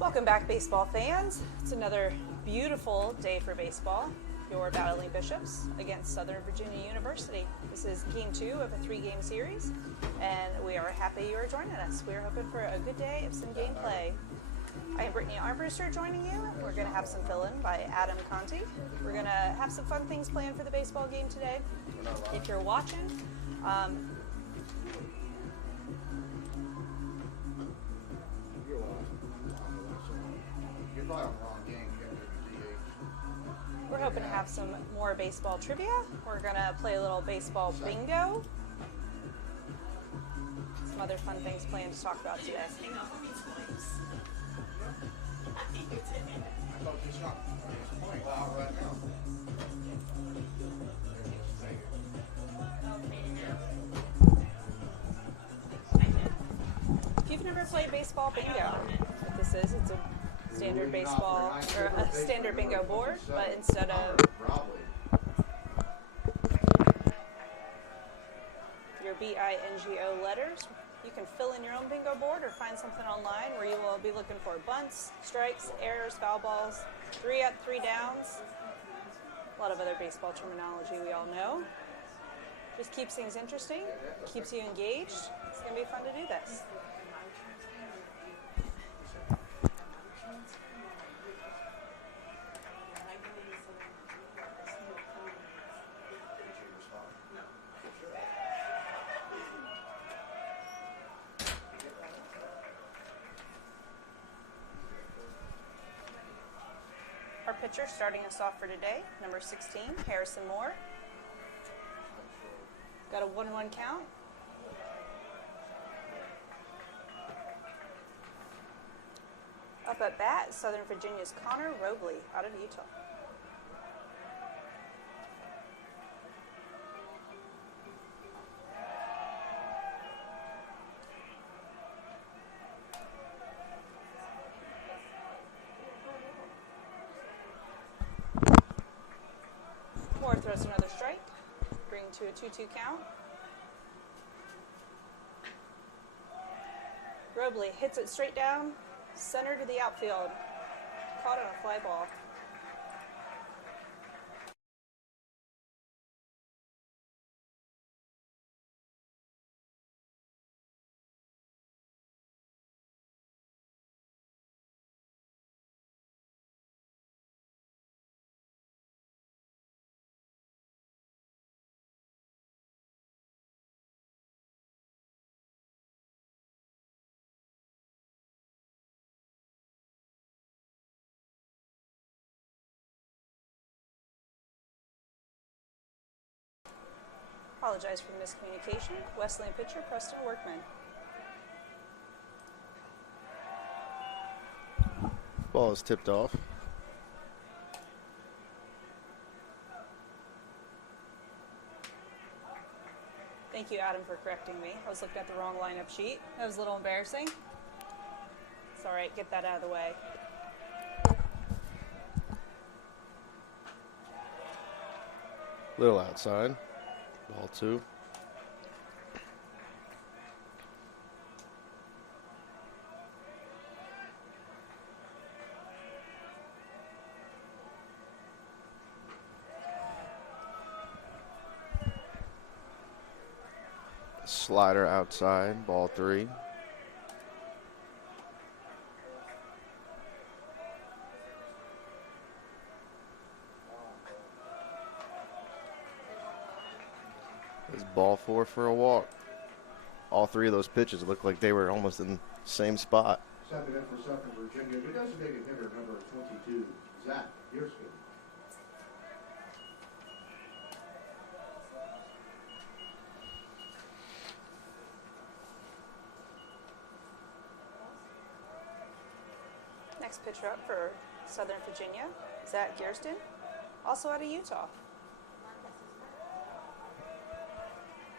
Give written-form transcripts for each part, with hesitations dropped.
Welcome back, baseball fans. It's another beautiful day for baseball. Your Battling Bishops against Southern Virginia University. This is game 2 of a 3-game series, and we are happy you are joining us. We are hoping for a good day of some gameplay. I am Brittany Armbruster joining you. We're going to have some fill-in by Adam Conti. We're going to have some fun things planned for the baseball game today. If you're watching, we're hoping to have some more baseball trivia. We're going to play a little baseball bingo. Some other fun things planned to talk about today. If you've never played baseball bingo, what this is, it's a standard baseball, or a standard bingo board, but instead of your B-I-N-G-O letters, you can fill in your own bingo board or find something online where you will be looking for bunts, strikes, errors, foul balls, 3 up, 3 downs, a lot of other baseball terminology we all know. Just keeps things interesting, keeps you engaged. It's going to be fun to do this. Our pitcher starting us off for today, number 16, Harrison Moore. Got a 1-1 count. Up at bat, Southern Virginia's Connor Robley out of Utah. Moore throws another strike, bring to a 2-2 count. Robley hits it straight down, center to the outfield. Caught on a fly ball. Apologize for the miscommunication. Wesleyan pitcher, Preston Workman. Ball is tipped off. Thank you, Adam, for correcting me. I was looking at the wrong lineup sheet. That was a little embarrassing. It's all right. Get that out of the way. Little outside. Ball 2. Slider outside. Ball 3. Ball 4 for a walk. All 3 of those pitches looked like they were almost in the same spot. Stepping in for Southern Virginia, the designated hitter, number 22, Zach Gearskin. Next pitcher up for Southern Virginia, Zach Gearston, also out of Utah.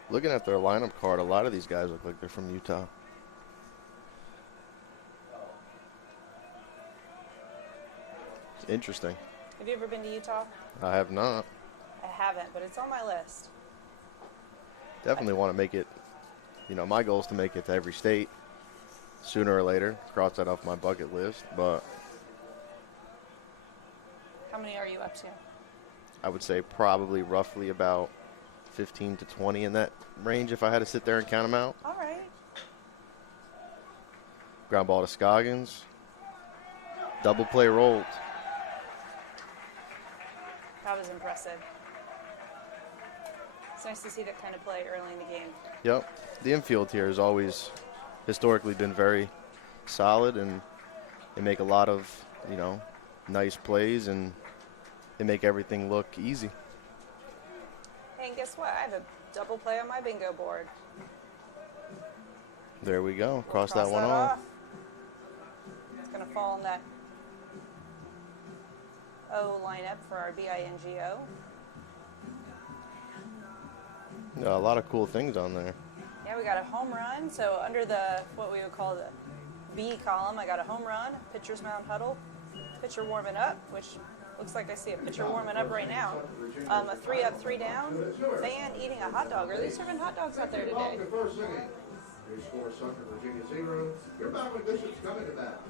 Looking at their lineup card, a lot of these guys look like they're from Utah. It's interesting. Have you ever been to Utah? I have not. I haven't, but it's on my list. Definitely want to make it. You know, my goal is to make it to every state. sooner or later. Cross that off my bucket list. But How many are you up to? I would say probably roughly about 15 to 20 in that range if I had to sit there and count them out. All right. Ground ball to Scoggins. Double play rolled. That was impressive. It's nice to see that kind of play early in the game. Yep. The infield here has always historically been very solid, and they make a lot of, nice plays, and they make everything look easy. Hey, and guess what? I have a double play on my bingo board. There we go. Cross Cross that one off. It's going to fall in that O lineup for our BINGO. Yeah, a lot of cool things on there. Yeah, we got a home run. So under the, what we would call the B column, I got a home run, pitcher's mound huddle, pitcher warming up, which looks like I see a pitcher warming up right now. A 3 up, 3 down, fan eating a hot dog. Are they serving hot dogs out there today? The first inning. Your score, Central Virginia 0. Your Battling Bishops coming to bat.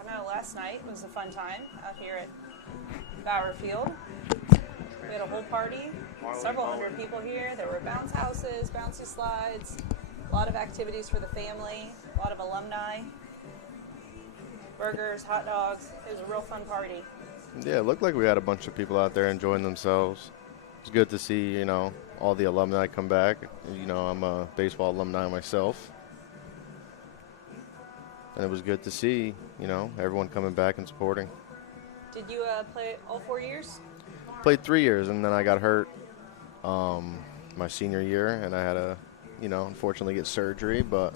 I know last night was a fun time out here at Bauer Field. We had a whole party, several hundred people here. There were bounce houses, bouncy slides, a lot of activities for the family, a lot of alumni, burgers, hot dogs. It was a real fun party. Yeah, it looked like we had a bunch of people out there enjoying themselves. It's good to see, all the alumni come back. I'm a baseball alumni myself. And it was good to see, everyone coming back and supporting. Did you play all 4 years? Played 3 years, and then I got hurt my senior year, and I had to, unfortunately get surgery. But,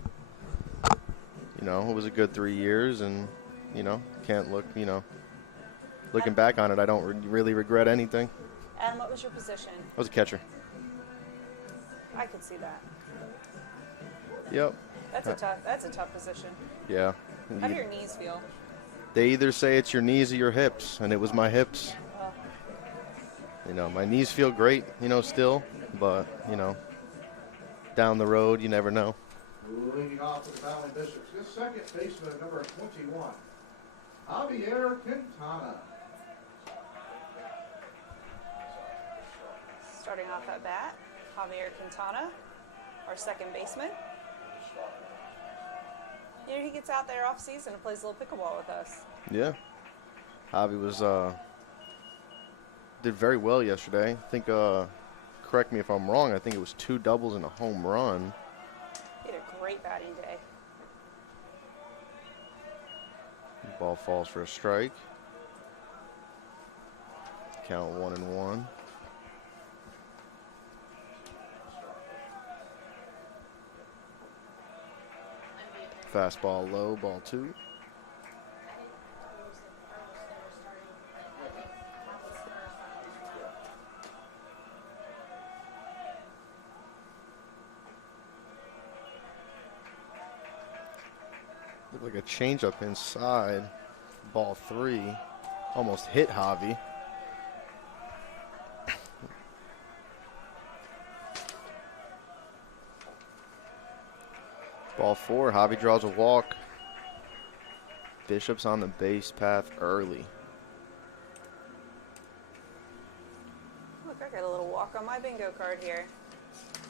it was a good 3 years, and, can't look, looking back on it, I don't really regret anything. And what was your position? I was a catcher. I could see that. Yep. That's a tough position. Yeah. How do your knees feel? They either say it's your knees or your hips, and it was my hips. Oh. My knees feel great, still, but, down the road, you never know. Leading off for the Battling Bishops, this second baseman, number 21, Javier Quintana. Starting off at bat, Javier Quintana, our second baseman. He gets out there off season and plays a little pickleball with us. Yeah. Javi was did very well yesterday. I think, correct me if I'm wrong, I think it was 2 doubles and a home run. He had a great batting day. Ball falls for a strike. Count 1-1. Fastball low, ball 2. Looked like a changeup inside. Ball 3. Almost hit Javi. Ball 4, Javi draws a walk. Bishop's on the base path early. Look, I got a little walk on my bingo card here.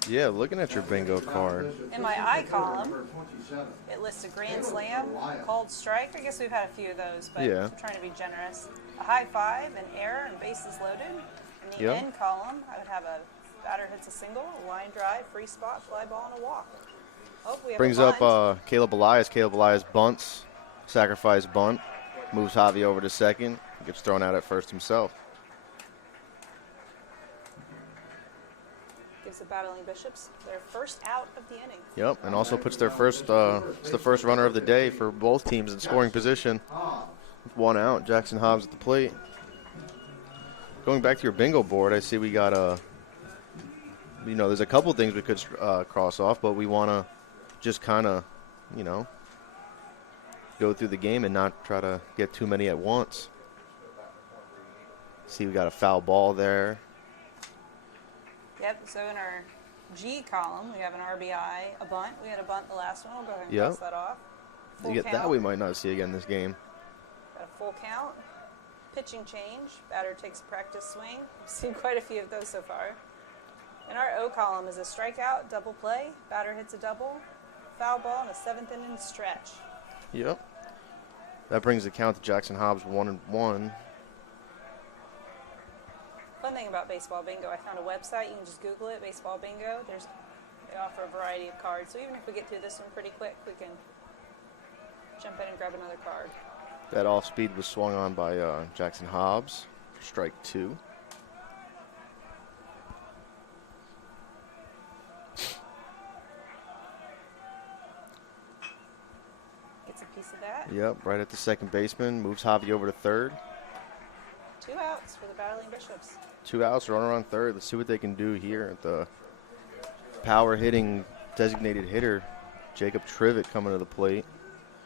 Yeah, looking at your bingo card. In my I column, it lists a grand slam, called strike. I guess we've had a few of those, but Yeah. I'm trying to be generous. A high five, an error, and bases loaded. In the Yep. end column, I would have a batter hits a single, a line drive, free spot, fly ball, and a walk. Oh, we have Brings a up bunt. Caleb Elias. Caleb Elias bunts. Sacrifice bunt. Moves Javi over to second. Gets thrown out at first himself. Gives the Battling Bishops their first out of the inning. Yep, and also puts their first, it's the first runner of the day for both teams in scoring position. 1 out, Jackson Hobbs at the plate. Going back to your bingo board, I see we got there's a couple things we could cross off, but we want to just kind of, go through the game and not try to get too many at once. See, we got a foul ball there. Yep, so in our G column, we have an RBI, a bunt. We had a bunt the last one. We'll go ahead and Yep. cross that off. Full You get that count. we might not see again this game. Got a full count. Pitching change. Batter takes a practice swing. We've seen quite a few of those so far. And our O column is a strikeout, double play. Batter hits a double, foul ball, and a 7th inning stretch. Yep. That brings the count to Jackson Hobbs 1-1. Fun thing about Baseball Bingo, I found a website. You can just Google it, Baseball Bingo. They offer a variety of cards. So even if we get through this one pretty quick, we can jump in and grab another card. That off speed was swung on by Jackson Hobbs for strike 2. Gets a piece of that. Yep, right at the second baseman. Moves Javi over to third. 2 outs for the Battling Bishops. 2 outs, runner on third. Let's see what they can do here. The power hitting designated hitter, Jacob Trivet, coming to the plate.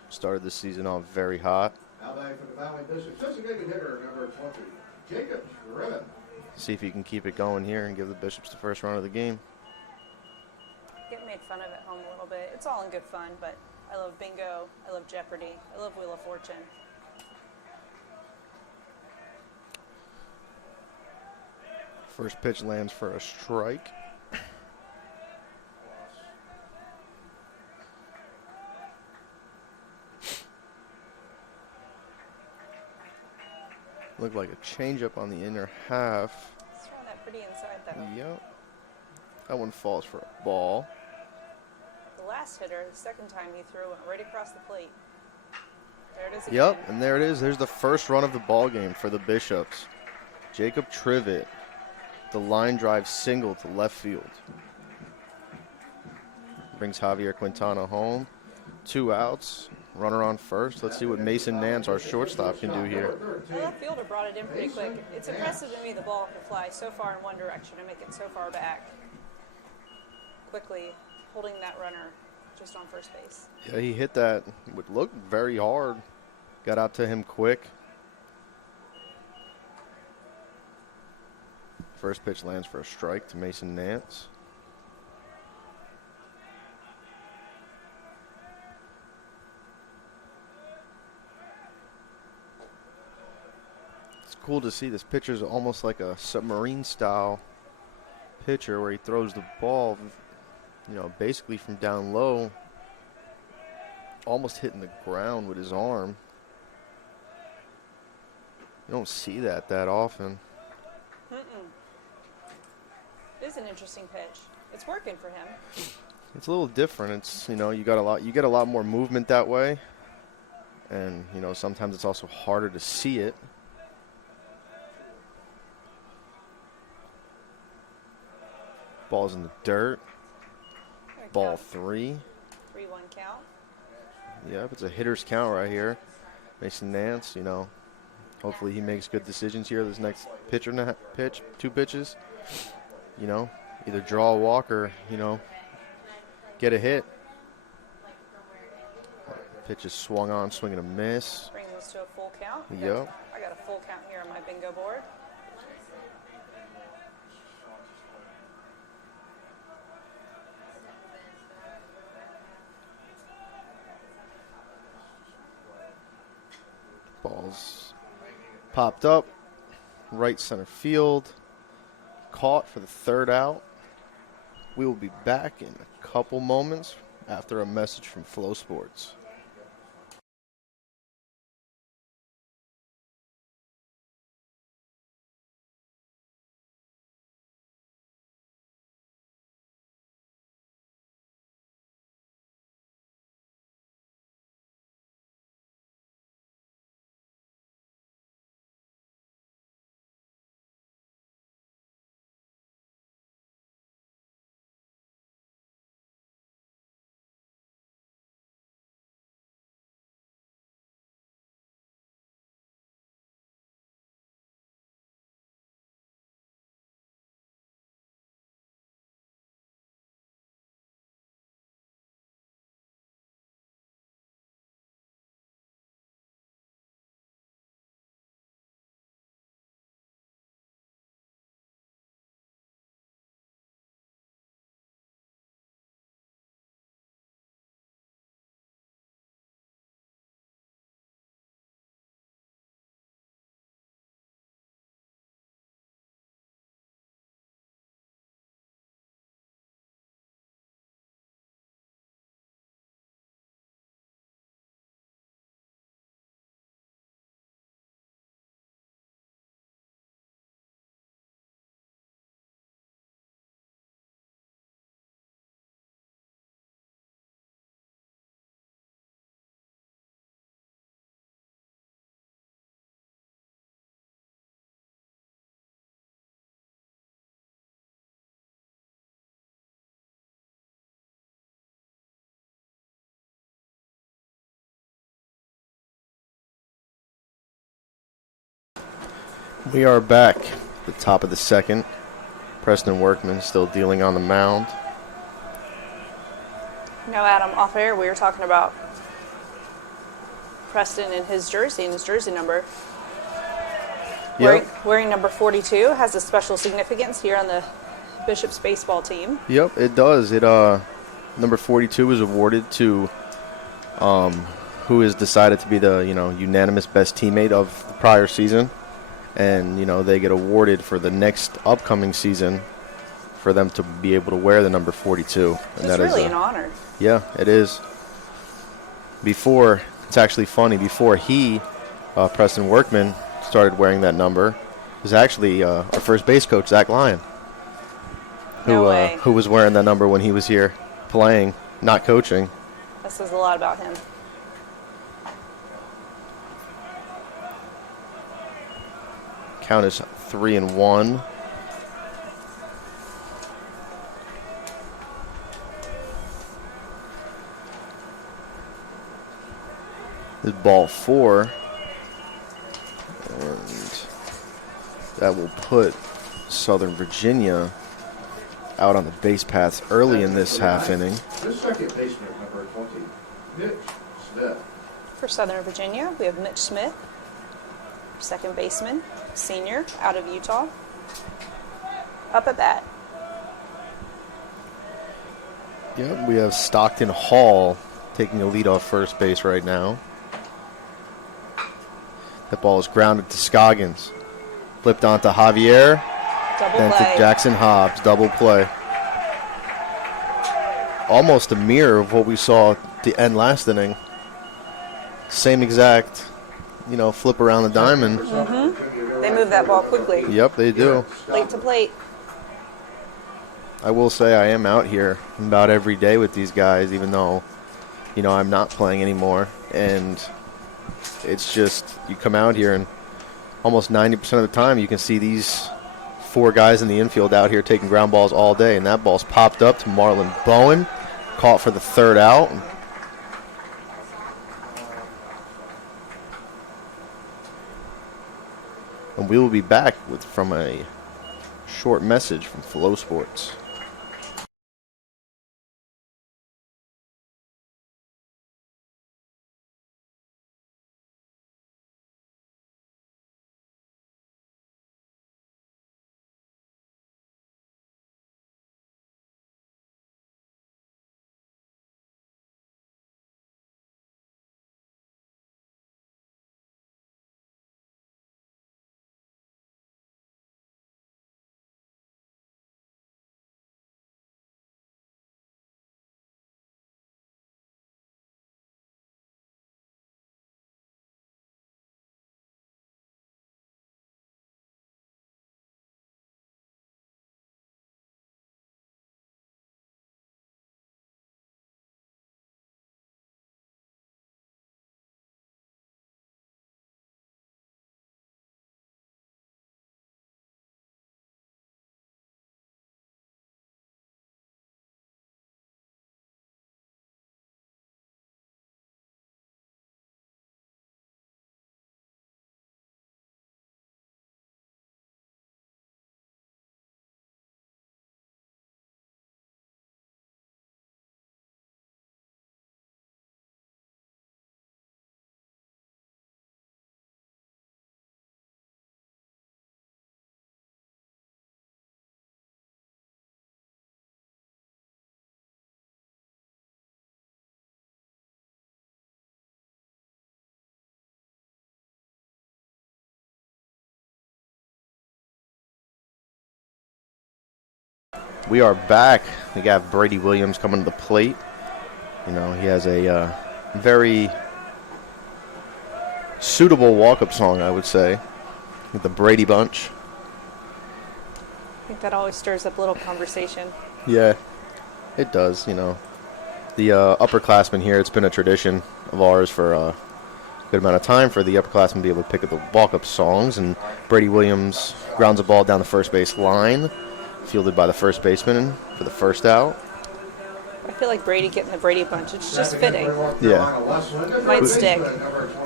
Started the season off very hot. Now batting for the Valley Bishops, designated hitter number 20, Jacob Riven. See if he can keep it going here and give the Bishops the first run of the game. Get made fun of at home a little bit. It's all in good fun, but I love bingo. I love Jeopardy. I love Wheel of Fortune. First pitch lands for a strike. Looked like a changeup on the inner half. It's throwing that pretty inside, though. Yep. That one falls for a ball. The last hitter, the second time he threw, went right across the plate. There it is again. Yep, and there it is. There's the first run of the ball game for the Bishops. Jacob Trivet, the line drive single to left field. Brings Javier Quintana home. 2 outs, runner on first. Let's see what Mason Nance, our shortstop, can do here. The left fielder brought it in pretty quick. It's impressive to me the ball can fly so far in one direction and make it so far back. Quickly holding that runner just on first base. Yeah, he hit that. Would look very hard. Got out to him quick. First pitch lands for a strike to Mason Nance. It's cool to see this pitcher's almost like a submarine style pitcher where he throws the ball, you know, basically from down low, almost hitting the ground with his arm. You don't see that often. It is an interesting pitch. It's working for him. It's a little different. It's, you know, you get a lot more movement that way. And, you know, sometimes it's also harder to see it. Ball's in the dirt. Here, Ball count. 3. 3-1 count. Yep, it's a hitter's count right here. Mason Nance, you know, hopefully he makes good decisions here this next pitch, 2 pitches. You know, either draw a walk or, you know, get a hit. Pitch is swung on, swing and a miss. Brings us to a full count. Yep. I got a full count here on my bingo board. Ball's popped up, right center field, caught for the 3rd out. We will be back in a couple moments after a message from Flow Sports. We are back at the top of the second. Preston Workman still dealing on the mound. Now, Adam, off air, we were talking about Preston and his jersey and his jersey number. Yep. Wearing number 42 has a special significance here on the Bishop's baseball team. Yep, it does. Number 42 was awarded to who is decided to be the unanimous best teammate of the prior season, and they get awarded for the next upcoming season for them to be able to wear the number 42. And It's that really is an honor. Yeah, it is. It's actually funny, before Preston Workman, started wearing that number, it was actually our first base coach, Zach Lyon, No way. who was wearing that number when he was here playing, not coaching. That says a lot about him. Count is 3-1. This is ball 4, and that will put Southern Virginia out on the base paths early in this half inning. This second baseman, number 20, Mitch Smith. For Southern Virginia, we have Mitch Smith, second baseman, senior, out of Utah. Up at bat. Yep, we have Stockton Hall taking a lead off first base right now. That ball is grounded to Scoggins. Flipped onto Javier. Double Then play. to Jackson Hobbs. Double play. Almost a mirror of what we saw at the end last inning. Same exact, flip around the diamond. They move that ball quickly. Yep, they do. Plate to plate. I will say I am out here about every day with these guys, even though, I'm not playing anymore. And it's just, you come out here and almost 90% of the time you can see these 4 guys in the infield out here taking ground balls all day. And that ball's popped up to Marlon Bowen, caught for the 3rd out. And we will be back from a short message from Flow Sports. We are back. We got Brady Williams coming to the plate. He has a very suitable walk-up song, I would say, with the Brady Bunch. I think that always stirs up a little conversation. Yeah, it does, The upperclassmen here, it's been a tradition of ours for a good amount of time for the upperclassmen to be able to pick up the walk-up songs, and Brady Williams grounds a ball down the first base line, fielded by the first baseman for the 1st out. I feel like Brady getting the Brady Bunch. It's just fitting. Yeah. Might stick.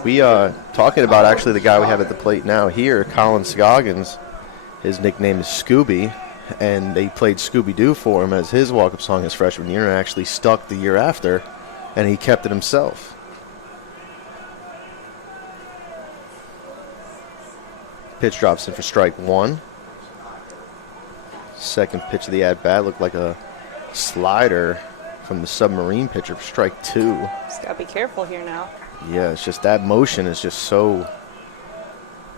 We talking about actually the guy we have at the plate now here, Colin Scoggins. His nickname is Scooby, and they played Scooby-Doo for him as his walk-up song his freshman year, and actually stuck the year after, and he kept it himself. Pitch drops in for strike one. Second pitch of the at-bat looked like a slider from the submarine pitcher for strike two. Just gotta be careful here now. Yeah, it's just that motion is just so...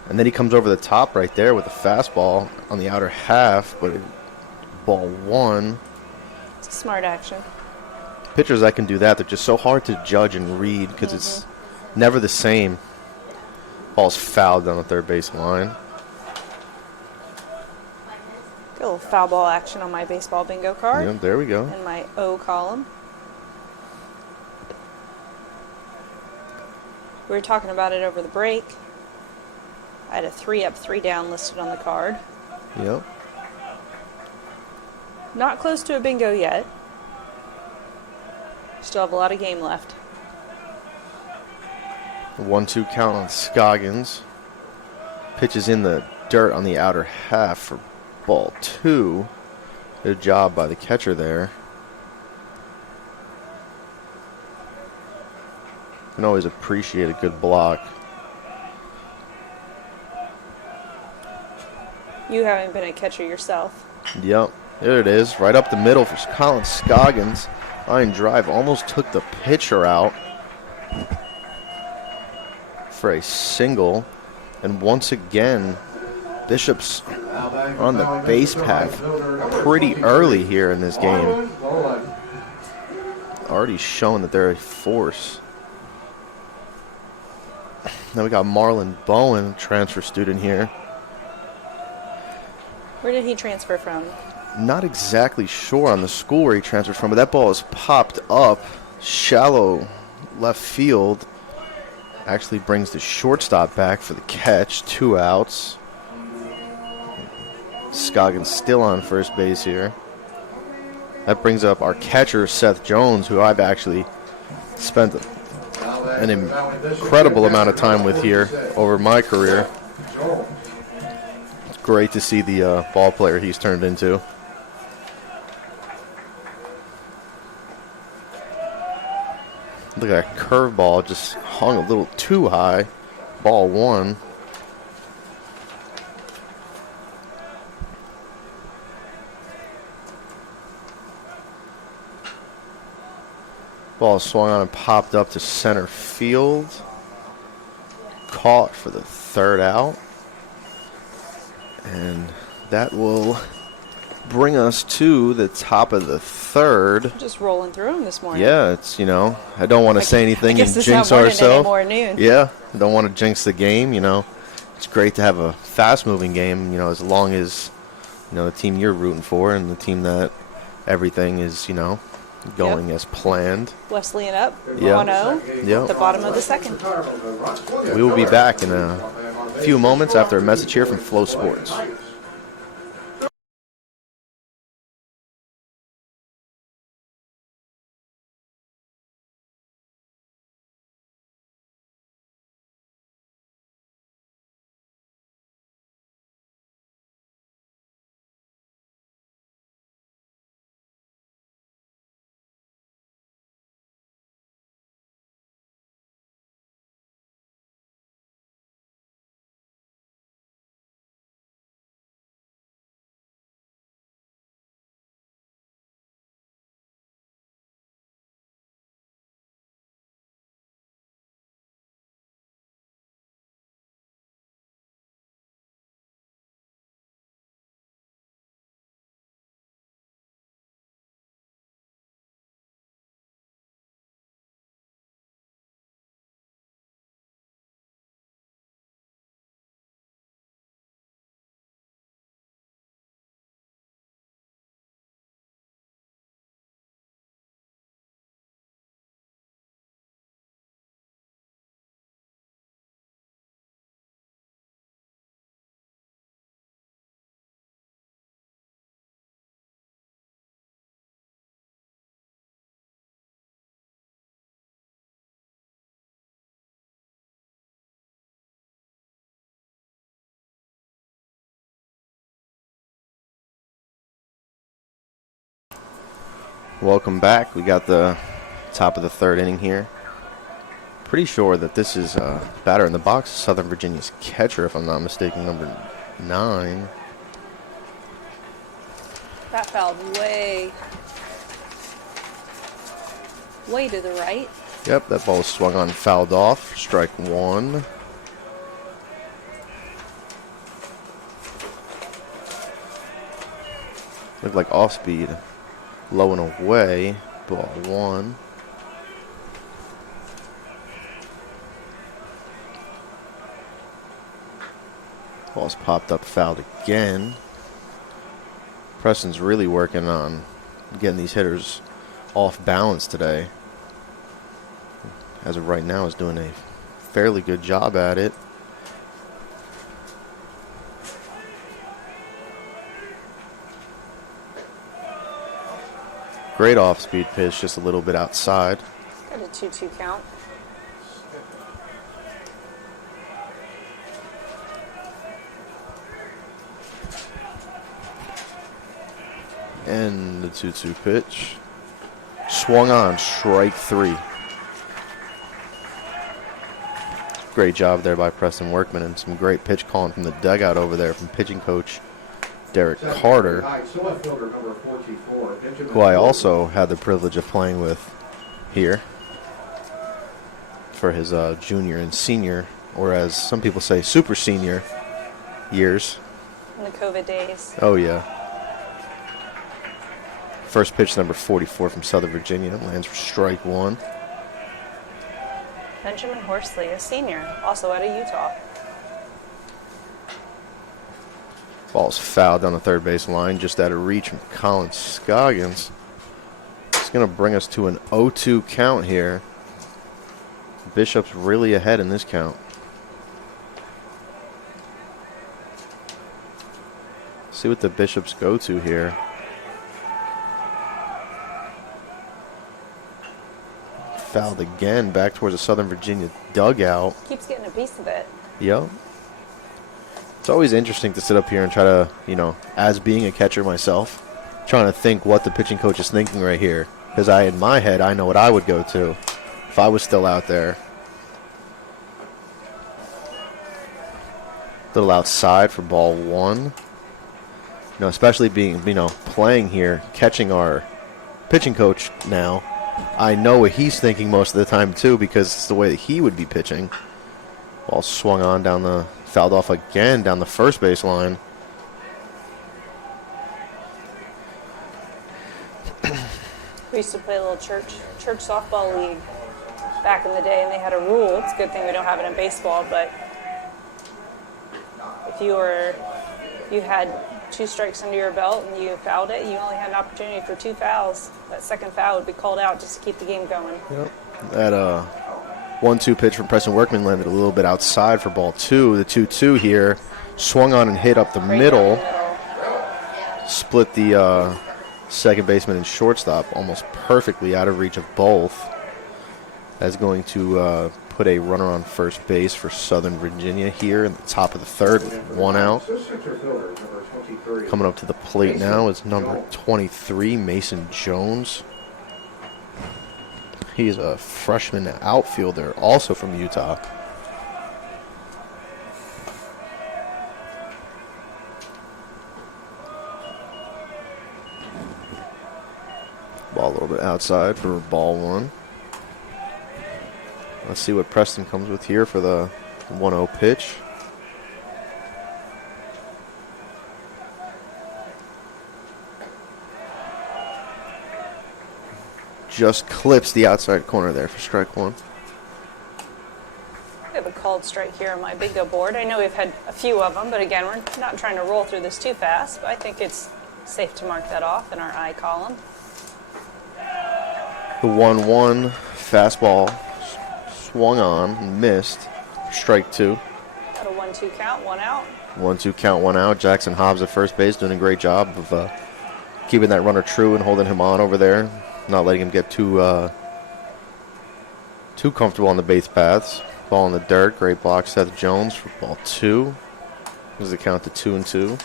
And then he comes over the top right there with a fastball on the outer half, but ball one. It's smart action. Pitchers that can do that, they're just so hard to judge and read because it's never the same. Ball's fouled down the third base line. Got a little foul ball action on my baseball bingo card. Yeah, there we go. In my O column. We were talking about it over the break. I had a 3 up, 3 down listed on the card. Yep. Not close to a bingo yet. Still have a lot of game left. 1-2 count on Scoggins. Pitches in the dirt on the outer half for ball two. Good job by the catcher there. Can always appreciate a good block. You haven't been a catcher yourself. Yep, there it is. Right up the middle for Colin Scoggins. Line drive almost took the pitcher out for a single. And once again, Bishop's on the base path pretty early here in this game. Already shown that they're a force. Now we got Marlon Bowen, transfer student here. Where did he transfer from? Not exactly sure on the school where he transferred from, but that ball is popped up shallow left field. Actually brings the shortstop back for the catch. 2 outs. Scoggins still on first base here. That brings up our catcher, Seth Jones, who I've actually spent an incredible amount of time with here over my career. It's great to see the ball player he's turned into. Look at that curveball, just hung a little too high. Ball one. Ball swung on and popped up to center field. Caught for the third out. And that will bring us to the top of the third. Just rolling through them this morning. Yeah, it's, you know, I don't want to say anything and jinx ourselves. Yeah, I don't want to jinx the game, you know. It's great to have a fast-moving game, you know, as long as, you know, the team you're rooting for and the team that everything is, you know, going as planned. Wesleyan up, Yeah. 1-0, Yeah. at the bottom of the second. We will be back in a few moments after a message here from Flow Sports. Welcome back. We got the top of the third inning here. Pretty sure that this is batter in the box, Southern Virginia's catcher, if I'm not mistaken, number 9. That fouled way to the right. Yep, that ball was swung on and fouled off. Strike 1. Looked like off speed. Low and away. Ball 1. Ball's popped up, fouled again. Preston's really working on getting these hitters off balance today. As of right now, is doing a fairly good job at it. Great off-speed pitch, just a little bit outside. Got a 2-2 count. And the 2-2 pitch. Swung on, strike 3. Great job there by Preston Workman, and some great pitch calling from the dugout over there from pitching coach Derek Carter, who I also had the privilege of playing with here for his junior and senior, or as some people say, super senior years. In the COVID days. Oh, yeah. First pitch, number 44 from Southern Virginia, lands for strike 1. Benjamin Horsley, a senior, also out of Utah. Ball's fouled down the third base line, just out of reach from Colin Scoggins. It's going to bring us to an 0-2 count here. Bishop's really ahead in this count. See what the Bishops go to here. Fouled again, back towards the Southern Virginia dugout. Keeps getting a piece of it. Yep. It's always interesting to sit up here and try to, as being a catcher myself, trying to think what the pitching coach is thinking right here. Because in my head, I know what I would go to if I was still out there. Little outside for ball 1. Especially being, playing here, catching our pitching coach now. I know what he's thinking most of the time, too, because it's the way that he would be pitching. Ball swung on fouled off again down the first base line. We used to play a little church softball league back in the day, and they had a rule. It's a good thing we don't have it in baseball, but if you had 2 strikes under your belt and you fouled it, you only had an opportunity for 2 fouls. That second foul would be called out just to keep the game going. Yep. That 1-2 pitch from Preston Workman landed a little bit outside for ball 2. The 2-2 here swung on and hit up the middle. Split the second baseman and shortstop almost perfectly out of reach of both. That's going to put a runner on first base for Southern Virginia here in the top of the third with 1 out. Coming up to the plate now is number 23, Mason Jones. He's a freshman outfielder, also from Utah. Ball a little bit outside for ball 1. Let's see what Preston comes with here for the 1-0 pitch. Just clips the outside corner there for strike 1. We have a called strike here on my bingo board. I know we've had a few of them, but again, we're not trying to roll through this too fast, but I think it's safe to mark that off in our I column. The 1-1 fastball swung on and missed. Strike 2. Got a 1-2 count, 1 out. 1-2 count, 1 out. Jackson Hobbs at first base doing a great job of keeping that runner true and holding him on over there. Not letting him get too comfortable on the base paths. Ball in the dirt. Great block, Seth Jones for ball 2. Gives the count to 2-2.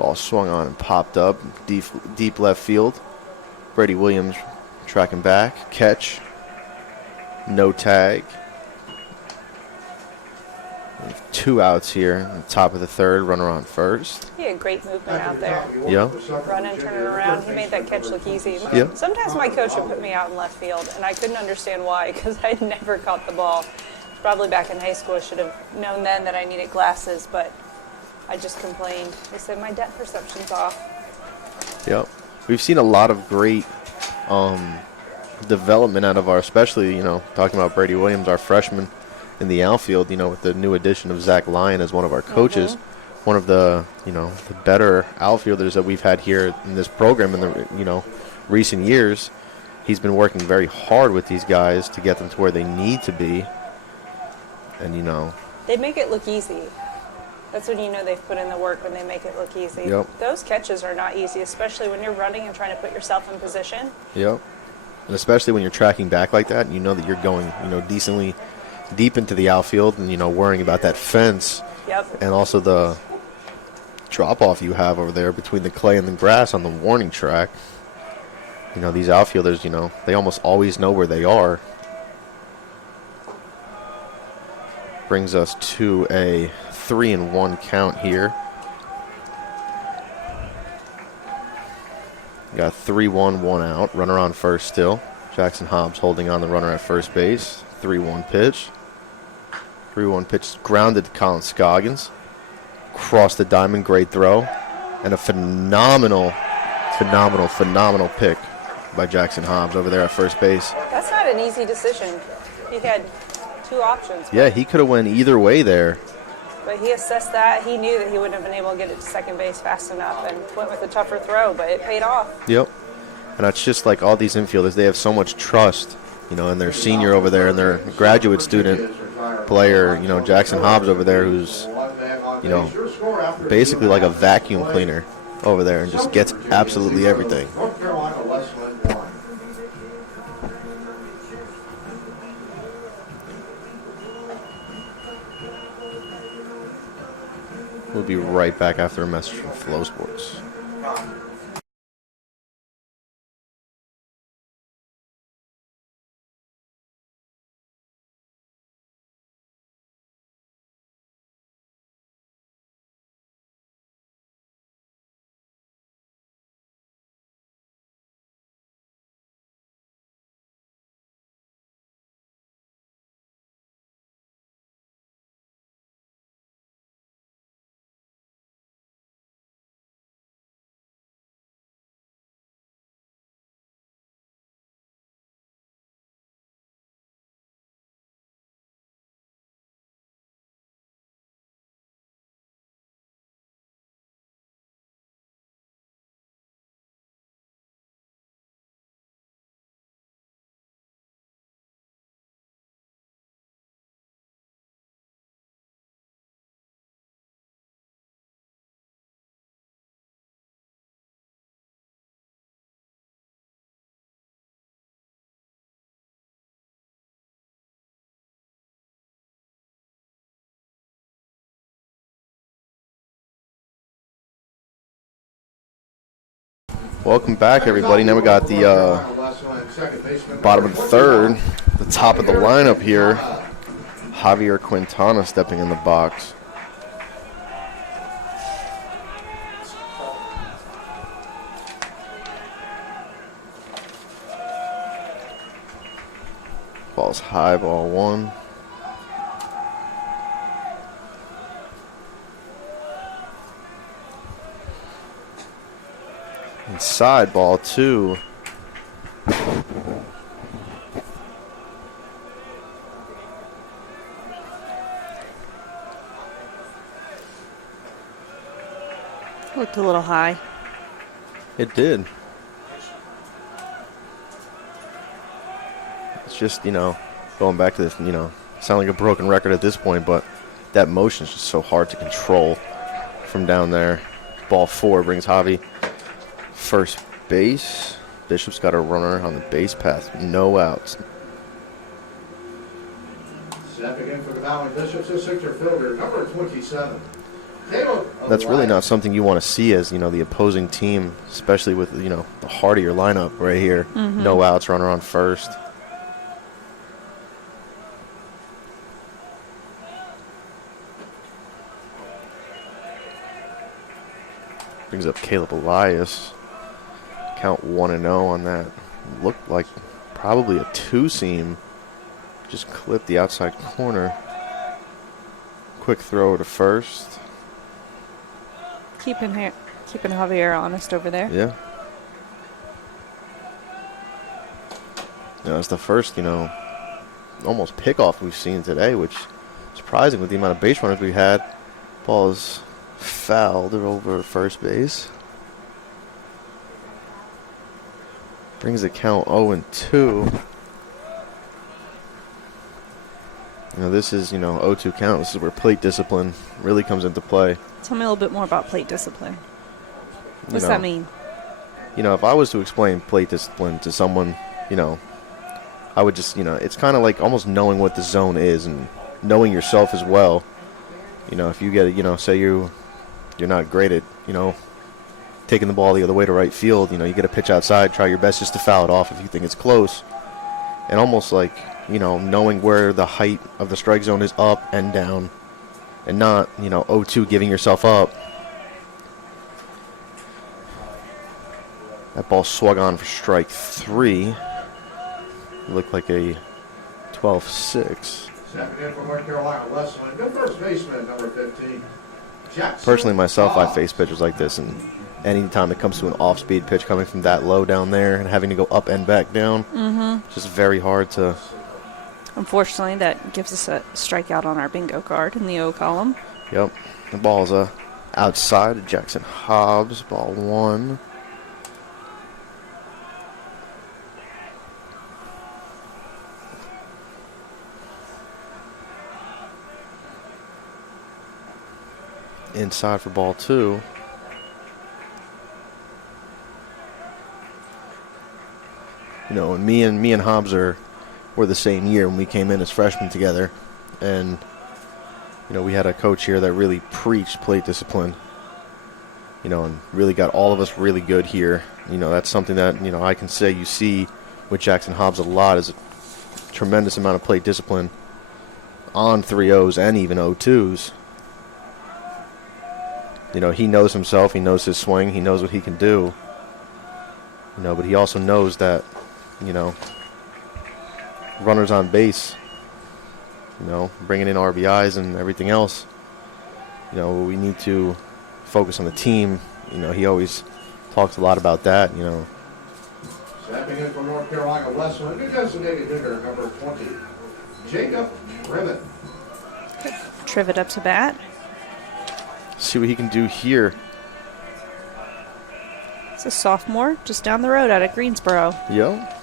Ball swung on and popped up. Deep left field. Brady Williams tracking back. Catch. No tag. 2 outs here. On the top of the third. Runner on first. He had great movement out there. Yeah. Running, turning around. He made that catch look easy. Yeah. Sometimes my coach would put me out in left field, and I couldn't understand why because I never caught the ball. Probably back in high school, I should have known then that I needed glasses, but I just complained. They said my depth perception's off. Yep. We've seen a lot of great development out of our, especially, talking about Brady Williams, our freshman in the outfield, with the new addition of Zach Lyon as one of our coaches. One of the, the better outfielders that we've had here in this program in the, recent years. He's been working very hard with these guys to get them to where they need to be. And, They make it look easy. That's when you know they've put in the work, when they make it look easy. Yep. Those catches are not easy, especially when you're running and trying to put yourself in position. Yep. And especially when you're tracking back like that, and you know that you're going, decently deep into the outfield and, worrying about that fence. Yep. And also the drop-off you have over there between the clay and the grass on the warning track. These outfielders, they almost always know where they are. Brings us to a 3-1 count here. Got 3-1, 1 out. Runner on first still. Jackson Hobbs holding on the runner at first base. 3-1 pitch. 3-1 pitch grounded to Colin Scoggins. Crossed the diamond, great throw. And a phenomenal pick by Jackson Hobbs over there at first base. That's not an easy decision. He had 2 options. Yeah, he could have went either way there. But he assessed that. He knew that he wouldn't have been able to get it to second base fast enough and went with a tougher throw, but it paid off. Yep. And it's just like all these infielders, they have so much trust, in their senior over there and their graduate student player, Jackson Hobbs over there, who's, basically like a vacuum cleaner over there and just gets absolutely everything. North Carolina, Wesleyan 1. We'll be right back after a message from Flow Sports. Welcome back, everybody. Now we got the bottom of the third, the top of the lineup here. Javier Quintana stepping in the box. Ball's high, ball 1. Inside, ball 2. Looked a little high. It did. It's just, going back to this, sound like a broken record at this point, but that motion is just so hard to control from down there. Ball 4 brings Javi first base. Bishop's got a runner on the base path. No outs. Stepping in for the Valley Bishops is center fielder, number 27, That's really not something you want to see as, the opposing team, especially with, the heart of your lineup right here. No outs, runner on first. Brings up Caleb Elias. Count 1-0 on that. Looked like probably a two-seam. Just clipped the outside corner. Quick throw to first. Keeping Javier honest over there. Yeah. It's the first, almost pickoff we've seen today, which is surprising with the amount of base runners we had. Ball is fouled over first base. Brings the count 0-2. This is, 0-2 count. This is where plate discipline really comes into play. Tell me a little bit more about plate discipline. What's that mean? If I was to explain plate discipline to someone, I would just, it's kind of like almost knowing what the zone is and knowing yourself as well. If you get, say you're not great at, taking the ball the other way to right field, you get a pitch outside, try your best just to foul it off if you think it's close. And almost like, knowing where the height of the strike zone is up and down and not, 0-2 giving yourself up. That ball swung on for strike 3. Looked like a 12-6. Stepping in from North Carolina, Wesleyan, good first baseman, number 15. Jackson Personally, myself, I Hobbs. face pitchers like this, and anytime it comes to an off-speed pitch coming from that low down there and having to go up and back down, it's just very hard to. Unfortunately, that gives us a strikeout on our bingo card in the O column. Yep. The ball's outside of Jackson Hobbs, ball 1. Inside for ball 2. And me and Hobbs were the same year when we came in as freshmen together, and we had a coach here that really preached plate discipline, and really got all of us really good here. That's something that I can say you see with Jackson Hobbs a lot, is a tremendous amount of plate discipline on 3-0s and even 0-2s. He knows himself, he knows his swing, he knows what he can do. But he also knows that, runners on base, bringing in RBIs and everything else, we need to focus on the team. He always talks a lot about that, Stepping in from North Carolina, Wesleyan, new designated hitter, number 20. Jacob Trivet. Trivet up to bat. See what he can do here. It's a sophomore just down the road out of Greensboro. Yep.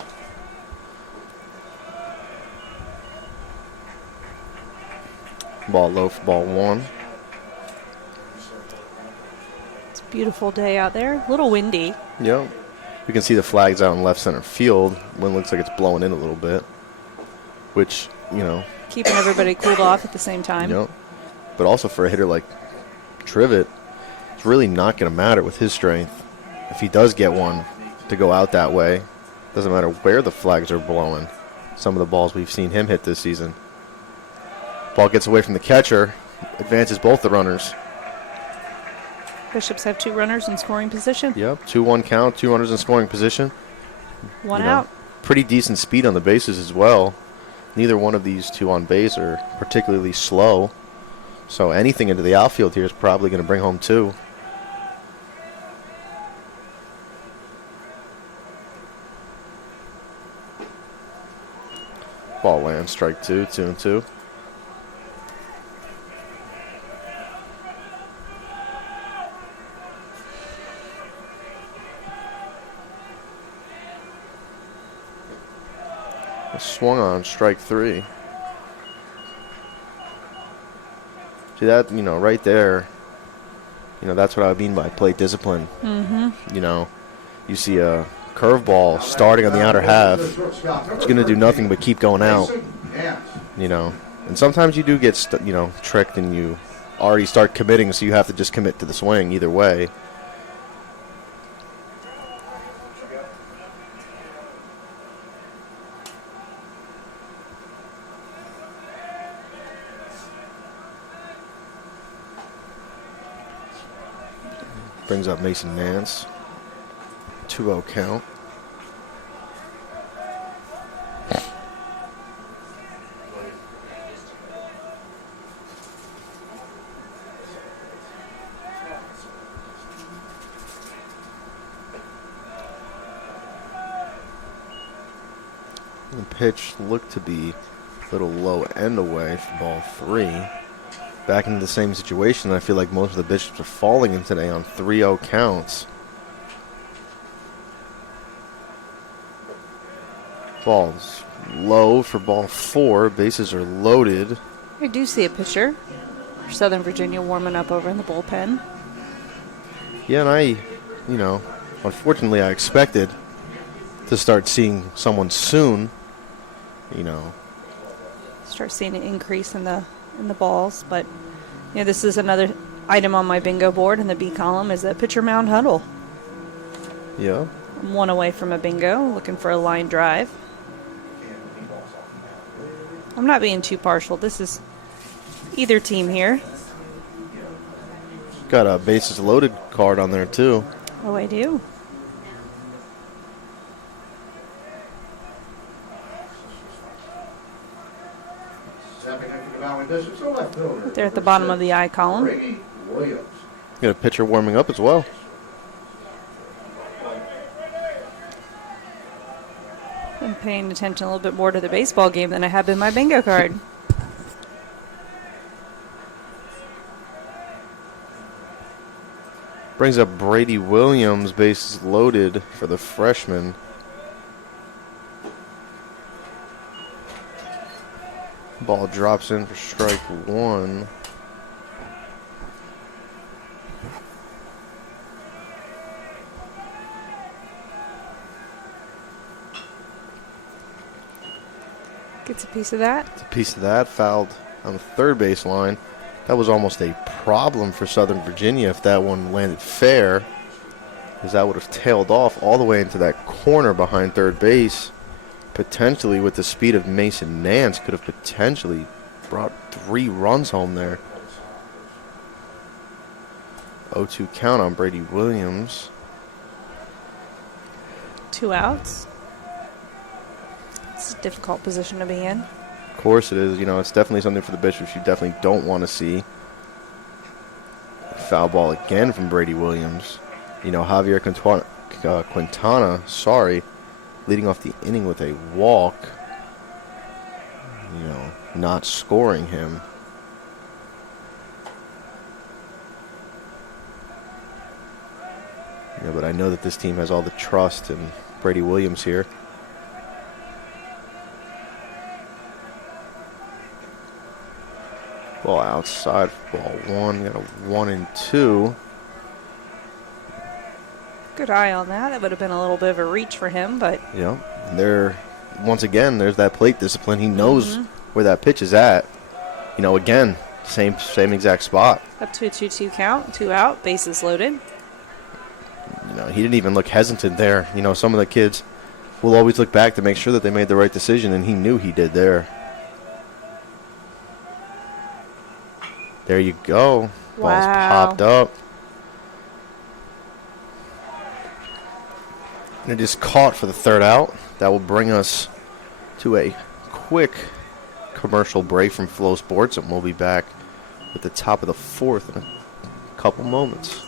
Ball low for ball 1. It's a beautiful day out there. A little windy. Yep. We can see the flags out in left center field. Wind looks like it's blowing in a little bit, which, Keeping everybody cooled off at the same time. Yep. But also for a hitter like Trivet, it's really not going to matter with his strength. If he does get one to go out that way, doesn't matter where the flags are blowing. Some of the balls we've seen him hit this season. Ball gets away from the catcher, advances both the runners. Bishops have 2 runners in scoring position. Yep, 2-1 count, 2 runners in scoring position. One out. Pretty decent speed on the bases as well. Neither one of these 2 on base are particularly slow. So anything into the outfield here is probably going to bring home 2. Ball lands, strike 2, 2-2. Swung on, strike 3. See that, right there, that's what I mean by plate discipline. You see a curveball starting on the outer half. It's going to do nothing but keep going out, And sometimes you do get, tricked and you already start committing, so you have to just commit to the swing either way. Brings up Mason Nance. 2-0 count. The pitch looked to be a little low end away for ball 3. Back into the same situation. I feel like most of the Bishops are falling in today on 3-0 counts. Ball's low for ball 4. Bases are loaded. I do see a pitcher for Southern Virginia warming up over in the bullpen. Yeah, and unfortunately I expected to start seeing someone soon. Start seeing an increase in the balls, but this is another item on my bingo board in the B column is a pitcher mound huddle. Yeah. I'm one away from a bingo, looking for a line drive. I'm not being too partial. This is either team here. Got a bases loaded card on there too. Oh, I do. Stepping into the Valley Bishops, the left fielder. They're at the bottom of the I column. Brady Williams. Got a pitcher warming up as well. I'm paying attention a little bit more to the baseball game than I have in my bingo card. Brings up Brady Williams, bases loaded for the freshman. Ball drops in for strike 1. Gets a piece of that. It's a piece of that, fouled on the third base line. That was almost a problem for Southern Virginia if that one landed fair, because that would have tailed off all the way into that corner behind third base. Potentially, with the speed of Mason Nance, could have potentially brought 3 runs home there. 0-2 count on Brady Williams. 2 outs. It's a difficult position to be in. Of course it is. It's definitely something for the Bishops you definitely don't want to see. Foul ball again from Brady Williams. Javier Quintana, leading off the inning with a walk. Not scoring him. But I know that this team has all the trust in Brady Williams here. Ball outside for ball 1. Got a 1-2. Good eye on that. That would have been a little bit of a reach for him, but Yeah. Once again, there's that plate discipline. He knows where that pitch is at. Again, same exact spot. up to a 2-2 count, 2 out, bases loaded. He didn't even look hesitant there. Some of the kids will always look back to make sure that they made the right decision, and he knew he did there. There you go. Ball's popped up. And it is caught for the third out. That will bring us to a quick commercial break from Flow Sports, and we'll be back at the top of the 4th in a couple moments.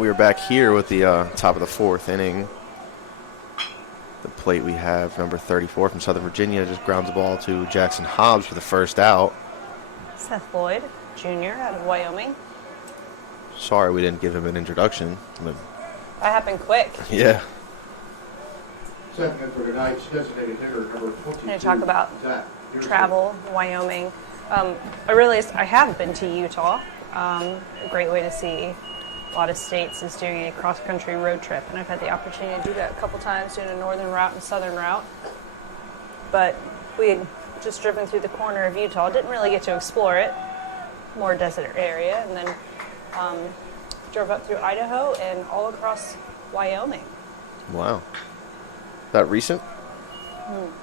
We are back here with the top of the fourth inning. The plate we have number 34 from Southern Virginia just grounds the ball to Jackson Hobbs for the first out. Seth Floyd, Jr. out of Wyoming. Sorry we didn't give him an introduction. But That happened quick. yeah. Second for tonight's designated hitter, number 22. Can you talk about Zach Pearson. travel, Wyoming? I have been to Utah. A great way to see a lot of states is doing a cross-country road trip, and I've had the opportunity to do that a couple times, doing a northern route and southern route. But we had just driven through the corner of Utah, didn't really get to explore it, more desert area, and then drove up through Idaho and all across Wyoming. Wow. That recent?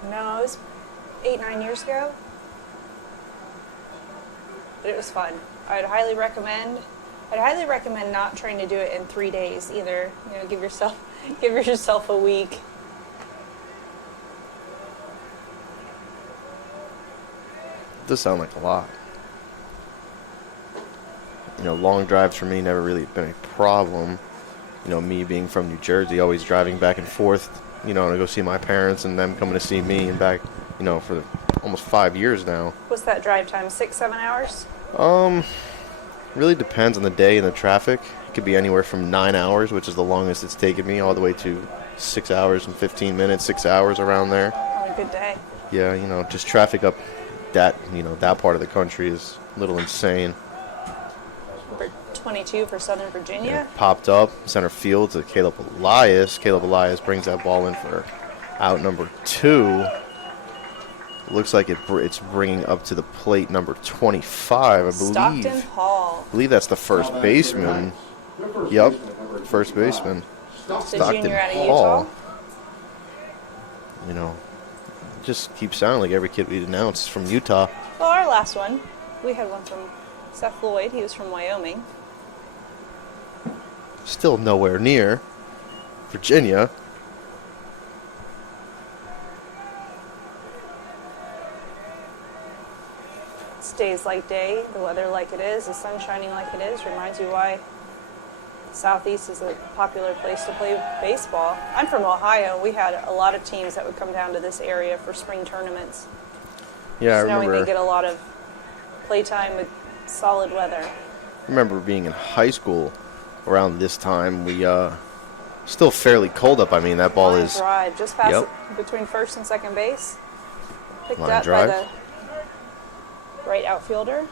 No, it was 8-9 years ago. But it was fun. I'd highly recommend not trying to do it in 3 days either. You know, give yourself a week. Does sound like a lot. You know, long drives for me never really been a problem. You know, me being from New Jersey, always driving back and forth, you know, to go see my parents and them coming to see me and back, you know, for almost 5 years now. What's that drive time? 6-7 hours? Really depends on the day and the traffic. It could be anywhere from 9 hours, which is the longest it's taken me, all the way to 6 hours and 15 minutes, 6 hours around there. On a good day. Yeah, you know, just traffic up that, you know, that part of the country is a little insane. Number 22 for Southern Virginia. Popped up center field to Caleb Elias. Caleb Elias brings that ball in for out number 2. Looks like it's bringing up to the plate number 25, I believe. Stockton Hall. I believe that's the first baseman. Yep, first baseman. The Stockton junior out of Utah. Hall. You know, just keeps sounding like every kid we'd announce is from Utah. Well, our last one, we had one from Seth Floyd. He was from Wyoming. Still nowhere near Virginia. It's days like day, the weather like it is, the sun shining like it is, reminds you why Southeast is a popular place to play baseball. I'm from Ohio. We had a lot of teams that would come down to this area for spring tournaments. Yeah, I Just knowing remember. they get a lot of playtime with solid weather. Remember being in high school around this time. We still fairly cold up. I mean, that ball Line is drive, just past Yep. it, between first and second base. Picked Line up drive. by the right outfielder.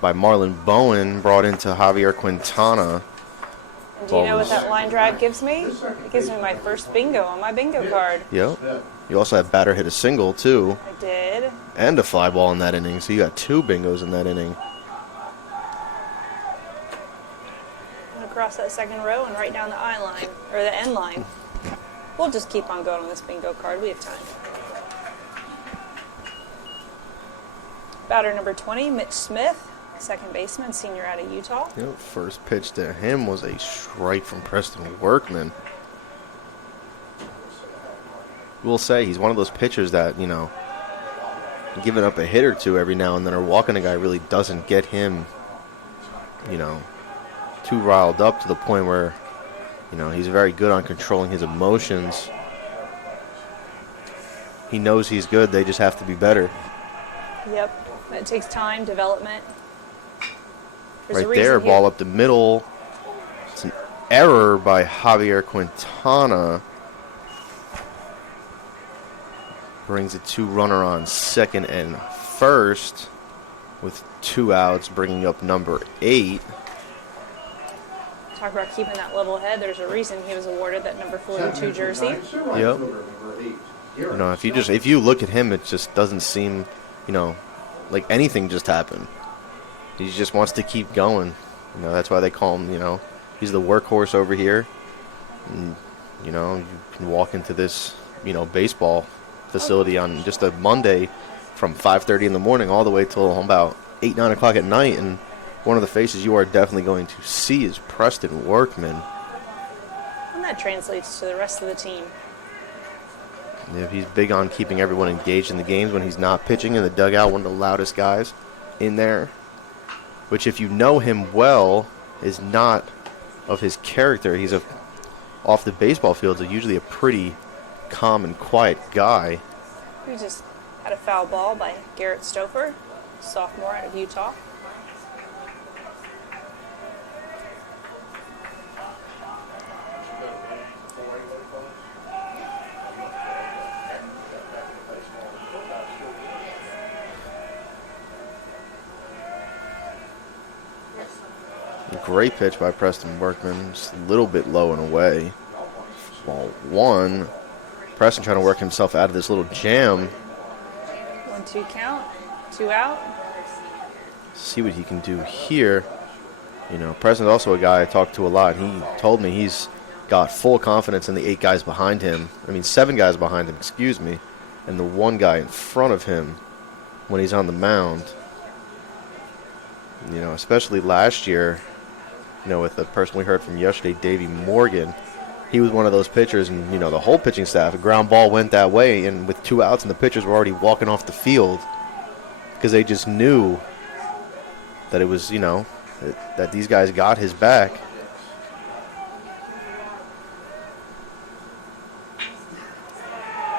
by Marlon Bowen, brought into Javier Quintana. And do you know what Balls. that line drive gives me? It gives me my first bingo on my bingo card. Yep. You also had batter hit a single too, I did. and a fly ball in that inning. So you got 2 bingos in that inning. And across that second row and right down the eye line, or the end line. We'll just keep on going on this bingo card. We have time. Batter number 20, Mitch Smith, second baseman, senior out of Utah. Yep. First pitch to him was a strike from Preston Workman. We'll say he's one of those pitchers that, you know, giving up a hit or two every now and then or walking a guy really doesn't get him, you know, too riled up to the point where, you know, he's very good on controlling his emotions. He knows he's good. They just have to be better. Yep. That takes time, development. There's a Right there, reason he- ball up the middle. It's an error by Javier Quintana. Brings a 2-runner on second and first with 2 outs, bringing up number 8. Talk about keeping that level head. There's a reason he was awarded that number 42 jersey. Yep. You know, if you look at him, it just doesn't seem, you know, like anything just happened. He just wants to keep going. You know, that's why they call him, you know, he's the workhorse over here. And, you know, you can walk into this, you know, baseball facility on just a Monday from 5:30 in the morning all the way till about 8, 9 o'clock at night, and one of the faces you are definitely going to see is Preston Workman. And that translates to the rest of the team. Yeah, he's big on keeping everyone engaged in the games when he's not pitching in the dugout, one of the loudest guys in there, which if you know him well is not of his character. He's off the baseball field, usually a pretty calm and quiet guy. We just had a foul ball by Garrett Stouffer, sophomore out of Utah. Great pitch by Preston Workman, just a little bit low and away. Ball one. Preston trying to work himself out of this little jam. 1-2 count, 2 out. See what he can do here. You know, Preston's also a guy I talked to a lot. He told me he's got full confidence in the 8 guys behind him. 7 guys behind him, excuse me. And the 1 guy in front of him when he's on the mound. You know, especially last year, you know, with the person we heard from yesterday, Davey Morgan. He was one of those pitchers, and, you know, the whole pitching staff, a ground ball went that way, and with 2 outs, and the pitchers were already walking off the field because they just knew that it was, you know, that these guys got his back.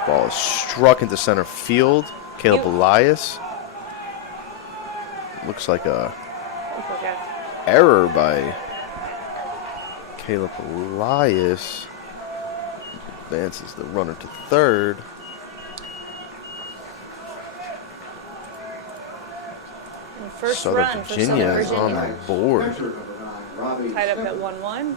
Ball is struck into center field. Caleb Elias. Looks like a error by Caleb Elias. Advances the runner to third. And first Southern run for Virginia Southern is on Virginia. the board. Catcher number 9, Robbie Tied up Simmons. at 1-1.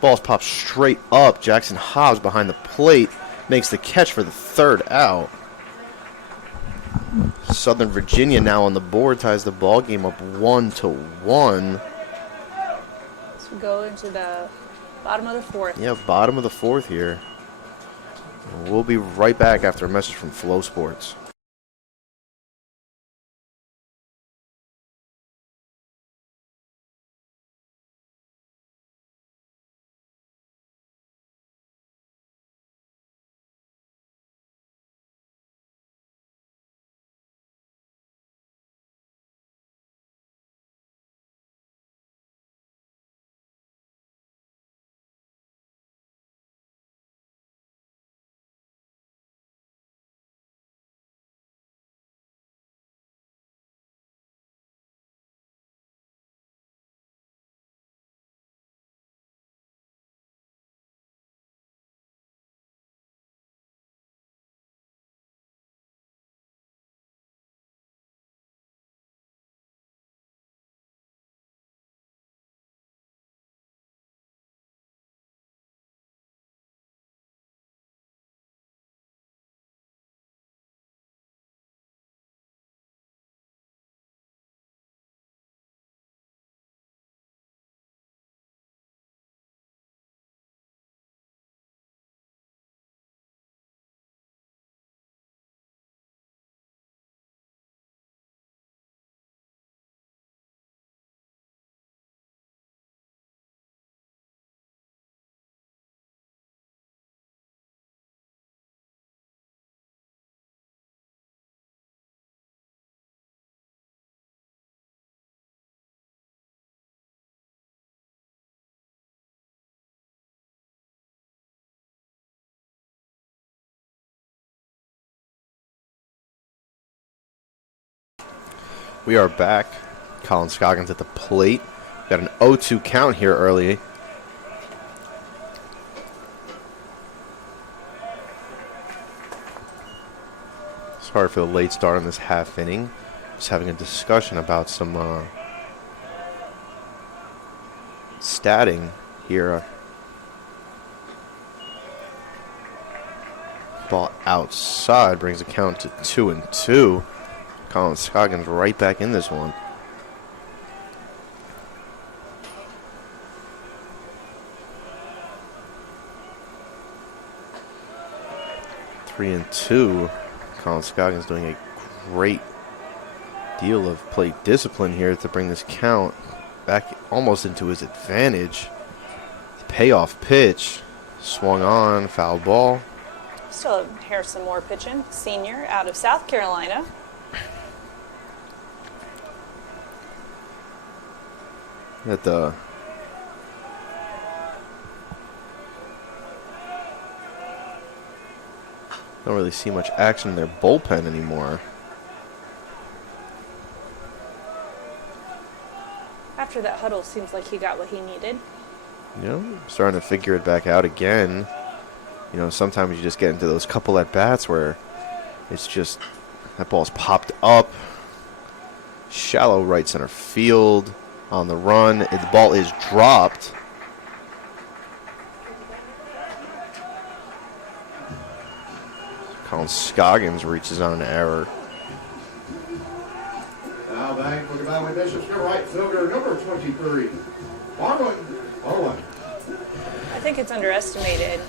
Ball's popped straight up. Jackson Hobbs behind the plate makes the catch for the 3rd out. Southern Virginia now on the board, ties the ball game up 1-1. So we go into the bottom of the 4th. Yeah, bottom of the 4th here. We'll be right back after a message from Flow Sports. We are back. Colin Scoggins at the plate. Got an 0-2 count here early. Sorry for the late start on this half inning. Just having a discussion about some statting here. Ball outside brings the count to 2-2. Colin Scoggins right back in this one. Three and two. Colin Scoggins doing a great deal of plate discipline here to bring this count back almost into his advantage. Payoff pitch. Swung on, foul ball. Still have Harrison Moore pitching, senior out of South Carolina. At the don't really see much action in their bullpen anymore. After that huddle, seems like he got what he needed. You know, starting to figure it back out again. You know, sometimes you just get into those couple at bats where it's just that ball's popped up. Shallow right center field on the run. The ball is dropped. Colin Scoggins reaches on an error. Now back for the Valley Bishops, your right fielder, number 23, Marlon Bowen. I think it's underestimated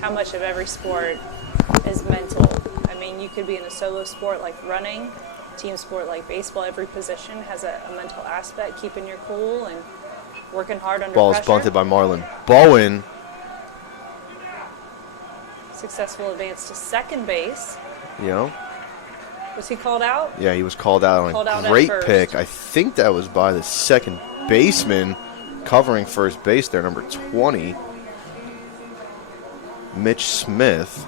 how much of every sport is mental. I mean, you could be in a solo sport like running, team sport like baseball. Every position has a mental aspect, keeping your cool and working hard under Ball is pressure. bunted by Marlon Bowen. Successful advance to second base. You know, Was he called out? yeah, he was called out on Called out a at great first. pick. I think that was by the second baseman covering first base there, number 20, Mitch Smith.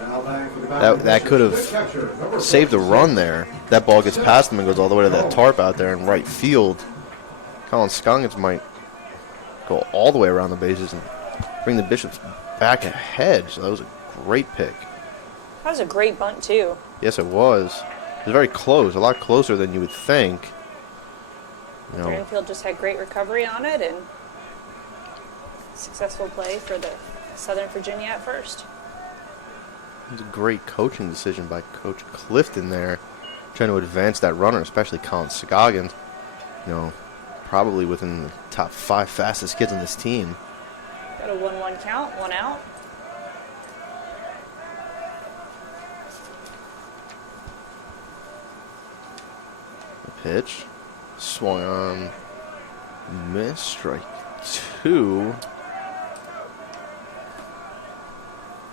Now back for the Valley That could Bishops, have good catcher, number saved a 46. run there. That ball gets past him and goes all the way to that tarp out there in right field. Colin Scoggins might go all the way around the bases and bring the Bishops back ahead. So that was a great pick. That was a great bunt, too. Yes, it was. It was very close, a lot closer than you would think. You know, Greenfield just had great recovery on it and successful play for the Southern Virginia at first. it was a great coaching decision by Coach Clifton there, trying to advance that runner, especially Colin Scoggins. You know, probably within the top 5 fastest kids on this team. Got a 1-1 count, 1 out. Pitch. Swung on. Miss. Strike 2.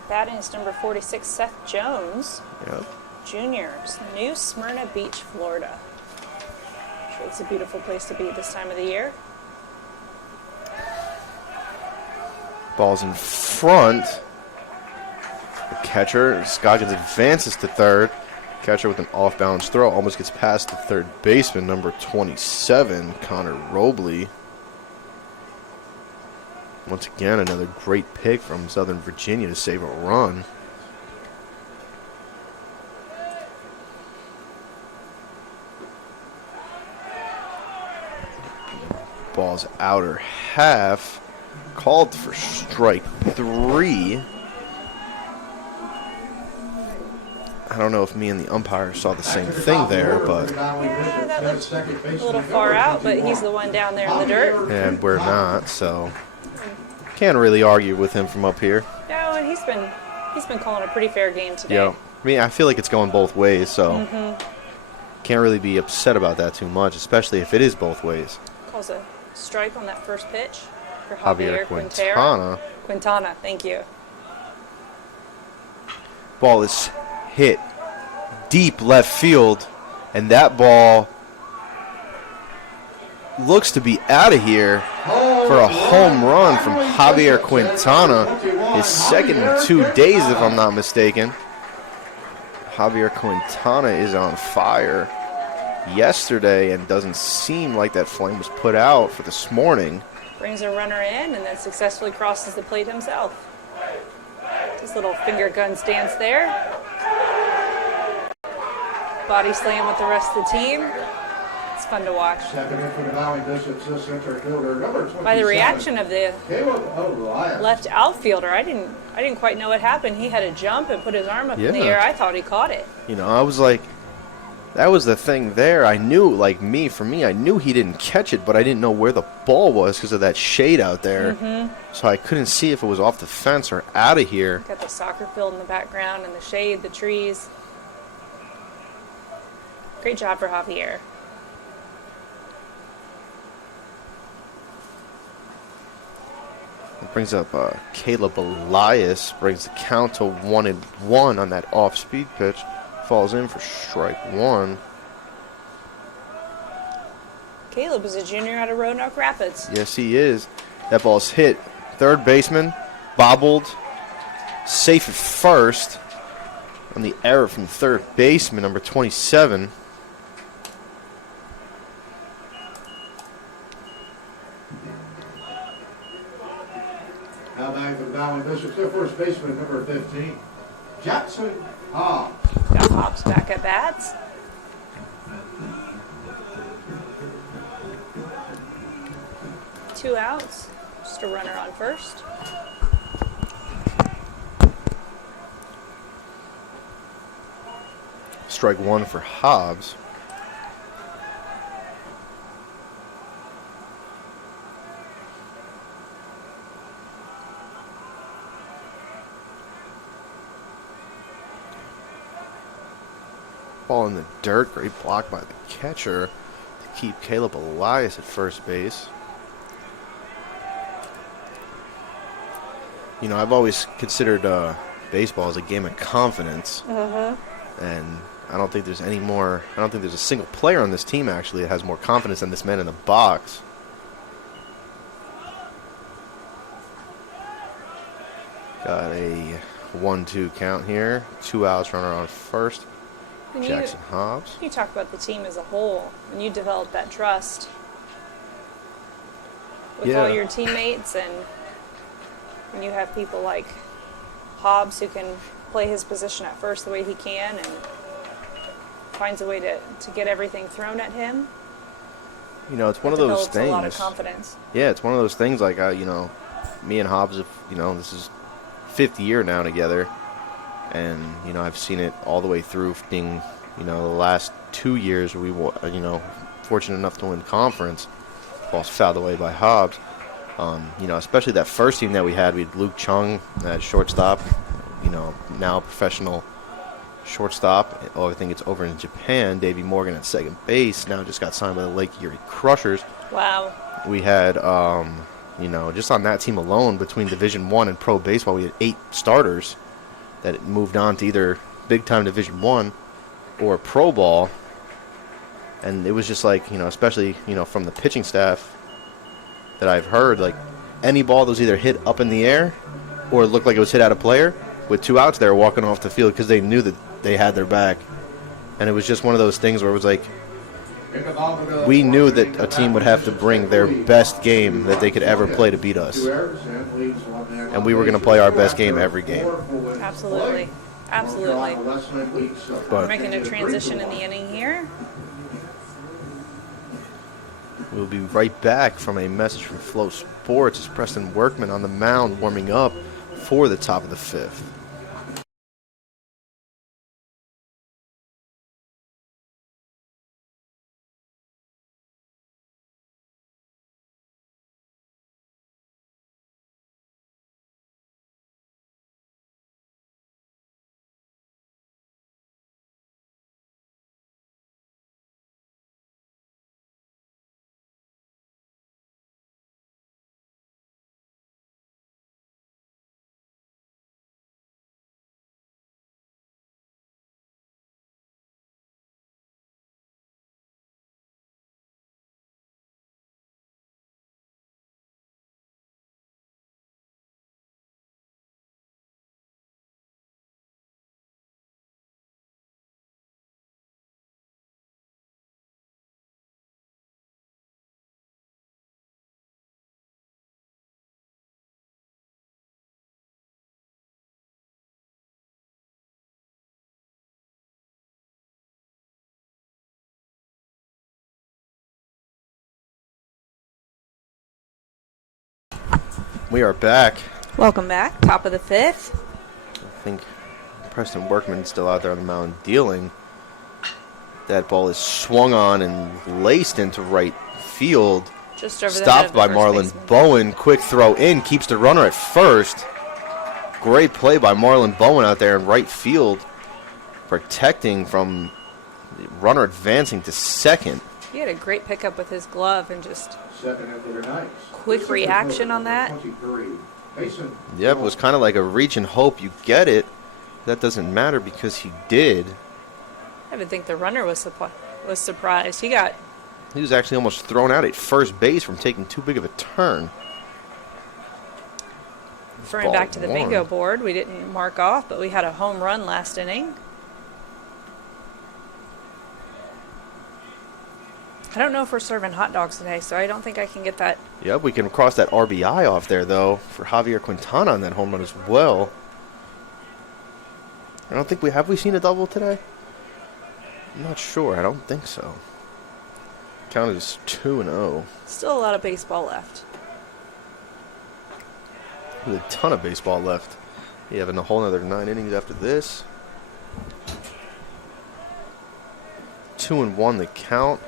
Batting is number 46, Seth Jones, Yep. Jr., New Smyrna Beach, Florida. Sure, it's a beautiful place to be at this time of the year. Ball's in front. The catcher, Scoggins, advances to third. Catcher with an off-balance throw almost gets past the third baseman, number 27, Connor Robley. Once again, another great pick from Southern Virginia to save a run. Ball's outer half. Called for strike 3. I don't know if me and the umpire saw the same thing there, but Yeah, that looked a little far out, but he's the one down there in the dirt. and we're not, so can't really argue with him from up here. No, and he's been calling a pretty fair game today. Yeah, I mean, I feel like it's going both ways, so can't really be upset about that too much, especially if it is both ways. Calls a strike on that first pitch for Javier Javier Quintana. Quintana. Quintana, thank you. Ball is hit deep left field, and that ball looks to be out of here for a home run from Javier Quintana. His second in 2 days, if I'm not mistaken. Javier Quintana is on fire yesterday and doesn't seem like that flame was put out for this morning. Brings a runner in and then successfully crosses the plate himself. His little finger gun stance there. Body slam with the rest of the team. It's fun to watch. Stepping in for the Valley Bishops, this center fielder, number 27. By the reaction of the Caleb Elias. left outfielder, I didn't quite know what happened. He had to jump and put his arm up in the Yeah. air. I thought he caught it. You know, I was like, that was the thing there. I knew, like for me, I knew he didn't catch it, but I didn't know where the ball was because of that shade out there. So I couldn't see if it was off the fence or out of here. Got the soccer field in the background and the shade, the trees. Great job for Javier. It brings up Caleb Elias, brings the count to 1-1 on that off-speed pitch. Falls in for strike one. Caleb is a junior out of Roanoke Rapids. Yes, he is. That ball's hit. Third baseman, bobbled, safe at first on the error from third baseman, number 27. Now back to the Valley Bishops, their first baseman, number 15, Jackson Hobbs. Got Hobbs back at bats. Two outs. Just a runner on first. Strike one for Hobbs. Ball in the dirt. Great block by the catcher to keep Caleb Elias at first base. You know, I've always considered baseball as a game of confidence. And I don't think there's any more. I don't think there's a single player on this team actually that has more confidence than this man in the box. Got a 1-2 count here. 2 outs, runner on first. And Jackson Hobbs. You talk about the team as a whole, and you develop that trust with all your teammates, and when you have people like Hobbs who can play his position at first the way he can and finds a way to get everything thrown at him. You know, it's one of those develops things. a lot of confidence. Yeah, it's one of those things like, you know, me and Hobbs, this is 5th year now together. And, you know, I've seen it all the way through being, you know, the last 2 years we were, you know, fortunate enough to win conference. Ball's fouled away by Hobbs. You know, especially that first team that we had Luke Chung at shortstop, you know, now professional shortstop. Oh, I think it's over in Japan. Davey Morgan at second base. Now just got signed by the Lake Erie Crushers. Wow. We had, you know, just on that team alone, between Division I and pro baseball, we had 8 starters that moved on to either big-time Division I or pro ball. And it was just like, you know, especially, you know, from the pitching staff that I've heard, like, any ball that was either hit up in the air or it looked like it was hit at a player, with 2 outs, they were walking off the field because they knew that they had their back. And it was just one of those things where it was like, we knew that a team would have to bring their best game that they could ever play to beat us. And we were going to play our best game every game. Absolutely. Absolutely. We're But making a transition in the inning here. we'll be right back from a message from Flow Sports as Preston Workman on the mound warming up for the top of the 5th. We are back. Welcome back. Top of the 5th. I think Preston Workman's still out there on the mound dealing. That ball is swung on and laced into right field. Just over the head Stopped of the by first Marlon baseman. Bowen. Quick throw in. Keeps the runner at first. Great play by Marlon Bowen out there in right field. Protecting from, The runner advancing to second. He had a great pickup with his glove and just Second and for tonight. quick reaction on that. 23. Mason. Yep, it was kind of like a reach and hope you get it. That doesn't matter because he did. I would think the runner was surprised. He was actually almost thrown out at first base from taking too big of a turn. referring back to the bingo board. We didn't mark off, but we had a home run last inning. I don't know if we're serving hot dogs today, so I don't think I can get that. Yep, we can cross that RBI off there, though, for Javier Quintana on that home run as well. I don't think have we seen a double today? I'm not sure. I don't think so. Count is 2-0. Still a lot of baseball left. With a ton of baseball left. You have a whole another 9 innings after this. 2-1 the count.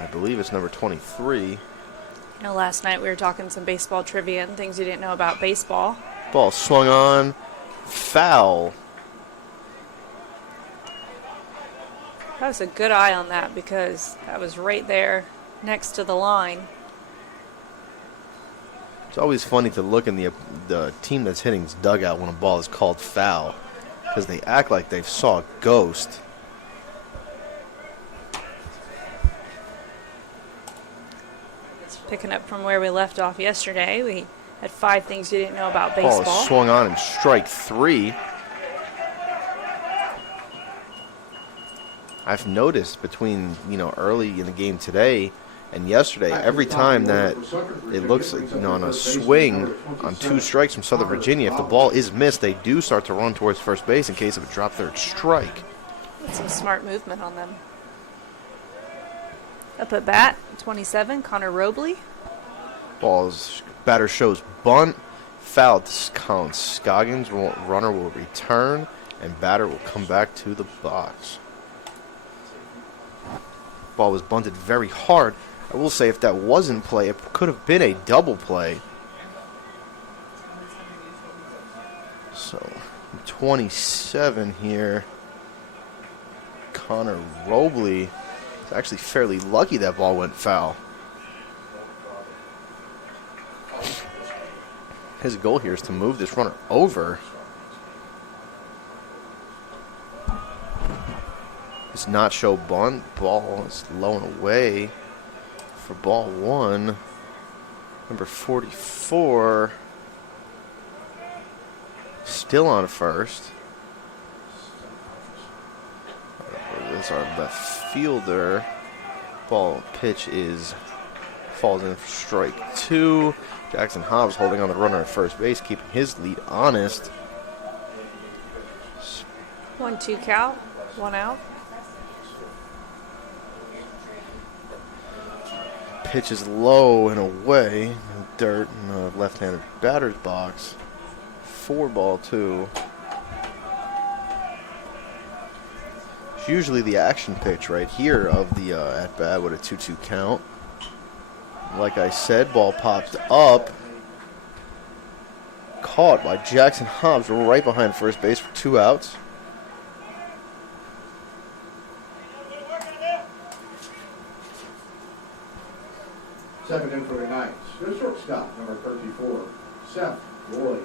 I believe it's number 23. You know, last night we were talking some baseball trivia and things you didn't know about baseball. Ball swung on. Foul. That was a good eye on that because that was right there next to the line. It's always funny to look in the team that's hitting's dugout when a ball is called foul because they act like they saw a ghost. Picking up from where we left off yesterday, we had 5 things you didn't know about baseball. Ball is swung on and strike 3. I've noticed between, early in the game today and yesterday, every time that it looks like, on a swing on 2 strikes from Southern Virginia, if the ball is missed, they do start to run towards first base in case of a drop third strike. That's some smart movement on them. Up at bat, 27, Connor Robley. Batter shows bunt. Foul to Colin Scoggins. Runner will return, and batter will come back to the box. Ball was bunted very hard. I will say if that wasn't play, it could have been a double play. So, 27 here. Connor Robley is actually fairly lucky that ball went foul. His goal here is to move this runner over. Does not show bunt. Ball is low and away for ball 1. Number 44. Still on first. This is our left fielder. Ball pitch falls in for strike 2. Jackson Hobbs holding on the runner at first base, keeping his lead honest. 1-2 count, 1 out. Pitch is low and away. Dirt in the left-handed batter's box. 4-2. It's usually the action pitch right here of the at-bat with a 2-2 count. Like I said, ball popped up. Caught by Jackson Hobbs right behind first base for 2 outs. Second in for the Knights. Their shortstop, number 34, Seth Lloyd.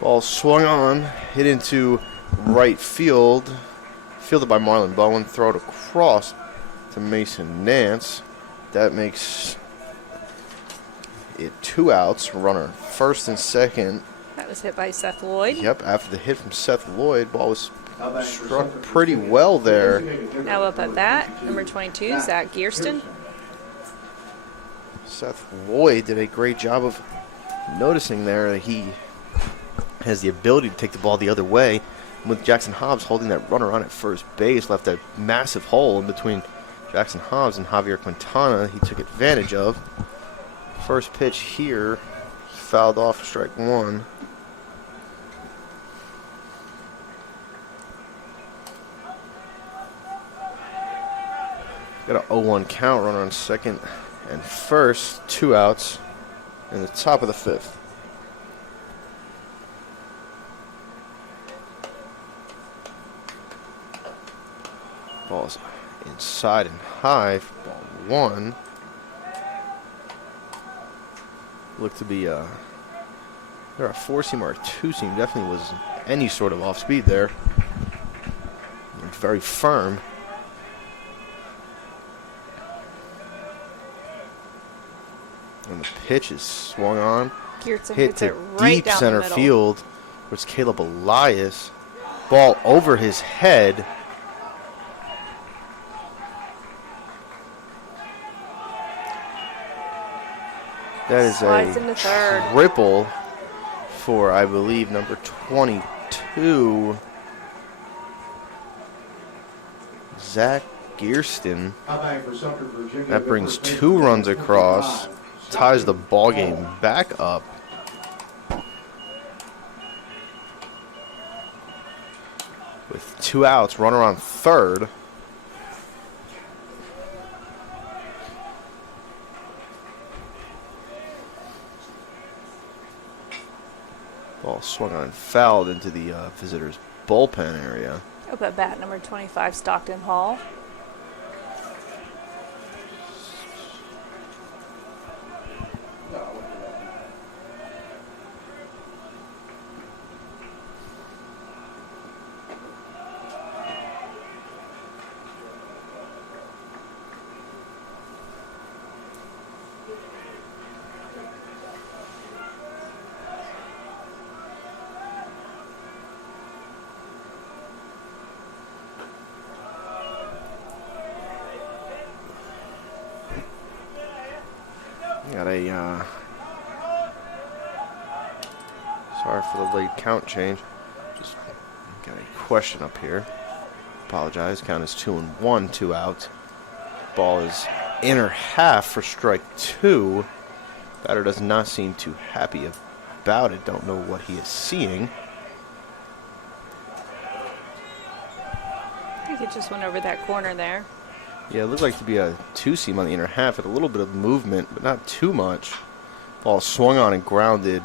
Ball swung on, hit into right field. Fielded by Marlon Bowen. Throw it across to Mason Nance. That makes it 2 outs. Runner first and second. That was hit by Seth Lloyd. Yep, after the hit from Seth Lloyd, ball was struck pretty well there. Now up at bat, number 22, Zach Gearston. Seth Lloyd did a great job of noticing there that he has the ability to take the ball the other way. And with Jackson Hobbs holding that runner on at first base, left a massive hole in between Jackson Hobbs and Javier Quintana. He took advantage of. First pitch here, fouled off, strike 1. Got a 0-1 count, runner on second and first, 2 outs in the top of the 5th. Ball's inside and high for ball 1. Looked to be either a 4-seam or a 2-seam. Definitely was any sort of off speed there. Very firm. And the pitch is swung on. Geertsen Hit hits to it right deep down center the middle. field. Where's Caleb Elias? Ball over his head. That is Slides into third. a triple for, I believe, number 22, Zach Gearston. That brings 2 runs across, ties the ball game back up. With 2 outs, runner on third. Ball swung on and fouled into the visitors' bullpen area. Up at bat number 25, Stockton Hall. Got a, sorry for the late count change. Just got a question up here. Apologize. Count is 2-1, 2 outs. Ball is inner half for strike 2. Batter does not seem too happy about it. Don't know what he is seeing. I think it just went over that corner there. Yeah, it looked like to be a 2-seam on the inner half with a little bit of movement, but not too much. Ball swung on and grounded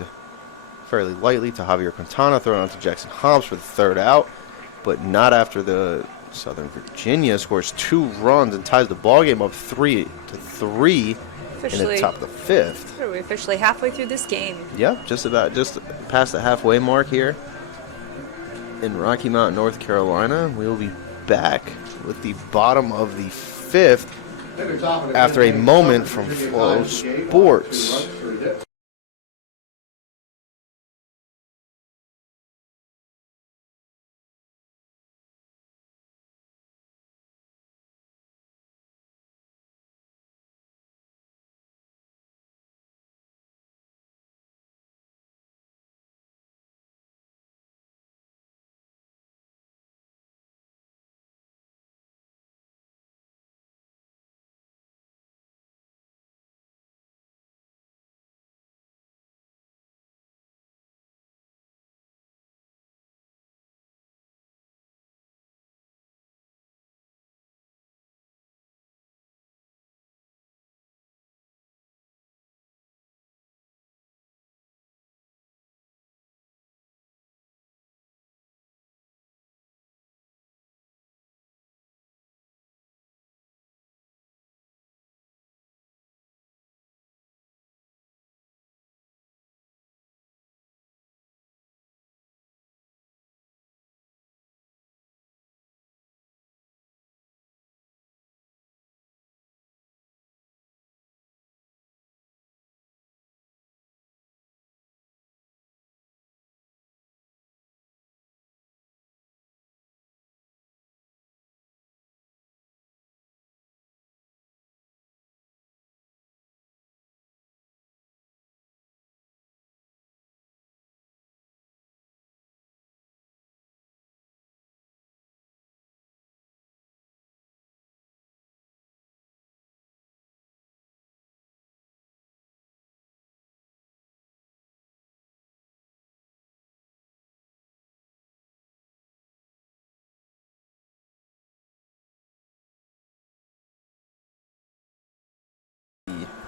fairly lightly to Javier Quintana, thrown on to Jackson Hobbs for the 3rd out, but not after the Southern Virginia scores 2 runs and ties the ball game up 3-3 in the top of the 5th. We're officially halfway through this game. Yep, just past the halfway mark here in Rocky Mount, North Carolina. We'll be back with the bottom of the 5th after a moment from Flow Sports.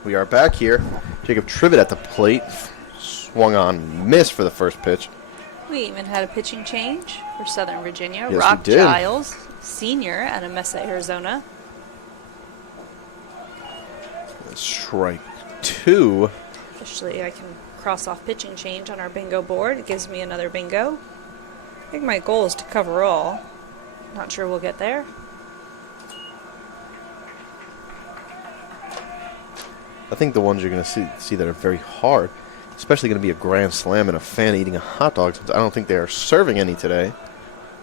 We are back here. Jacob Trivett at the plate. Swung on, miss for the first pitch. We even had a pitching change for Southern Virginia. Yes, we Rock did. Giles, senior out of Mesa, Arizona. Strike 2. Officially, I can cross off pitching change on our bingo board. It gives me another bingo. I think my goal is to cover all. Not sure we'll get there. I think the ones you're going to see that are very hard, especially going to be a grand slam and a fan eating a hot dog. Since I don't think they are serving any today,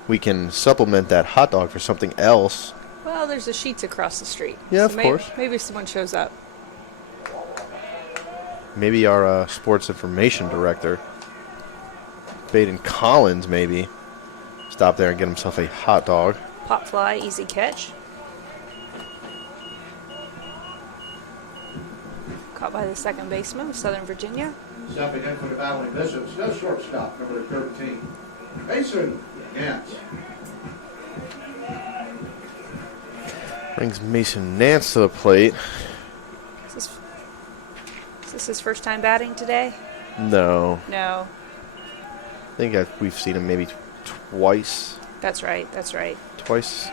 we can supplement that hot dog for something else. Well, there's a Sheets across the street. Yeah, so of course. Maybe someone shows up. Maybe our sports information director, Baden Collins, maybe stop there and get himself a hot dog. Pop fly, easy catch. Caught by the second baseman of Southern Virginia. Stepping in for the Battling Bishops, no shortstop, number 13, Mason Nance. Brings Mason Nance to the plate. Is this his first time batting today? No. No. I think we've seen him maybe twice. That's right. That's right. Twice,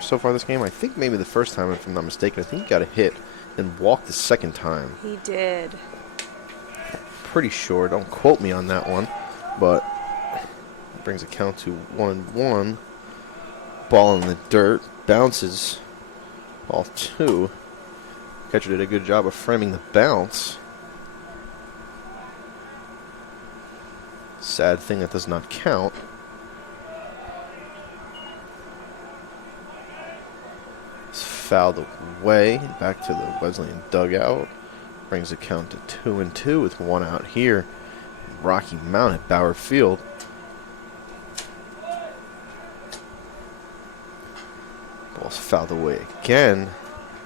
so far this game. I think maybe the first time, if I'm not mistaken, I think he got a hit and walked the second time. He did. Pretty sure. Don't quote me on that one. But brings a count to 1-1. Ball in the dirt. Bounces. Ball 2. Catcher did a good job of framing the bounce. Sad thing that does not count. It's fouled away. Back to the Wesleyan dugout. Brings the count to 2-2 with 1 out here. Rocky Mount at Bauer Field. Ball's fouled away again.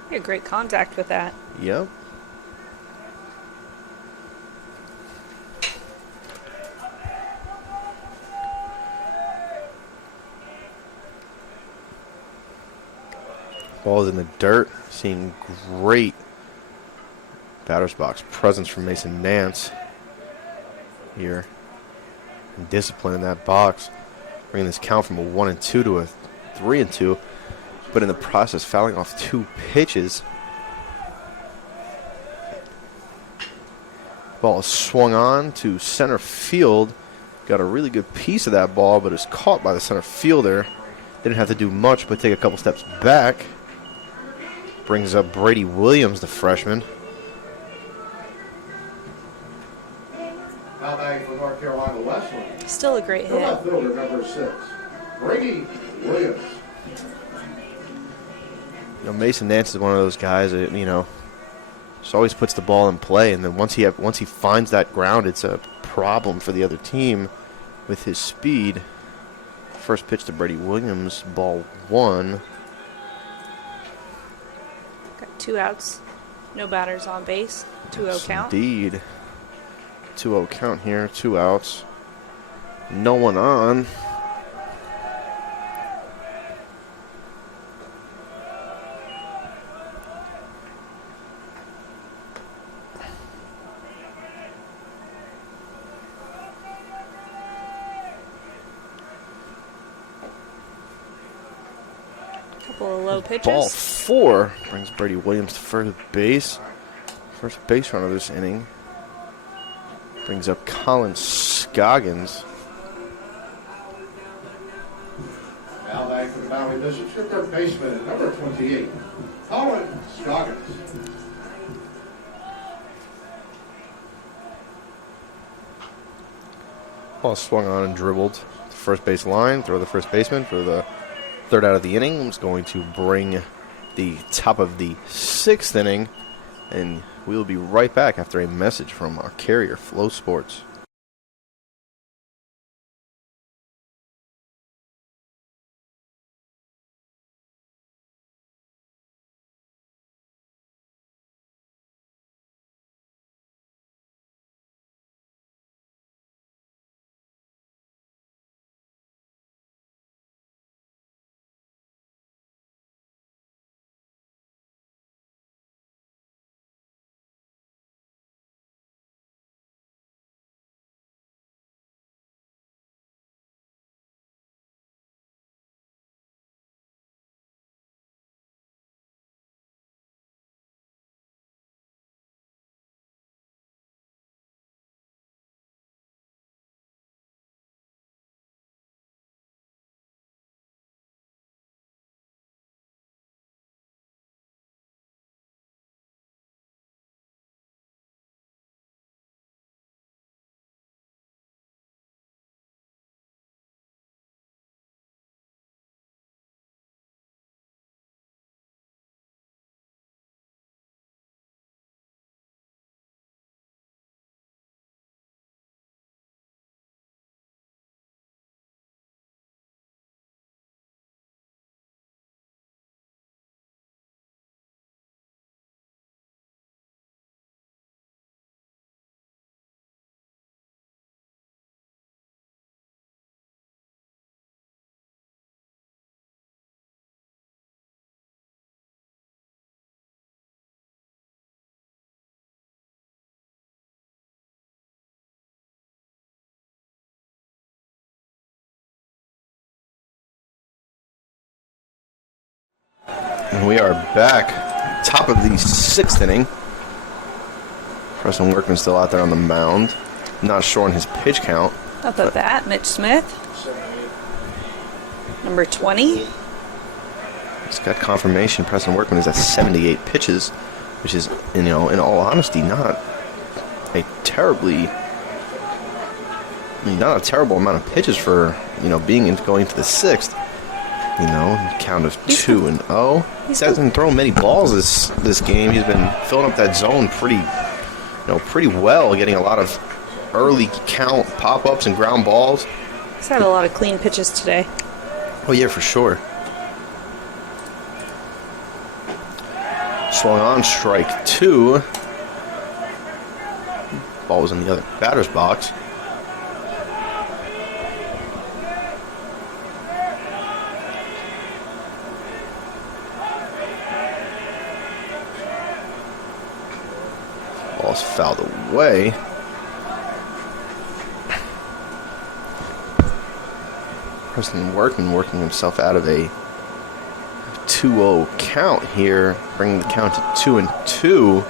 He had great contact with that. Yep. Ball is in the dirt. Seeing great batter's box presence from Mason Nance here. And discipline in that box. Bringing this count from a 1-2 to a 3-2. But in the process, fouling off 2 pitches. Ball is swung on to center field. Got a really good piece of that ball, but is caught by the center fielder. Didn't have to do much but take a couple steps back. Brings up Brady Williams, the freshman. Now back for North Carolina Wesleyan. Still a great The hit. left fielder, number 6, Brady Williams. Mason Nance is one of those guys that, just always puts the ball in play, and then once he finds that ground, it's a problem for the other team with his speed. First pitch to Brady Williams, ball 1. Got 2 outs. No batters on base. 2-0 count. Indeed. 2-0 count here, 2 outs. No one on. Couple of low pitches. Ball 4 brings Brady Williams to first base. First base runner this inning. Brings up Colin Scoggins. Now back for the Valley Bishops, your third baseman, number 28, Colin Scoggins. Ball swung on and dribbled to the first base line. Throw the first baseman for the 3rd out of the inning. It's going to bring the top of the 6th inning. And we'll be right back after a message from our carrier, Flow Sports. And we are back, top of the 6th inning. Preston Workman still out there on the mound. Not sure on his pitch count. Up at bat, Mitch Smith. Number 20. Just got confirmation Preston Workman is at 78 pitches, which is, in all honesty, not a terrible amount of pitches for, going to the 6th. Count of 2-0. He hasn't thrown many balls this game. He's been filling up that zone pretty well, getting a lot of early count pop-ups and ground balls. He's had a lot of clean pitches today. Oh yeah, for sure. Swung on, strike 2. Ball was in the other batter's box. Ball's fouled away. Preston Workman working himself out of a 2-0 count here, bringing the count to 2-2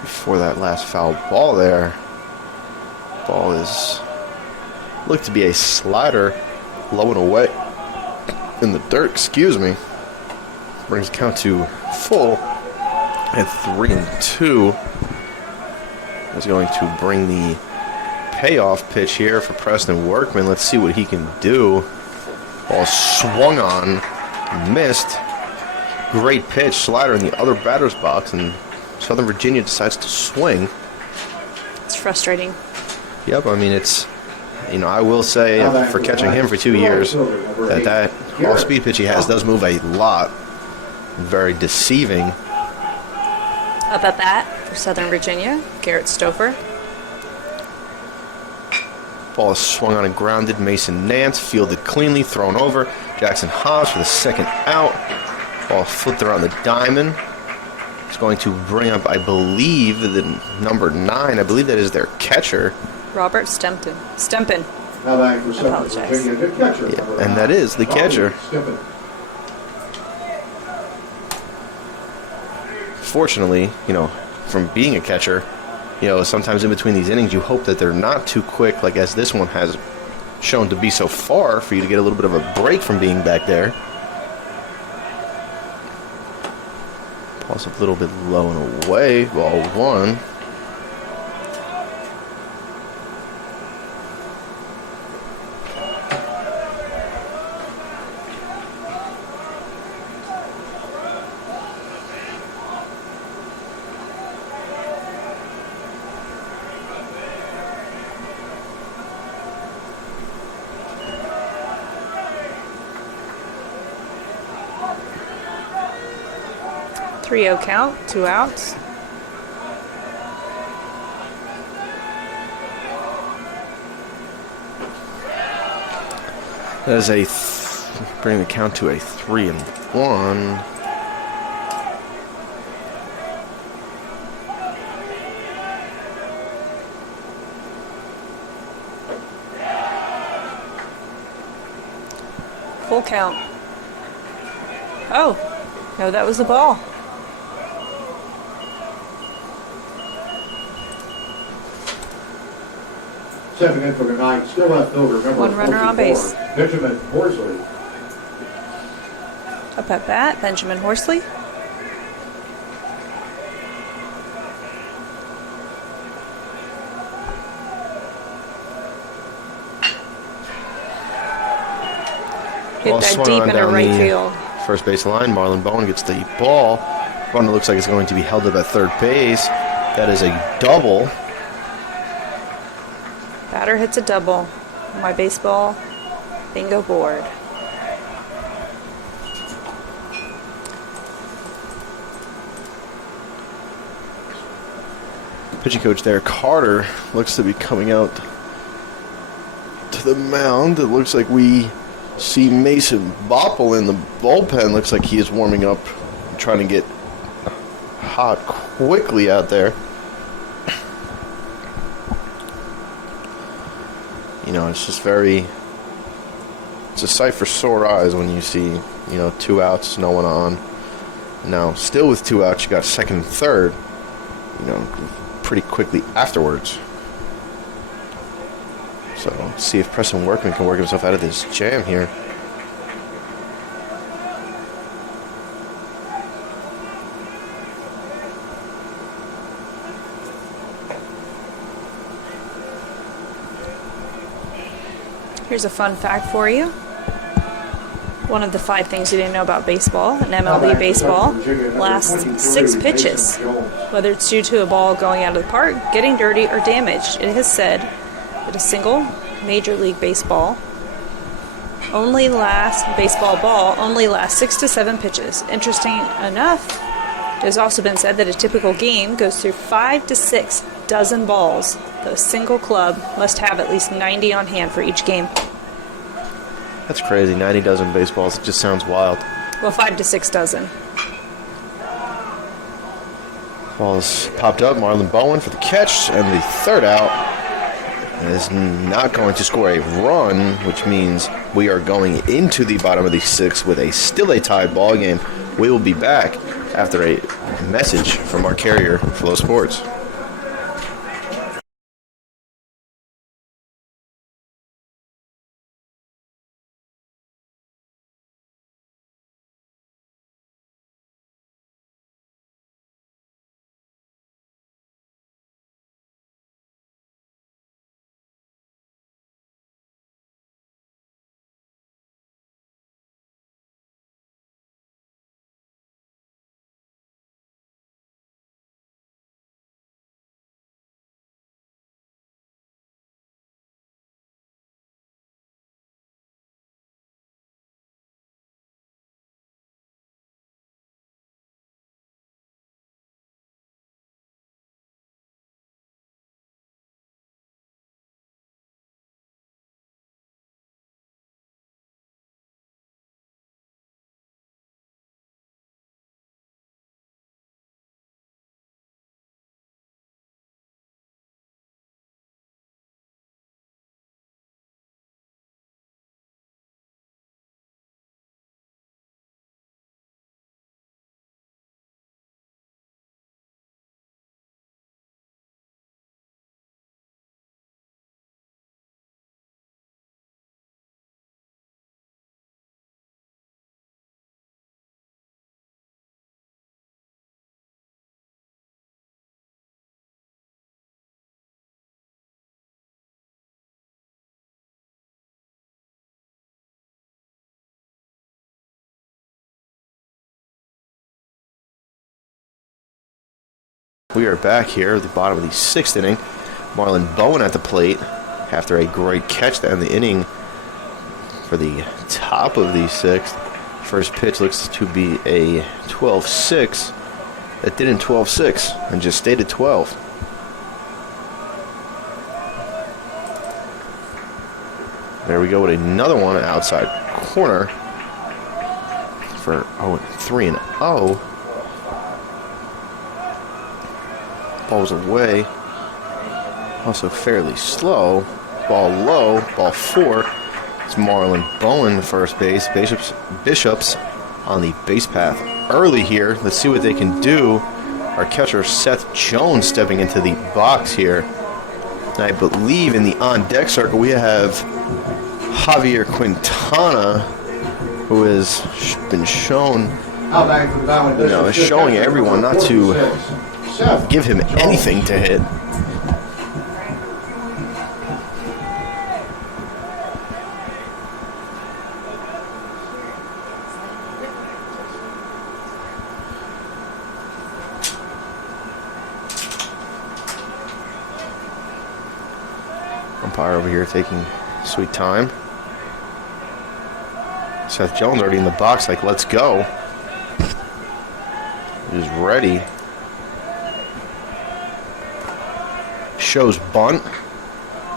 before that last foul ball there. Ball is looked to be a slider, low and away in the dirt, brings the count to full at 3-2. Is going to bring the payoff pitch here for Preston Workman. Let's see what he can do. Ball swung on, missed. Great pitch, slider in the other batter's box, and Southern Virginia decides to swing. It's frustrating. Yep, I mean, it's, I will say for catching him for 2 years, that off-speed pitch he has does move a lot. Very deceiving. Up at bat for Southern Virginia, Garrett Stouffer. Ball is swung on and grounded. Mason Nance fielded cleanly, thrown over. Jackson Hobbs for the second out. Ball flipped around the diamond. It's going to bring up, I believe, the number 9. I believe that is their catcher. Robert Stempin. Now back for Southern Apologize. Virginia, the catcher. Yeah, and that is the catcher. Stempin. Fortunately, from being a catcher, sometimes in between these innings, you hope that they're not too quick, like as this one has shown to be so far, for you to get a little bit of a break from being back there. Ball's a little bit low and away. Ball 1. Three-0 count, 2 outs. That is bring the count to a 3-1. Full count. Oh, no, that was the ball. Stepping in for the night, still left over. Number One runner on 44, base. Benjamin Horsley. Up at bat, Benjamin Horsley. Hit Ball that swung deep on into down right the field. First base line. Marlon Bowen gets the ball. Runner looks like it's going to be held up at third base. That is a double. Batter hits a double on my baseball bingo board. Pitching coach there, Carter, looks to be coming out to the mound. It looks like we see Mason Bopple in the bullpen. Looks like he is warming up, trying to get hot quickly out there. It's just it's a sight for sore eyes when you see, 2 outs, no one on. Now, still with 2 outs, you got second and third, pretty quickly afterwards. So, let's see if Preston Workman can work himself out of this jam here. Here's a fun fact for you. One of the 5 things you didn't know about baseball, in MLB baseball, lasts 6 pitches. Whether it's due to a ball going out of the park, getting dirty, or damaged, it has said that a single Major League Baseball baseball ball only lasts 6 to 7 pitches. Interesting enough, it has also been said that a typical game goes through 5 to 6 dozen balls. A single club must have at least 90 on hand for each game. That's crazy. 90 dozen baseballs. It just sounds wild. Well, 5 to 6 dozen. Ball's popped up. Marlon Bowen for the catch, and the third out is not going to score a run, which means we are going into the bottom of the 6th with still a tied ball game. We will be back after a message from our carrier, Flow Sports. We are back here at the bottom of the 6th inning. Marlon Bowen at the plate after a great catch to end the inning for the top of the 6th. First pitch looks to be a 12-6. That didn't 12-6 and just stayed at 12. There we go with another one outside corner for 3-0. Ball's away. Also fairly slow. Ball low. Ball 4. It's Marlon Bowen, first base. Bishops on the base path early here. Let's see what they can do. Our catcher, Seth Jones, stepping into the box here. And I believe in the on-deck circle we have Javier Quintana, who has been shown, is showing everyone not to give him anything to hit. Umpire over here taking sweet time. Seth Jones already in the box, like, let's go. He's ready. Shows bunt.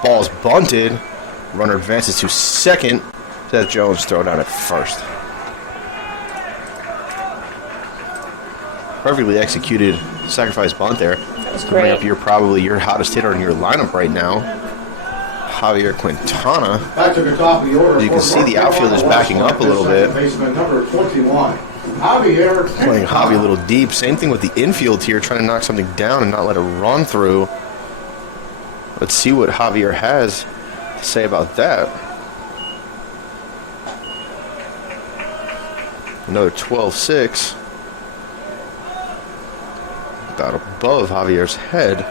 Ball's bunted. Runner advances to second. Seth Jones thrown out at first. Perfectly executed sacrifice bunt there. That was Coming great. up, you're probably your hottest hitter in your lineup right now, Javier Quintana. Back to the top of the order. You can see the outfielders backing up a little bit. Baseman number 21. Javier. Playing Javi a little deep. Same thing with the infield here, trying to knock something down and not let it run through. Let's see what Javier has to say about that. Another 12-6. About above Javier's head.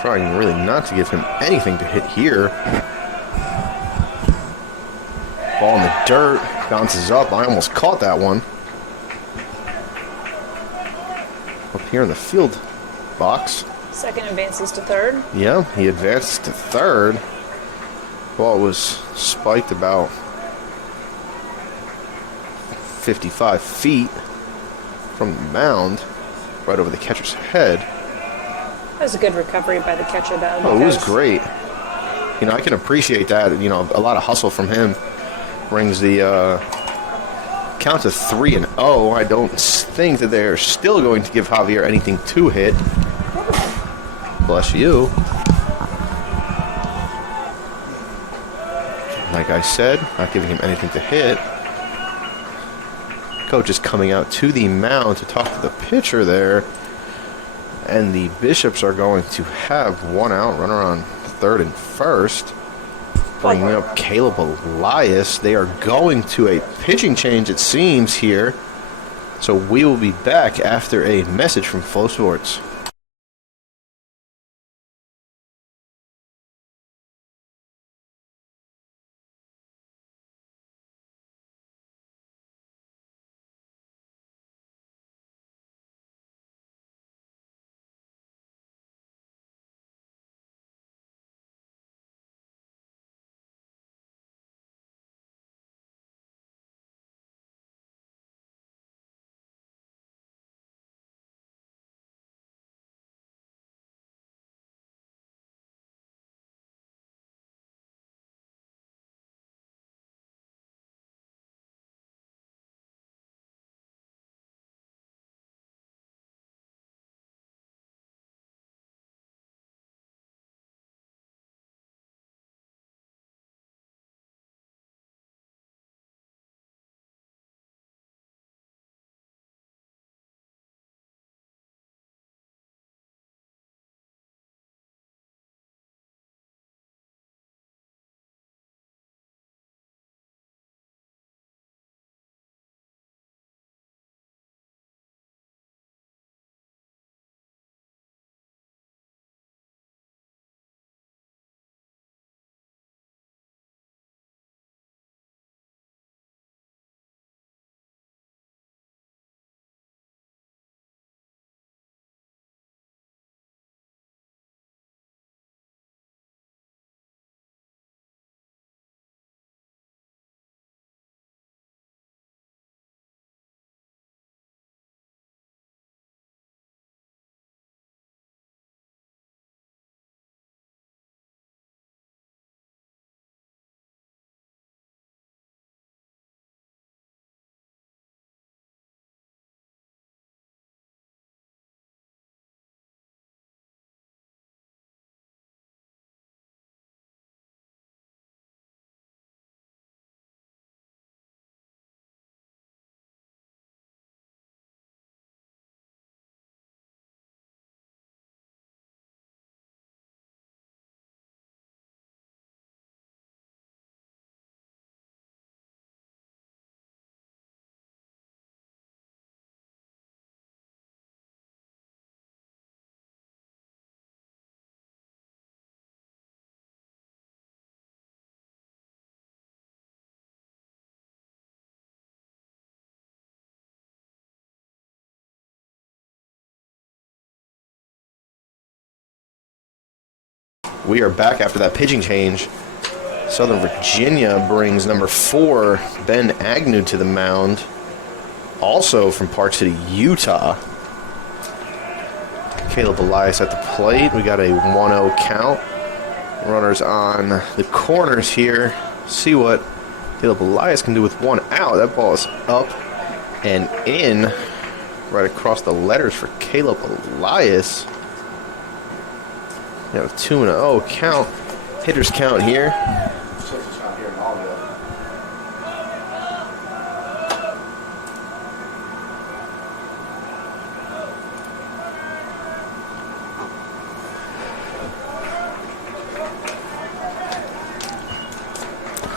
Trying really not to give him anything to hit here. Ball in the dirt. Bounces up. I almost caught that one. Up here in the field box. Second advances to third. Yeah, he advances to third. Ball was spiked about 55 feet from the mound, right over the catcher's head. That was a good recovery by the catcher, though. Oh, it was great. You know, I can appreciate that. You know, a lot of hustle from him brings the count to 3-0. I don't think that they're still going to give Javier anything to hit. Bless you. Like I said, not giving him anything to hit. Coach is coming out to the mound to talk to the pitcher there. And the Bishops are going to have one out, runner on third and first. Bringing up Caleb Elias. They are going to a pitching change, it seems, here. So we will be back after a message from Flow Sports. We are back after that pitching change. Southern Virginia brings number 4, Ben Agnew, to the mound. Also from Park City, Utah. Caleb Elias at the plate. We got a 1-0 count. Runners on the corners here. See what Caleb Elias can do with one out. That ball is up and in. Right across the letters for Caleb Elias. We have a 2-0 count. Hitters count here.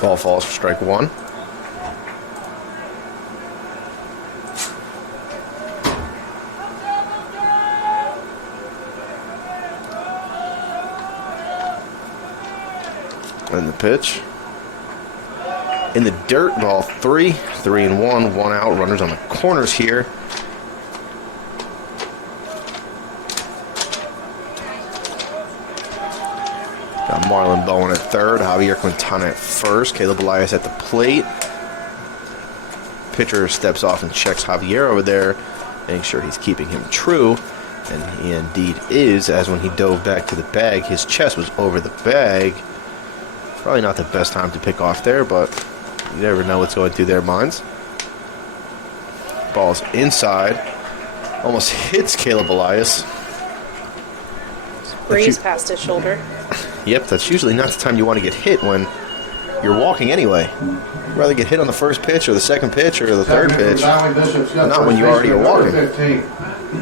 Ball falls for strike one. And the pitch. In the dirt, ball 3, 3-1, one out. Runners on the corners here. Got Marlon Bowen at third, Javier Quintana at first, Caleb Elias at the plate. Pitcher steps off and checks Javier over there, making sure he's keeping him true. And he indeed is, as when he dove back to the bag, his chest was over the bag. Probably not the best time to pick off there, but you never know what's going through their minds. Ball's inside. Almost hits Caleb Elias. Breeze past his shoulder. Yep, that's usually not the time you want to get hit when you're walking anyway. You'd rather get hit on the first pitch or the second pitch or the third pitch, not when you already are walking. 15,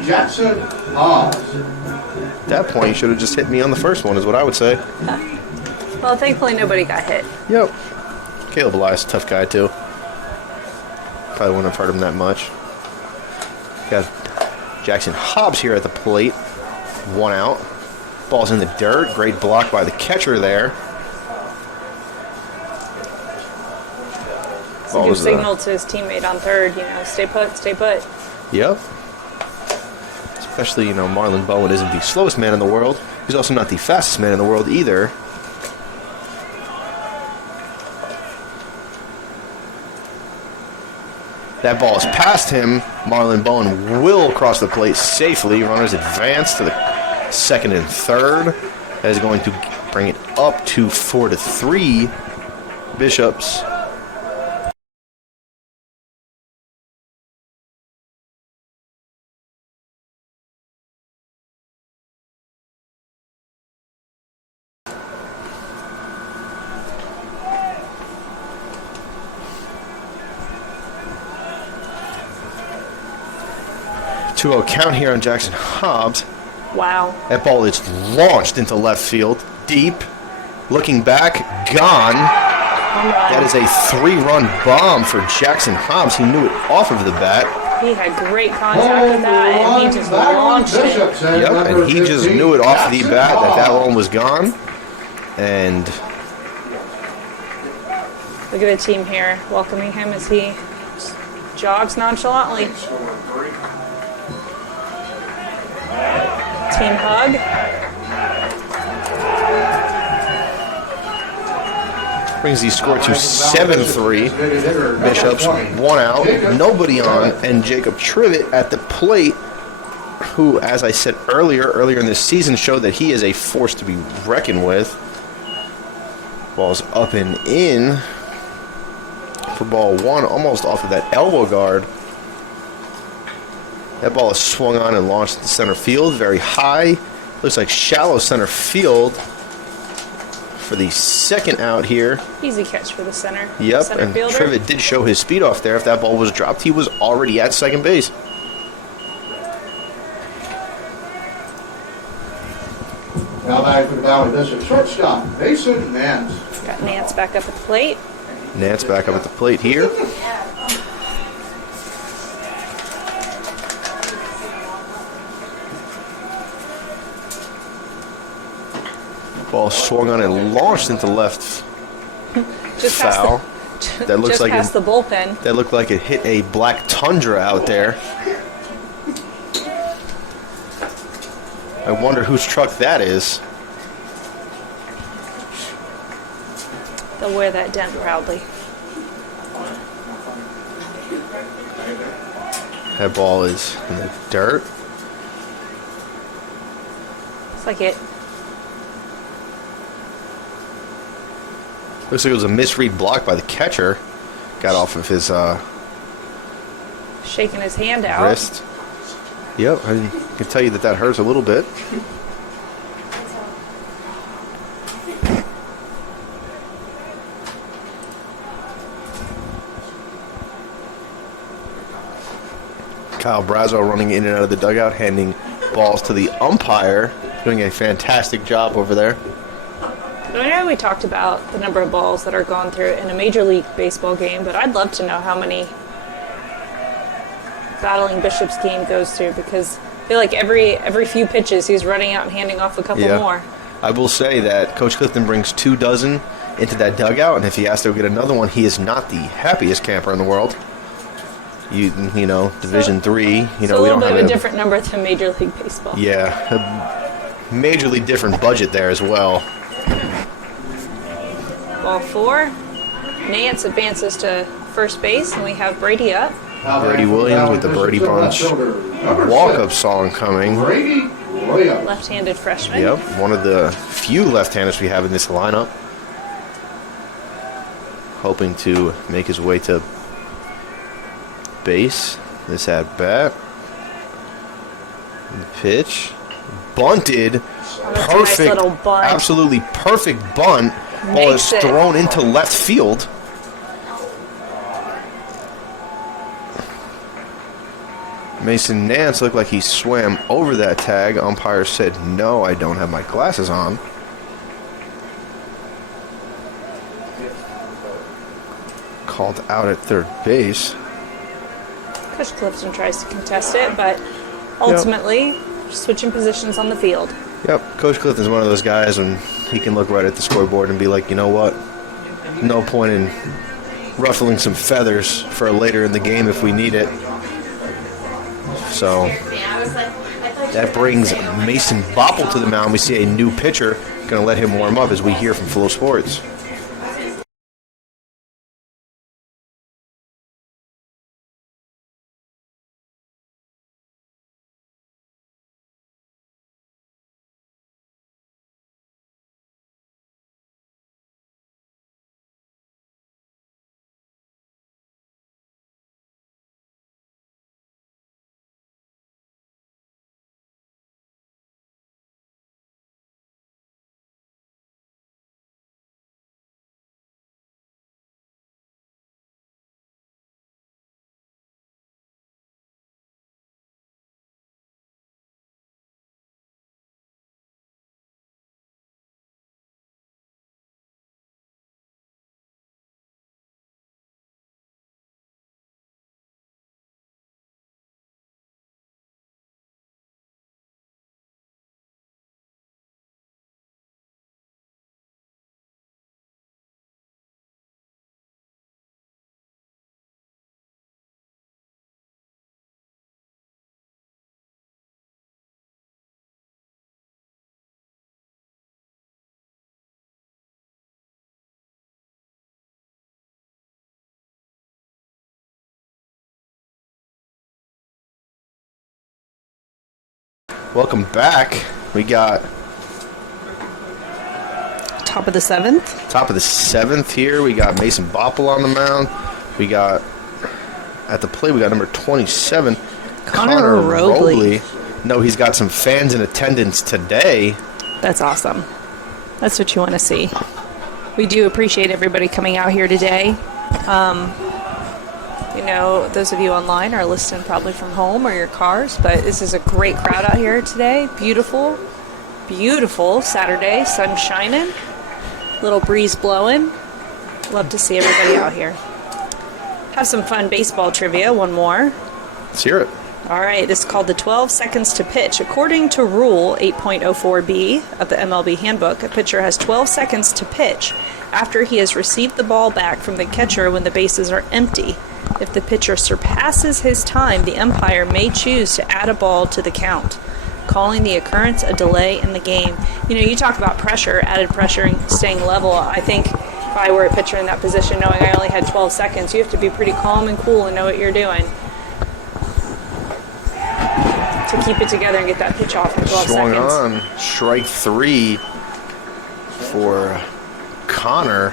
Jackson Hobbs. At that point, you should have just hit me on the first one, is what I would say. Well, thankfully nobody got hit. Yep. Caleb Elias, tough guy too. Probably wouldn't have hurt him that much. Got Jackson Hobbs here at the plate. One out. Ball's in the dirt. Great block by the catcher there. It's a good signal to his teammate on third, stay put, stay put. Yep. Especially, Marlon Bowen isn't the slowest man in the world. He's also not the fastest man in the world either. That ball is past him. Marlon Bowen will cross the plate safely. Runners advance to the second and third. That is going to bring it up to 4-3. Bishops. A count here on Jackson Hobbs. Wow. That ball is launched into left field, deep. Looking back, gone. That is a 3-run bomb for Jackson Hobbs. He knew it off of the bat. He had great contact with that, and he just launched it. Yep, and he just knew it off the bat that one was gone. And look at the team here welcoming him as he jogs nonchalantly. Team hug. brings the score to 7-3. Bishops, one out, nobody on, and Jacob Trivet at the plate, who, as I said earlier in this season, showed that he is a force to be reckoned with. Ball's up and in for ball one, almost off of that elbow guard. That ball is swung on and launched to center field, very high. Looks like shallow center field for the second out here. Easy catch for the center. Yep, center and fielder. Trivet did show his speed off there. If that ball was dropped, he was already at second base. Now back for the Valley Bishop shortstop, Mason Nance. Got Nance back up at the plate. Nance back up at the plate here. Ball swung on and launched into left Just foul. That looks just like past the bullpen. That looked like it hit a black Tundra out there. I wonder whose truck that is. They'll wear that dent proudly. That ball is in the dirt. It's like it. Looks like it was a misread block by the catcher. Got off of his Shaking his hand out. wrist. Yep, I can tell you that hurts a little bit. Kyle Brazo running in and out of the dugout, handing balls to the umpire, doing a fantastic job over there. I know we talked about the number of balls that are gone through in a Major League Baseball game, but I'd love to know how many Battling Bishops game goes through, because I feel like every few pitches he's running out and handing off a couple more. I will say that Coach Clifton brings 2 dozen into that dugout, and if he has to get another one, he is not the happiest camper in the world. You know, Division III, we So a little don't bit have of a different number than Major League Baseball. Yeah, a majorly different budget there as well. Ball 4. Nance advances to first base, and we have Brady up. Brady Williams with the Brady Bunch walk-up song coming. Brady Williams. Left-handed freshman. Yep, one of the few left-handers we have in this lineup. Hoping to make his way to base. This at bat. Pitch. Bunted. That's a nice Perfect. little bunt. Absolutely perfect bunt. Ball is Makes it. thrown into left field. Mason Nance looked like he swam over that tag. Umpire said, no, I don't have my glasses on. Called out at third base. Coach Clifton tries to contest it, but ultimately switching positions on the field. Yep, Coach Clifton's one of those guys when he can look right at the scoreboard and be like, you know what? No point in ruffling some feathers for later in the game if we need it. So that brings Mason Bopple to the mound. We see a new pitcher. Going to let him warm up as we hear from Flow Sports. Welcome back. We got Top of the 7th. top of the 7th here. We got Mason Bopple on the mound. We got at the plate. We got number 27, Connor Robley. No, he's got some fans in attendance today. That's awesome. That's what you want to see. We do appreciate everybody coming out here today. Those of you online are listening probably from home or your cars, but this is a great crowd out here today. Beautiful, beautiful Saturday, sun shining, little breeze blowing. Love to see everybody out here. Have some fun baseball trivia, one more. Let's hear it. All right, this is called the 12 seconds to pitch. According to Rule 8.04b of the MLB Handbook, a pitcher has 12 seconds to pitch after he has received the ball back from the catcher when the bases are empty. If the pitcher surpasses his time, the umpire may choose to add a ball to the count, calling the occurrence a delay in the game. You talk about pressure, added pressure, and staying level. I think if I were a pitcher in that position, knowing I only had 12 seconds, you have to be pretty calm and cool and know what you're doing to keep it together and get that pitch off in 12 Swung seconds. on. Strike 3 for Connor.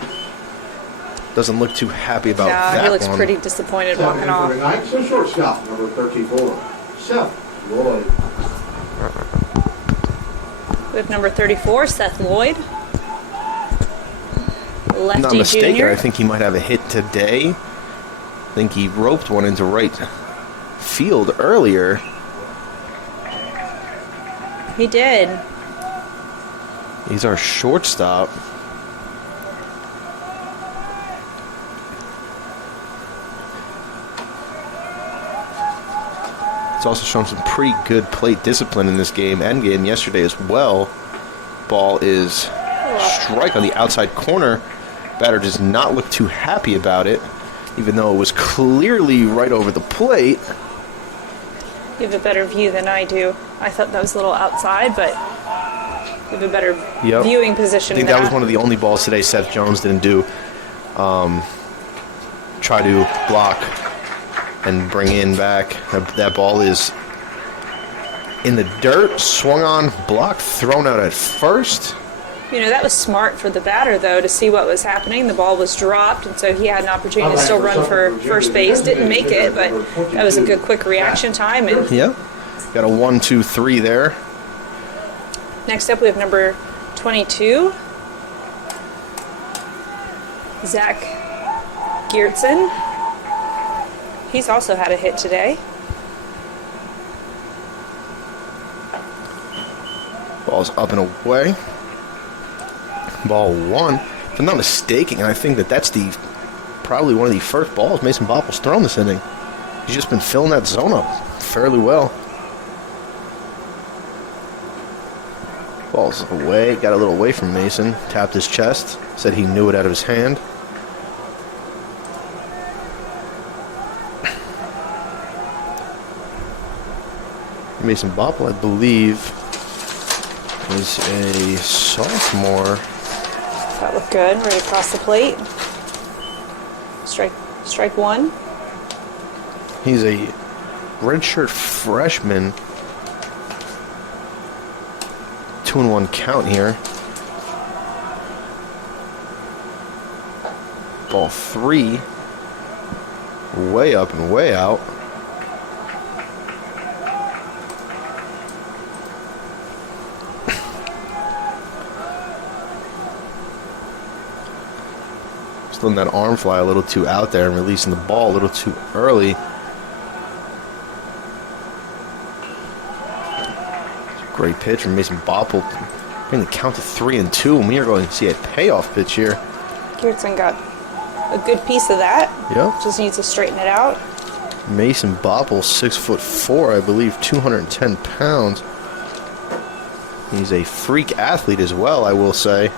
Doesn't look too happy about that Yeah, he looks one. pretty disappointed walking off. Number 9, so shortstop, number 34, Seth Lloyd. We have number 34, Seth Lloyd. If I'm Lefty not mistaken, junior. I think he might have a hit today. I think he roped one into right field earlier. He did. He's our shortstop. He's also shown some pretty good plate discipline in this game and again yesterday as well. Ball is strike on the outside corner. Batter does not look too happy about it, even though it was clearly right over the plate. You have a better view than I do. I thought that was a little outside, but you have a better viewing position. I think that was one of the only balls today Seth Jones didn't do. Try to block and bring in back. That ball is in the dirt, swung on, blocked, thrown out at first. You know, that was smart for the batter, though, to see what was happening. The ball was dropped, and so he had an opportunity to still run for first base. Didn't make it, but that was a good, quick reaction time. And yeah, got a 1-2-3 there. Next up, we have number 22, Zach Geertsen. He's also had a hit today. Ball's up and away. Ball one. If I'm not mistaken, I think that's probably one of the first balls Mason Bopple's thrown this inning. He's just been filling that zone up fairly well. Ball's away. Got a little away from Mason. Tapped his chest. Said he knew it out of his hand. Mason Bopple, I believe, is a sophomore. That looked good. Right across the plate. Strike one. He's a redshirt freshman. 2-1 count here. Ball three. Way up and way out. Letting that arm fly a little too out there and releasing the ball a little too early. Great pitch from Mason Bopple. Bring the count to 3-2, and we are going to see a payoff pitch here. Geertsen got a good piece of that. Yep. Just needs to straighten it out. Mason Bopple, 6'4", I believe, 210 pounds. He's a freak athlete as well, I will say.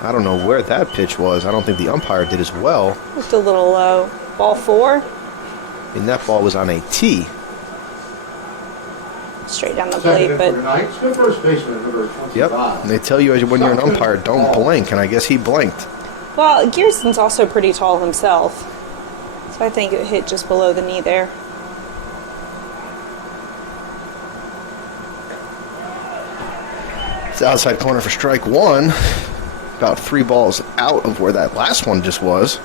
I don't know where that pitch was. I don't think the umpire did as well. Looked a little low. Ball four. And that ball was on a tee. Straight down the plate, but yep. And they tell you when you're an umpire, don't blink, and I guess he blinked. well, Geertsen's also pretty tall himself, so I think it hit just below the knee there. It's outside corner for strike one. About 3 balls out of where that last one just was.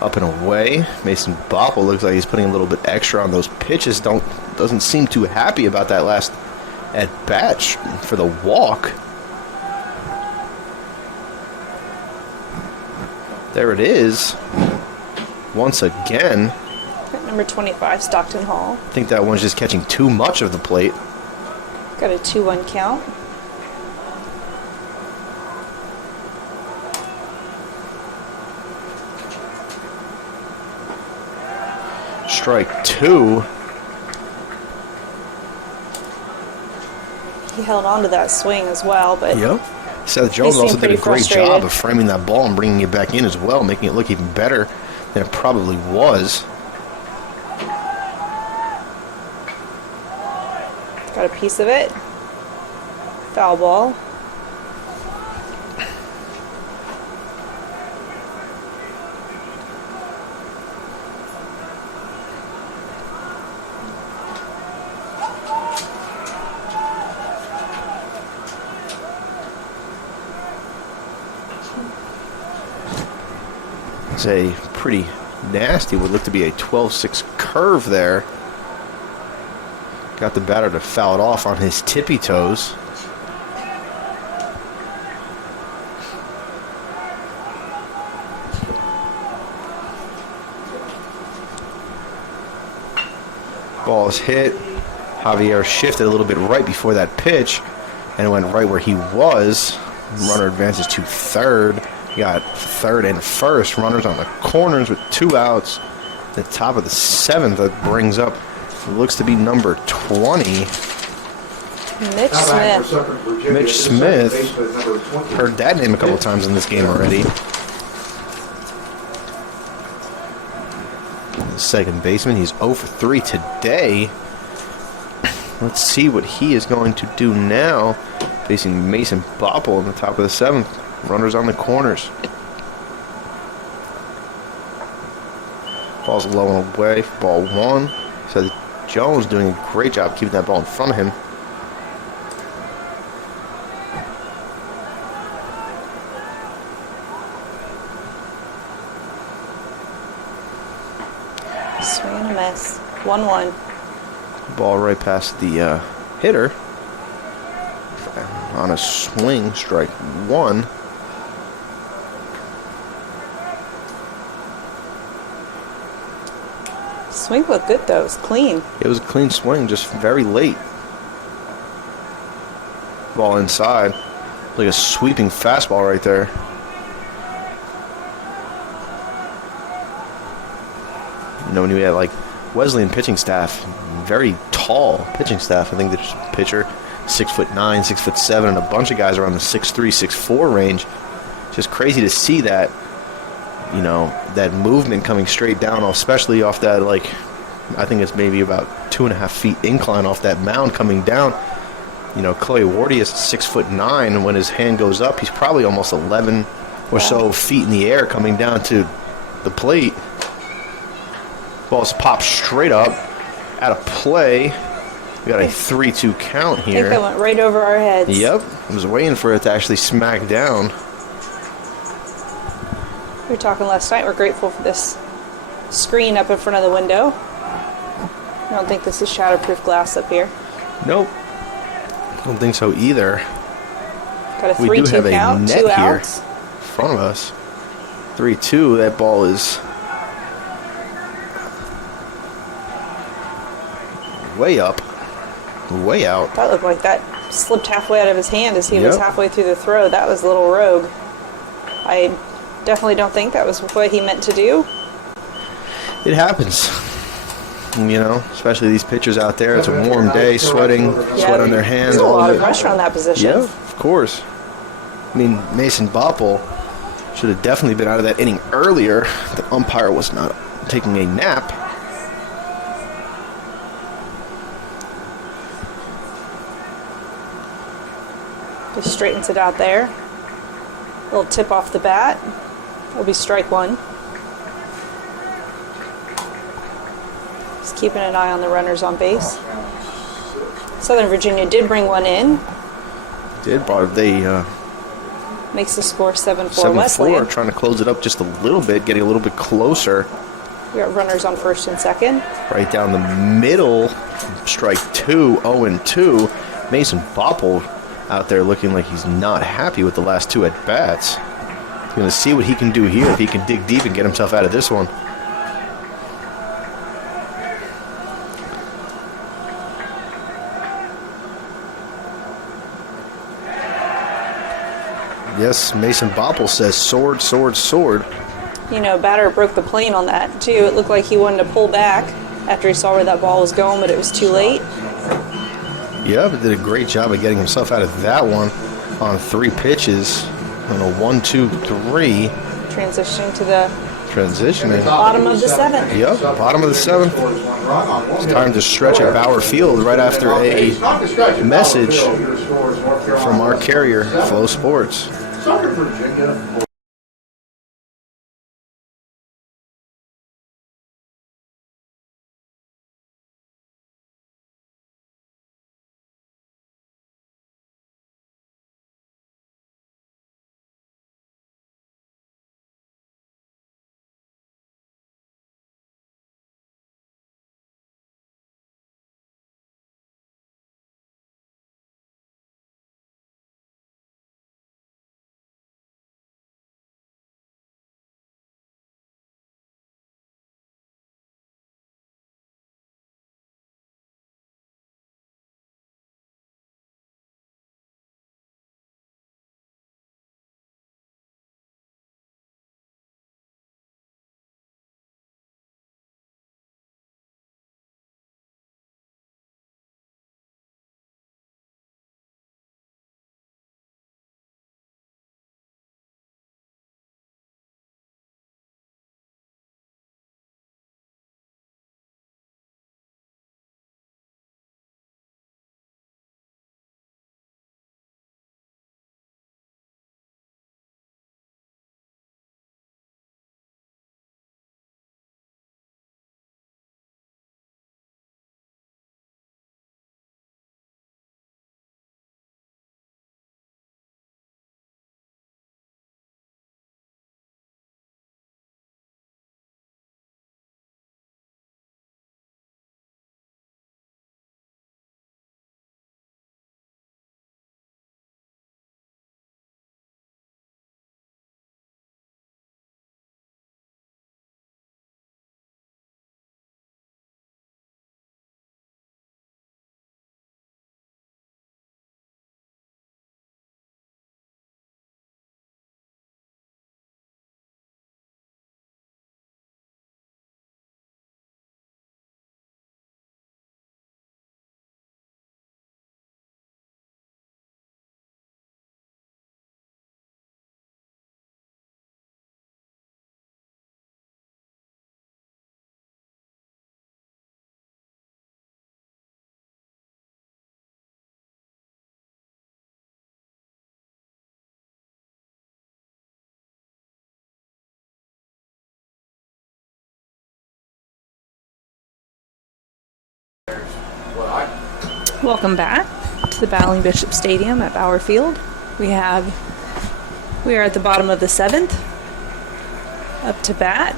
Up and away. Mason Bopple looks like he's putting a little bit extra on those pitches. Doesn't seem too happy about that last at bat for the walk. There it is. Once again. Number 25, Stockton Hall. I think that one's just catching too much of the plate. Got a 2-1 count. Strike two. He held on to that swing as well, but yep. Seth Jones seemed also did a pretty great frustrated. job of framing that ball and bringing it back in as well, making it look even better than it probably was. got a piece of it. Foul ball. It's a pretty nasty, would look to be a 12-6 curve there. Got the batter to foul it off on his tippy toes. Ball is hit. Javier shifted a little bit right before that pitch, and it went right where he was. Runner advances to third. You got third and first. Runners on the corners with 2 outs. The top of the 7th, that brings up, looks to be number 20. Mitch Smith. Mitch Smith. Heard that name a couple times in this game already. Second baseman, he's 0 for 3 today. Let's see what he is going to do now. Facing Mason Bopple in the top of the 7th. Runners on the corners. Ball's low and away for ball 1. So Jones doing a great job keeping that ball in front of him. Swing and a miss. 1-1. Ball right past the hitter. On a swing, strike 1. Swing looked good though. It was clean. It was a clean swing, just very late. Ball inside. Like a sweeping fastball right there. You know, when you had like Wesleyan pitching staff, very tall pitching staff. I think there's a pitcher 6'9", 6'7", and a bunch of guys around the 6'3", 6'4" range. Just crazy to see that, you know, that movement coming straight down, especially off that, like, I think it's maybe about 2.5 feet incline off that mound coming down. You know, Clay Wardy is 6'9", and when his hand goes up, he's probably almost 11 or so feet in the air coming down to the plate. Ball's popped straight up, out of play. We got a 3-2 count here. I think that went right over our heads. Yep. I was waiting for it to actually smack down. We were talking last night. We're grateful for this screen up in front of the window. I don't think this is shatterproof glass up here. Nope. I don't think so either. Got a We do 3-2 have a count, net 2 here outs. in front of us. 3-2. That ball is way up. Way out. That looked like that slipped halfway out of his hand as he was Yep. halfway through the throw. That was a little rogue. I definitely don't think that was what he meant to do. It happens. You know, especially these pitchers out there. It's a warm day, sweating, sweat on their hands. There's a all lot of of it. pressure on that position. Yeah, of course. I mean, Mason Bopple should have definitely been out of that inning earlier. The umpire was not taking a nap. Just straightens it out there. Little tip off the bat. Will be strike 1. Just keeping an eye on the runners on base. Southern Virginia did bring one in. They Makes the score 7-4 7-4, Wesleyan. trying to close it up just a little bit, getting a little bit closer. We got runners on first and second. Right down the middle, strike 2, 0-2. Mason Bopple out there looking like he's not happy with the last 2 at-bats. Going to see what he can do here, if he can dig deep and get himself out of this one. Yes, Mason Bopple says sword, sword, sword. You know, batter broke the plane on that, too. It looked like he wanted to pull back after he saw where that ball was going, but it was too late. Yeah, but did a great job of getting himself out of that one on 3 pitches on a 1-2-3. Transitioning to the Transitioning. bottom of the 7th. Yep, bottom of the 7th. It's time to stretch at Bauer Field right after a message from our carrier, Flow Sports. Southern Virginia. Welcome back to the Battling Bishop Stadium at Bauer Field. We are at the bottom of the 7th. Up to bat.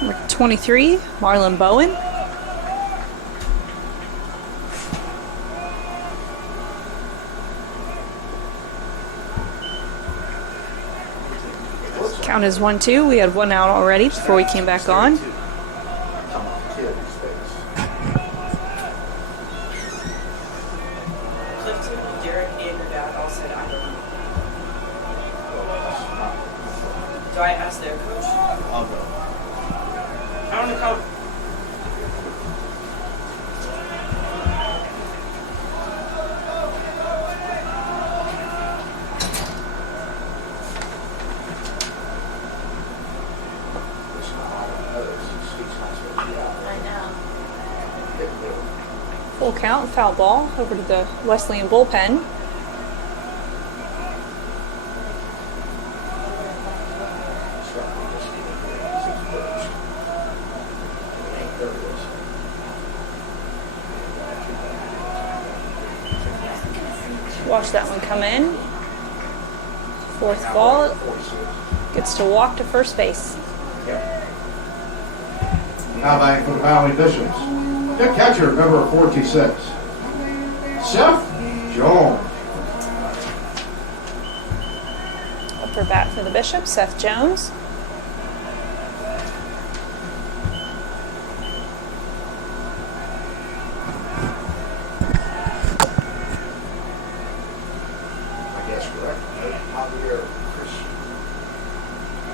Number 23, Marlon Bowen. Count is 1-2. We had one out already before we came back on. Clifton, Derek, and your dad all said I don't know. Do I ask their coach? I'll go. I want to come. Full count, foul ball over to the Wesleyan bullpen. Watch that one come in. Fourth ball, gets to walk to first base. Now back for the Valley Bishops. The catcher, number 46, Seth Jones. Upper bat for the Bishop, Seth Jones. I guess correct. Javier Chris.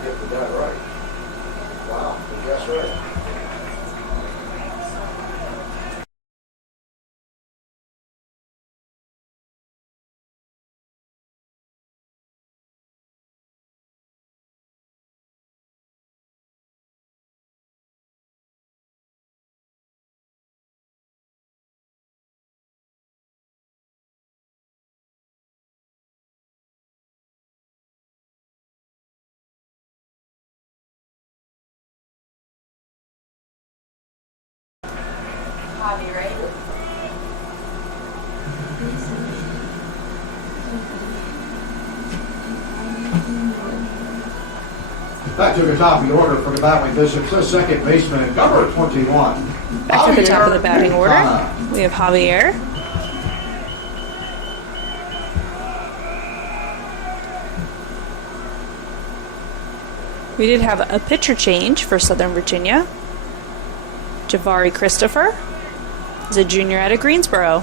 Get the guy right. Wow, I guess right. Javi, right? Back to the top of the order for the Battling Bishops, the second baseman and number 21. Back at the top of the Javier batting order, Quintana. we have Javier. We did have a pitcher change for Southern Virginia. Javari Christopher is a junior out of Greensboro.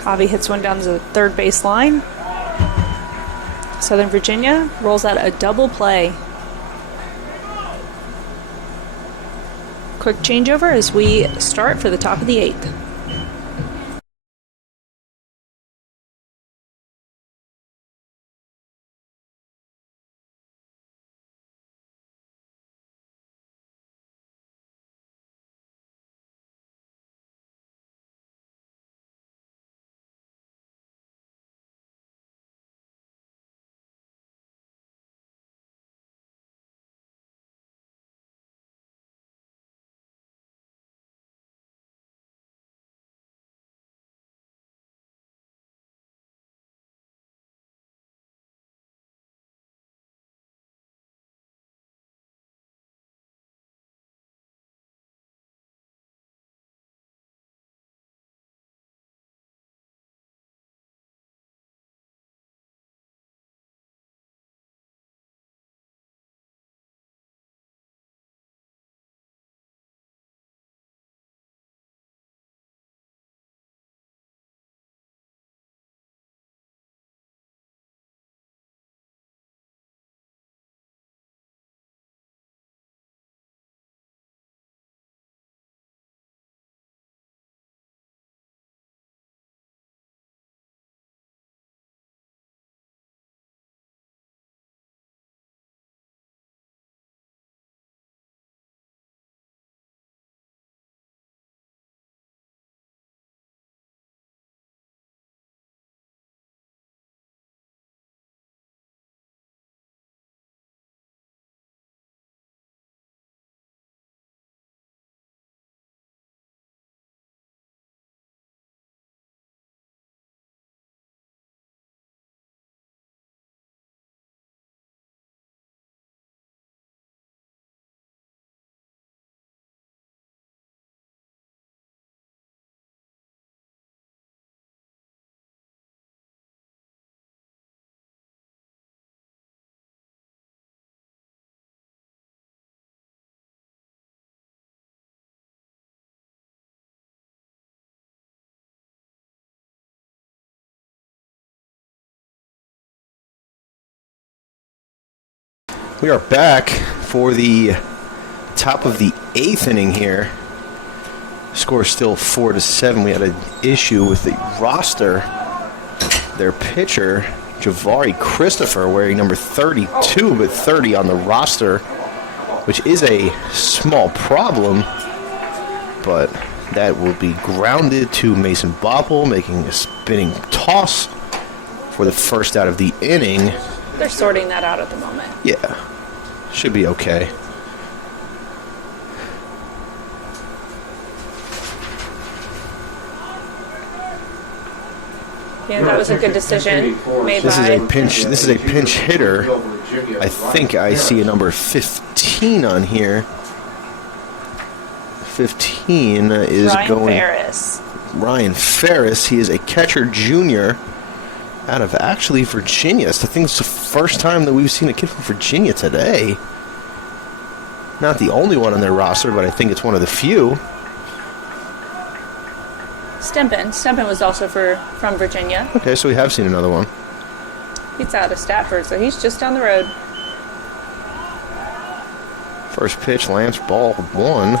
Javi hits one down to the third base line. Southern Virginia rolls out a double play. Quick changeover as we start for the top of the 8th. We are back for the top of the 8th inning here. Score is still 4-7. We had an issue with the roster. Their pitcher, Javari Christopher, wearing number 32, but 30 on the roster, which is a small problem, but that will be grounded to Mason Bopple, making a spinning toss for the first out of the inning. They're sorting that out at the moment. Yeah, should be okay. Yeah, that was a good decision made This is by. a pinch. This is a pinch hitter. I think I see a number 15 on here. 15 is Ryan going. Ferris. Ryan Ferris. He is a catcher junior out of actually Virginia. So I think it's the first time that we've seen a kid from Virginia today. Not the only one on their roster, but I think it's one of the few. Stempen was also from Virginia. Okay, so we have seen another one. He's out of Stafford, so he's just down the road. First pitch, Lance, ball 1.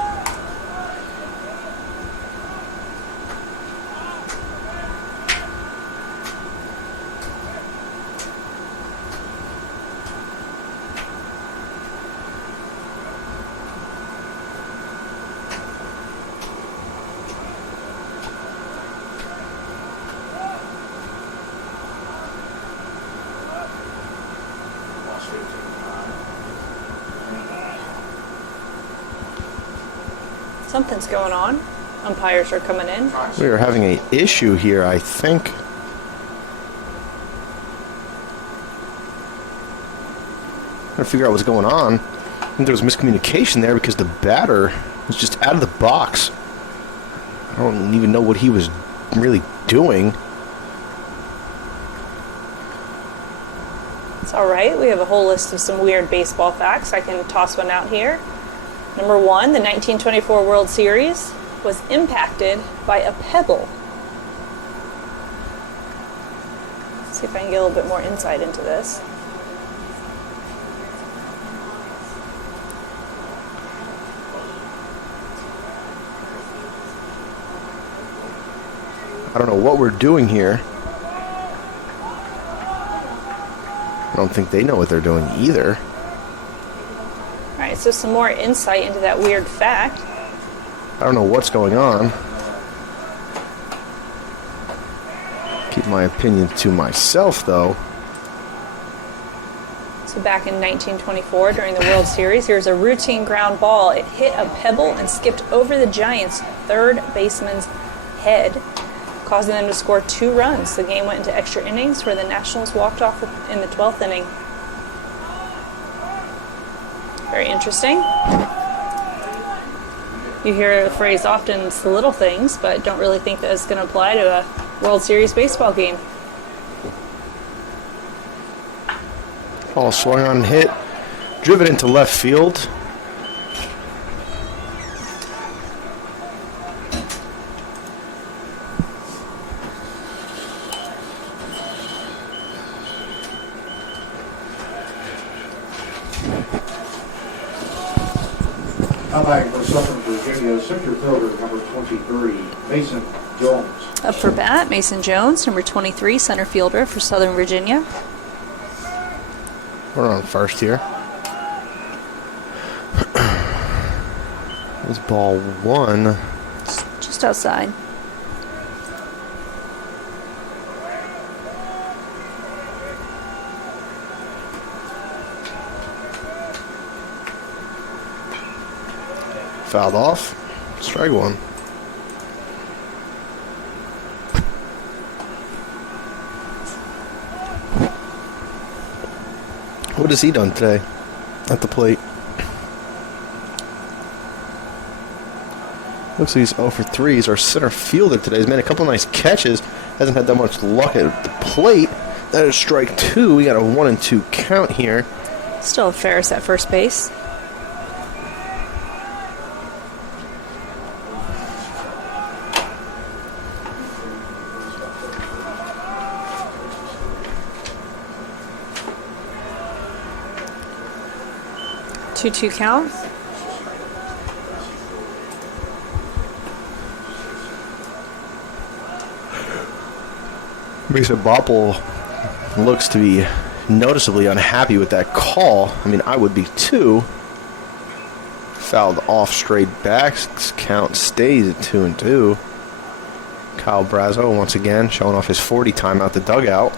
Something's going on. Umpires are coming in. We are having an issue here, I think. Trying to figure out what's going on. I think there was miscommunication there because the batter was just out of the box. I don't even know what he was really doing. It's all right. We have a whole list of some weird baseball facts. I can toss one out here. Number 1, the 1924 World Series was impacted by a pebble. Let's see if I can get a little bit more insight into this. I don't know what we're doing here. I don't think they know what they're doing either. All right, so some more insight into that weird fact. I don't know what's going on. Keep my opinion to myself, though. So back in 1924, during the World Series, here's a routine ground ball. It hit a pebble and skipped over the Giants' third baseman's head, causing them to score 2 runs. The game went into extra innings where the Nationals walked off in the 12th inning. Very interesting. You hear the phrase often, it's the little things, but don't really think that it's going to apply to a World Series baseball game. Ball swung on and hit, driven into left field. Back for Southern Virginia, center fielder number 23, Mason Jones. Up for bat, Mason Jones, number 23, center fielder for Southern Virginia. We're on first here. It's ball 1. Just outside. Fouled off. Strike 1. What has he done today at the plate? Looks like he's 0 for 3. He's our center fielder today. He's made a couple nice catches. Hasn't had that much luck at the plate. That is strike 2. We got a 1-2 count here. Still Ferris at first base. 2-2 count. Mason Bopple looks to be noticeably unhappy with that call. I mean, I would be too. Fouled off straight backs. Count stays at 2-2. Kyle Brazo once again showing off his 40 time out the dugout.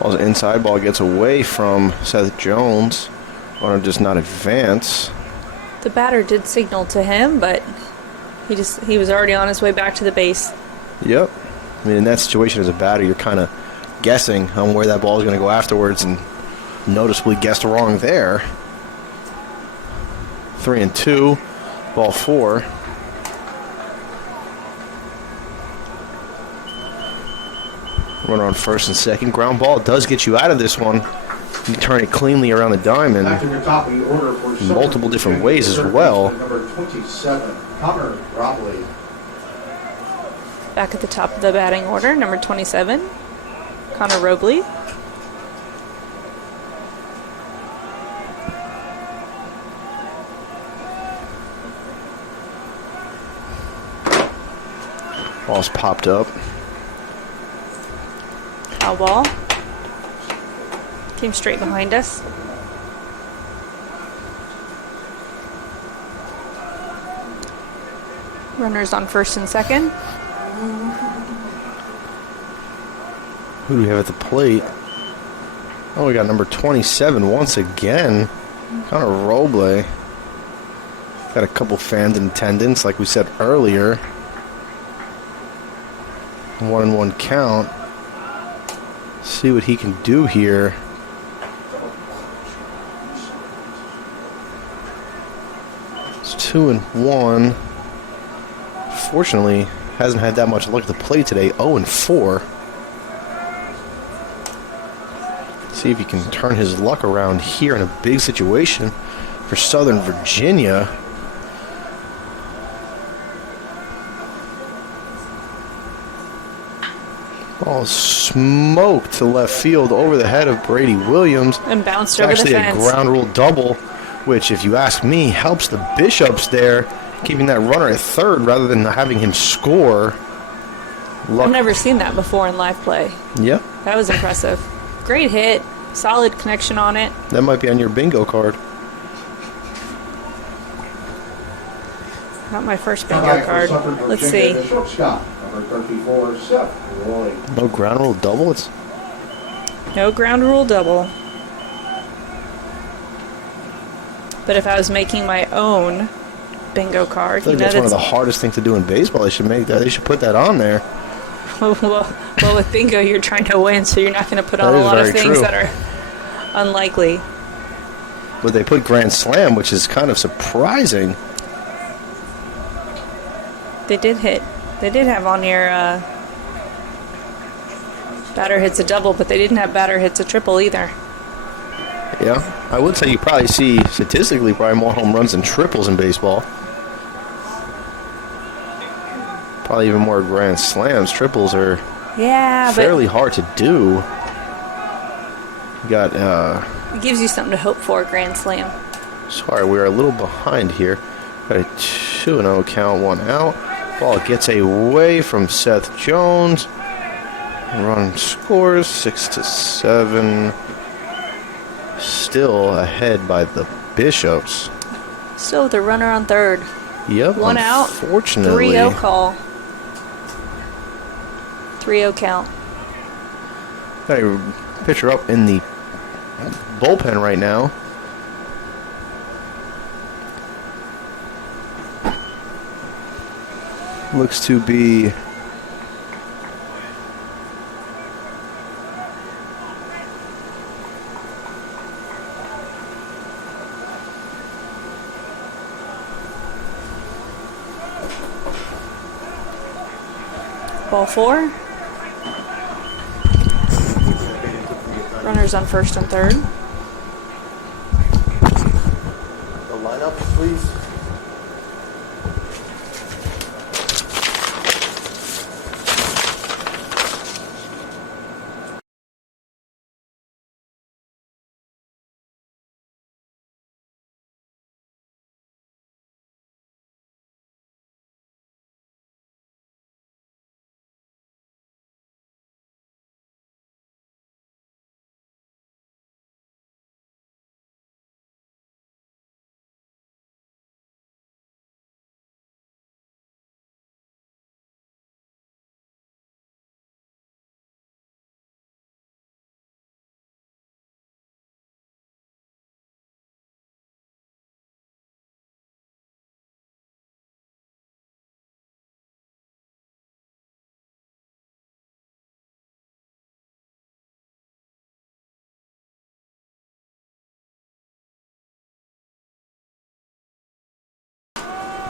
Ball's inside, ball gets away from Seth Jones. Want to just not advance. The batter did signal to him, but he was already on his way back to the base. Yep. I mean, in that situation as a batter, you're kind of guessing on where that ball is going to go afterwards, and noticeably guessed wrong there. 3-2, ball 4. Runner on first and second. Ground ball does get you out of this one. You turn it cleanly around the diamond. Back to the top of the order for Multiple different ways as well. Number 27, Connor Robley. Back at the top of the batting order, number 27, Connor Robley. Ball's popped up. Foul ball. Came straight behind us. Runners on first and second. Who do we have at the plate? Oh, we got number 27 once again. Connor Robley. Got a couple fans in attendance, like we said earlier. 1-1 count. See what he can do here. It's 2-1. Fortunately, hasn't had that much luck at the plate today. 0-4. See if he can turn his luck around here in a big situation for Southern Virginia. Ball smoked to left field over the head of Brady Williams. And bounced It's over the actually a fence. ground rule double, which, if you ask me, helps the Bishops there, keeping that runner at third rather than having him score. Luck. I've never seen that before in live play. Yeah, That was impressive. Great hit. Solid connection on it. that might be on your bingo card. Not my first Come bingo back for card. Suffolk, Let's Virginia, see. the shortstop, number 34, Seth Roy. No ground rule double. It's No ground rule double. But if I was making my own bingo I card, feel like that's one of the hardest things to do in baseball. They should make that. They should put that on there. well, with bingo, you're trying to win, so you're not going to put on That a is lot of very things true. that are unlikely. But they put Grand Slam, which is kind of surprising. They did hit. They did have on here batter hits a double, but they didn't have batter hits a triple either. Yeah, I would say you probably see statistically probably more home runs than triples in baseball. Probably even more Grand Slams. Triples are Yeah, but fairly hard to do. You got, it gives you something to hope for, Grand Slam. sorry, we're a little behind here. Got a 2-0 count, 1 out. Ball gets away from Seth Jones. Run scores 6-7. Still ahead by the Bishops. Still with a runner on third. Yep. One out. Unfortunately. 3-0 call. 3-0 count. Got a pitcher up in the bullpen right now. Looks to be Ball 4. Runners on first and third. The lineup, please.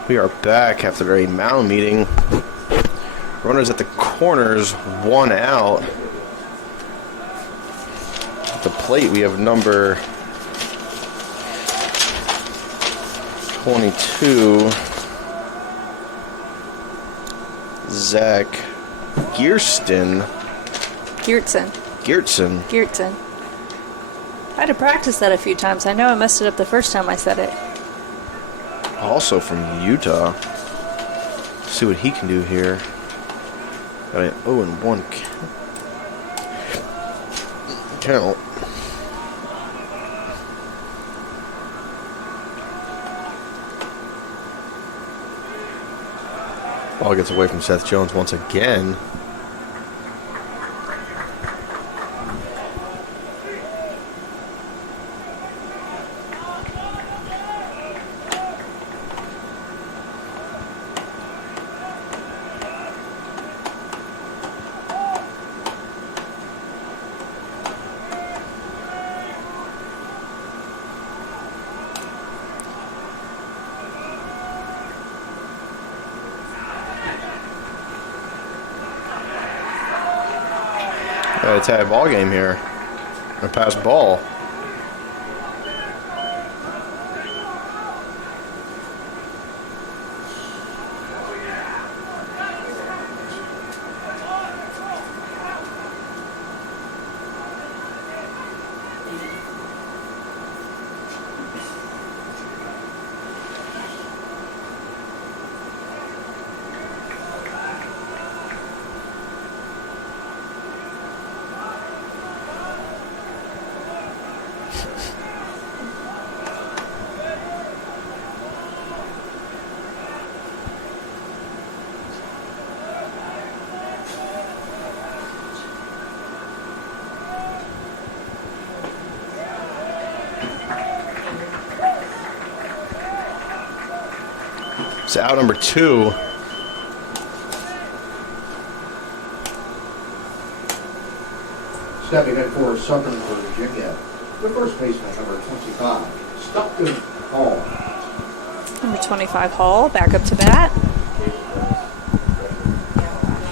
We are back after a mound meeting. Runners at the corners, one out. At the plate, we have number 22, Zach Geertsen. Geertsen. I had to practice that a few times. I know I messed it up the first time I said it. Also from Utah. See what he can do here. Got an 0-1 count. Ball gets away from Seth Jones once again. Got a tie ball game here. A pass ball. It's out number 2. Stepping in for Southern Virginia, the first baseman, number 25, Stockton Hall. Number 25 Hall back up to bat.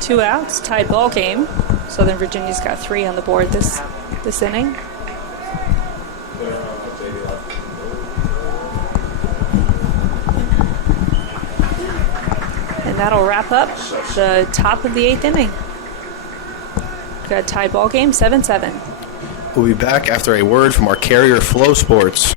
2 outs, tied ball game. Southern Virginia's got 3 on the board this inning. And that'll wrap up the top of the 8th inning. Got a tied ball game, 7-7. We'll be back after a word from our carrier, Flow Sports.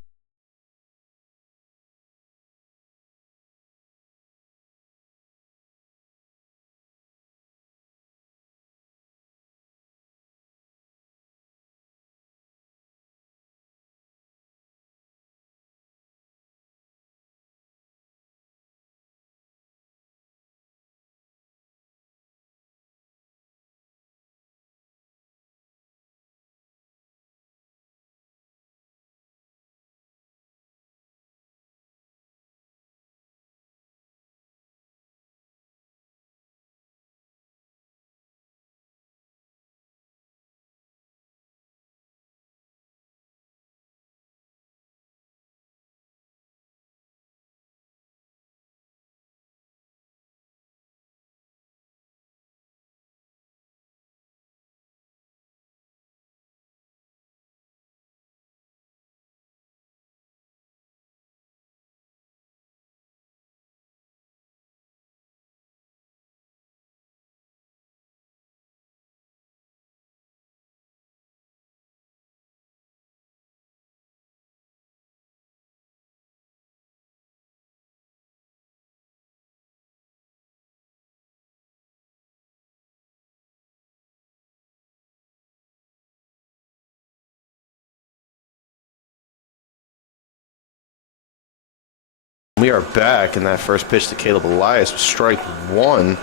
We are back, and that first pitch to Caleb Elias was strike one.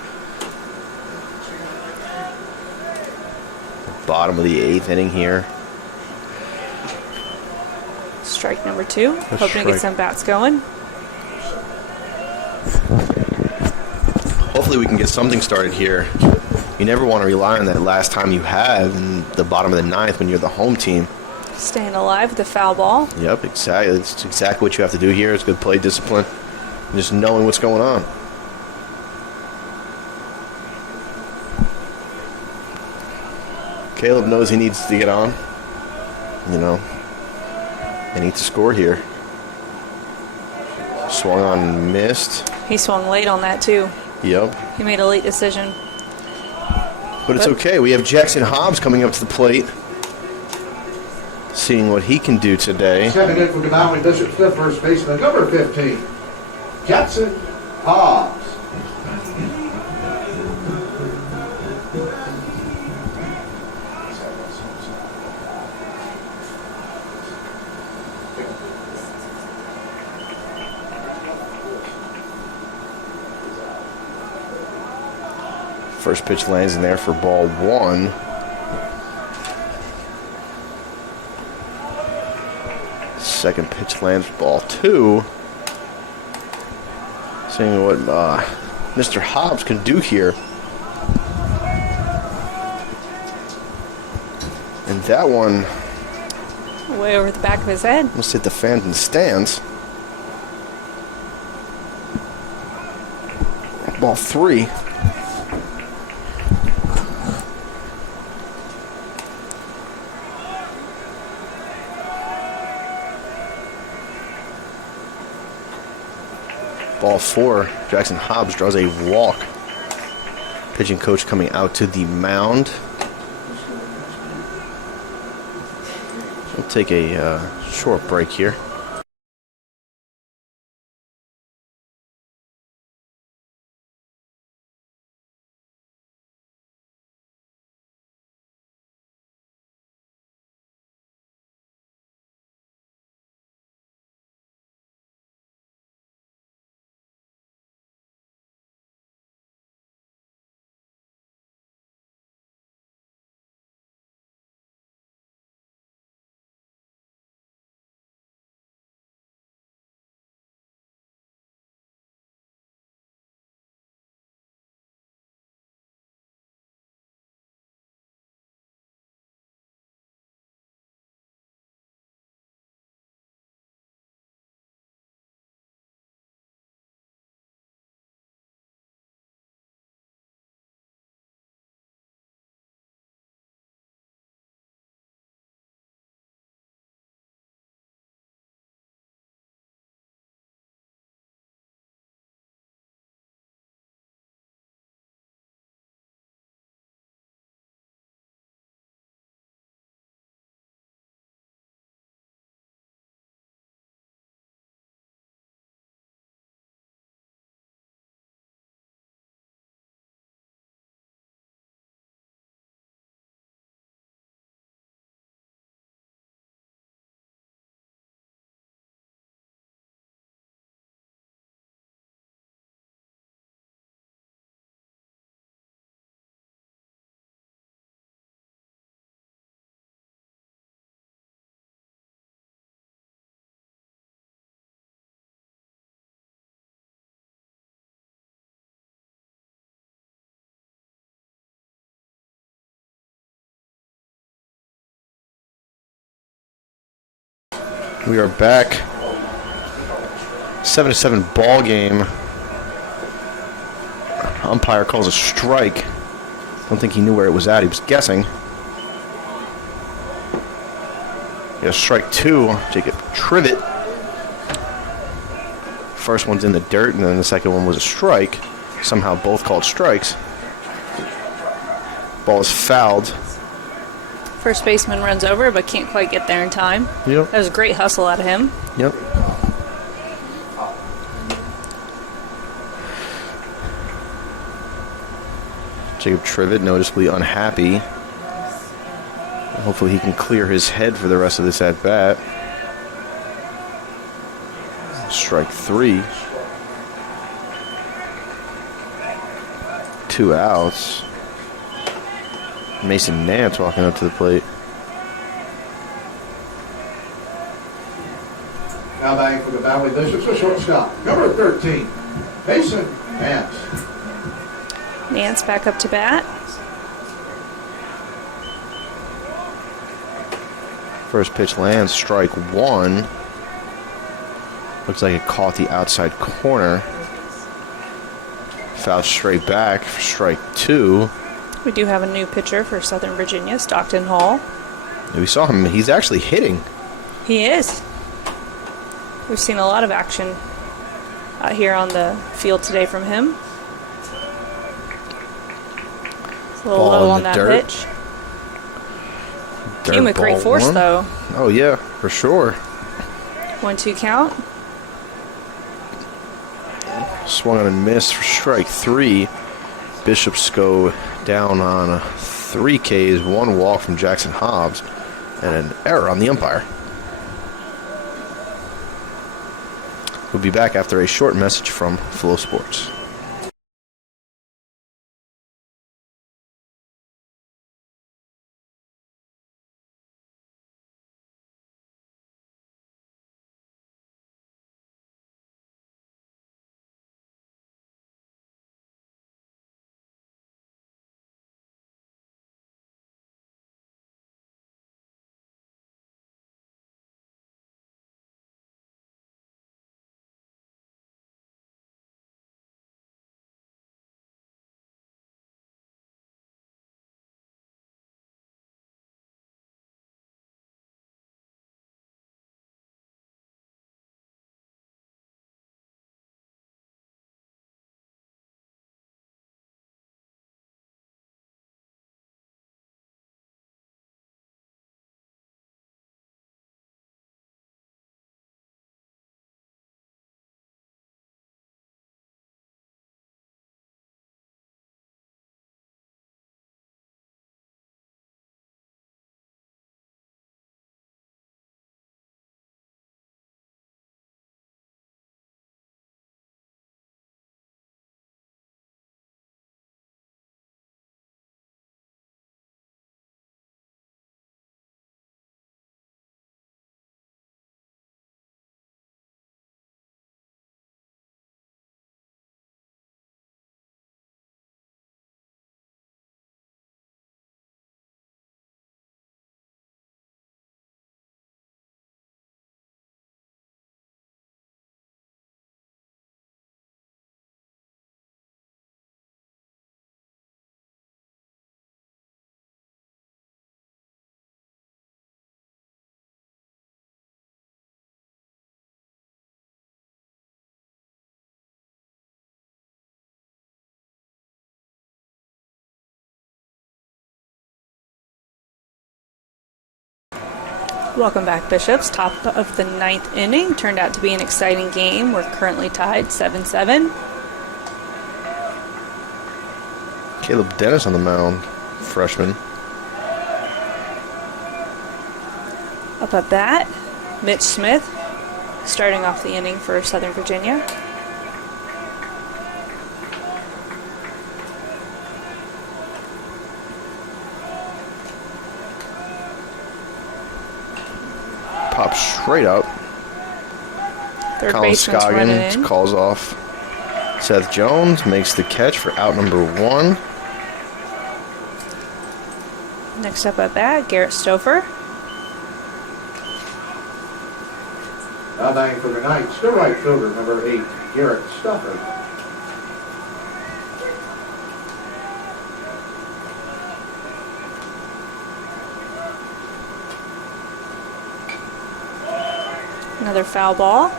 Bottom of the 8th inning here. Strike number 2. Hoping to strike. get some bats going. Hopefully we can get something started here. You never want to rely on that last time you have in the bottom of the 9th when you're the home team. Staying alive with the foul ball. Yep, exactly. It's exactly what you have to do here. It's good play discipline. And just knowing what's going on. Caleb knows he needs to get on. You know, they need to score here. Swung on and missed. He swung late on that too. Yep. He made a late decision. But it's okay. We have Jackson Hobbs coming up to the plate. Seeing what he can do today. Stepping in for the Valley Bishop's fifth first baseman, number 15, Jackson Hobbs. First pitch lands in there for ball 1. Second pitch lands for ball 2. Seeing what Mr. Hobbs can do here. And that one Way over the back of his head. almost hit the fans in the stands. Ball 3. Ball 4, Jackson Hobbs draws a walk. Pitching coach coming out to the mound. We'll take a short break here. We are back. 7-7 ball game. Umpire calls a strike. Don't think he knew where it was at. He was guessing. Yeah, strike 2. Jacob Trivet. First one's in the dirt, and then the second one was a strike. Somehow both called strikes. Ball is fouled. First baseman runs over, but can't quite get there in time. Yep. That was a great hustle out of him. Yep. Jacob Trivet noticeably unhappy. Hopefully he can clear his head for the rest of this at-bat. Strike 3. 2 outs. Mason Nance walking up to the plate. Now batting for the Valley Bishops, a shortstop, number 13, Mason Nance. Nance back up to bat. First pitch lands, strike 1. Looks like it caught the outside corner. Foul straight back for strike 2. We do have a new pitcher for Southern Virginia, Stockton Hall. We saw him. He's actually hitting. He is. We've seen a lot of action out here on the field today from him. It's a little Ball low in on the that dirt. pitch. Dirt Came with great ball force, 1. though. Oh, yeah, for sure. 1-2 count. Swung on and missed for strike 3. Bishops go down on 3 Ks, 1 walk from Jackson Hobbs, and an error on the umpire. We'll be back after a short message from Flow Sports. Welcome back, Bishops. Top of the 9th inning. Turned out to be an exciting game. We're currently tied 7-7. Caleb Dennis on the mound, freshman. Up at bat, Mitch Smith, starting off the inning for Southern Virginia. Pops straight up. Third Colin baseman's running Scoggins in. calls off. Seth Jones makes the catch for out number 1. Next up at bat, Garrett Stouffer. Now batting for the Knights, the right fielder, number 8, Garrett Stuffer. Another foul ball.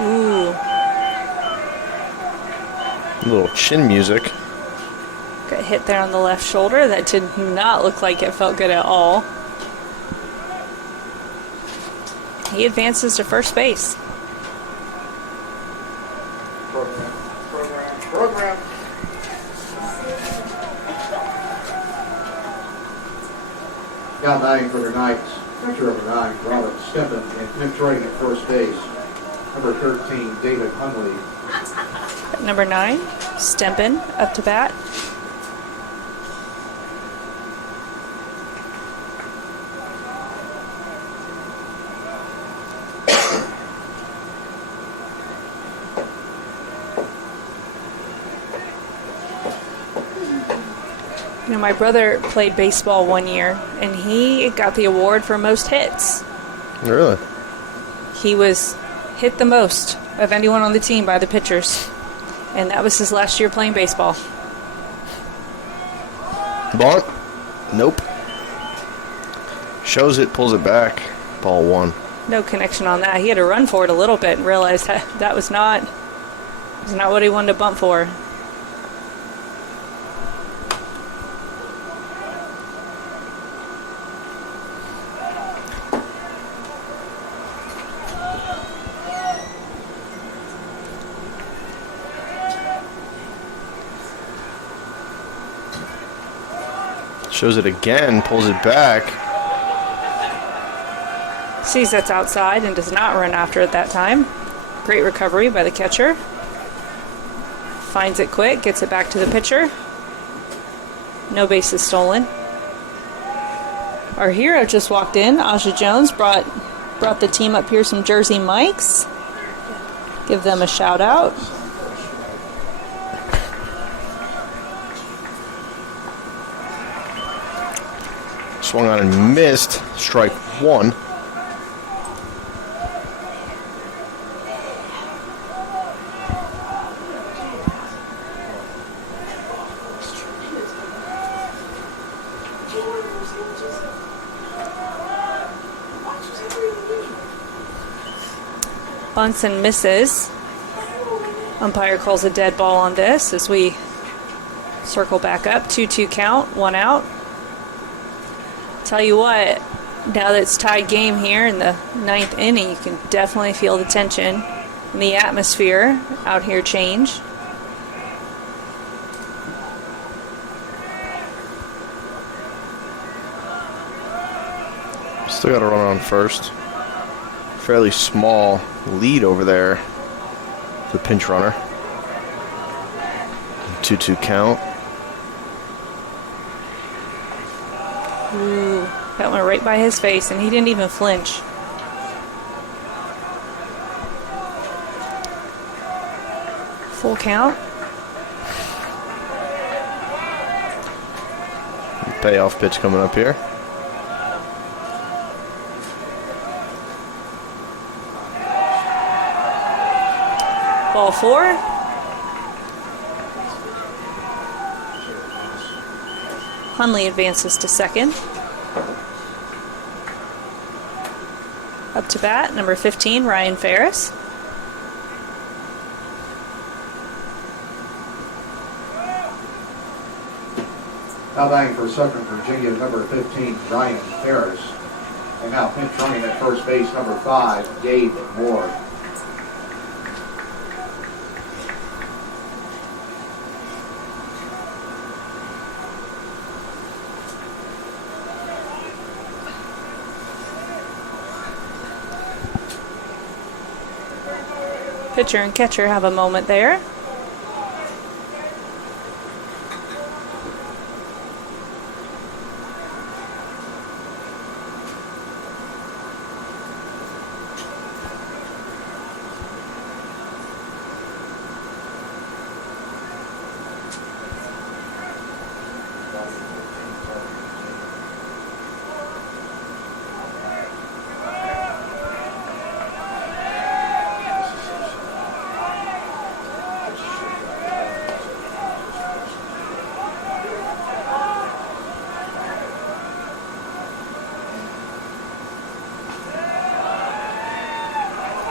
Ooh, A little chin music. got hit there on the left shoulder. That did not look like it felt good at all. He advances to first base. Program. Now batting for the Knights, catcher number 9, Robert Steppen, and pinch running at first base, number 13, David Hunley. Number 9, Stempin up to bat. You know, my brother played baseball one year, and he got the award for most hits. Really? He was hit the most of anyone on the team by the pitchers, and that was his last year playing baseball. Bunt? Nope. Shows it, pulls it back. Ball 1. No connection on that. He had to run for it a little bit and realized that was not what he wanted to bump for. Shows it again, pulls it back. Sees that's outside and does not run after it that time. Great recovery by the catcher. Finds it quick, gets it back to the pitcher. No bases stolen. Our hero just walked in. Aja Jones brought the team up here some Jersey Mikes. Give them a shout out. Swung on and missed. Strike 1. Bunts and misses. Umpire calls a dead ball on this as we circle back up. 2-2 count, 1 out. Tell you what, now that it's tied game here in the 9th inning, you can definitely feel the tension and the atmosphere out here change. Still got to run on first. Fairly small lead over there. The pinch runner. 2-2 count. Ooh, that went right by his face, and he didn't even flinch. Full count. Payoff pitch coming up here. Ball 4. Hunley advances to second. Up to bat, number 15, Ryan Ferris. Now batting for Southern Virginia, number 15, Ryan Ferris. And now pinch running at first base, number 5, Gabe Ward. Pitcher and catcher have a moment there.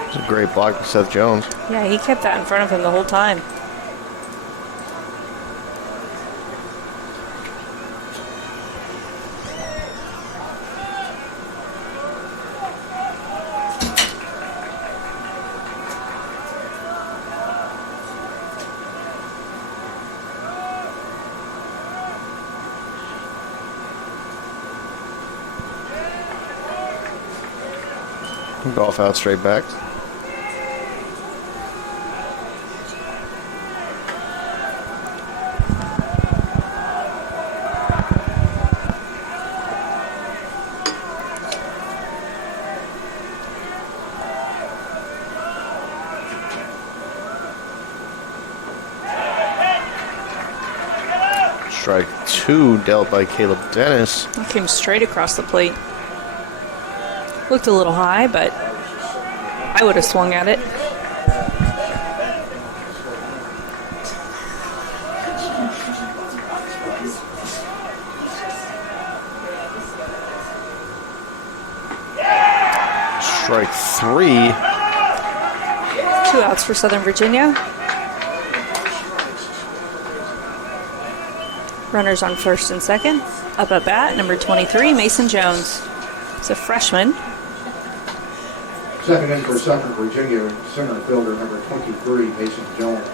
It's a great block by Seth Jones. Yeah, he kept that in front of him the whole time. Golf out straight back. Strike 2 dealt by Caleb Dennis. It came straight across the plate. Looked a little high, but I would have swung at it. Strike 3. 2 outs for Southern Virginia. Runners on first and second. Up at bat, number 23, Mason Jones. He's a freshman. Second in for Southern Virginia, center fielder number 23, Mason Jones.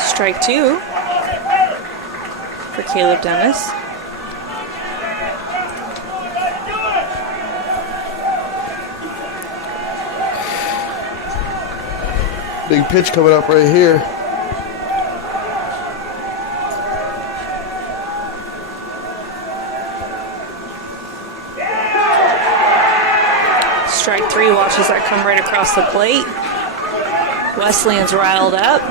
Strike 2 for Caleb Dennis. Big pitch coming up right here. Strike 3, watches that come right across the plate. Wesleyan's riled up.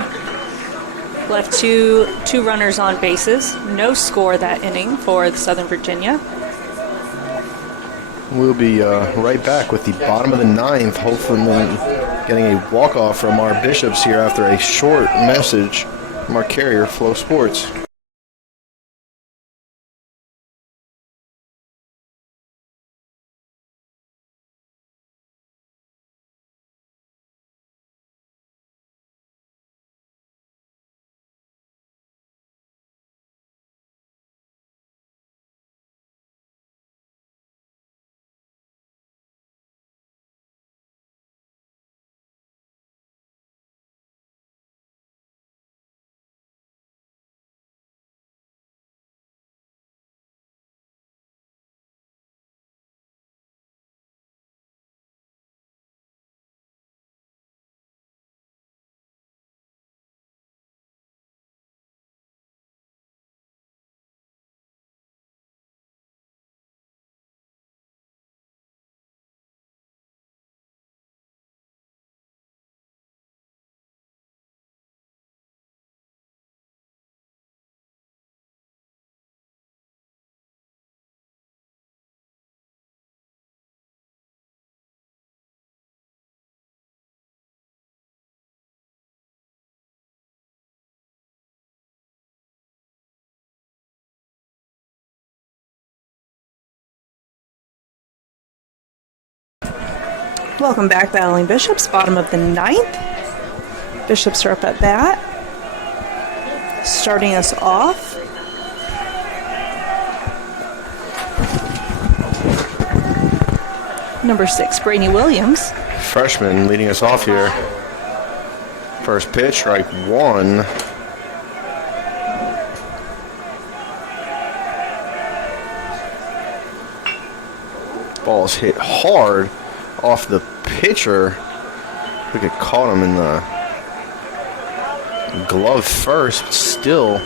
Left two runners on bases. No score that inning for the Southern Virginia. We'll be right back with the bottom of the ninth, hopefully getting a walk-off from our Bishops here after a short message from our carrier, Flow Sports. Welcome back, Battling Bishops, bottom of the ninth. Bishops are up at bat. Starting us off, number 6, Brady Williams. Freshman leading us off here. First pitch, strike 1. Ball's hit hard off the pitcher. I think it caught him in the glove first, but still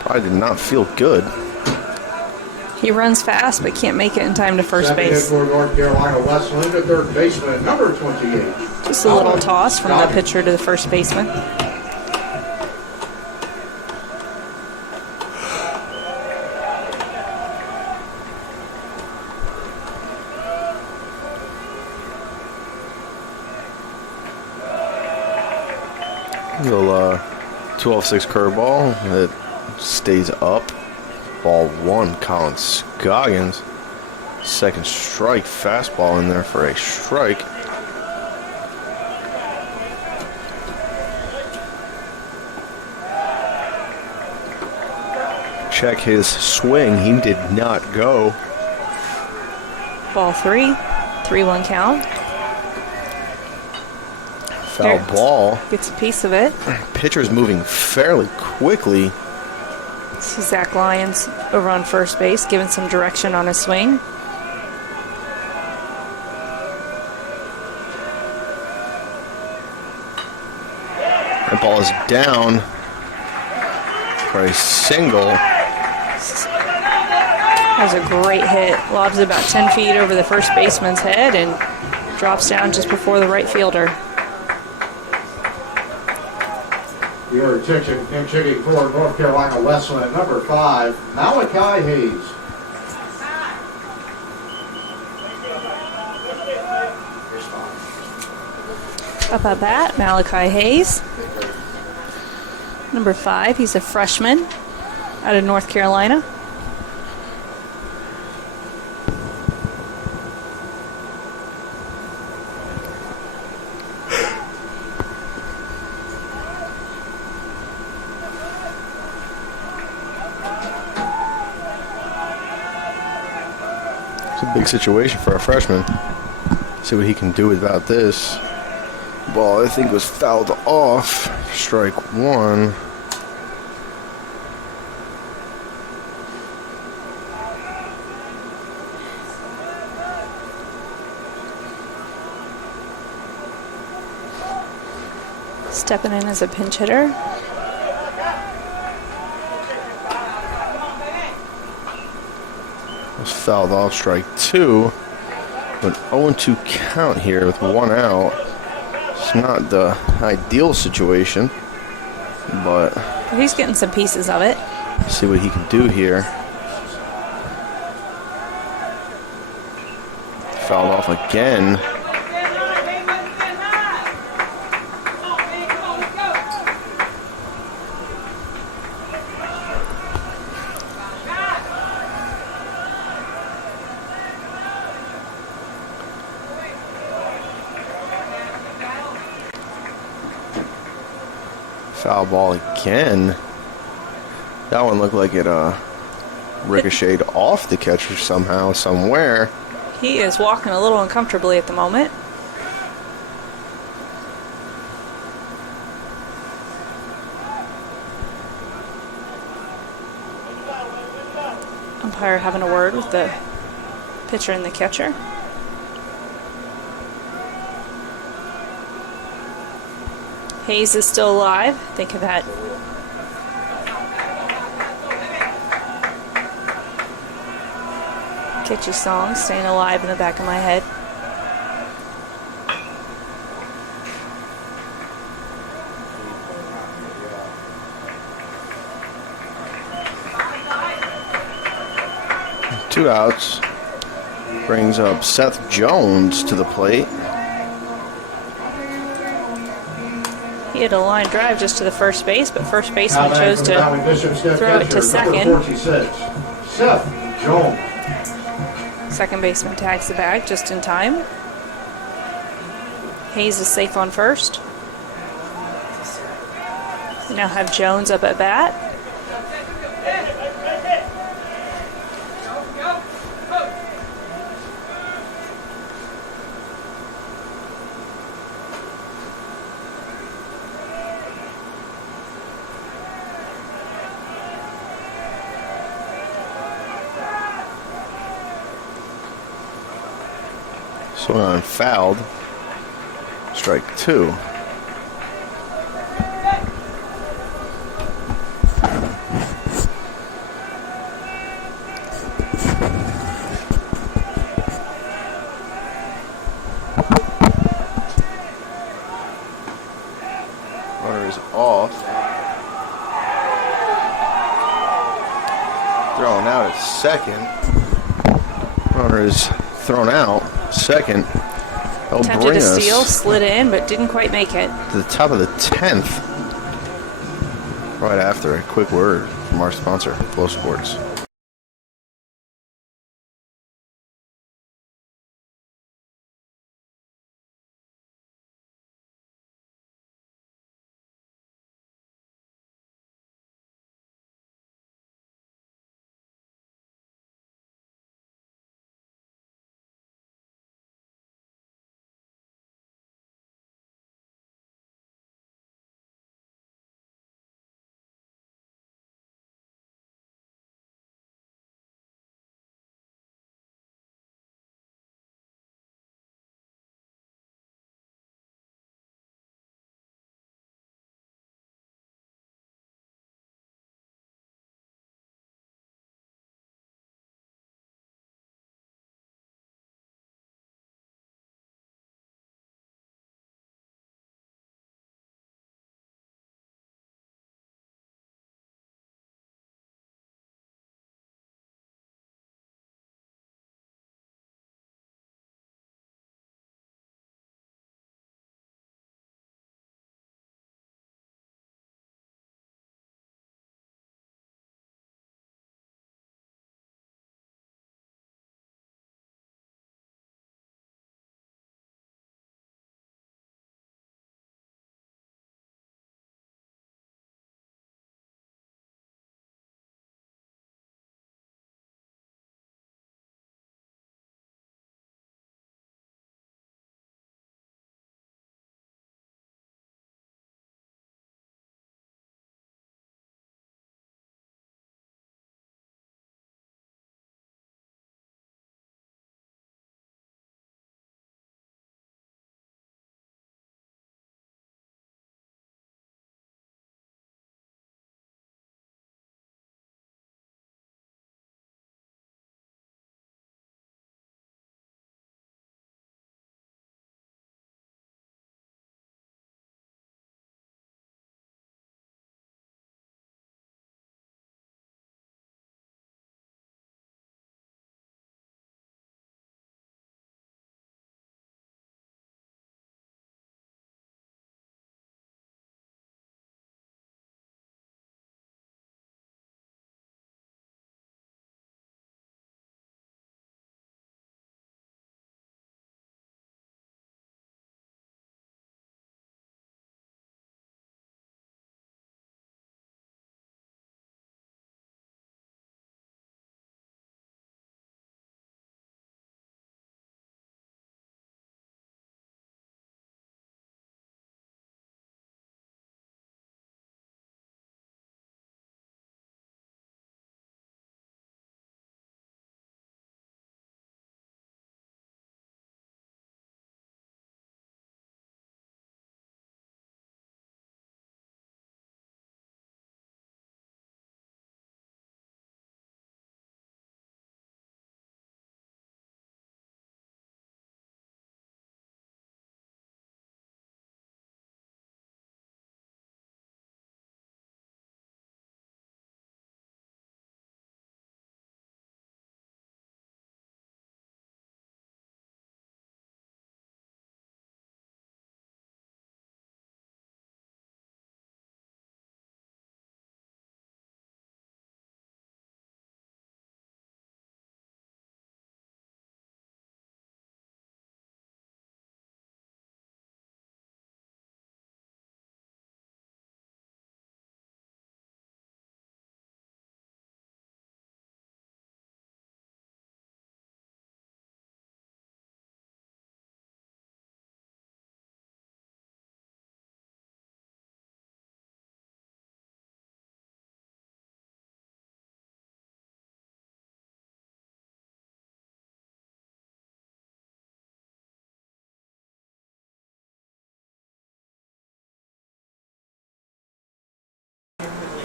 probably did not feel good. He runs fast but can't make it in time to first base. For North Carolina Wesleyan, the third baseman, number 28. Just a little toss from the pitcher to the first baseman. Little 12-6 curveball that stays up. Ball 1, Colin Scoggins. Second strike, fastball in there for a strike. check his swing. He did not go. Ball 3, 3-1 count. Foul Here. ball. Gets a piece of it. Pitcher's moving fairly quickly. See Zach Lyons over on first base, giving some direction on his swing. That ball is down for a single. That was a great hit. Lobs it about 10 feet over the first baseman's head and drops down just before the right fielder. Your attention, pitching for North Carolina Wesleyan, number 5, Malachi Hayes. Up at bat, Malachi Hayes. Number 5, he's a freshman out of North Carolina. It's a big situation for a freshman. See what he can do about this. Ball, I think, was fouled off. Strike 1. Stepping in as a pinch hitter. Was fouled off. Strike 2. An 0-2 count here with 1 out. It's not the ideal situation, but He's getting some pieces of it. see what he can do here. Fouled off again. Foul ball again. That one looked like it ricocheted off the catcher somehow, somewhere. He is walking a little uncomfortably at the moment. Umpire having a word with the pitcher and the catcher. Hayes is still alive. Think of that. Catchy song, staying alive in the back of my head. Two outs. Brings up Seth Jones to the plate. He had a line drive just to the first base, but first baseman chose to throw it to second. Seth Jones. Second baseman tags the bag just in time. Hayes is safe on first. We now have Jones up at bat. Swung on, fouled. Strike 2. Runner is off. Thrown out at second. Runner is thrown out. Second. That'll Attempted bring a us steal, slid in, but didn't quite make it. to the top of the 10th. Right after a quick word from our sponsor, Flow Sports.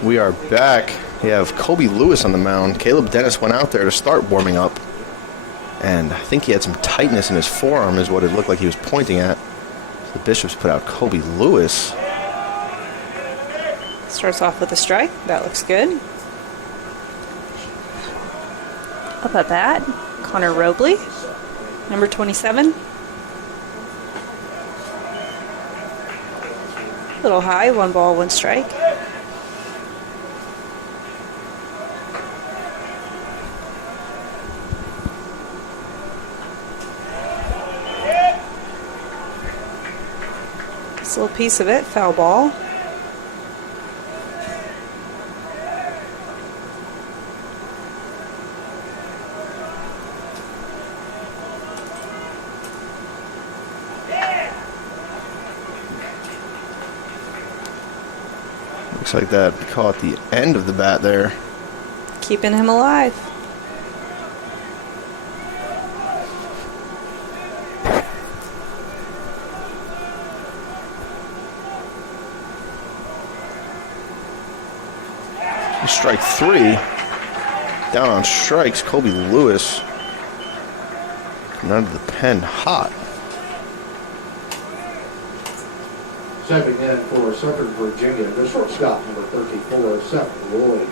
We are back. We have Kobe Lewis on the mound. Caleb Dennis went out there to start warming up. And I think he had some tightness in his forearm is what it looked like he was pointing at. So the Bishops put out Kobe Lewis. Starts off with a strike. That looks good. Up at bat, Connor Robley, number 27. Little high, 1 ball, 1 strike. This little piece of it, foul ball. Looks like that caught the end of the bat there. Keeping him alive. Strike 3. Down on strikes, Kobe Lewis. Coming out of the pen hot. Stepping in for Southern Virginia, the shortstop, number 34, Seth Lloyd.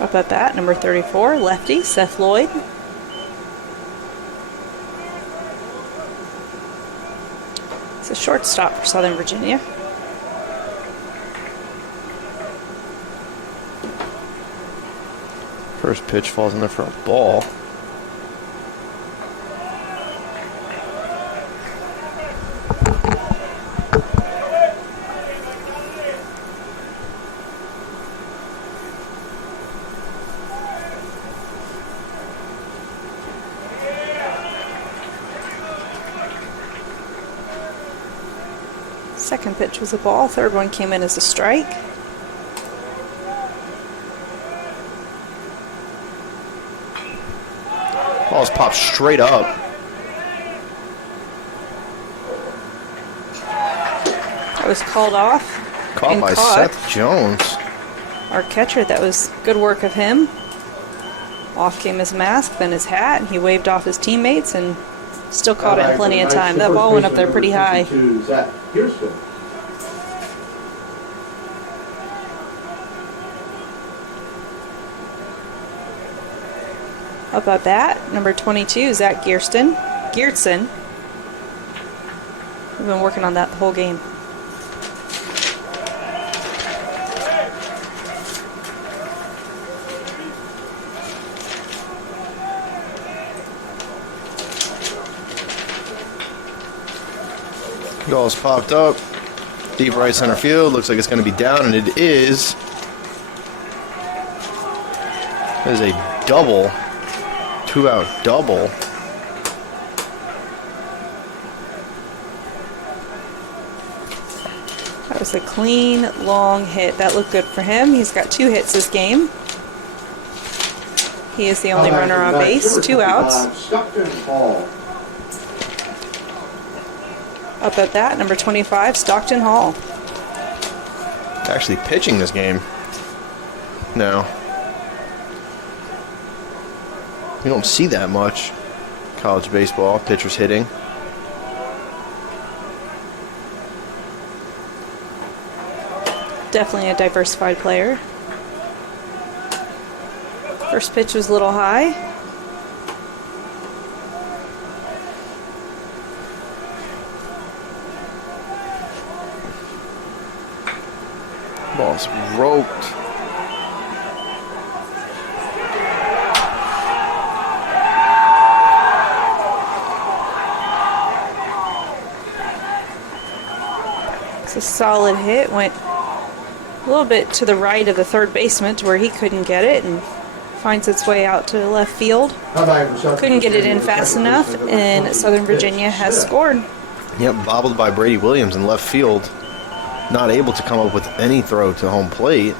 Up at bat, number 34, lefty, Seth Lloyd. It's a shortstop for Southern Virginia. First pitch falls in there for a ball. Second pitch was a ball. Third one came in as a strike. Ball's popped straight up. That was called off. Caught and by Seth Jones. Our catcher, that was good work of him. Off came his mask, then his hat, and he waved off his teammates and still caught it in plenty of time. That ball went up there pretty high. Zach Kirsten. Up at bat, number 22, Zach Geertsen. We've been working on that the whole game. Ball's popped up. Deep right center field. Looks like it's going to be down, and it is. That is a double. 2-out double. That was a clean, long hit. That looked good for him. He's got 2 hits this game. He is the only runner on base, 2 outs. Stockton Hall. Up at that, number 25, Stockton Hall. Actually pitching this game. No. You don't see that much. College baseball, pitchers hitting. Definitely a diversified player. First pitch was a little high. Ball's roped. It's a solid hit. Went a little bit to the right of the third baseman to where he couldn't get it, and finds its way out to left field. Couldn't get it in fast enough, and Southern Virginia has scored. Yep, bobbled by Brady Williams in left field. Not able to come up with any throw to home plate.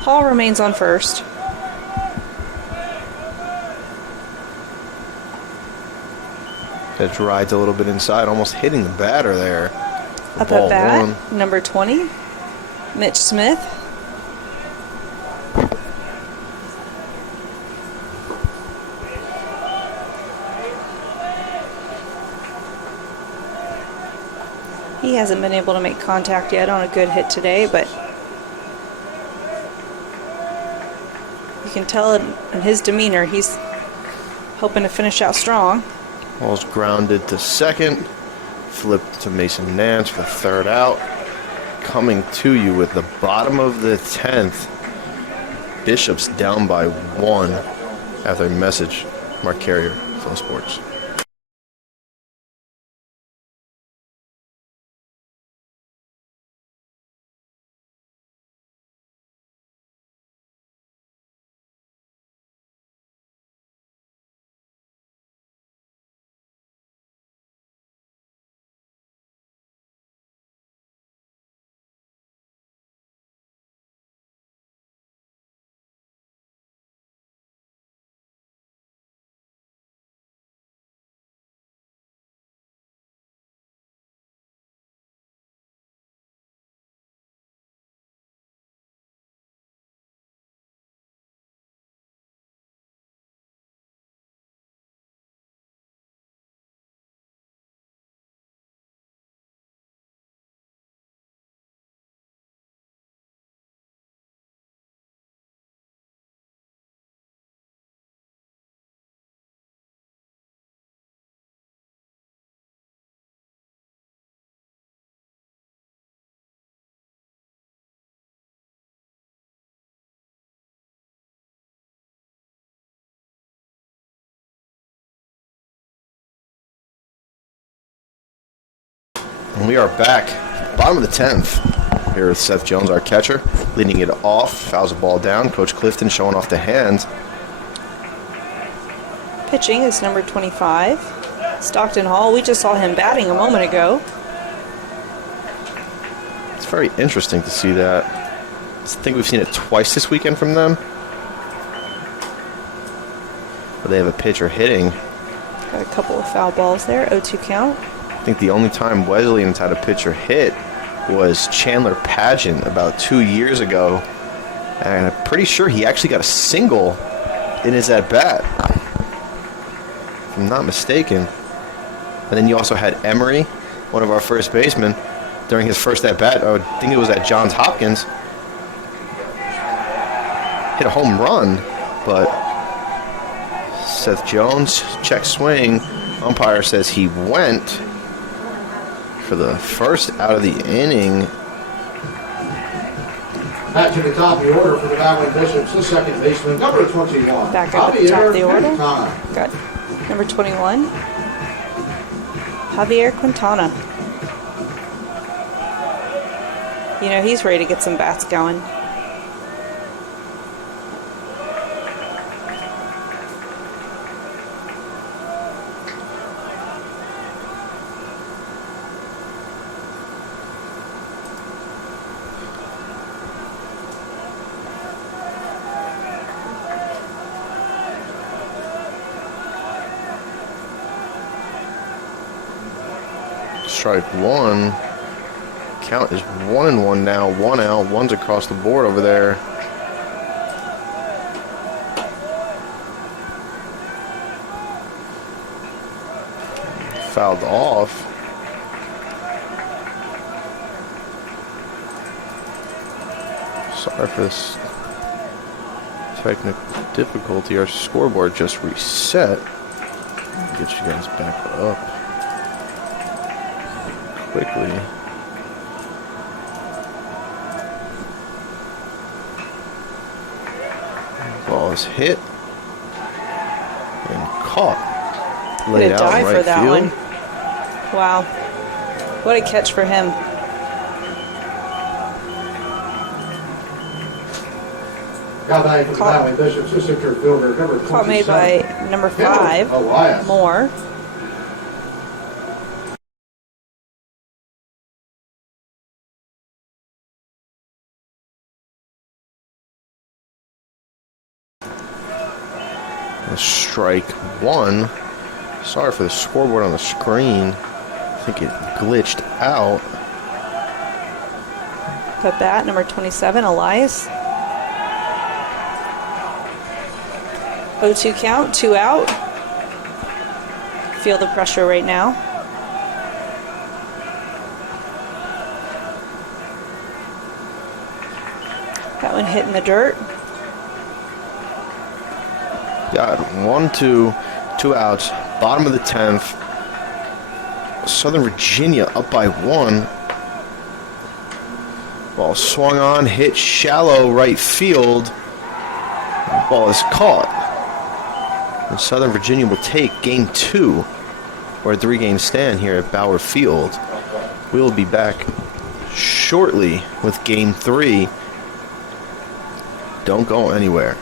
Hall remains on first. Pitch rides a little bit inside, almost hitting the batter there. Up Ball at bat, one. number 20, Mitch Smith. He hasn't been able to make contact yet on a good hit today, but you can tell in his demeanor he's hoping to finish out strong. Ball's grounded to second. Flipped to Mason Nance for third out. Coming to you with the bottom of the 10th. Bishop's down by 1 after a message. Mark Carrier, Flow Sports. And we are back, bottom of the 10th. Here with Seth Jones, our catcher, leading it off, fouls the ball down. Coach Clifton showing off the hand. Pitching is number 25, Stockton Hall. We just saw him batting a moment ago. It's very interesting to see that. I think we've seen it twice this weekend from them. But they have a pitcher hitting. Got a couple of foul balls there, 0-2 count. I think the only time Wesleyan's had a pitcher hit was Chandler Pageant about 2 years ago. And I'm pretty sure he actually got a single in his at-bat, if I'm not mistaken. And then you also had Emery, one of our first basemen, during his first at-bat. I think it was at Johns Hopkins. Hit a home run, but Seth Jones, check swing. Umpire says he went for the first out of the inning. Matching the top of the order for the Battling Bishops, the second baseman, number 21. Back up at the top of the order. Quintana. Got number 21, Javier Quintana. You know, he's ready to get some bats going. Strike one. Count is 1-1 now. 1 out. One's across the board over there. Fouled off. Sorry for this technical difficulty. Our scoreboard just reset. Get you guys back up quickly. Ball is hit and caught. Laid out dive in right for that field. one. Wow. What a catch for him. Now batting for the Caught. Battling Bishops, the center fielder, number 27. Caught made by number 5, Elias. Moore. Strike one. Sorry for the scoreboard on the screen. I think it glitched out. Put bat, number 27, Elias. 0-2 count, 2 out. Feel the pressure right now. That one hit in the dirt. Got 1-2, 2 outs. Bottom of the 10th. Southern Virginia up by 1. Ball swung on, hit shallow right field. Ball is caught. And Southern Virginia will take game 2 or a 3-game stand here at Bauer Field. We will be back shortly with game 3. Don't go anywhere.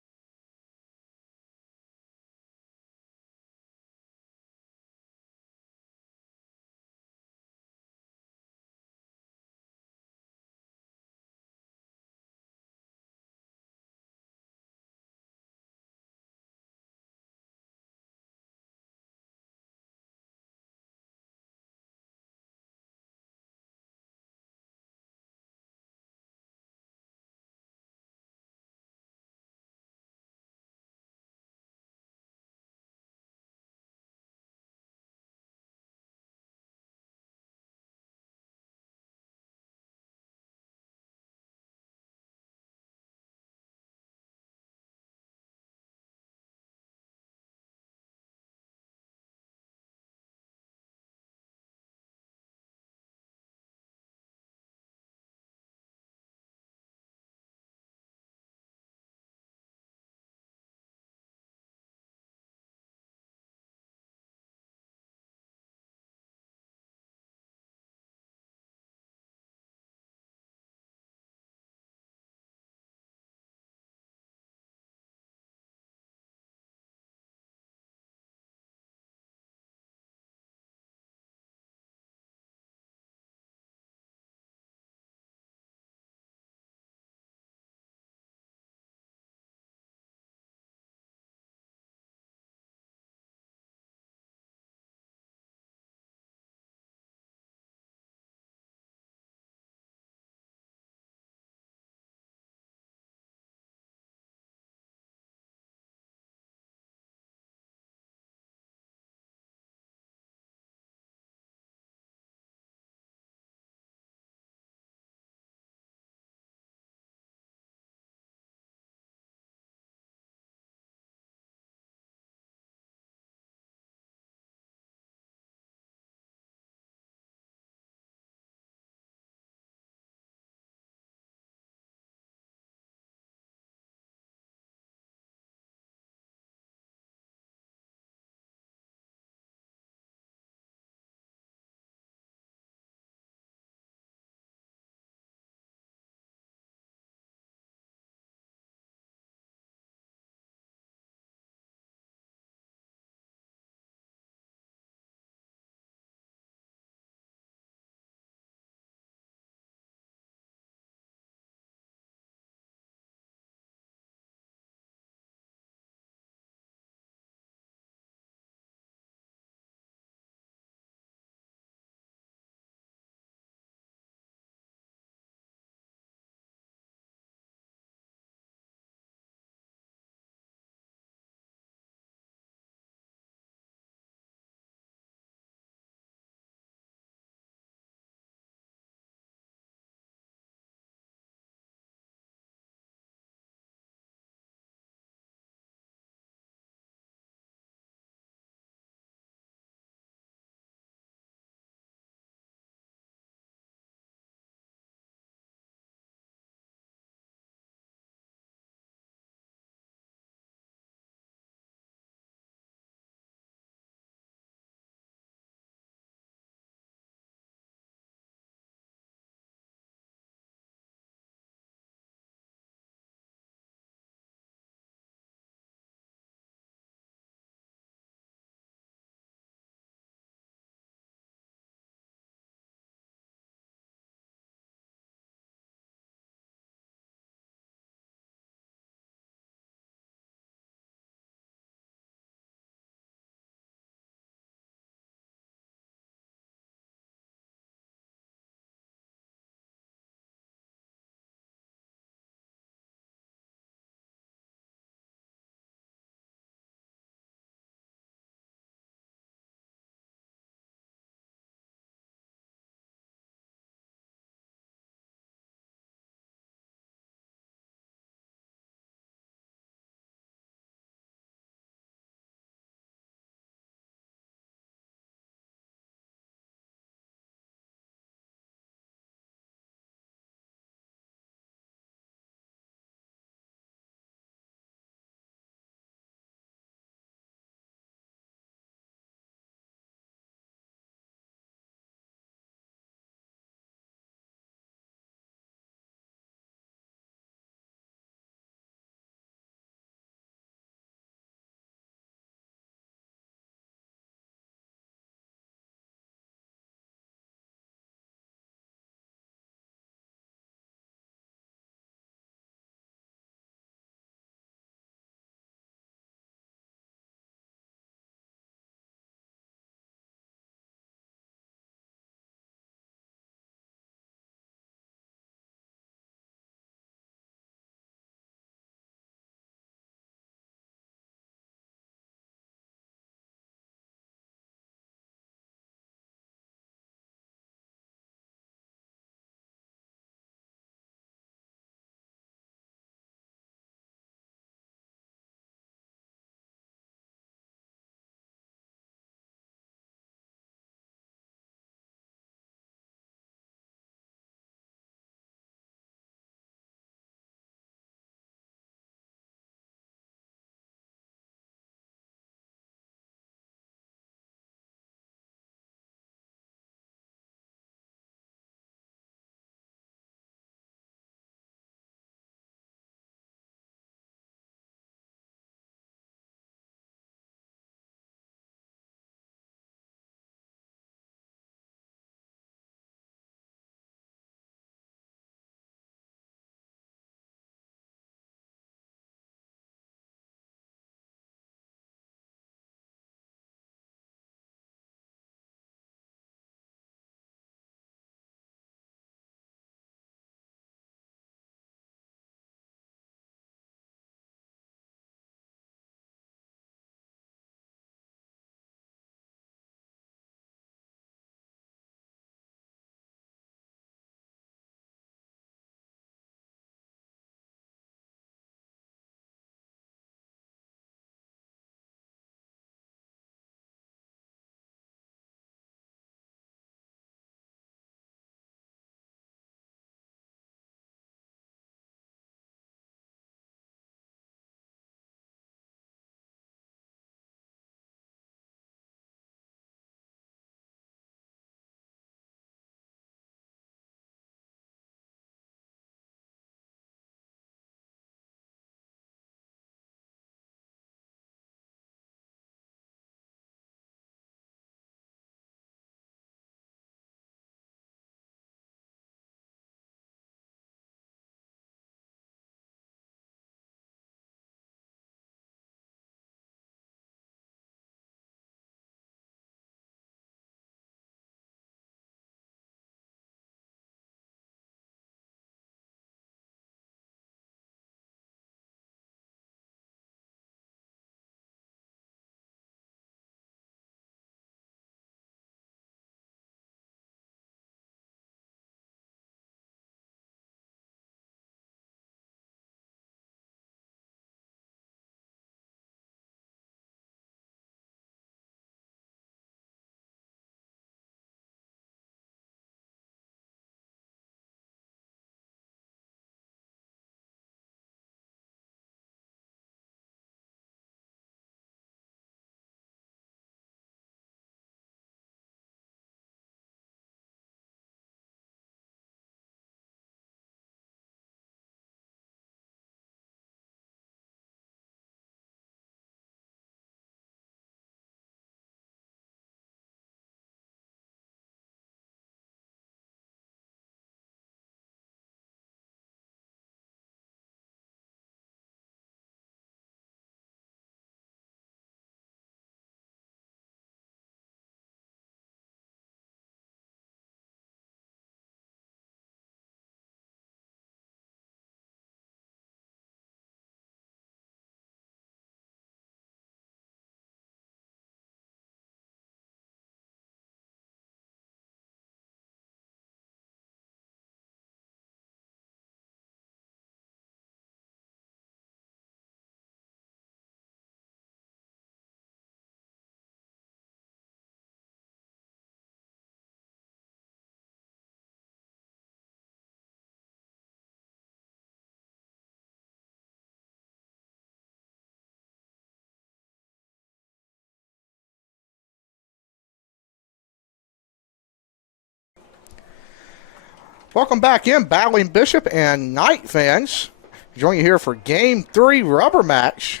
Welcome back in, Battling Bishop and Knight fans. Join you here for Game 3 rubber match.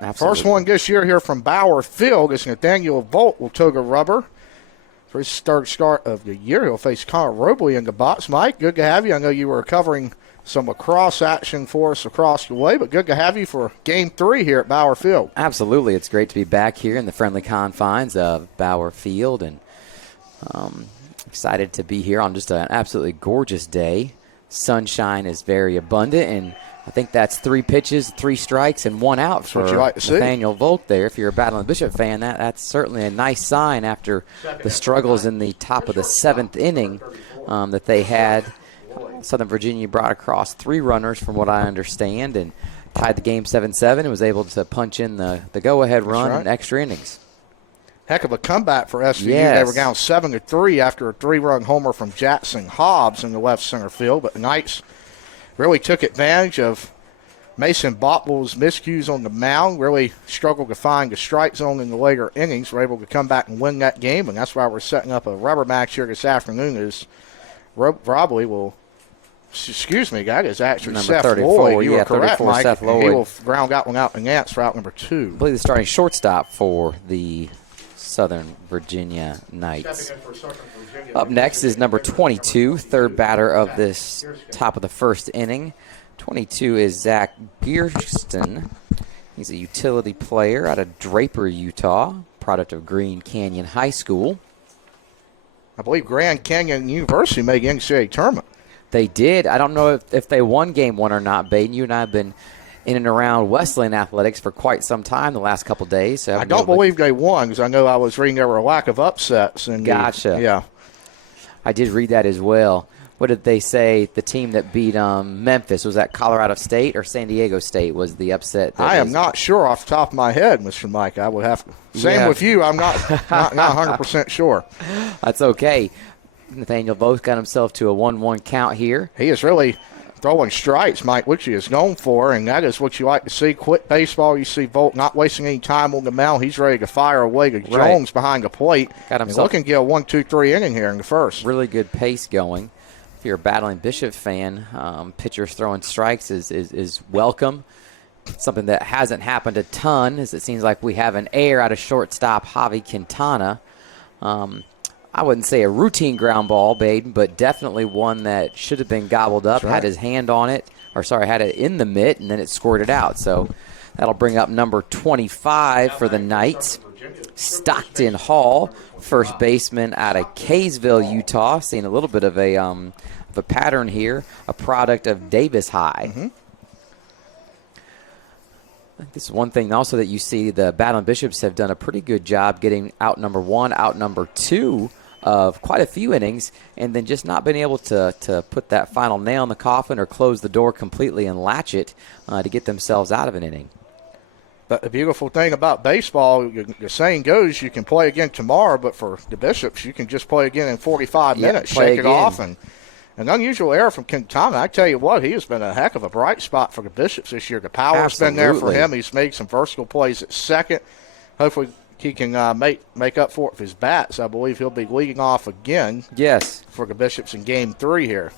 Absolutely. First one this year here from Bauer Field is Nathaniel Volt will toga rubber. For his third start of the year, he'll face Connor Robley in the box. Mike, good to have you. I know you were covering some lacrosse action for us across the way, but good to have you for Game 3 here at Bauer Field. Absolutely. It's great to be back here in the friendly confines of Bauer Field, and excited to be here on just an absolutely gorgeous day. Sunshine is very abundant, and I think that's 3 pitches, 3 strikes, and 1 out for what you like to see. Nathaniel Volk there. If you're a Battling Bishop fan, that's certainly a nice sign after the struggles in the top of the 7th inning that they had. Southern Virginia brought across 3 runners from what I understand and tied the game 7-7 and was able to punch in the go-ahead run in extra innings. Heck of a comeback for SVU. Yes. They were down 7-3 after a 3-run homer from Jackson Hobbs in the left center field, but the Knights really took advantage of Mason Botwell's miscues on the mound, really struggled to find the strike zone in the later innings, were able to come back and win that game, and that's why we're setting up a rubber match here this afternoon. Is Robley will, excuse me, that is actually Number Seth 34, Lloyd. You were correct, 34, Mike. Seth Lloyd. He will ground that one out in Nance for out number 2. I believe the starting shortstop for the Southern Virginia Knights. Up next is number 22, third batter of this top of the first inning. 22 is Zach Bierston. He's a utility player out of Draper, Utah, product of Green Canyon High School. I believe Grand Canyon University made the NCAA tournament. They did. I don't know if they won game 1 or not, Baden. You and I have been in and around Wesleyan athletics for quite some time the last couple days. So I don't believe they won because I know I was reading there were a lack of upsets. And Gotcha. Yeah. I did read that as well. What did they say? The team that beat Memphis, was that Colorado State or San Diego State was the upset? I am not sure off the top of my head, Mr. Mike. I would have to. Same Yeah. with you. I'm not 100% sure. That's okay. Nathaniel Volk got himself to a 1-1 count here. He is really throwing strikes, Mike, which he is known for, and that is what you like to see. Quick baseball, you see Volt not wasting any time on the mound. He's ready to fire away to Jones behind the plate. Got and himself looking to get a 1-2-3 inning here in the first. really good pace going. If you're a Battling Bishop fan, pitchers throwing strikes is welcome. Something that hasn't happened a ton, as it seems like we have an air out of shortstop Javi Quintana. I wouldn't say a routine ground ball, Baden, but definitely one that should have been gobbled up, had his hand on it, had it in the mitt, and then it squirted out. So that'll bring up number 25 for the Knights, Stockton Hall, first baseman out of Kaysville, Utah. Seeing a little bit of a pattern here, a product of Davis High. Mm-hmm. This is one thing also that you see the Battling Bishops have done a pretty good job getting out number 1, out number 2 of quite a few innings, and then just not being able to put that final nail in the coffin or close the door completely and latch it to get themselves out of an inning. But the beautiful thing about baseball, the saying goes, you can play again tomorrow, but for the Bishops, you can just play again in 45 minutes, shake it off, and an unusual error from Quintana. I tell you what, he has been a heck of a bright spot for the Bishops this year. The power's been there for him. He's made some versatile plays at second. Hopefully he can make up for it with his bats. I believe he'll be leading off again. Yes, for the Bishops in Game 3 here.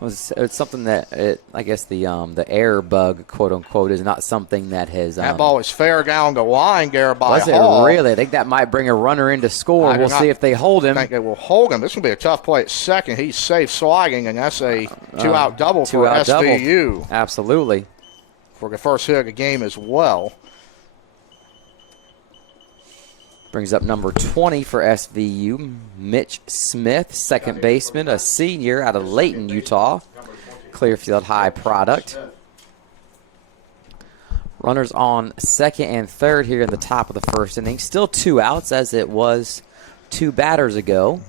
It's something that I guess the error bug, quote unquote, is not something that has. That ball is fair down the line there by was Hall. it really? I think that might bring a runner in to score. We'll see if they hold him. I think they will hold him. This will be a tough play at second. He's safe sliding, and that's a two-out double for SVU. Double. Absolutely. For the first hit of the game as well. Brings up number 20 for SVU, Mitch Smith, second baseman, a senior out of Layton, Utah, Clearfield High product. Runners on second and third here in the top of the first inning. Still 2 outs as it was 2 batters ago.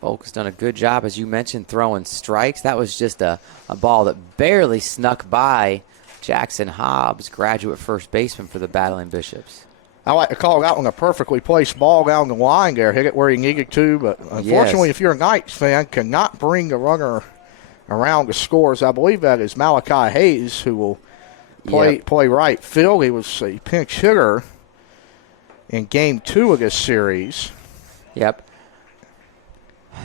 Volk has done a good job, as you mentioned, throwing strikes. That was just a ball that barely snuck by Jackson Hobbs, graduate first baseman for the Battling Bishops. I like to call that one a perfectly placed ball down the line there. Hit it where he needed to, but unfortunately, if you're a Knights fan, cannot bring the runner around the scores. I believe that is Malachi Hayes, who will play right field. He was a pinch hitter in Game 2 of this series. Yep.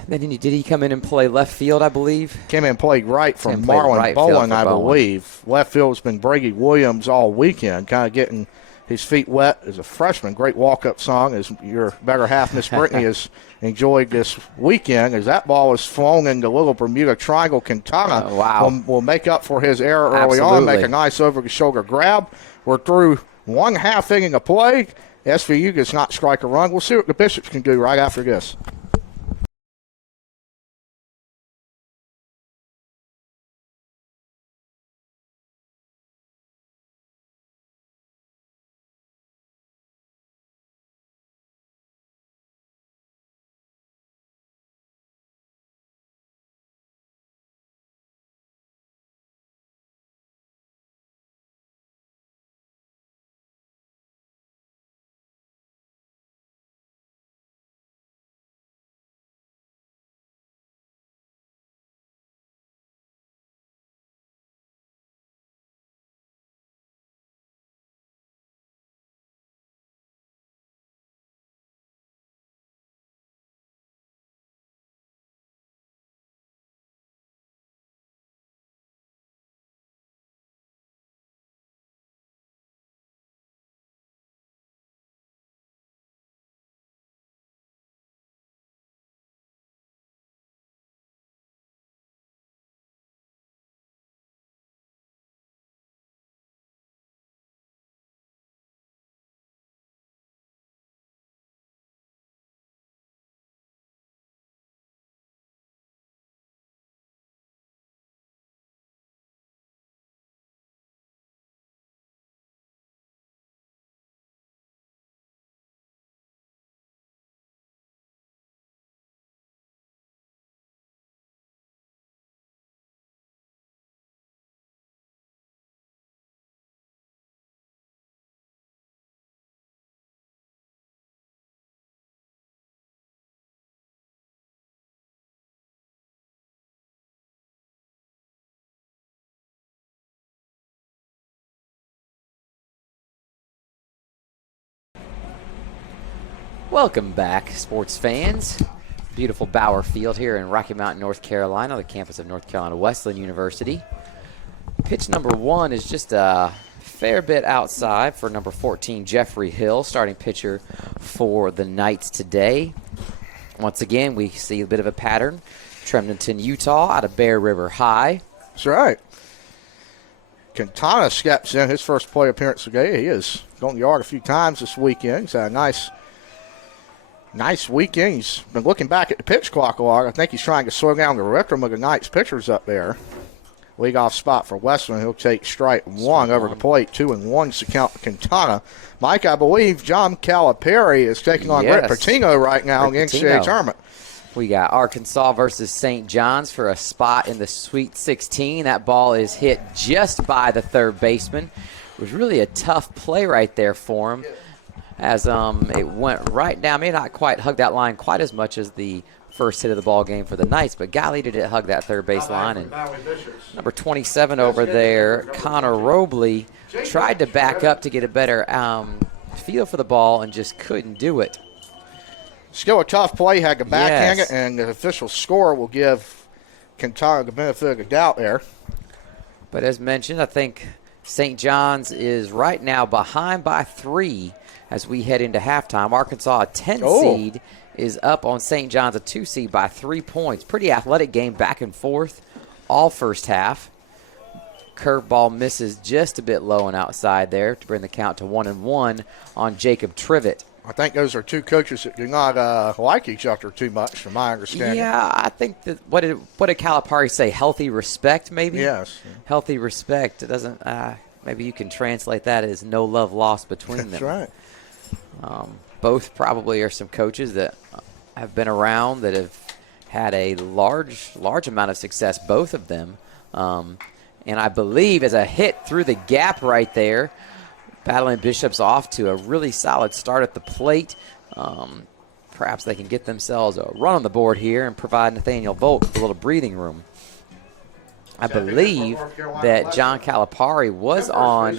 Then did he come in and play left field, I believe? Came in and played right from And played Marlon right field Bowen, for I Bowen. believe. Left field's been Brady Williams all weekend, kind of getting his feet wet as a freshman. Great walk-up song, as your better half, Miss Brittany, has enjoyed this weekend, as that ball is flown into Little Bermuda Triangle. Quintana Wow. will make up for his error early on, make a nice over-the-shoulder grab. We're through 1/2 inning of play. SVU does not strike a run. We'll see what the Bishops can do right after this. Welcome back, sports fans. Beautiful Bauer Field here in Rocky Mountain, North Carolina, the campus of North Carolina Wesleyan University. Pitch number 1 is just a fair bit outside for number 14, Jeffrey Hill, starting pitcher for the Knights today. Once again, we see a bit of a pattern. Tremdenton, Utah, out of Bear River High. That's right. Quintana steps in his first play appearance today. He has gone the yard a few times this weekend. He's had a nice weekend. He's been looking back at the pitch clock a lot. I think he's trying to slow down the rhythm of the Knights pitchers up there. Leadoff spot for Westland. He'll take strike 1 over the plate. 2-1 to count Quintana. Mike, I believe John Calipari is taking on Rick Pitino right now in the NCAA tournament. We got Arkansas versus St. John's for a spot in the Sweet 16. That ball is hit just by the third baseman. It was really a tough play right there for him, as it went right down. May not quite hug that line quite as much as the first hit of the ball game for the Knights, but golly, did it hug that third base line. And number 27 over there, Connor Robley, tried to back up to get a better feel for the ball and just couldn't do it. Still a tough play, had to backhand it, and the official score will give Quintana the benefit of the doubt there. But as mentioned, I think St. John's is right now behind by 3 as we head into halftime. Arkansas, a 10 seed, is up on St. John's, a 2 seed, by 3 points. Pretty athletic game, back and forth all first half. Curveball misses just a bit low and outside there to bring the count to 1-1 on Jacob Trivet. I think those are two coaches that do not like each other too much, from my understanding. Yeah, I think that what did Calipari say? Healthy respect, maybe. Yes. Healthy respect. It doesn't. Maybe you can translate that as no love lost between them. That's right. Both probably are some coaches that have been around that have had a large amount of success. Both of them, and I believe as a hit through the gap right there. Battling Bishops off to a really solid start at the plate. Perhaps they can get themselves a run on the board here and provide Nathaniel Volk with a little breathing room. I believe that John Calipari was on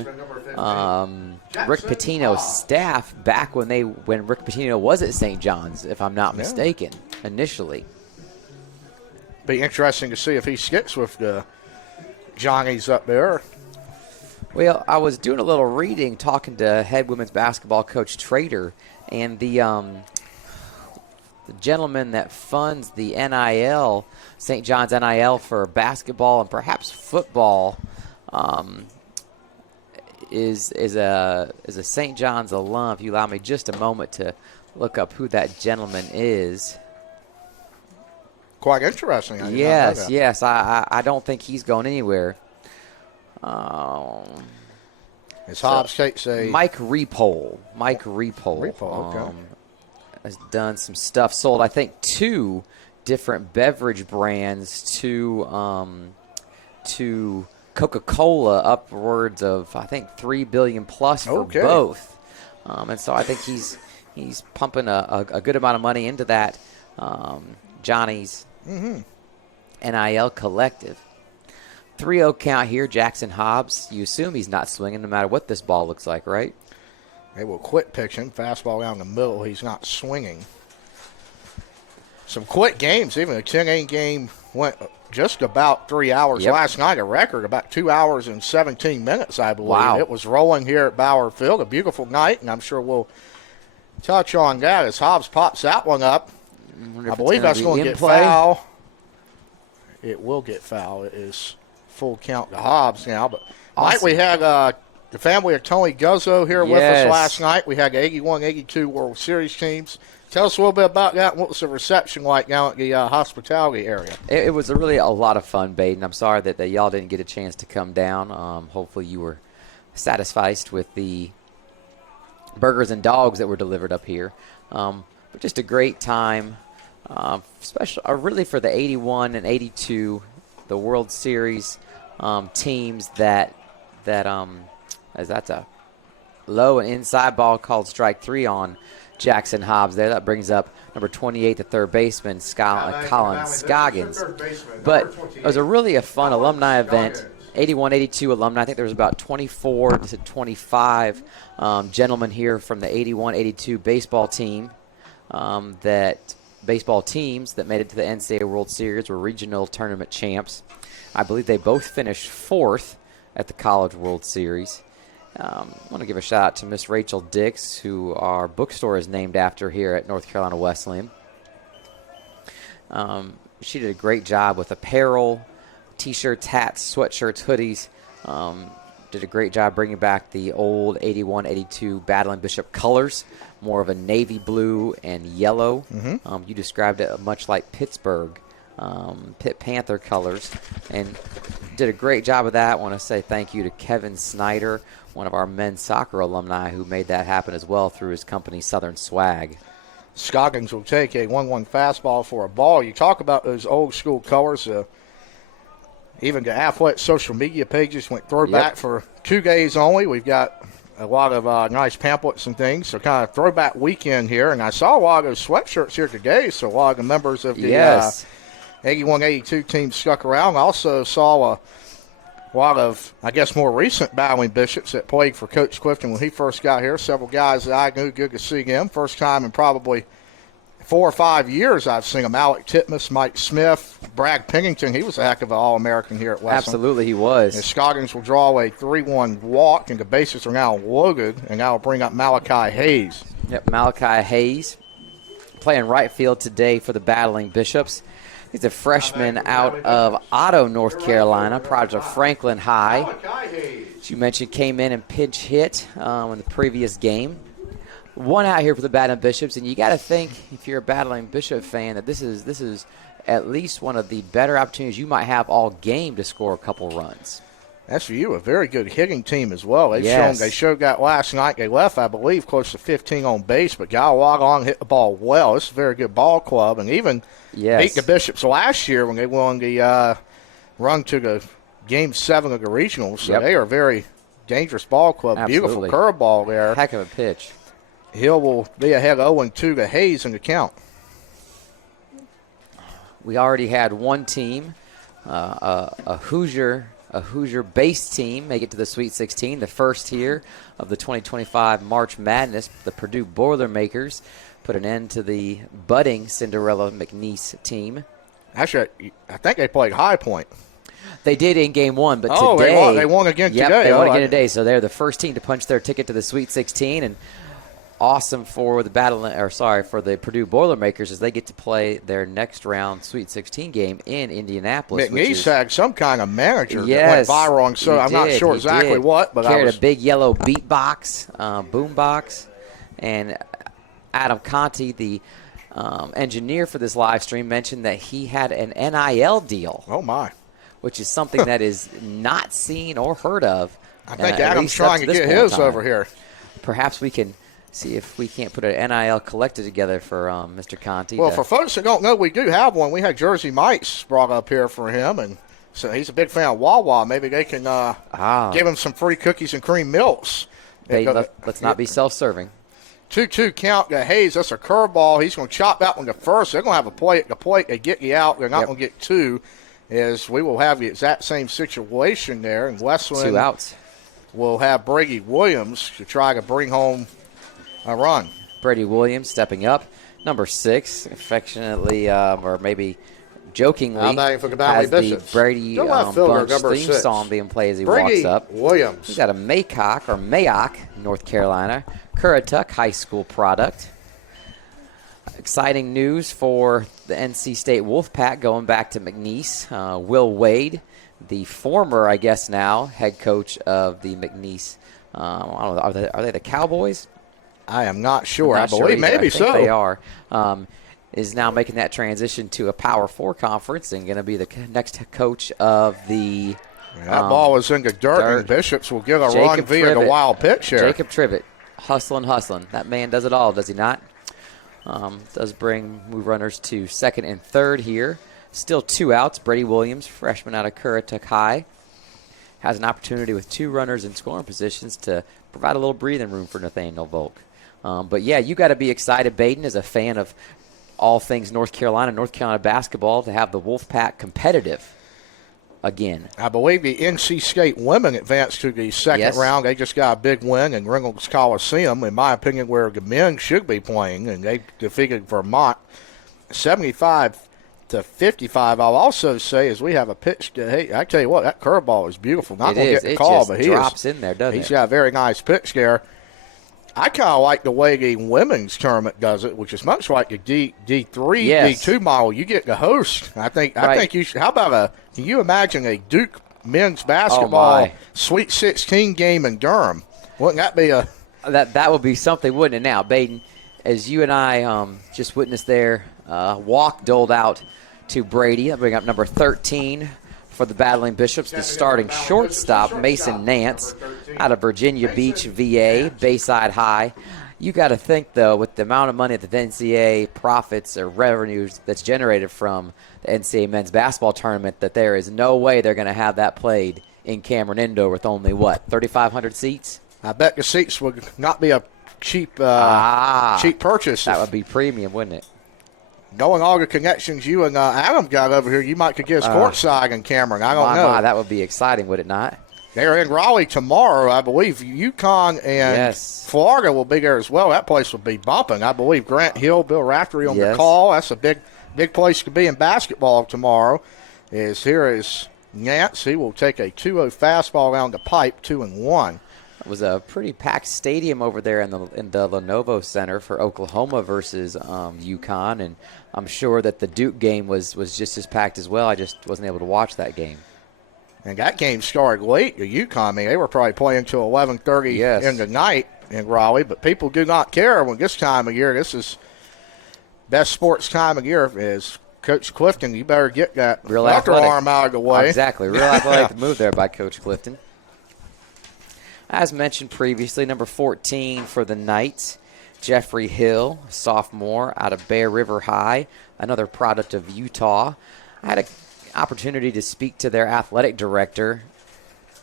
Rick Pitino's staff back when Rick Pitino was at St. John's, if I'm not mistaken, initially. be interesting to see if he sticks with the Johnnies up there. Well, I was doing a little reading, talking to head women's basketball coach Trader, and the gentleman that funds the NIL, St. John's NIL for basketball and perhaps football, is a St. John's alum. If you allow me just a moment to look up who that gentleman is. Quite interesting. I did not know that. Yes. I don't think he's going anywhere. As Hobbs takes a Mike Repole. Okay. Has done some stuff. Sold, I think, 2 different beverage brands to Coca-Cola, upwards of, I think, $3 billion plus for both. And so I think he's pumping a good amount of money into that Johnny's NIL collective. 3-0 count here, Jackson Hobbs. You assume he's not swinging no matter what this ball looks like, right? They will quit pitching. Fastball down the middle. He's not swinging. Some quick games. Even a 10-8 game went just about 3 hours last night. A record about 2 hours and 17 minutes, I believe. Wow. It was rolling here at Bauer Field. A beautiful night, and I'm sure we'll touch on that as Hobbs pops that one up. I believe that's going to get foul. It will get foul. It is full count to Hobbs now. But Mike, we had the family of Tony Guzzo here with us last night. We had the 81-82 World Series teams. Tell us a little bit about that. What was the reception like down at the hospitality area? It was really a lot of fun, Baden. I'm sorry that y'all didn't get a chance to come down. Hopefully you were satisfied with the burgers and dogs that were delivered up here. But just a great time, really for the 81 and 82, the World Series teams that as that's a low and inside ball called strike 3 on Jackson Hobbs there. That brings up number 28, the third baseman, Colin Scoggins. But it was really a fun alumni event. 81-82 alumni. I think there was about 24 to 25 gentlemen here from the 81-82 baseball team baseball teams that made it to the NCAA World Series were regional tournament champs. I believe they both finished 4th at the College World Series. I want to give a shout out to Miss Rachel Dix, who our bookstore is named after here at North Carolina Wesleyan. She did a great job with apparel, T-shirts, hats, sweatshirts, hoodies. Did a great job bringing back the old 81-82 Battling Bishop colors, more of a navy blue and yellow. You described it much like Pittsburgh, Pitt Panther colors, and did a great job of that. I want to say thank you to Kevin Snyder, one of our men's soccer alumni, who made that happen as well through his company, Southern Swag. Scoggins will take a 1-1 fastball for a ball. You talk about those old school colors. Even the Athletic social media pages went throwback for 2 days only. We've got a lot of nice pamphlets and things. So kind of throwback weekend here. And I saw a lot of those sweatshirts here today. So a lot of the members of the 81-82 team stuck around. I also saw a lot of, I guess, more recent Battling Bishops that played for Coach Clifton when he first got here. Several guys that I knew. Good to see them. First time in probably 4 or 5 years I've seen them. Alec Titmus, Mike Smith, Brad Pennington. He was a heck of an All-American here at Wesleyan. Absolutely, he was. And Scoggins will draw a 3-1 walk, and the bases are now loaded, and that will bring up Malachi Hayes. Yep, Malachi Hayes playing right field today for the Battling Bishops. He's a freshman out of Otto, North Carolina, product of Franklin High. As you mentioned, came in and pinch hit in the previous game. One out here for the Battling Bishops, and you got to think, if you're a Battling Bishop fan, that this is at least one of the better opportunities you might have all game to score a couple runs. SVU, a very good hitting team as well. They showed that last night. They left, I believe, close to 15 on base, but got a lot on, hit the ball well. This is a very good ball club, and even beat the Bishops last year when they won the run to the Game 7 of the regionals. So they are a very dangerous ball club. Absolutely. Beautiful curveball there. Heck of a pitch. Hill will be ahead 0-2 to Hayes in the count. We already had one team, a Hoosier base team, make it to the Sweet 16, the first here of the 2025 March Madness. The Purdue Boilermakers put an end to the budding Cinderella McNeese team. Actually, I think they played High Point. They did in game 1, but Oh, today they won again yep, today. They won Oh, again today, so they're the first team to punch their ticket to the Sweet 16, and awesome for the for the Purdue Boilermakers as they get to play their next round Sweet 16 game in Indianapolis. McNeese had some kind of manager that Yes, went viral, so I'm not sure exactly what, but carried a big yellow beatbox, boombox, and Adam Conti, the engineer for this live stream, mentioned that he had an NIL deal. Oh my! Which is something that is not seen or heard of. I think Adam's trying to get his over here. Perhaps we can see if we can't put an NIL collector together for Mr. Conti. Well, for folks that don't know, we do have one. We had Jersey Mites brought up here for him, and so he's a big fan of Wawa. Maybe they can give him some free cookies and cream milks. Let's not be self-serving. 2-2 count. Hayes, that's a curveball. He's going to chop that one to first. They're going to have a play at the plate. They get you out. They're not going to get two. As we will have the exact same situation there. And Wesleyan 2 outs. Will have Brady Williams to try to bring home a run. Brady Williams stepping up. Number 6, affectionately or maybe jokingly, has the Brady Bunch theme song being played as he walks up. Williams. He's got a Mayock, North Carolina, Currituck High School product. Exciting news for the NC State Wolfpack going back to McNeese. Will Wade, the former, I guess now, head coach of the McNeese. I don't know, are they the Cowboys? I am not sure. I believe maybe I think so. They are. Is now making that transition to a Power 4 conference and going to be the next coach of the. That ball was in the dirt, and Bishops will get a run via the wild pitch here. Jacob Trivet, hustling. That man does it all, does he not? Does move runners to second and third here. Still 2 outs. Brady Williams, freshman out of Currituck High, has an opportunity with 2 runners in scoring positions to provide a little breathing room for Nathaniel Volk. But, yeah, you got to be excited, Baden, as a fan of all things North Carolina basketball, to have the Wolfpack competitive again. I believe the NC State women advanced to the second round. They just got a big win in Reynolds Coliseum, in my opinion, where the men should be playing, and they defeated Vermont 75-55. I'll also say, as we have a pitch, hey, I tell you what, that curveball is beautiful. Not going to get the call, but he drops in there, doesn't it? He's got a very nice pitch there. I kind of like the way the women's tournament does it, which is much like the D3, D2 model. You get the host. I think you should. How about can you imagine a Duke men's basketball Sweet 16 game in Durham? Wouldn't that be a that would be something, wouldn't it? Now, Baden, as you and I just witnessed there, walk doled out to Brady. I'll bring up number 13 for the Battling Bishops, the starting shortstop, Mason Nance, out of Virginia Beach, VA, Bayside High. You got to think, though, with the amount of money that the NCAA profits or revenues that's generated from the NCAA men's basketball tournament, that there is no way they're going to have that played in Cameron Indoor with only, 3,500 seats? I bet the seats would not be a cheap purchase. That would be premium, wouldn't it? Knowing all the connections you and Adam got over here, you might could get us courtside in Cameron. I don't know. That would be exciting, would it not? They're in Raleigh tomorrow, I believe. UConn and Florida will be there as well. That place will be bumping. I believe Grant Hill, Bill Raftery on the call. That's a big place to be in basketball tomorrow. Here is Nance. He will take a 2-0 fastball around the pipe, 2-1. It was a pretty packed stadium over there in the Lenovo Center for Oklahoma versus UConn, and I'm sure that the Duke game was just as packed as well. I just wasn't able to watch that game. And that game started late. The UConn, I mean, they were probably playing until 11:30 in the night in Raleigh, but people do not care when this time of year. This is best sports time of year. Is Coach Clifton, you better get that real arm out of the way. Exactly, real athletic move there by Coach Clifton. As mentioned previously, number 14 for the Knights, Jeffrey Hill, sophomore out of Bear River High, another product of Utah. I had an opportunity to speak to their athletic director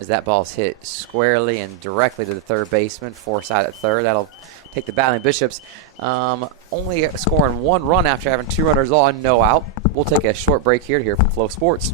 as that ball's hit squarely and directly to the third baseman, Forsythe at third. That'll take the Battling Bishops only scoring 1 run after having 2 runners on, no out. We'll take a short break here to hear from Flow Sports.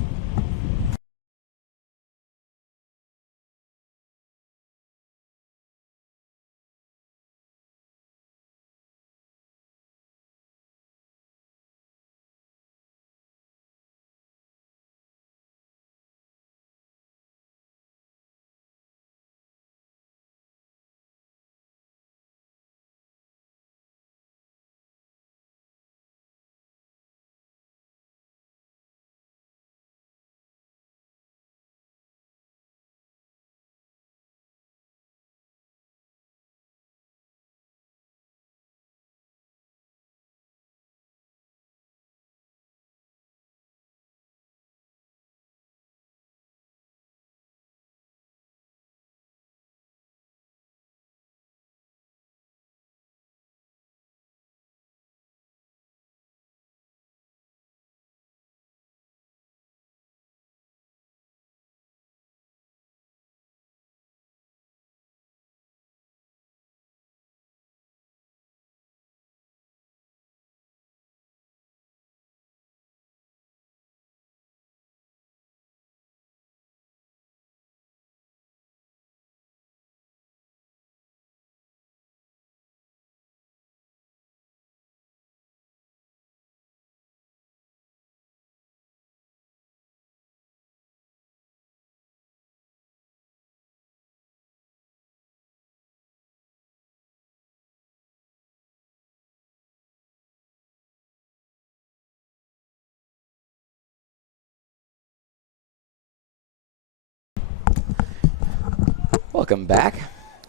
Welcome back.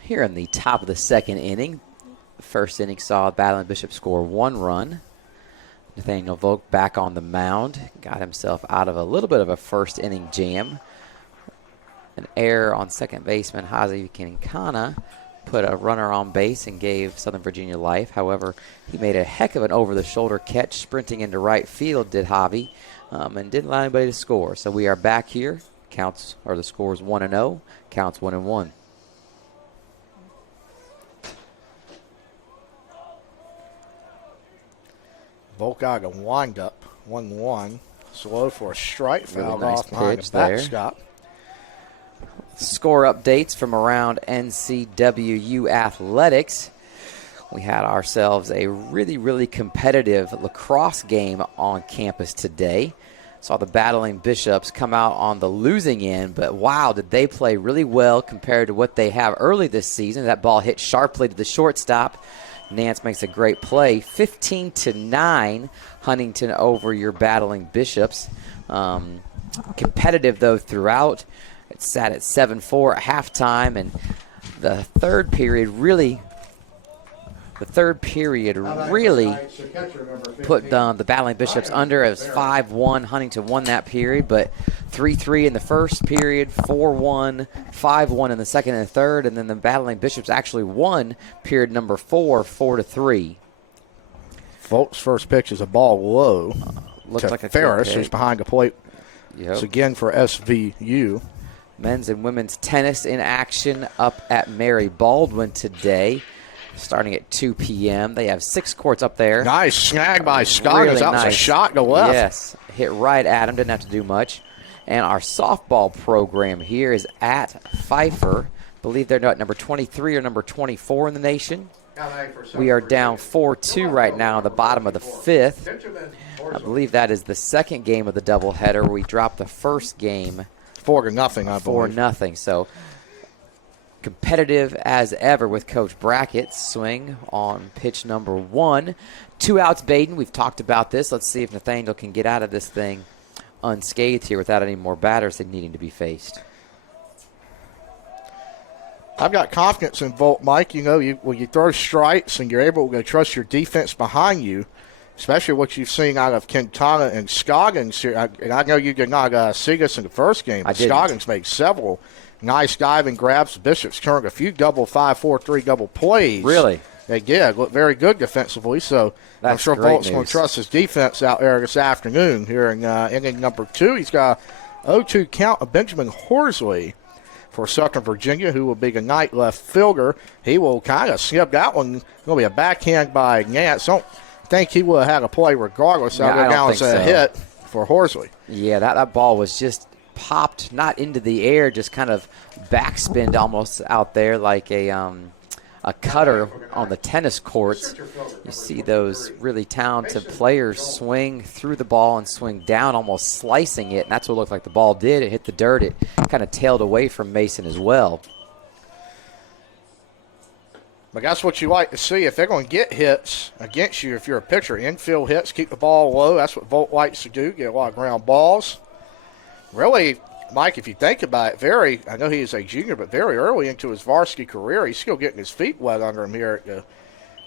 Here in the top of the second inning, the first inning saw Battling Bishop score 1 run. Nathaniel Volk back on the mound, got himself out of a little bit of a first inning jam. An error on second baseman Hazi Kinkana put a runner on base and gave Southern Virginia life. However, he made a heck of an over-the-shoulder catch sprinting into right field, did Javi, and didn't allow anybody to score. So we are back here. The score is 1-0. Counts 1-1. Volk got a wind up, 1-1. Slow for a strike. Really Fouled nice off behind pitch the there. backstop. Score updates from around NCWU Athletics. We had ourselves a really, really competitive lacrosse game on campus today. Saw the Battling Bishops come out on the losing end, but wow, did they play really well compared to what they have early this season. That ball hit sharply to the shortstop. Nance makes a great play. 15-9, Huntington over your Battling Bishops. Competitive, though, throughout. It sat at 7-4 at halftime, and the third period really put the Battling Bishops under. It was 5-1. Huntington won that period, but 3-3 in the first period, 4-1, 5-1 in the second and third, and then the Battling Bishops actually won period number 4, 4-3. Volk's first pitch is a ball low Looks to like a Ferris, good who's pick. behind the plate. Yep. It's again for SVU. Men's and women's tennis in action up at Mary Baldwin today, starting at 2 p.m. They have 6 courts up there. Nice snag by Scoggins. Really That was a nice. shot to left. Yes, hit right at him. Didn't have to do much. And our softball program here is at Pfeiffer. I believe they're at number 23 or number 24 in the nation. We are down 4-2 right now in the bottom of the 5th. I believe that is the second game of the doubleheader. We dropped the first game 4-0, I believe. 4-0. So competitive as ever with Coach Brackett's swing on pitch number 1. 2 outs, Baden. We've talked about this. Let's see if Nathaniel can get out of this thing unscathed here without any more batters needing to be faced. I've got confidence in Volt, Mike. You know, when you throw strikes and you're able to trust your defense behind you, especially what you've seen out of Quintana and Scoggins here. And I know you did not see this in the first game, but Scoggins made several nice diving grabs. The Bishops turned a few double 5-4-3 double plays. Really? They did. Looked very good defensively, so I'm sure Volt's going to trust his defense out there this afternoon here in inning number 2. He's got a 0-2 count of Benjamin Horsley for Southern Virginia, who will be the night left fielder. He will kind of snip that one. It's going to be a backhand by Nance. Don't think he would have had a play regardless. I don't now think it's a so. hit for Horsley. Yeah, that ball was just popped, not into the air, just kind of backspinned almost out there like a cutter on the tennis courts. You see those really talented players swing through the ball and swing down, almost slicing it, and that's what it looked like the ball did. It hit the dirt. It kind of tailed away from Mason as well. But that's what you like to see. If they're going to get hits against you, if you're a pitcher, infield hits, keep the ball low. That's what Volt likes to do, get a lot of ground balls. Really, Mike, if you think about it, I know he is a junior, but very early into his varsity career, he's still getting his feet wet under him here at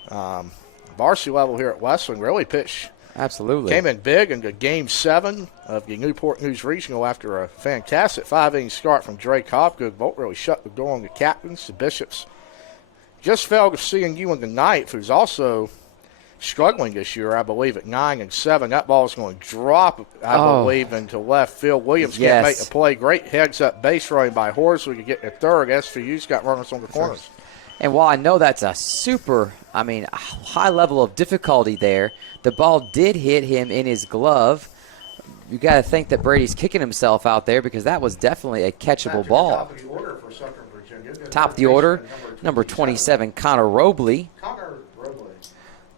the varsity level here at Wesleyan. Really pitched. Absolutely. Came in big into Game 7 of the Newport News Regional after a fantastic 5-inning start from Dre Cobgood. Volt really shut the door on the captains, the Bishops. Just fell to seeing you in the ninth, who's also struggling this year, I believe, at 9-7. That ball is going to drop, I believe, into left field. Williams can't make the play. Great heads-up base running by Horsley to get to third. SVU's got runners on the corners. And while I know that's a high level of difficulty there, the ball did hit him in his glove. You got to think that Brady's kicking himself out there because that was definitely a catchable ball. Top of the order for Southern Virginia. Top of the order, number 27, Connor Robley.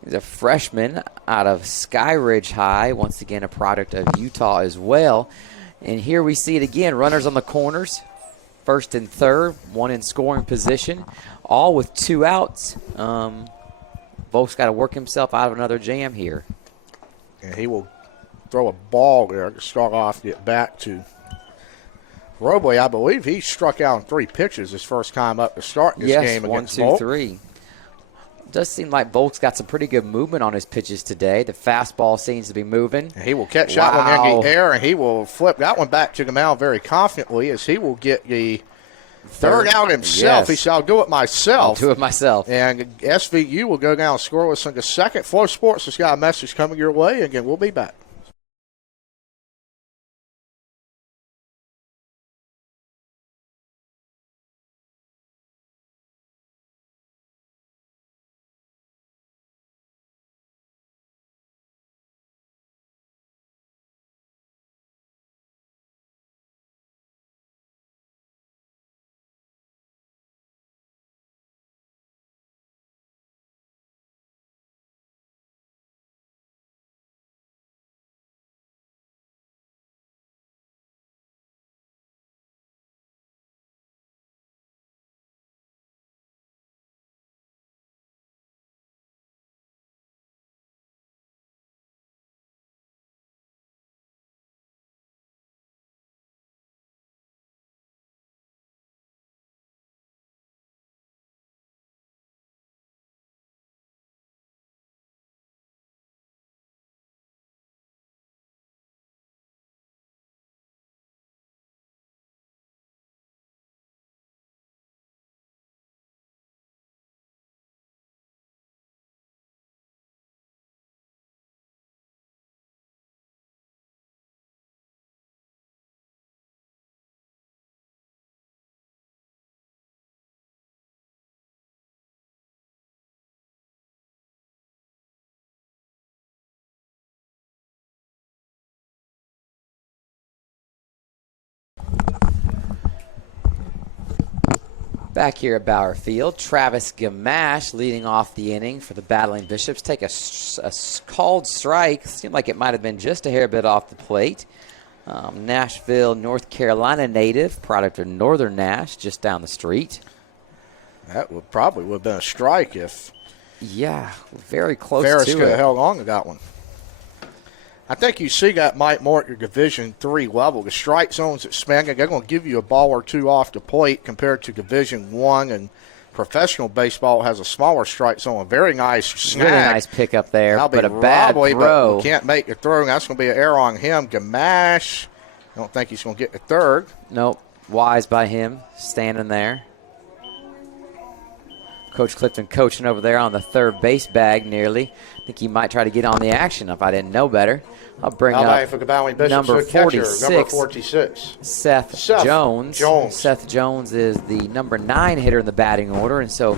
He's a freshman out of Skyridge High, once again a product of Utah as well. And here we see it again, runners on the corners, first and third, one in scoring position, all with 2 outs. Volk's got to work himself out of another jam here. And he will throw a ball there to start off, get back to Robley, I believe he struck out on 3 pitches his first time up to start this game against Volk. 1, 2, 3. Does seem like Volk's got some pretty good movement on his pitches today. The fastball seems to be moving. And he will catch that one in the air, and he will flip that one back to the mound very confidently as he will get the third out himself. Yes. He said, I'll do it myself. I'll do it myself. And SVU will go down scoreless in the second. Flow Sports has got a message coming your way. Again, we'll be back. Back here at Bauer Field, Travis Gamache leading off the inning for the Battling Bishops. Take a called strike. Seemed like it might have been just a hair bit off the plate. Nashville, North Carolina native, product of Northern Nash, just down the street. That would have been a strike if very close Ferris to could have it. held on to that one. I think you see that might more at your Division III level. The strike zones at Spenga, they're going to give you a ball or two off the plate compared to Division I, and professional baseball has a smaller strike zone. A very nice snag. Really nice pickup there, That'll but be a bad Robley, throw. But we can't make the throw. That's going to be an error on him. Gamache, I don't think he's going to get the third. Nope, wise by him, standing there. Coach Clifton coaching over there on the third base bag nearly. I think he might try to get on the action if I didn't know better. I'll bring up for Battling Bishops, number the catcher, 46. number 46. Seth Jones. Seth Jones is the number 9 hitter in the batting order, and so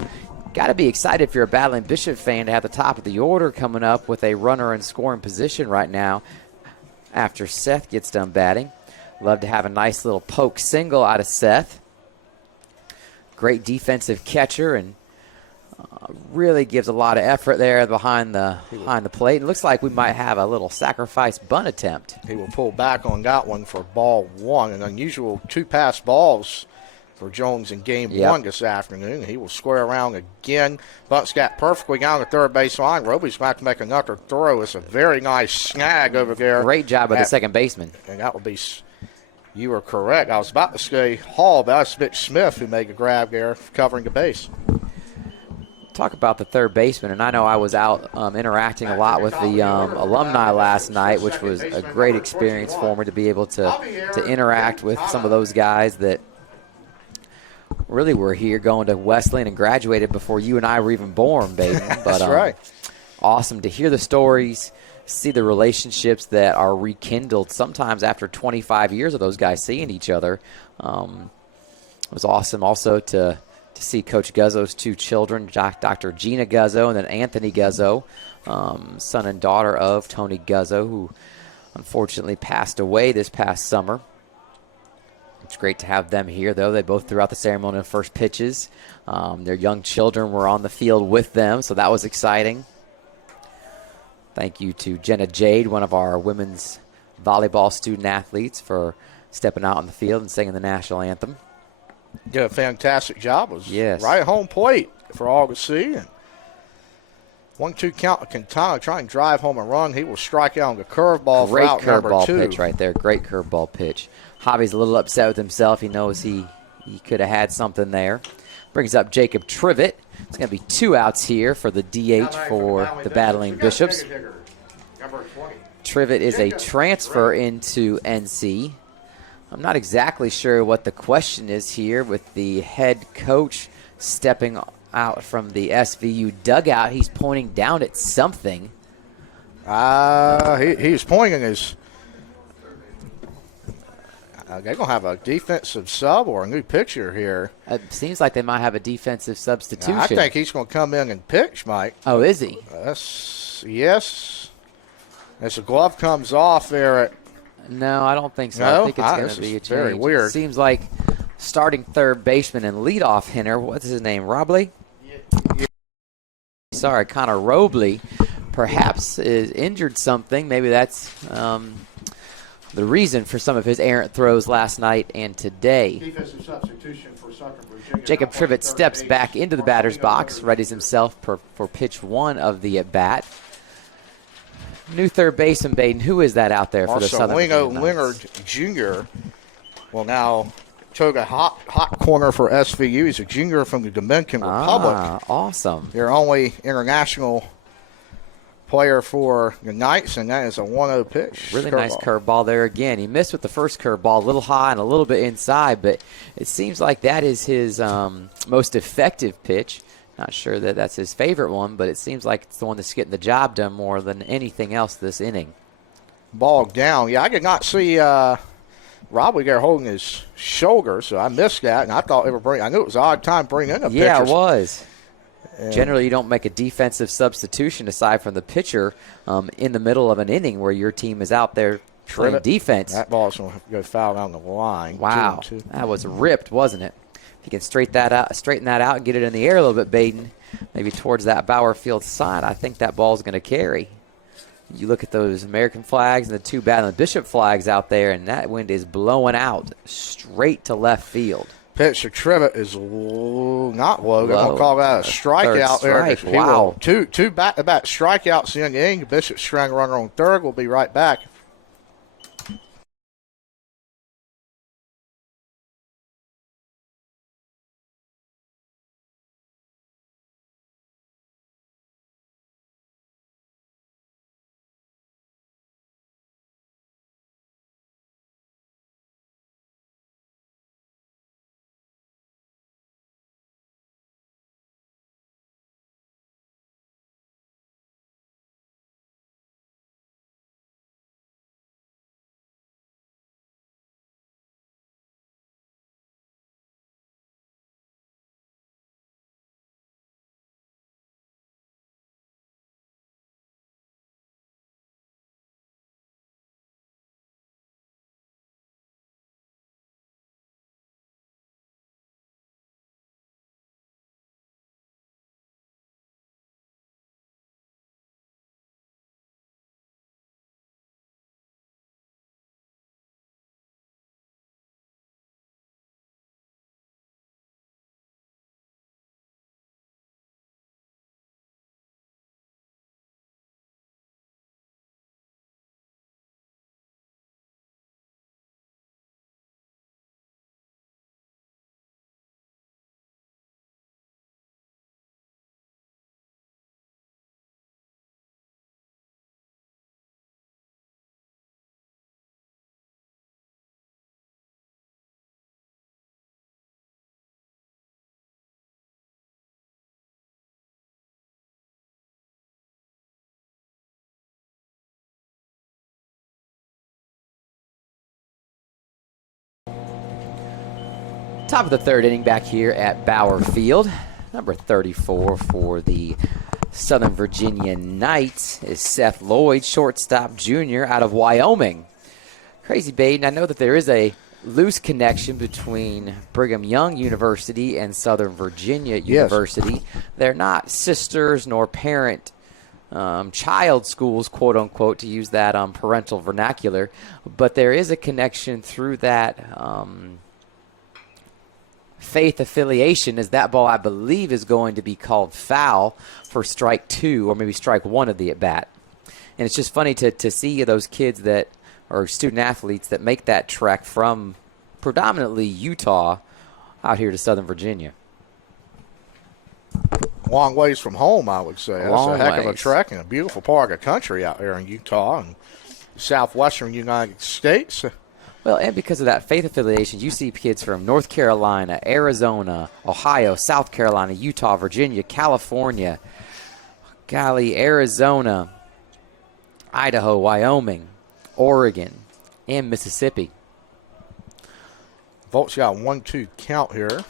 got to be excited if you're a Battling Bishop fan to have the top of the order coming up with a runner in scoring position right now after Seth gets done batting. Love to have a nice little poke single out of Seth. Great defensive catcher and really gives a lot of effort there behind the plate. It looks like we might have a little sacrifice bunt attempt. He will pull back on that one for ball 1. An unusual 2 pass balls for Jones in game 1 this afternoon. He will square around again. Bunt's got perfectly down the third base line. Roby's about to make another throw. It's a very nice snag over there. Great job by the second baseman. And that would be, you were correct. I was about to say Hall, but that's Mitch Smith who made a grab there covering the base. Talk about the third baseman, and I know I was out interacting a lot with the alumni last night, which was a great experience for me to be able to interact with some of those guys that really were here going to Wesleyan and graduated before you and I were even born, baby. But, that's right. Awesome to hear the stories, see the relationships that are rekindled sometimes after 25 years of those guys seeing each other. It was awesome also to see Coach Guzzo's 2 children, Dr. Gina Guzzo and then Anthony Guzzo, son and daughter of Tony Guzzo, who unfortunately passed away this past summer. It's great to have them here, though. They both threw out the ceremonial first pitches. Their young children were on the field with them, so that was exciting. Thank you to Jenna Jade, one of our women's volleyball student athletes, for stepping out on the field and singing the national anthem. Did a fantastic job. It was yes. right at home plate for all to see. And 1-2 count of Quintana trying to drive home a run. He will strike out on the curveball for Great out number curveball 2. pitch right there. Great curveball pitch. Javi's a little upset with himself. He knows he could have had something there. Brings up Jacob Trivet. It's going to be 2 outs here for the DH for the Battling Bishops. Trivet is a transfer into NC. I'm not exactly sure what the question is here with the head coach stepping out from the SVU dugout. He's pointing down at something. He's pointing his. They're going to have a defensive sub or a new pitcher here. It seems like they might have a defensive substitution. I think he's going to come in and pitch, Mike. Oh, is he? Yes. As the glove comes off there. No, I don't think so. No? I think it's going to be a change. Very weird. It seems like starting third baseman and leadoff hitter, what's his name, Robley? Yeah. Sorry, Connor Robley perhaps is injured something. Maybe that's the reason for some of his errant throws last night and today. Defensive substitution for Southern Virginia. Jacob Trivet steps back into the batter's box, readies himself for pitch 1 of the at-bat. New third baseman, Baden. Who is that out there for the Southern Virginia Knights? Leonard Jr. will now took a hot corner for SVU. He's a junior from the Dominican Republic. Awesome. Their only international player for the Knights, and that is a 1-0 pitch. Really nice curveball there again. He missed with the first curveball, a little high and a little bit inside, but it seems like that is his most effective pitch. Not sure that that's his favorite one, but it seems like it's the one that's getting the job done more than anything else this inning. Ball down. Yeah, I did not see Robbie there holding his shoulder, so I missed that, and I thought they were bringing. I knew it was an odd time bringing in a pitcher. Yeah, it was. And generally, you don't make a defensive substitution aside from the pitcher in the middle of an inning where your team is out there playing defense. That ball's going to go foul down the line. Wow, 2-2. That was ripped, wasn't it? If you can straighten that out and get it in the air a little bit, Baden, maybe towards that Bauer Field side, I think that ball's going to carry. You look at those American flags and the 2 Battling Bishop flags out there, and that wind is blowing out straight to left field. Pitch to Trivet is not low. They're going to call that a strikeout strike. there. Wow. Two back-to-back strikeouts in the inning. Bishop string runner on third. We'll be right back. Top of the third inning back here at Bauer Field. Number 34 for the Southern Virginia Knights is Seth Lloyd, shortstop junior out of Wyoming. Crazy, Baden. I know that there is a loose connection between Brigham Young University and Southern Virginia University. They're not sisters nor parent child schools, quote unquote, to use that parental vernacular, but there is a connection through that faith affiliation, as that ball, I believe, is going to be called foul for strike 2 or maybe strike 1 of the at-bat. And it's just funny to see those kids that are student athletes that make that trek from predominantly Utah out here to Southern Virginia. Long ways from home, I would say. That's Long a heck of a ways. trek and a beautiful part of the country out there in Utah and southwestern United States. Well, and because of that faith affiliation, you see kids from North Carolina, Arizona, Ohio, South Carolina, Utah, Virginia, California, Arizona, Idaho, Wyoming, Oregon, and Mississippi. Volt's got a 1-2 count here.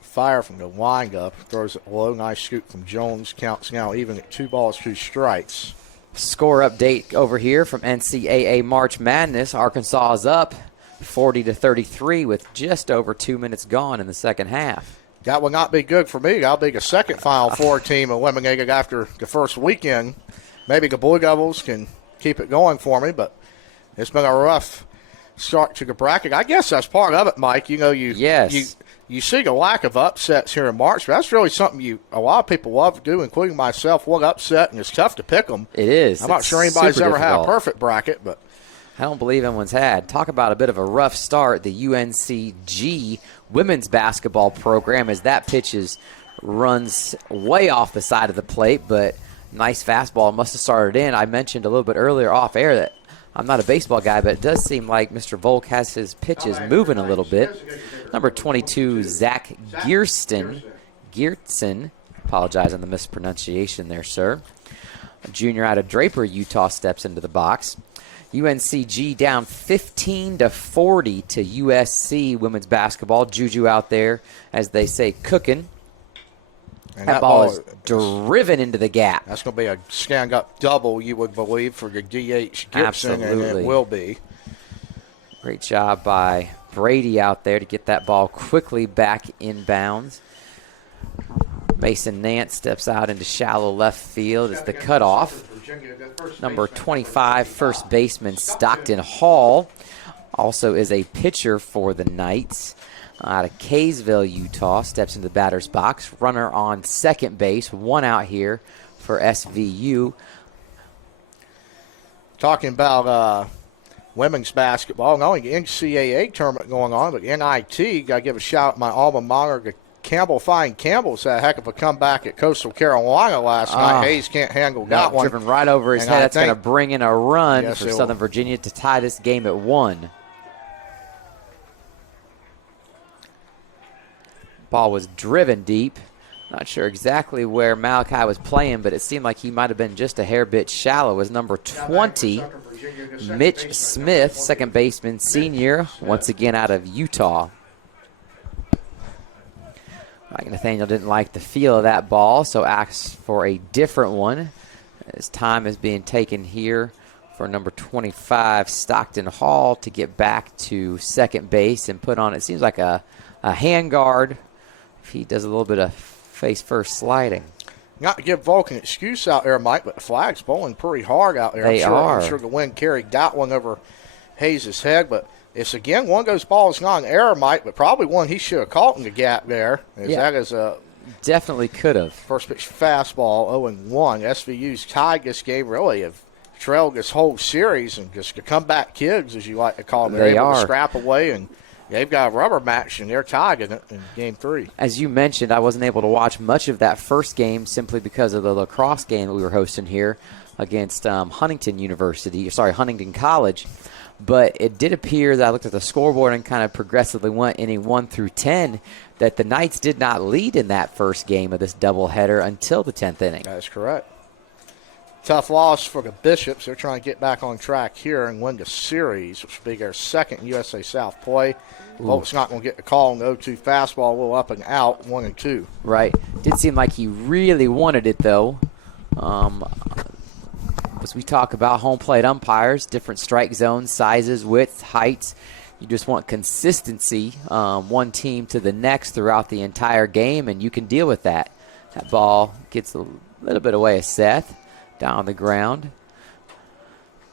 Fire from the windup, throws it low. Nice scoop from Jones. Counts now even at 2 balls, 2 strikes. Score update over here from NCAA March Madness. Arkansas is up 40-33 with just over 2 minutes gone in the second half. That will not be good for me. I'll be the second Final Four team eliminated after the first weekend. Maybe the Blue Devils can keep it going for me, but it's been a rough start to the bracket. I guess that's part of it, Mike. You know, you see the lack of upsets here in March, but that's really something a lot of people love to do, including myself. What upset, and it's tough to pick them. It is. I'm not sure anybody's ever had a perfect bracket, but I don't believe anyone's had. Talk about a bit of a rough start. The UNCG women's basketball program, as that runs way off the side of the plate, but nice fastball must have started in. I mentioned a little bit earlier off air that I'm not a baseball guy, but it does seem like Mr. Volk has his pitches moving a little bit. Number 22, Zach Geertsen. Apologize on the mispronunciation there, sir. A junior out of Draper, Utah, steps into the box. UNCG down 15-40 to USC women's basketball. Juju out there, as they say, cooking. and That ball is driven into the gap. That's going to be a stand-up double, you would believe, for the DH Gibson, and Absolutely. it will be. Great job by Brady out there to get that ball quickly back in bounds. Mason Nance steps out into shallow left field as the cutoff. Number 25, first baseman Stockton Hall, also is a pitcher for the Knights. Out of Kaysville, Utah, steps into the batter's box. Runner on second base, 1 out here for SVU. Talking about women's basketball, not only the NCAA tournament going on, but NIT, got to give a shout out to my alma mater, the Fine Campbell's had a heck of a comeback at Coastal Carolina last night. Hayes can't handle that one. Driven right over his And head. I That's going to think- bring in a run Yes, for it will. Southern Virginia to tie this game at 1. Ball was driven deep. Not sure exactly where Malachi was playing, but it seemed like he might have been just a hair bit shallow. As number 20, Mitch Smith, second baseman, senior, once again out of Utah. Mike Nathaniel didn't like the feel of that ball, so asked for a different one. As time is being taken here for number 25, Stockton Hall, to get back to second base and put on, it seems like a hand guard. He does a little bit of face-first sliding. Not to give Volk an excuse out there, Mike, but the flag's bowling pretty hard out there. They are. I'm sure the wind carried that one over Hayes' head, but it's, again, one of those balls not an error, Mike, but probably one he should have caught in the gap there. Yeah. That is a Definitely could have. first pitch fastball, 0-1. SVU's tied this game, really have trailed this whole series, and just the comeback kids, as you like to call them. They're They able are. to scrap away, and they've got a rubber match, and they're tied in it in game 3. As you mentioned, I wasn't able to watch much of that first game simply because of the lacrosse game that we were hosting here against Huntington College. But it did appear that I looked at the scoreboard and kind of progressively went inning 1 through 10 that the Knights did not lead in that first game of this doubleheader until the 10th inning. That is correct. Tough loss for the Bishops. They're trying to get back on track here and win the series, which will be their second USA South play. Volk's not going to get the call on the 0-2 fastball, a little up and out, 1-2. Right. Did seem like he really wanted it, though. As we talk about home plate umpires, different strike zones, sizes, width, heights. You just want consistency, one team to the next throughout the entire game, and you can deal with that. That ball gets a little bit away of Seth down on the ground.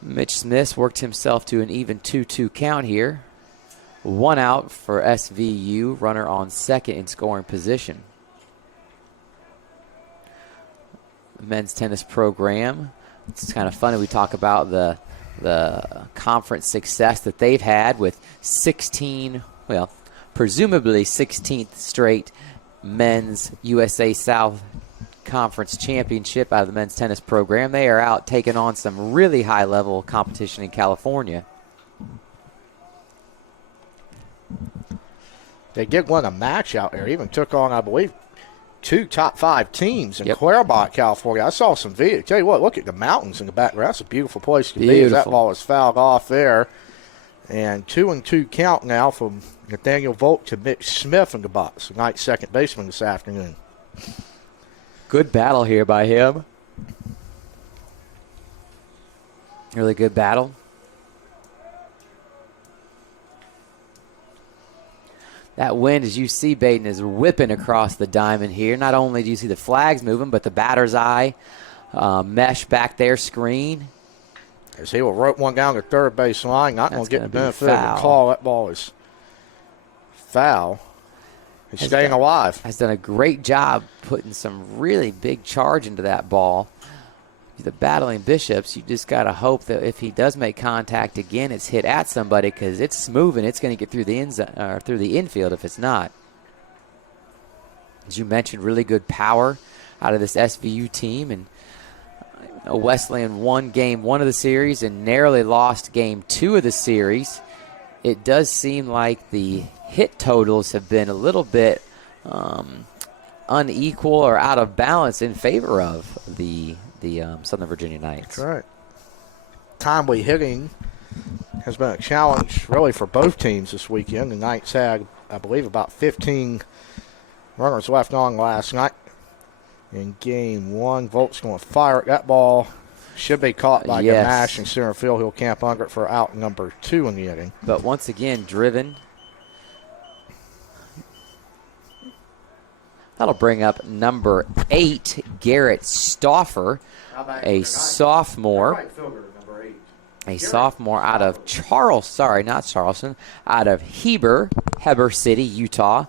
Mitch Smith worked himself to an even 2-2 count here. 1 out for SVU, runner on second in scoring position. Men's tennis program. It's kind of funny. We talk about the conference success that they've had with 16, well, presumably 16th straight men's USA South Conference championship out of the men's tennis program. They are out taking on some really high-level competition in California. They did win a match out there. Even took on, I believe, 2 top 5 teams in Cuervot, California. I saw some video. Tell you what, look at the mountains in the background. That's a beautiful place to be. That ball was fouled off there. And 2-2 count now from Nathaniel Volk to Mitch Smith in the box, tonight's second baseman this afternoon. Good battle here by him. Really good battle. That wind, as you see, Baden, is whipping across the diamond here. Not only do you see the flags moving, but the batter's eye mesh back there screen. As he will rope one down the third base line, not going to get the benefit of the call. That ball is foul. He's staying alive. Has done a great job putting some really big charge into that ball. The battling Bishops, you just got to hope that if he does make contact again, it's hit at somebody because it's moving. It's going to get through the infield if it's not. As you mentioned, really good power out of this SVU team. And Wesleyan won game 1 of the series and narrowly lost game 2 of the series. It does seem like the hit totals have been a little bit unequal or out of balance in favor of the Southern Virginia Knights. That's right. Timely hitting has been a challenge really for both teams this weekend. The Knights had, I believe, about 15 runners left on last night. In game 1, Volk's going to fire it. That ball should be caught by Gamache in center field. He'll camp under it for out number 2 in the inning. But once again, driven. That'll bring up number 8, Garrett Stauffer, a sophomore. A sophomore out of out of Heber City, Utah.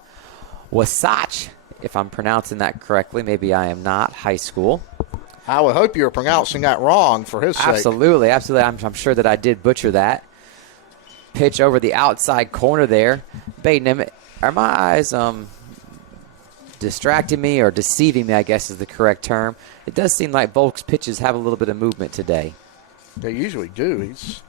Wasatch, if I'm pronouncing that correctly. Maybe I am not. High school. I would hope you're pronouncing that wrong for his sake. Absolutely. I'm sure that I did butcher that. Pitch over the outside corner there. Baden, are my eyes distracting me or deceiving me, I guess is the correct term? It does seem like Volk's pitches have a little bit of movement today. They usually do. He's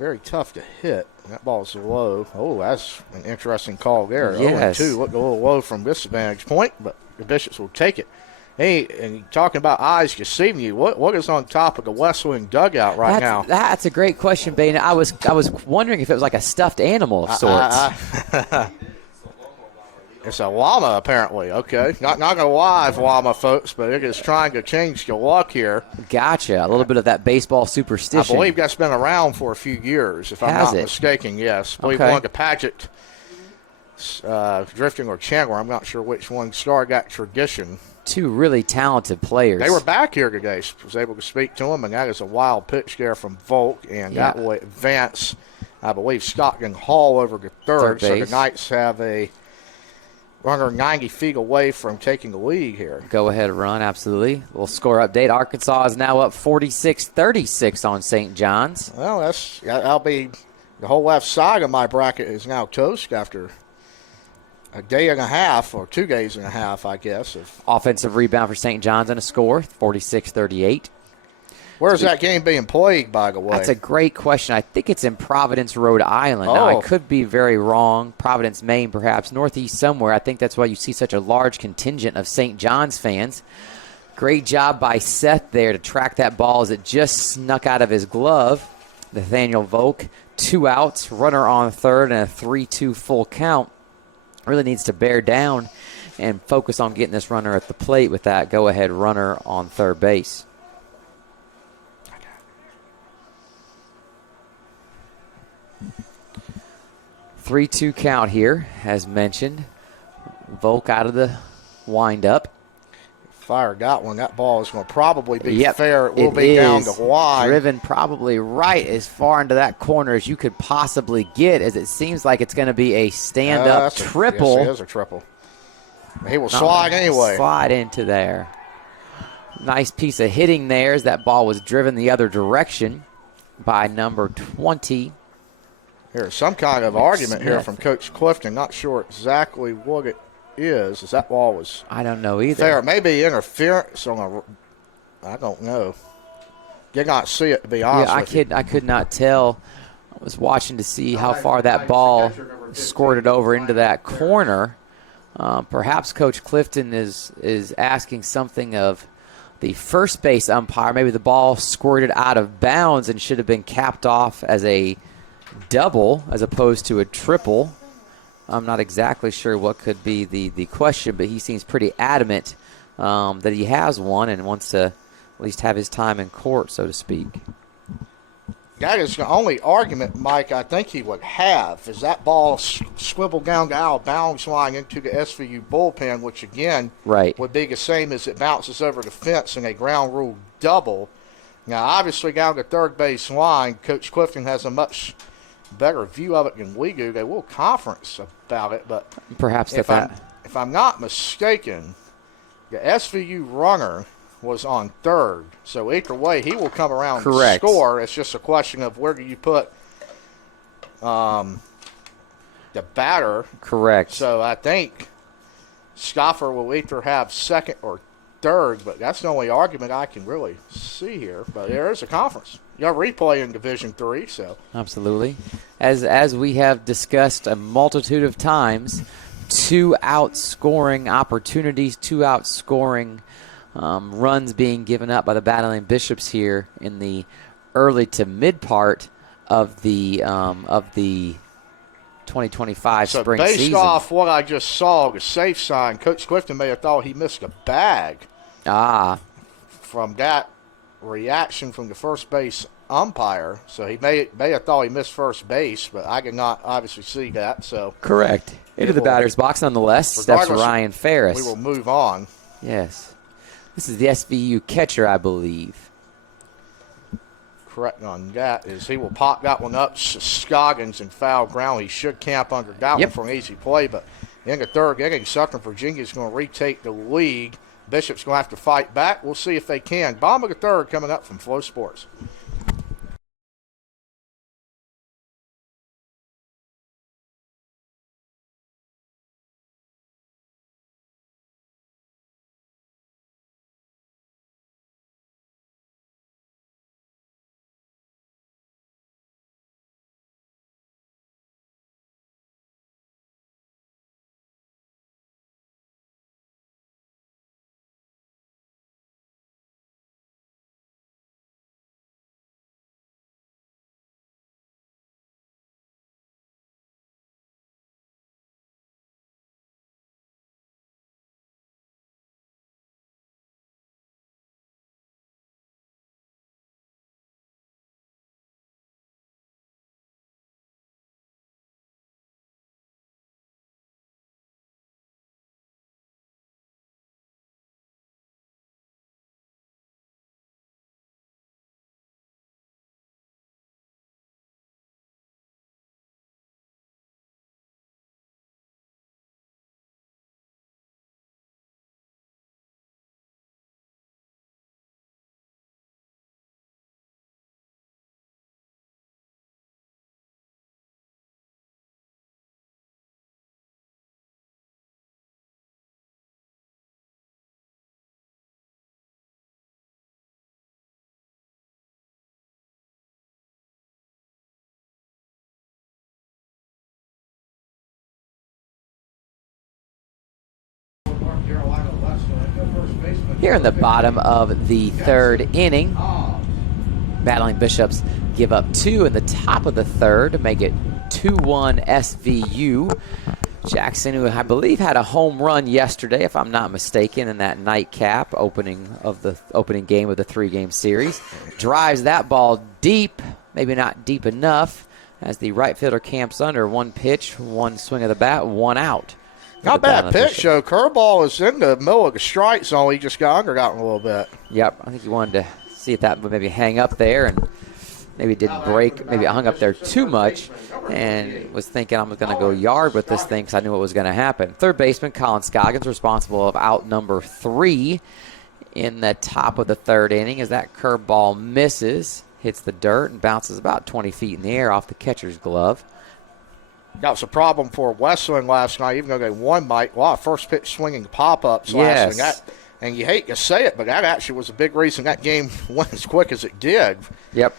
very tough to hit. That ball's low. Oh, that's an interesting call there. Yes. 0-2 looked a little low from this vantage point, but the Bishops will take it. Hey, and talking about eyes deceiving you, what is on top of the Wesleyan dugout now? That's a great question, Baden. I was wondering if it was like a stuffed animal of sorts. It's a llama, apparently. Okay. Not going to live llama, folks, but it is trying to change the luck here. Gotcha. A little bit of that baseball superstition. I believe that's been around for a few years, if I'm not mistaken. Yes. I believe one of the Paget, Drifting or Chandler, I'm not sure which one, started that tradition. 2 really talented players. They were back here today. I was able to speak to them, and that is a wild pitch there from Volk, and that will advance, I believe, Stockton Hall over to third so the Knights have a runner 90 feet away from taking the lead here. Go ahead, run, absolutely. Little score update. Arkansas is now up 46-36 on St. John's. Well, that'll be the whole left side of my bracket is now toast after a day and a half or 2 days and a half, I guess. Offensive rebound for St. John's and a score, 46-38. Where's that game being played, by the way? That's a great question. I think it's in Providence, Rhode Island. Now, I could be very wrong. Providence, Maine, perhaps. Northeast somewhere. I think that's why you see such a large contingent of St. John's fans. Great job by Seth there to track that ball as it just snuck out of his glove. Nathaniel Volk, 2 outs, runner on third, and a 3-2 full count. Really needs to bear down and focus on getting this runner at the plate with that go-ahead runner on third base. 3-2 count here, as mentioned. Volk out of the windup. Fire got one. That ball is going to probably be Yep, fair. It will it be down is to wide. driven probably right as far into that corner as you could possibly get, as it seems like it's going to be a stand-up triple. Yes, it is a triple. He will slide anyway. Slide into there. Nice piece of hitting there as that ball was driven the other direction by number 20. There's some kind of argument here from Coach Clifton. Not sure exactly what it is. As that ball was I don't know either. fair. Maybe interference on a. I don't know. Did not see it, to be honest with you. I could not tell. I was watching to see how far that ball squirted over into that corner. Perhaps Coach Clifton is asking something of the first base umpire. Maybe the ball squirted out of bounds and should have been capped off as a double as opposed to a triple. I'm not exactly sure what could be the question, but he seems pretty adamant that he has one and wants to at least have his time in court, so to speak. That is the only argument, Mike, I think he would have, is that ball swiveled down the out of bounds line into the SVU bullpen, which again would be the same as it bounces over the fence in a ground rule double. Now, obviously, down the third base line, Coach Clifton has a much better view of it than we do. They will conference about it, but perhaps if I'm not mistaken, the SVU runner was on third. So either way, he will come around and score. It's just a question of where do you put the batter. Correct. So I think Scoffer will either have second or third, but that's the only argument I can really see here. But there is a conference. You got replay in Division III, so. Absolutely. As we have discussed a multitude of times, 2 outscoring opportunities, 2 outscoring runs being given up by the Battling Bishops here in the early to mid part of the 2025 spring season. So based off what I just saw, the safe sign, Coach Clifton may have thought he missed a bag. From that reaction from the first base umpire. So he may have thought he missed first base, but I did not obviously see that. So correct. Into the batter's box nonetheless. Steps Ryan Ferris. We will move on. Yes. This is the SVU catcher, I believe. Correct on that is he will pop that one up. Scoggins in foul ground. He should camp under that one for an easy play. But in the third inning, Southern Virginia is going to retake the lead. Bishop's going to have to fight back. We'll see if they can. Bottom of the third coming up from Flow Sports. Here in the bottom of the third inning, Battling Bishops give up 2 in the top of the third to make it 2-1 SVU. Jackson, who I believe had a home run yesterday, if I'm not mistaken, in that nightcap opening game of the 3-game series, drives that ball deep, maybe not deep enough, as the right fielder camps under. 1 pitch, 1 swing of the bat, 1 out. Not bad pitch, though. Curveball is in the middle of the strike zone. He just got undergotten a little bit. Yep, I think he wanted to see if that would maybe hang up there, and maybe didn't break. Maybe it hung up there too much, and was thinking I'm going to go yard with this thing because I knew what was going to happen. Third baseman Colin Scoggins responsible of out number 3 in the top of the third inning as that curveball misses, hits the dirt, and bounces about 20 feet in the air off the catcher's glove. That was a problem for Wesleyan last night, even though they won by a lot of first pitch swinging pop-ups last night. And you hate to say it, but that actually was a big reason that game went as quick as it did. Yep.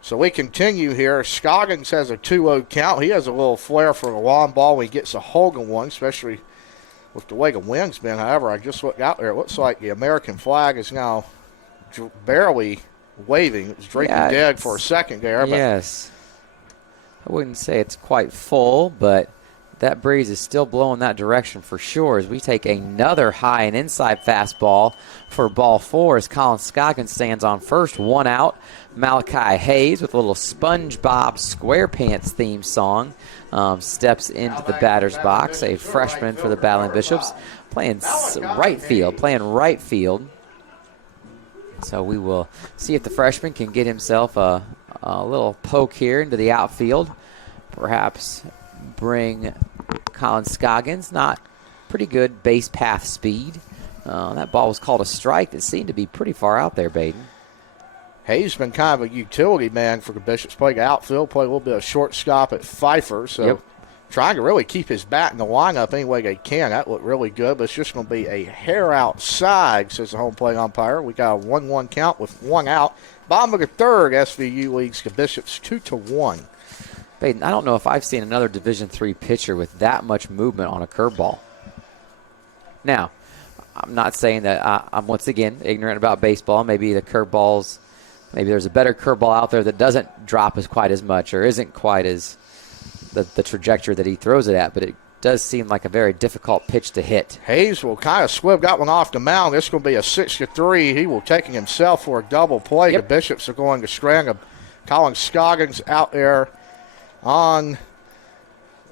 So we continue here. Scoggins has a 2-0 count. He has a little flair for a long ball when he gets a Hogan one, especially with the way the wind's been. However, I just looked out there. It looks like the American flag is now barely waving. It's drinking dead for a second there. Yes. I wouldn't say it's quite full, but that breeze is still blowing that direction for sure as we take another high and inside fastball for ball 4 as Colin Scoggins stands on first, 1 out. Malachi Hayes with a little SpongeBob SquarePants theme song steps into the batter's box, a freshman for the Battling Bishops, playing right field. So we will see if the freshman can get himself a little poke here into the outfield. Perhaps bring Colin Scoggins, not pretty good base path speed. That ball was called a strike that seemed to be pretty far out there, Baden. Hayes been kind of a utility man for the Bishops. Played outfield, played a little bit of shortstop at Pfeiffer. So trying to really keep his bat in the lineup any way they can. That looked really good, but it's just going to be a hair outside, says the home plate umpire. We got a 1-1 count with 1 out. Bottom of the third, SVU leads the Bishops 2-1. Baden, I don't know if I've seen another Division III pitcher with that much movement on a curveball. Now, I'm not saying that I'm once again ignorant about baseball. Maybe the curveballs, maybe there's a better curveball out there that doesn't drop quite as much or isn't quite as the trajectory that he throws it at, but it does seem like a very difficult pitch to hit. Hayes will kind of swift that one off the mound. This is going to be a 6-3. He will take himself for a double play. The Bishops are going to string Colin Scoggins out there on,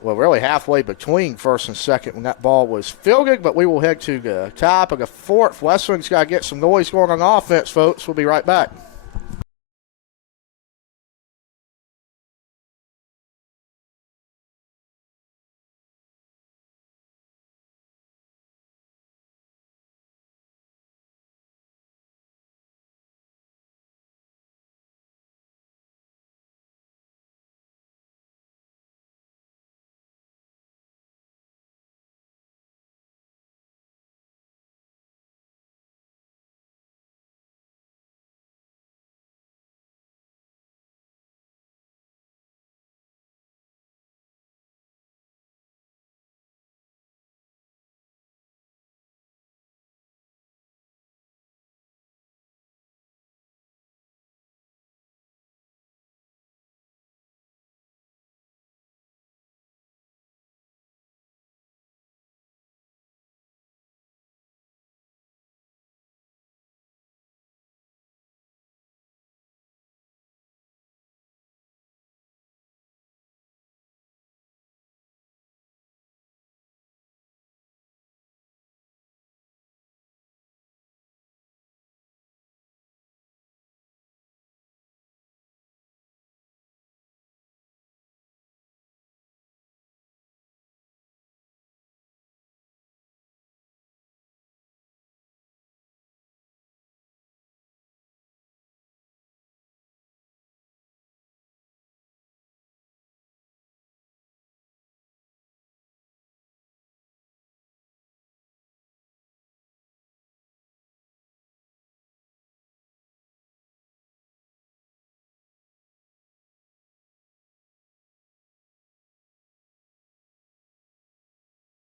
well, really halfway between first and second when that ball was fielded, but we will head to the top of the fourth. Wesleyan's got to get some noise going on offense, folks. We'll be right back.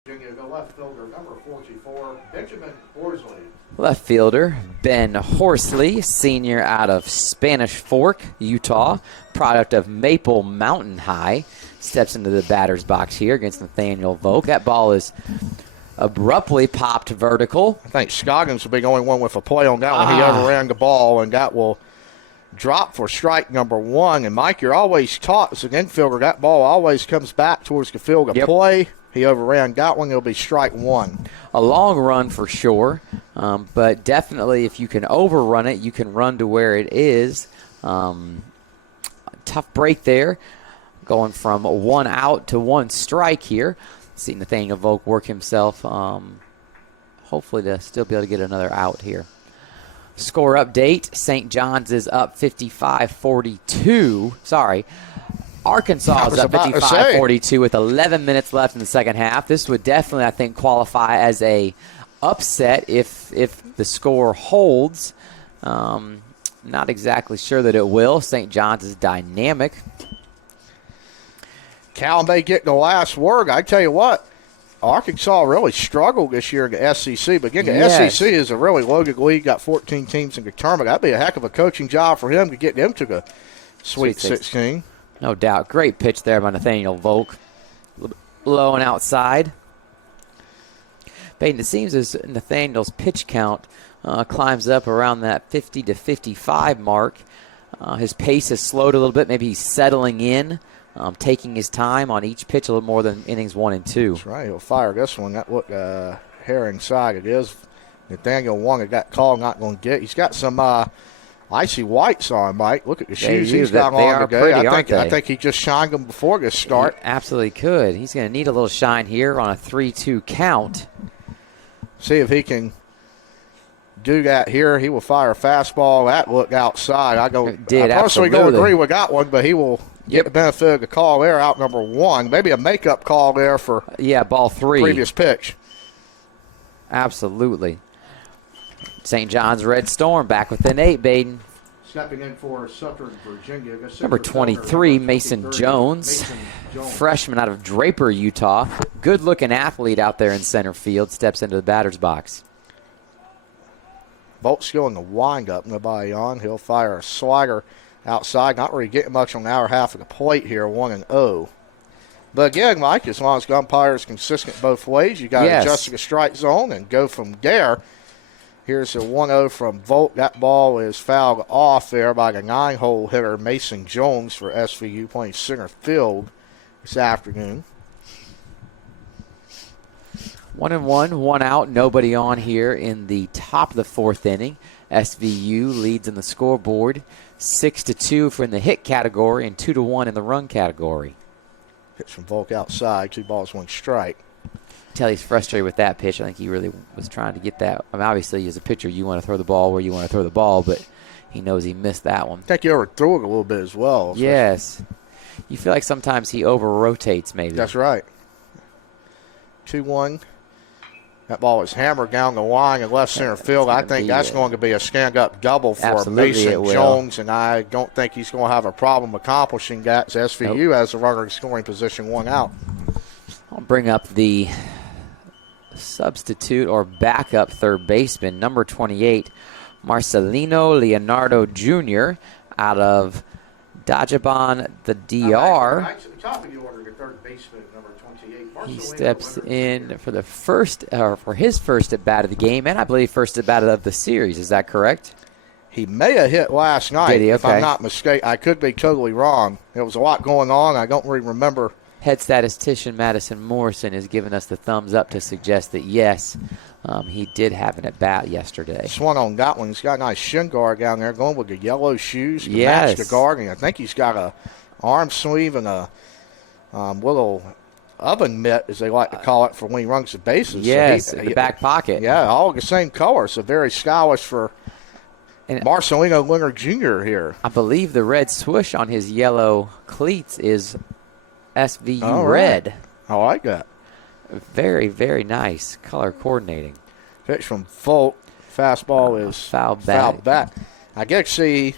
Virginia, the left fielder, number 44, Benjamin Horsley. Left fielder Ben Horsley, senior out of Spanish Fork, Utah, product of Maple Mountain High, steps into the batter's box here against Nathaniel Volk. That ball is abruptly popped vertical. I think Scoggins will be the only one with a play on that one. He overran the ball, and that will drop for strike number 1. And, Mike, you're always taught as an infielder, that ball always comes back towards the field of play. He overran Gotwin. It'll be strike one. A long run for sure, but definitely if you can overrun it, you can run to where it is. Tough break there, going from 1 out to 1 strike here. See Nathaniel Volk work himself, hopefully to still be able to get another out here. Score update, St. John's is up 55-42. Sorry. Arkansas is up 55-42 with 11 minutes left in the second half. This would definitely, I think, qualify as a upset if the score holds. Not exactly sure that it will. St. John's is dynamic. Cal may get the last word. I tell you what, Arkansas really struggled this year in the SEC. But again, the SEC is a really loaded league. Got 14 teams in the tournament. That'd be a heck of a coaching job for him to get them to the Sweet 16. No doubt. Great pitch there by Nathaniel Volk. Low and outside. Peyton, it seems as Nathaniel's pitch count climbs up around that 50 to 55 mark. His pace has slowed a little bit. Maybe he's settling in, taking his time on each pitch a little more than innings 1 and 2. That's right. He'll fire this one. That look Herring side it is. Nathaniel Wong got called, not going to get. He's got some icy whites on, Mike. Look at the shoes he's got on today. I think he just shined them before this start. He absolutely could. He's going to need a little shine here on a 3-2 count. See if he can do that here. He will fire a fastball. That look outside. I personally don't agree with that one, but he will get the benefit of the call there, out number 1. Maybe a makeup call there for ball 3. Previous pitch. Absolutely. St. John's Red Storm back within 8, Baden. Stepping in for Suffolk, Virginia. Number 23, Mason Jones, freshman out of Draper, Utah. Good-looking athlete out there in center field, steps into the batter's box. Volk's going to wind up. Nobody on. He'll fire a slider outside. Not really getting much on the hour half of the plate here, 1-0. But again, Mike, as long as the umpire is consistent both ways, you got to adjust the strike zone and go from there. Here's a 1-0 from Volk. That ball is fouled off there by the 9-hole hitter, Mason Jones, for SVU, playing center field this afternoon. 1-1, 1 out, nobody on here in the top of the 4th inning. SVU leads in the scoreboard, 6-2 for in the hit category and 2-1 in the run category. Pitch from Volk outside, 2 balls, 1 strike. Tell he's frustrated with that pitch. I think he really was trying to get that. I mean, obviously, as a pitcher, you want to throw the ball where you want to throw the ball, but he knows he missed that one. I think he overthrew it a little bit as well. Yes. You feel like sometimes he over-rotates maybe. That's right. 2-1. That ball is hammered down the line in left center field. I think that's going to be a stand-up double for Mason Jones, and I don't think he's going to have a problem accomplishing that. SVU has a runner in scoring position, 1 out. I'll bring up the substitute or backup third baseman, number 28, Marcelino Leonardo Jr. out of Dajabon, the DR. Top of the order, the third baseman, number 28. He steps in for the for his first at bat of the game, and I believe first at bat of the series. Is that correct? He may have hit last night, Did he? Okay. If I'm not mistaken. I could be totally wrong. There was a lot going on. I don't really remember. Head statistician Madison Morrison has given us the thumbs up to suggest that, yes, he did have an at-bat yesterday. Swung on that one. He's got a nice shin guard down there going with the yellow shoes to match the guard. And I think he's got a arm sleeve and a little oven mitt, as they like to call it, for when he runs the bases. Yes, so in the back pocket. Yeah, all the same color, so very stylish for Marcelino Leonard Jr. here. I believe the red swoosh on his yellow cleats is SVU red. Right. I like that. Very, very nice color coordinating. Pitch from Volk. Fastball is fouled back. I get to see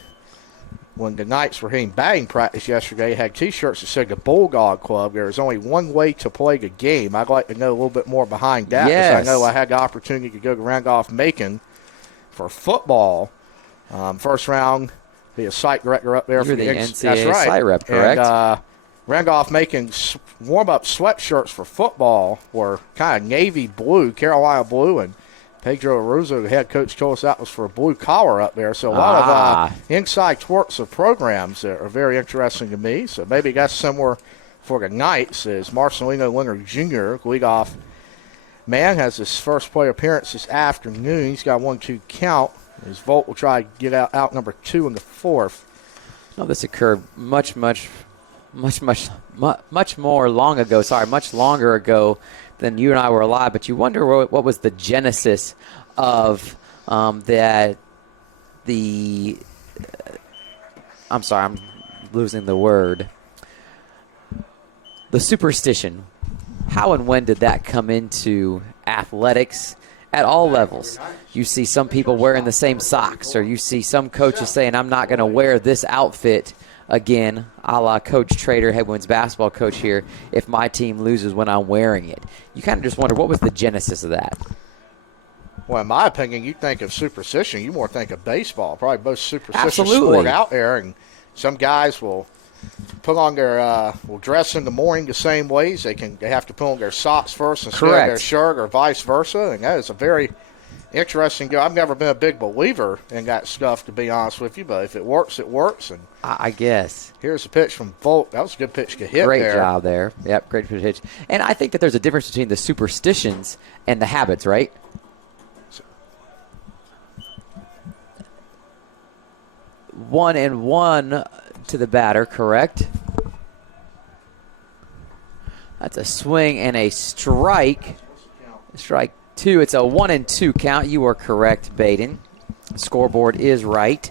when the Knights were hitting batting practice yesterday, had T-shirts that said the Bulldog Club. There is only one way to play the game. I'd like to know a little bit more behind that. Yes. I know I had the opportunity to go to Randolph-Macon for football. First round, be a site director up there. You're for the NCAA that's right. site rep, correct? And, Randolph-Macon warm-up sweatshirts for football were kind of navy blue, Carolina blue, and Pedro Aruzo, the head coach, told us that was for a blue collar up there. So a lot of inside twerks of programs that are very interesting to me. So maybe that's somewhere for the Knights is Marcelino Winger Jr., leadoff man, has his first play appearance this afternoon. He's got 1-2 count. As Volt will try to get out number 2 in the 4th. No, this occurred much more long ago. Sorry, much longer ago than you and I were alive. But you wonder what was the genesis of that. I'm sorry, I'm losing the word. The superstition. How and when did that come into athletics at all levels? You see some people wearing the same socks, or you see some coaches saying, I'm not going to wear this outfit again, a la Coach Trader, head women's basketball coach here, if my team loses when I'm wearing it. You kind of just wonder, what was the genesis of that? Well, in my opinion, you think of superstition, you more think of baseball. Probably most superstitious Absolutely. sport out there. And some guys will put on their will dress in the morning the same ways. They have to put on their socks first instead of their shirt, or vice versa. And that is a very interesting go. I've never been a big believer in that stuff, to be honest with you. But if it works, it works. And I guess. Here's a pitch from Volt. That was a good pitch to hit. Great there. job there. Yep, great pitch. And I think that there's a difference between the superstitions and the habits, right? 1-1 to the batter, correct? That's a swing and a strike. Strike 2. It's a 1-2 count. You are correct, Baden. Scoreboard is right.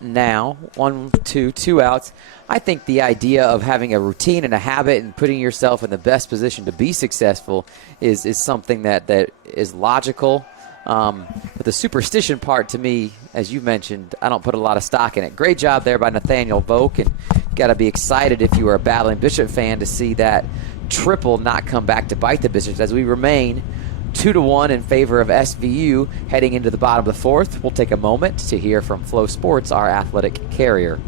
Now, 1-2, 2 outs. I think the idea of having a routine and a habit and putting yourself in the best position to be successful is something that is logical. But the superstition part, to me, as you mentioned, I don't put a lot of stock in it. Great job there by Nathaniel Volk, and you got to be excited if you are a Battling Bishop fan to see that triple not come back to bite the Bishops as we remain 2-1 in favor of SVU heading into the bottom of the 4th. We'll take a moment to hear from Flow Sports, our athletic carrier.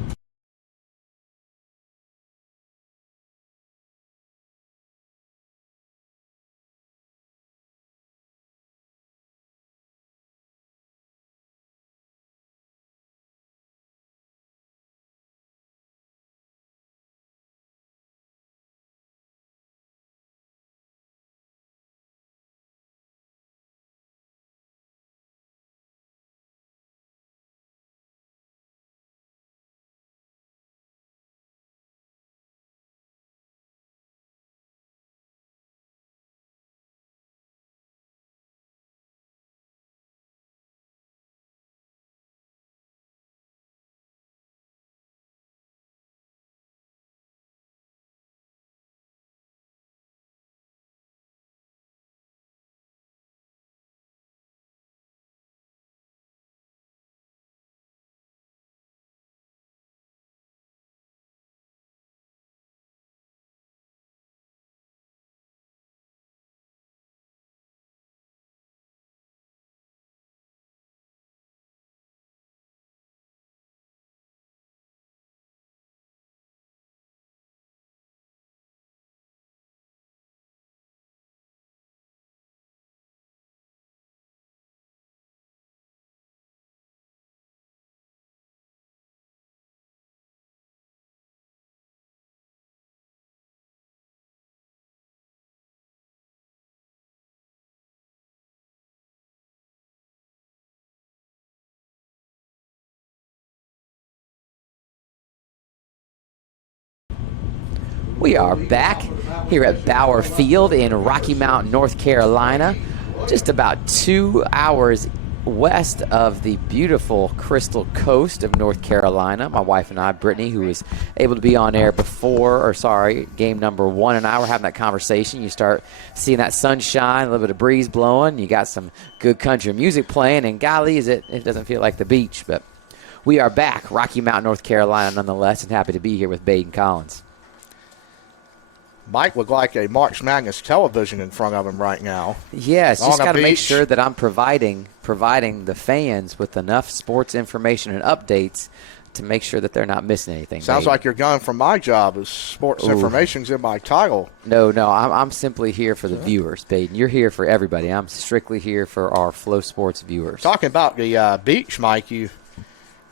We are back here at Bauer Field in Rocky Mount, North Carolina, just about 2 hours west of the beautiful Crystal Coast of North Carolina. My wife and I, Brittany, who was able to be on air game number 1, and I were having that conversation. You start seeing that sunshine, a little bit of breeze blowing. You got some good country music playing, and golly, it doesn't feel like the beach. But we are back, Rocky Mount, North Carolina, nonetheless, and happy to be here with Baden Collins. Mike looked like a March Madness television in front of him right now. Yes, just got to make sure that I'm providing the fans with enough sports information and updates to make sure that they're not missing anything. Sounds like you're going for my job as sports information's in my title. No, I'm simply here for the viewers, Baden. You're here for everybody. I'm strictly here for our Flow Sports viewers. Talking about the beach, Mike, you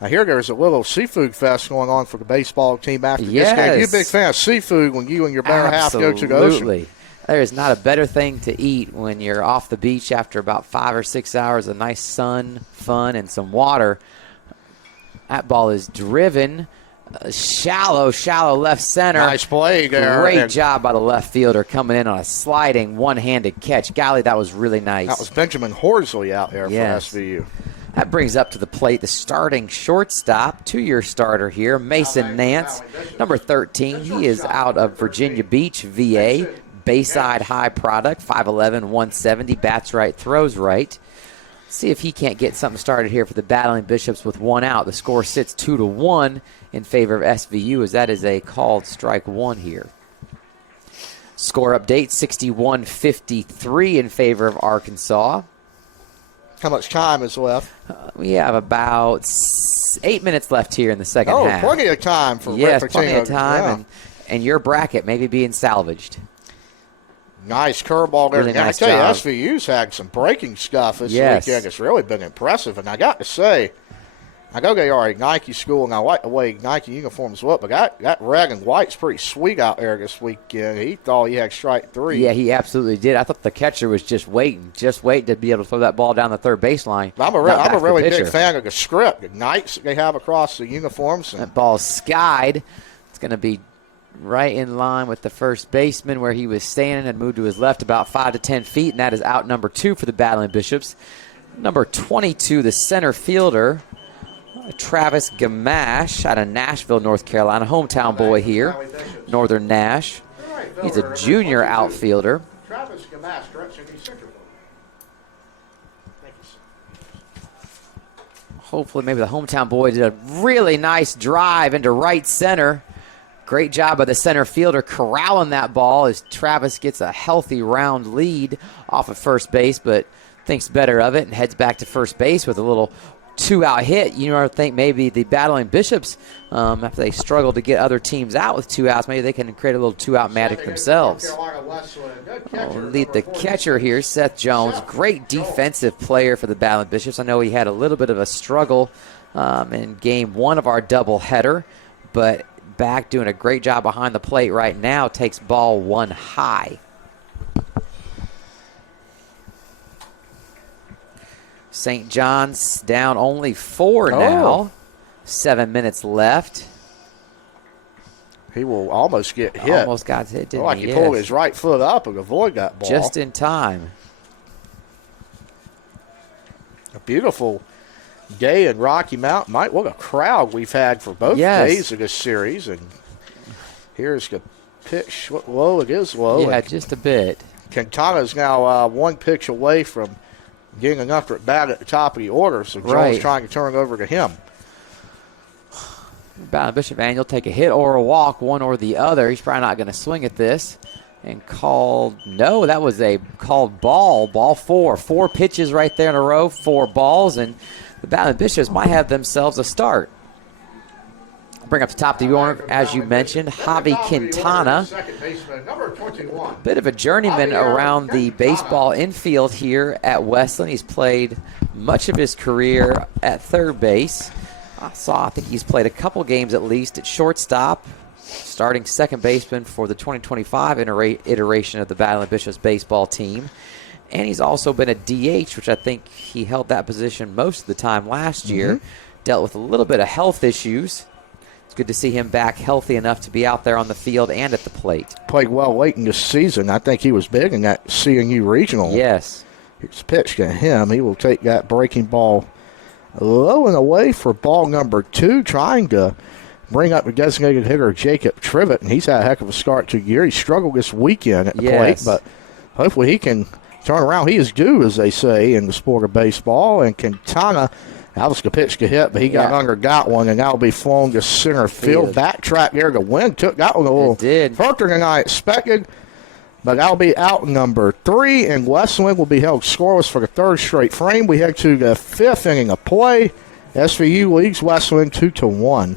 I hear there's a little seafood fest going on for the baseball team after this game. You a big fan of seafood when you and your better half go to the ocean? Absolutely. There is not a better thing to eat when you're off the beach after about 5 or 6 hours of nice sun, fun, and some water. That ball is driven. Shallow left center. Nice play there. Great job by the left fielder coming in on a sliding one-handed catch. Golly, that was really nice. That was Benjamin Horsley out there for SVU. That brings up to the plate the starting shortstop, 2-year starter here, Mason Nance, number 13. He is out of Virginia Beach, VA, Bayside High product, 5'11", 170, bats right, throws right. See if he can't get something started here for the Battling Bishops with 1 out. The score sits 2-1 in favor of SVU, as that is a called strike 1 here. Score update, 61-53 in favor of Arkansas. How much time is left? We have about 8 minutes left here in the second half. Oh, plenty of time for Yes, Rick plenty of Pitino. time, and your bracket maybe being salvaged. Nice curveball there. Really nice I tell job. you, SVU's had some breaking stuff this Yes. weekend. It's really been impressive. And I got to say, I go to a Nike school, and I like the way Nike uniforms look, but that red and white's pretty sweet out there this weekend. He thought he had strike 3. Yeah, he absolutely did. I thought the catcher was just waiting to be able to throw that ball down the third baseline. I'm a really big fan of the script, the Knights they have across the uniforms. That ball's skied. It's going to be right in line with the first baseman where he was standing and moved to his left about 5 to 10 feet, and that is out number 2 for the Battling Bishops. Number 22, the center fielder, Travis Gamache out of Nashville, North Carolina, hometown boy here, Northern Nash. He's a junior outfielder. Travis Gamache, direction center field. Thank you, sir. Hopefully maybe the hometown boy did a really nice drive into right center. Great job by the center fielder corralling that ball as Travis gets a healthy round lead off of first base, but thinks better of it and heads back to first base with a little 2-out hit. You know, I think maybe the Battling Bishops, after they struggle to get other teams out with 2 outs, maybe they can create a little 2-out magic themselves. Lead the catcher here, Seth Jones. Great defensive player for the Battling Bishops. I know he had a little bit of a struggle in game 1 of our doubleheader, but back doing a great job behind the plate right now, takes ball 1 high. St. John's down only 4 now. 7 minutes left. He will almost get hit. Almost got hit, didn't like he pulled his right foot up and avoid that ball. Just in time. A beautiful day in Rocky Mountain. Mike, what a crowd we've had for both days of this series. And here's the pitch. Low, it is low. Yeah, just a bit. Quintana's now 1 pitch away from getting enough at bat at the top of the order, so Jones trying to turn it over to him. Battling Bishop and you'll take a hit or a walk, one or the other. He's probably not going to swing at this. And called, no, that was a called ball. Ball 4. 4 pitches right there in a row, 4 balls, and the Battling Bishops might have themselves a start. Bring up the top of the order, as you mentioned, Javi Quintana. Bit of a journeyman around the baseball infield here at Wesleyan. He's played much of his career at third base. I think he's played a couple games at least at shortstop, starting second baseman for the 2025 iteration of the Battling Bishops baseball team. And he's also been a DH, which I think he held that position most of the time last year. Dealt with a little bit of health issues. It's good to see him back healthy enough to be out there on the field and at the plate. Played well late in this season. I think he was big in that CNU regional. Yes. It's pitched at him. He will take that breaking ball low and away for ball number 2, trying to bring up the designated hitter Jacob Trivet, and he's had a heck of a start to the year. He struggled this weekend at the plate, but hopefully he can turn around. He is due, as they say, in the sport of baseball. And Quintana, that was the pitch to hit, but he got under that one, and that will be flown to center field. Backtrack there. The wind took that one a little further than I expected, but that'll be out number 3, and Wesleyan will be held scoreless for the 3rd straight frame. We head to the 5th inning of play. SVU leads Wesleyan 2-1.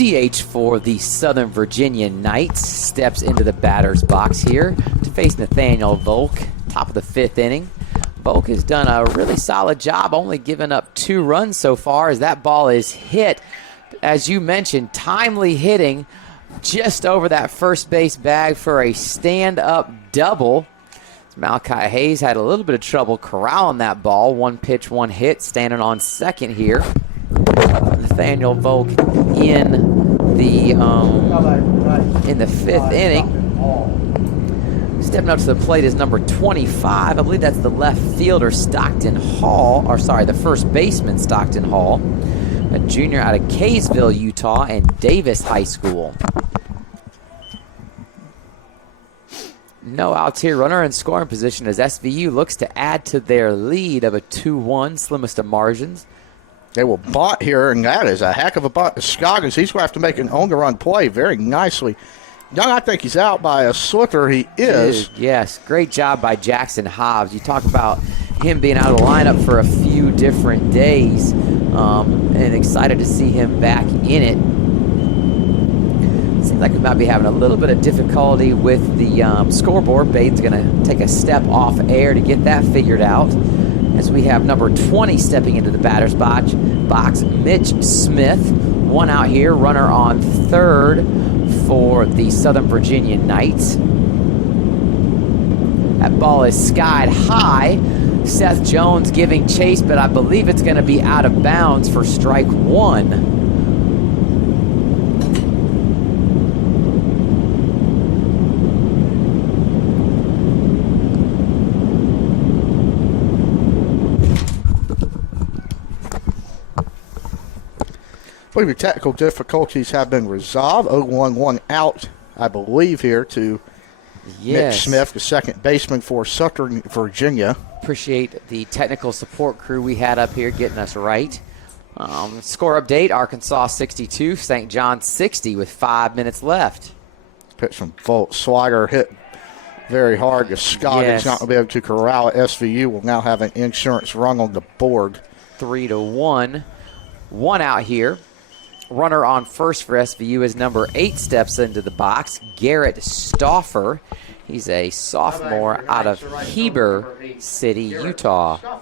DH for the Southern Virginia Knights steps into the batter's box here to face Nathaniel Volk, top of the 5th inning. Volk has done a really solid job, only giving up 2 runs so far as that ball is hit. As you mentioned, timely hitting just over that first base bag for a stand-up double. Malachi Hayes had a little bit of trouble corralling that ball. 1 pitch, 1 hit, standing on second here. Nathaniel Volk in the 5th inning. Stepping up to the plate is number 25. I believe that's the left fielder, Stockton Hall. Or sorry, the first baseman, Stockton Hall. A junior out of Kaysville, Utah, and Davis High School. No outs here. Runner in scoring position as SVU looks to add to their lead of a 2-1, slimmest of margins. They will bunt here, and that is a heck of a bunt. Scoggins, he's going to have to make an on-the-run play very nicely. Young, I think he's out by a slipper. He is. Dude, yes, great job by Jackson Hobbs. You talk about him being out of the lineup for a few different days, and excited to see him back in it. Seems like we might be having a little bit of difficulty with the scoreboard. Bade's going to take a step off air to get that figured out. As we have number 20 stepping into the batter's box, Mitch Smith. 1 out here, runner on third for the Southern Virginia Knights. That ball is skied high. Seth Jones giving chase, but I believe it's going to be out of bounds for strike 1. I believe the technical difficulties have been resolved. 0-1-1 out, I believe, here to Mitch Smith, the second baseman for Southern Virginia. Appreciate the technical support crew we had up here getting us right. Score update, Arkansas 62, St. John 60 with 5 minutes left. Pitch from Volt. Slider hit very hard. The Scoggins not going to be able to corral it. SVU will now have an insurance run on the board. 3-1. 1 out here. Runner on first for SVU as number 8 steps into the box, Garrett Stauffer. He's a sophomore out of Heber City, Utah. I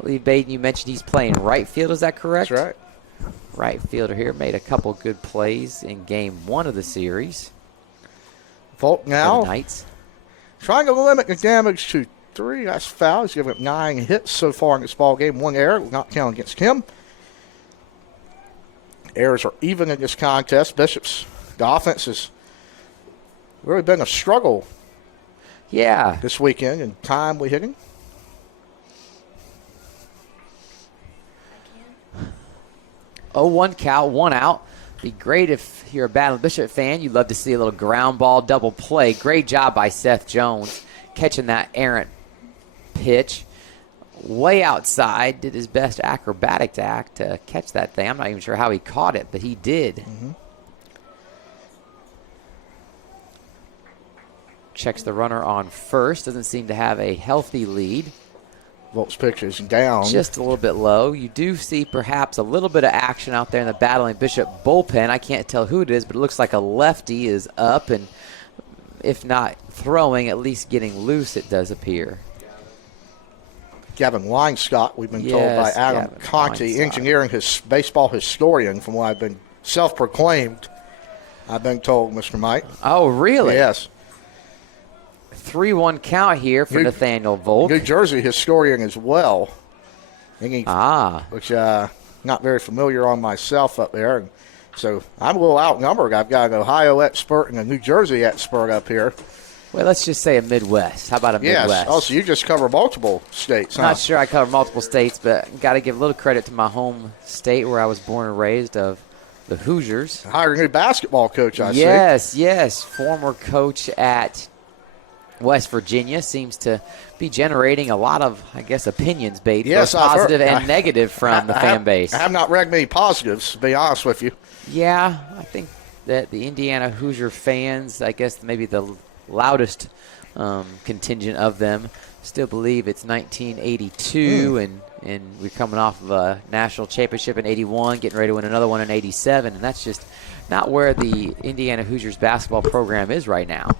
believe, Baden, you mentioned he's playing right field. Is that correct? That's right. Right fielder here. Made a couple good plays in game 1 of the series. Volk now Knights trying to limit the damage to 3. That's foul. He's given up 9 hits so far in this ball game. 1 error will not count against him. Errors are even in this contest. Bishop's, the offense has really been a struggle this weekend in timely hitting. Oh, 1 count, 1 out. Be great if you're a Battling Bishop fan. You'd love to see a little ground ball double play. Great job by Seth Jones catching that errant pitch. Way outside, did his best acrobatic act to catch that thing. I'm not even sure how he caught it, but he did. Mm-hmm. Checks the runner on first. Doesn't seem to have a healthy lead. Volk's pitch is down. Just a little bit low. You do see perhaps a little bit of action out there in the Battling Bishop bullpen. I can't tell who it is, but it looks like a lefty is up, and if not throwing, at least getting loose, it does appear. Gavin Weinscott, we've been told by Adam Gavin Conti, Weinscott. engineering his baseball historian, from what I've been self-proclaimed. I've been told, Mr. Mike. Oh, really? Yes. 3-1 count here for Nathaniel Volk. New Jersey historian as well. Which not very familiar on myself up there. And so I'm a little outnumbered. I've got an Ohio expert and a New Jersey expert up here. Well, let's just say a Midwest. How about a Midwest? Yes. Oh, so you just cover multiple states, huh? Not sure I cover multiple states, but got to give a little credit to my home state where I was born and raised, of the Hoosiers. Hired a new basketball coach, I see. Yes. Former coach at West Virginia. Seems to be generating a lot of, I guess, opinions, Bates. Yes, both positive and negative from the fan base. I have not read many positives, to be honest with you. Yeah, I think that the Indiana Hoosier fans, I guess maybe the loudest contingent of them, still believe it's 1982 and And we're coming off of a national championship in 81, getting ready to win another one in 87, and that's just not where the Indiana Hoosiers basketball program is right now.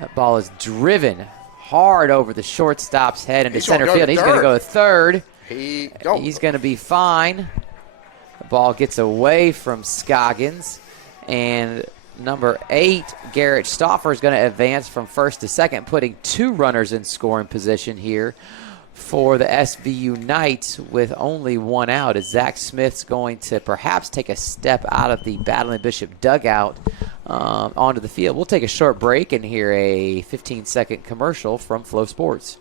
That ball is driven hard over the shortstop's head into center field. He's going to go to third. He's going to be fine. The ball gets away from Scoggins, and number 8, Garrett Stauffer, is going to advance from first to second, putting 2 runners in scoring position here for the SVU Knights with only 1 out, as Zach Smith's going to perhaps take a step out of the Battling Bishop dugout onto the field. We'll take a short break and hear a 15-second commercial from Flow Sports.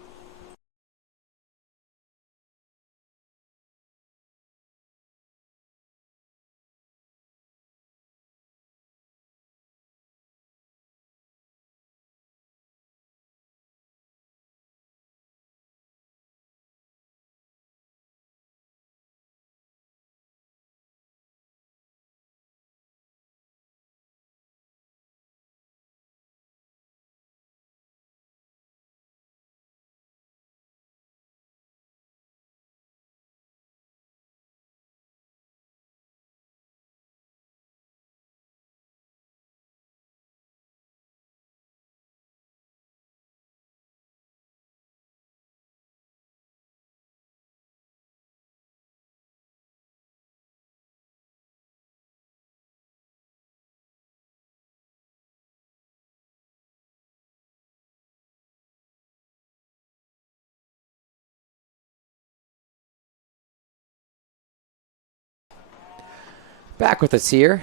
Back with us here.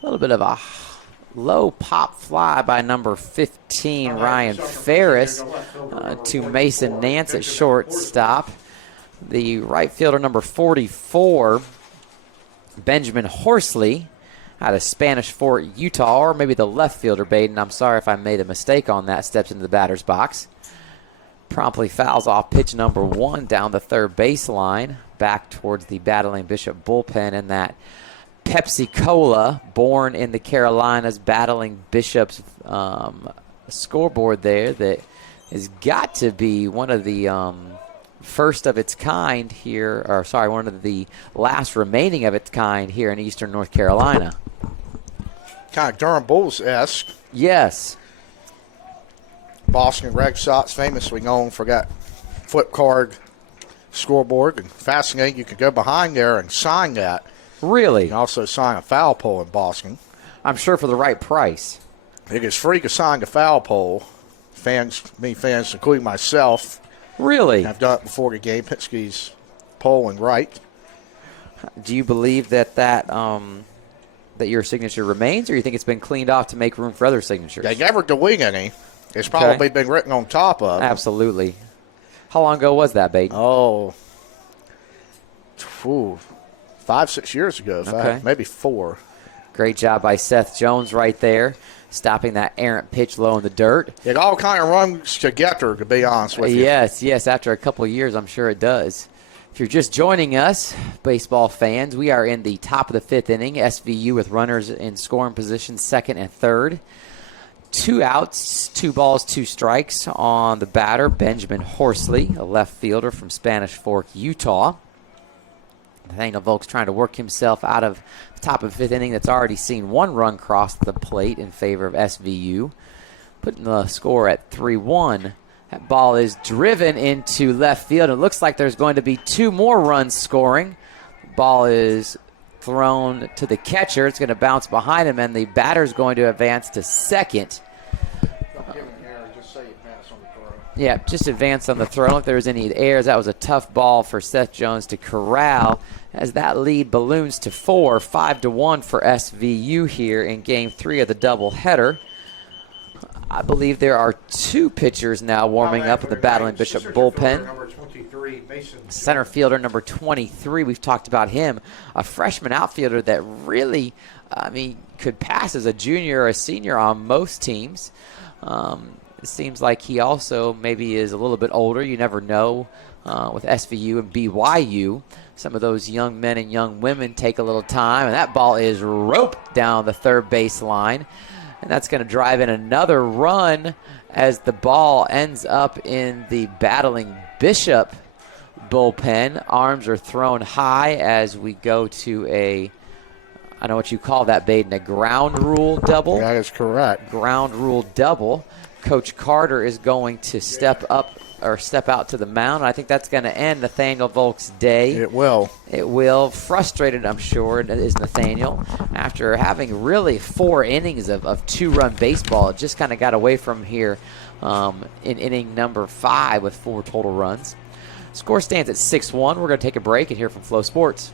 A little bit of a low pop fly by number 15, Ryan Ferris, to Mason Nance at shortstop. The right fielder, number 44, Benjamin Horsley, out of Spanish Fort, Utah, or maybe the left fielder, Baden. I'm sorry if I made a mistake on that. Steps into the batter's box. Promptly fouls off pitch number 1 down the third baseline, back towards the Battling Bishop bullpen, and that Pepsi Cola, born in the Carolinas, Battling Bishop's scoreboard there, that has got to be one of the first of its kind here, or sorry, one of the last remaining of its kind here in eastern North Carolina. Kind of Durham Bulls-esque. Yes. Boston Red Sox famously known for that flip card scoreboard. And fascinating, you could go behind there and sign that. Really? You can also sign a foul pole in Boston. I'm sure for the right price. It is free to sign the foul pole. Many fans, including myself, really have done it before the game. Pittsky's polling right. Do you believe that your signature remains, or you think it's been cleaned off to make room for other signatures? They never delete any. It's probably been written on top of. Absolutely. How long ago was that, Baden? 5-6 years ago. Okay. Maybe 4. Great job by Seth Jones right there, stopping that errant pitch low in the dirt. It all kind of runs together, to be honest with you. Yes. After a couple of years, I'm sure it does. If you're just joining us, baseball fans, we are in the top of the 5th inning. SVU with runners in scoring position, second and third. 2 outs, 2 balls, 2 strikes on the batter, Benjamin Horsley, a left fielder from Spanish Fork, Utah. Nathaniel Volk's trying to work himself out of the top of the 5th inning that's already seen 1 run cross the plate in favor of SVU, putting the score at 3-1. That ball is driven into left field. It looks like there's going to be 2 more runs scoring. Ball is thrown to the catcher. It's going to bounce behind him, and the batter's going to advance to second. Don't give an error, just say advance on the throw. Yeah, just advance on the throw. If there was any errors, that was a tough ball for Seth Jones to corral, as that lead balloons to 4, 5-1 for SVU here in Game 3 of the doubleheader. I believe there are 2 pitchers now warming up in the Battling Bishop bullpen. Number 23, Mason. Center fielder number 23, we've talked about him, a freshman outfielder that really, could pass as a junior or a senior on most teams. It seems like he also maybe is a little bit older. You never know with SVU and BYU. Some of those young men and young women take a little time, and that ball is roped down the third baseline. And that's going to drive in another run as the ball ends up in the battling Bishop bullpen. Arms are thrown high as we go to a, I don't know what you call that, Baden, a ground rule double. That is correct. Ground rule double. Coach Carter is going to step up or step out to the mound. I think that's going to end Nathaniel Volk's day. It will. It will. Frustrated, I'm sure, is Nathaniel. After having really 4 innings of 2-run baseball, it just kind of got away from here in inning number 5 with 4 total runs. Score stands at 6-1. We're going to take a break and hear from Flow Sports.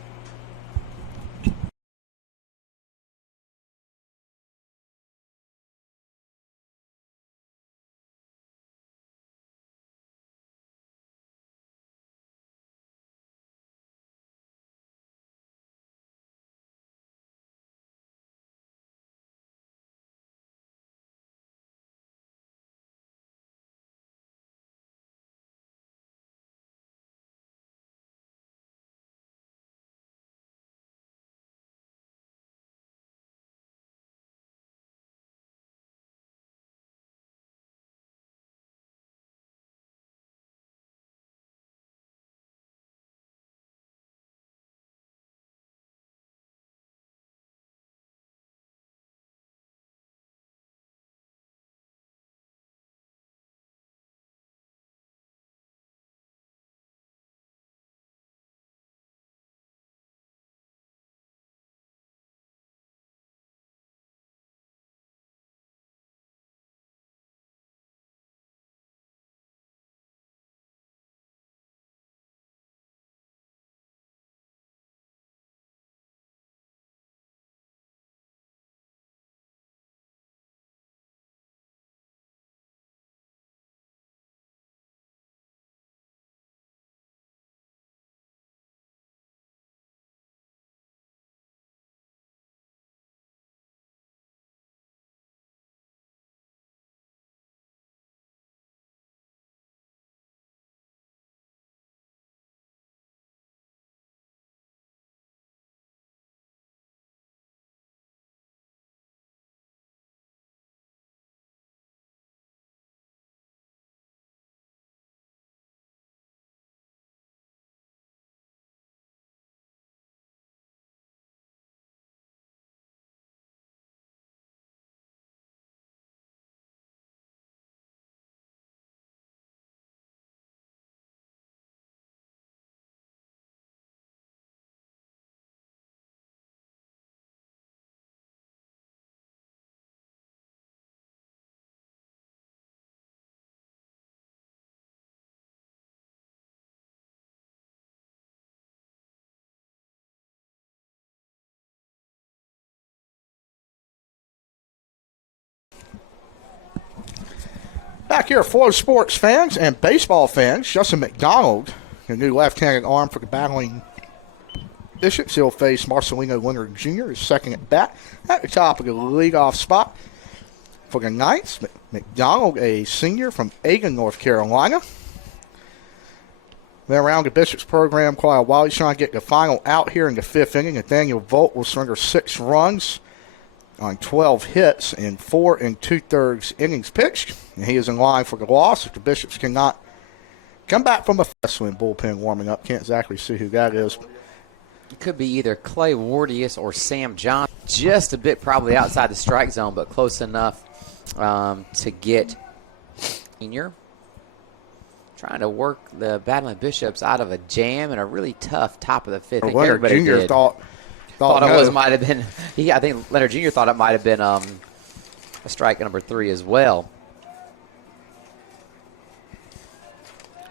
Back here, Flow Sports fans and baseball fans. Justin McDonald, your new left-handed arm for the battling Bishops. He'll face Marcelino Leonard Jr., his second at bat, at the top of the leadoff spot. For the Knights, McDonald, a senior from Aiken, North Carolina. Been around the Bishops program quite a while. He's trying to get the final out here in the 5th inning. Nathaniel Volk will surrender 6 runs on 12 hits in 4 2/3 innings pitched. And he is in line for the loss if the Bishops cannot come back from a Wesleyan bullpen warming up. Can't exactly see who that is. It could be either Clay Wardius or Sam John. Just a bit probably outside the strike zone, but close enough to get senior. Trying to work the Battling Bishops out of a jam and a really tough top of the 5th. I think Leonard everybody Jr. did. thought Thought no. it might have been. I think Leonard Jr. thought it might have been a strike number 3 as well.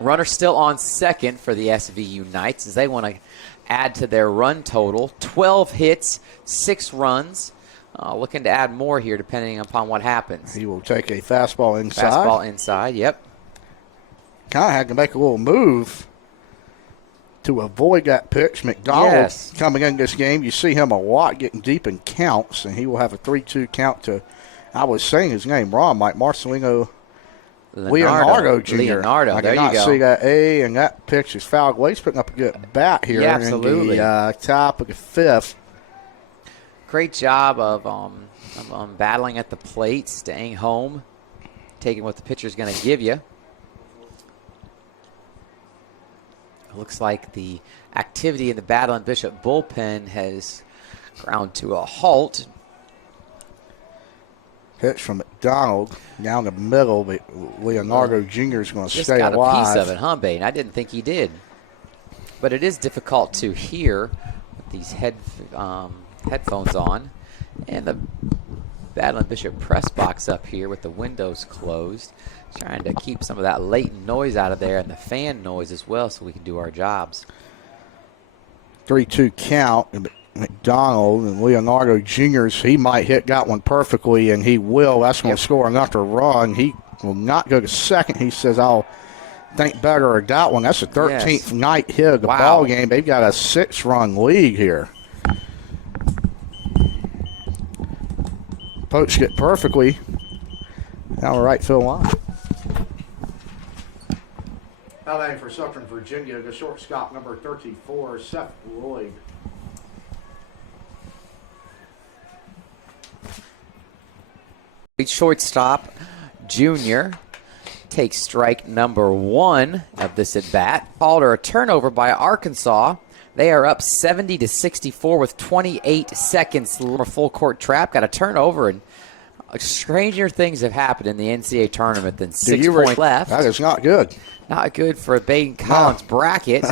Runner still on second for the SVU Knights as they want to add to their run total. 12 hits, 6 runs. Looking to add more here depending upon what happens. He will take a fastball inside. Fastball inside, yep. Kind of had to make a little move to avoid that pitch. McDonald coming in this game, you see him a lot getting deep in counts, and he will have a 3-2 count to, I was saying his name wrong, Mike Marcelino Leonardo Jr. Leonardo, I there did you not go. see that A, and that pitch is fouled away. He's putting up a good bat here Yeah, in absolutely. the top of the 5th. Great job of battling at the plate, staying home, taking what the pitcher's going to give you. It looks like the activity in the Battle and Bishop bullpen has ground to a halt. Pitch from McDonald down the middle, but Leonardo Jr. is going to Just stay got alive. a piece of it, huh, Bane? I didn't think he did. But it is difficult to hear with these headphones on. And the Battle and Bishop press box up here with the windows closed, trying to keep some of that latent noise out of there and the fan noise as well so we can do our jobs. 3-2 count. McDonald and Leonardo Jr.'s, he might hit that one perfectly, and he will. That's going to score enough to run. He will not go to second. He says, I'll think better of that one. That's the 13th night hit of the ball game. They've got a 6-run lead here. Poached it perfectly down the right field line. Batting for Southern Virginia, the shortstop number 34, Seth Lloyd. Shortstop Junior takes strike number 1 of this at bat. Called a turnover by Arkansas. They are up 70-64 with 28 seconds. A full court trap. Got a turnover, and stranger things have happened in the NCAA tournament than 6 points left. That is not good. Not good for a Baden Collins bracket,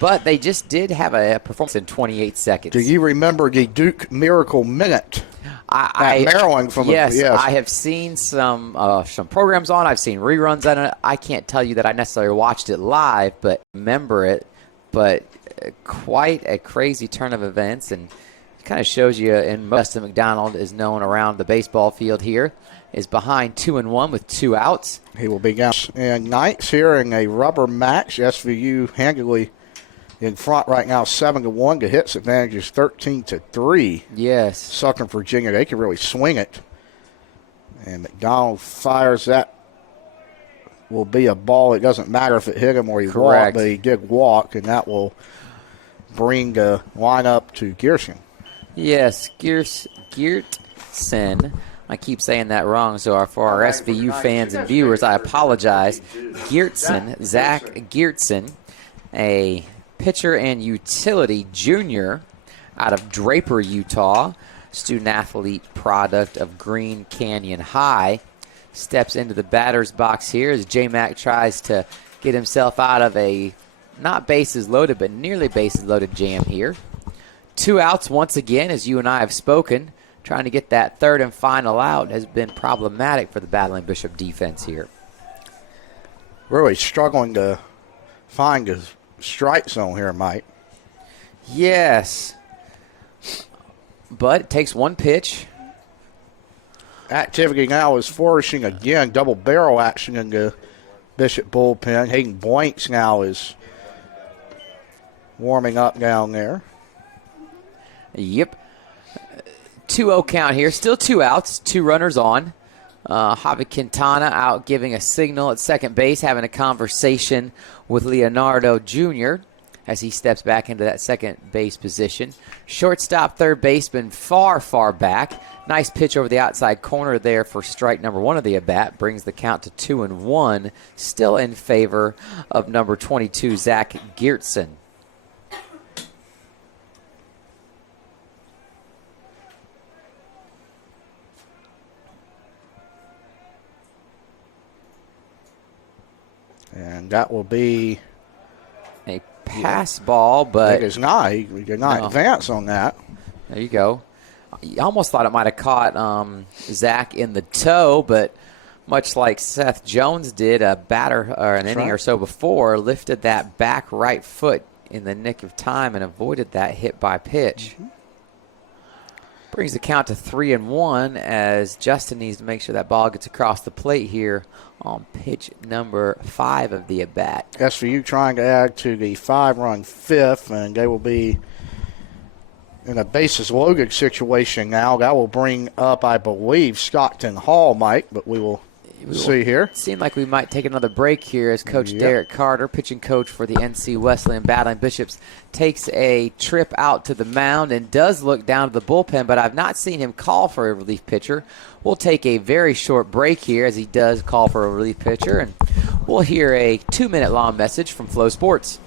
but they just did have a performance in 28 seconds. Do you remember the Duke Miracle Minute? At Maryland yes, I have seen some programs on. I've seen reruns on it. I can't tell you that I necessarily watched it live, but remember it. But quite a crazy turn of events, and it kind of shows you. And Justin McDonald is known around the baseball field here. Is behind 2-1 with 2 outs. He will be down in ninth here in a rubber match. SVU handily in front right now, 7-1. The hits advantage is 13-3. Yes. Southern Virginia, they can really swing it. And McDonald fires that. Will be a ball. It doesn't matter if it hit him or he walked, but he did walk, and that will bring the lineup to Gearson. Yes, Geertsen. I keep saying that wrong, so for our SVU fans and viewers, I apologize. Geertsen, Zach Geertsen, a pitcher and utility junior out of Draper, Utah, student-athlete product of Green Canyon High, steps into the batter's box here as J-Mac tries to get himself out of a not bases loaded, but nearly bases loaded jam here. 2 outs once again, as you and I have spoken. Trying to get that third and final out has been problematic for the Battling Bishop defense here. Really struggling to find the strike zone here, Mike. Yes. But it takes 1 pitch. Activity now is flourishing again. Double barrel action in the Bishop bullpen. Hayden Blanks now is warming up down there. Yep. 2-0 count here. Still 2 outs, 2 runners on. Javi Quintana out giving a signal at second base, having a conversation with Leonardo Jr. as he steps back into that second base position. Shortstop, third baseman, far, far back. Nice pitch over the outside corner there for strike number 1 of the at-bat. Brings the count to 2-1. Still in favor of number 22, Zach Geertsen. And that will be a pass ball, but it is not. He did not advance on that. There you go. You almost thought it might have caught Zach in the toe, but much like Seth Jones did a batter or an inning or so before, lifted that back right foot in the nick of time and avoided that hit by pitch. Mm-hmm. Brings the count to 3-1 as Justin needs to make sure that ball gets across the plate here on pitch number 5 of the at-bat. SVU trying to add to the 5-run fifth, and they will be in a bases loaded situation now. That will bring up, I believe, Stockton Hall, Mike, but we will See here. Seemed like we might take another break here as Coach Yep. Derek Carter, pitching coach for the NC Wesleyan Battling Bishops, takes a trip out to the mound and does look down to the bullpen, but I've not seen him call for a relief pitcher. We'll take a very short break here as he does call for a relief pitcher, and we'll hear a 2-minute long message from Flow Sports.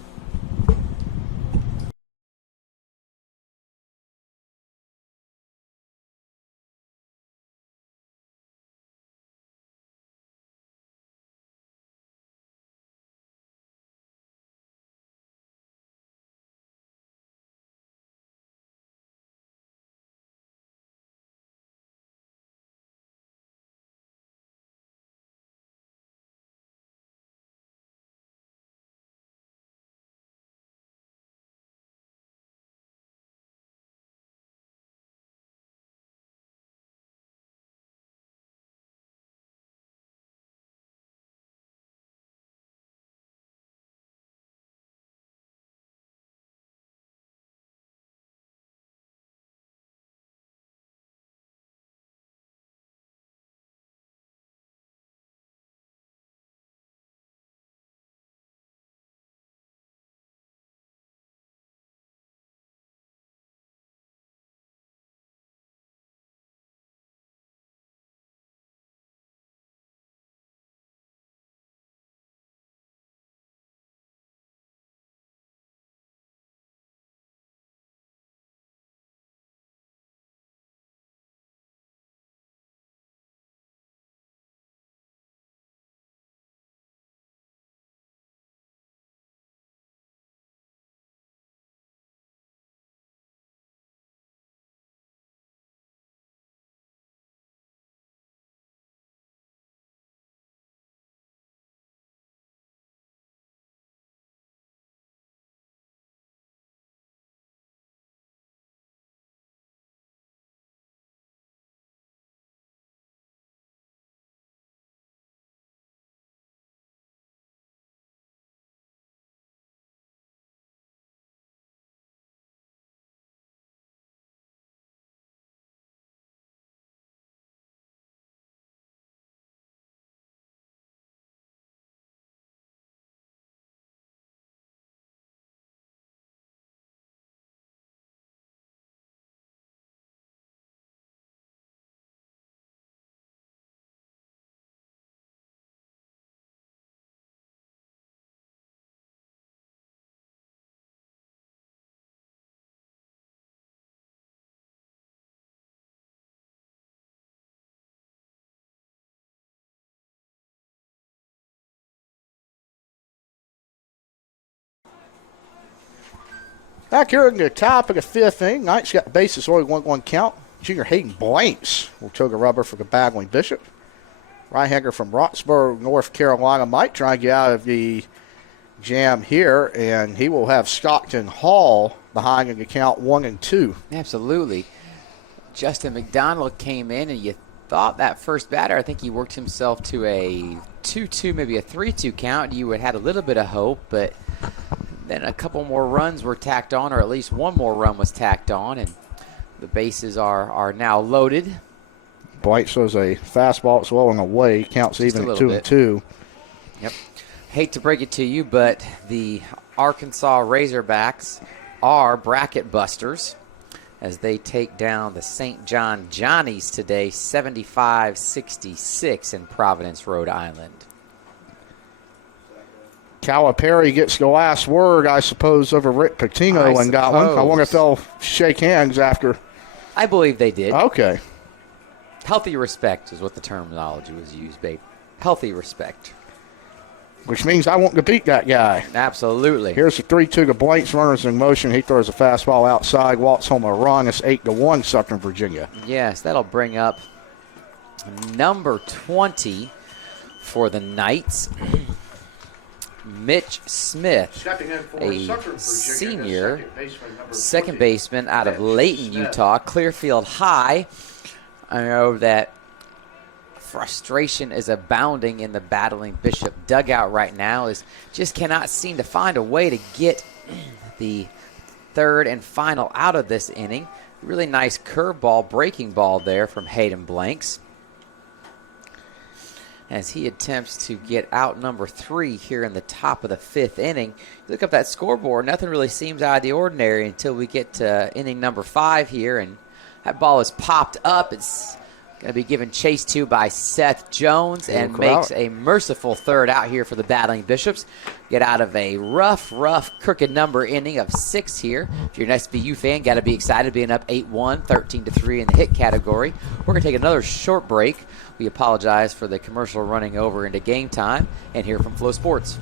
Back here in the top of the fifth inning, Knight's got the bases only 1-1 count. Junior Hayden Blanks will took a rubber for the Battling Bishop. Right-hander from Roxborough, North Carolina, might try to get out of the jam here, and he will have Stockton Hall behind in the count 1-2. Absolutely. Justin McDonald came in, and you thought that first batter, I think he worked himself to a 2-2, maybe a 3-2 count. You had had a little bit of hope, but then a couple more runs were tacked on, or at least one more run was tacked on, and the bases are now loaded. Blight shows a fastball as well and away. Counts Just even a at little 2-2. Yep. Hate to break it to you, but the Arkansas Razorbacks are bracket busters as they take down the St. John Johnnies today, 75-66 in Providence, Rhode Island. Calipari gets the last word, I suppose, over Rick Pitino and got one. I wonder if they'll shake hands after. I believe they did. Okay. Healthy respect is what the terminology was used, babe. Healthy respect. Which means I want to beat that guy. Absolutely. Here's the 3-2 to Blanks. Runners in motion. He throws a fastball outside. Walks home a run. It's 8-1 Southern Virginia. Yes, that'll bring up number 20 for the Knights. Mitch Smith, a senior, second baseman out of Layton, Utah, Clearfield High. I know that frustration is abounding in the Battling Bishop dugout right now, as just cannot seem to find a way to get the third and final out of this inning. Really nice curveball, breaking ball there from Hayden Blanks. as he attempts to get out number 3 here in the top of the 5th inning. Look up that scoreboard, nothing really seems out of the ordinary until we get to inning number 5 here, and that ball is popped up. It's going to be given chase to by Seth Jones and makes a merciful third out here for the Battling Bishops. Get out of a rough, crooked number inning of 6 here. If you're an SVU fan, got to be excited being up 8-1, 13-3 in the hit category. We're going to take another short break. We apologize for the commercial running over into game time and hear from Flow Sports.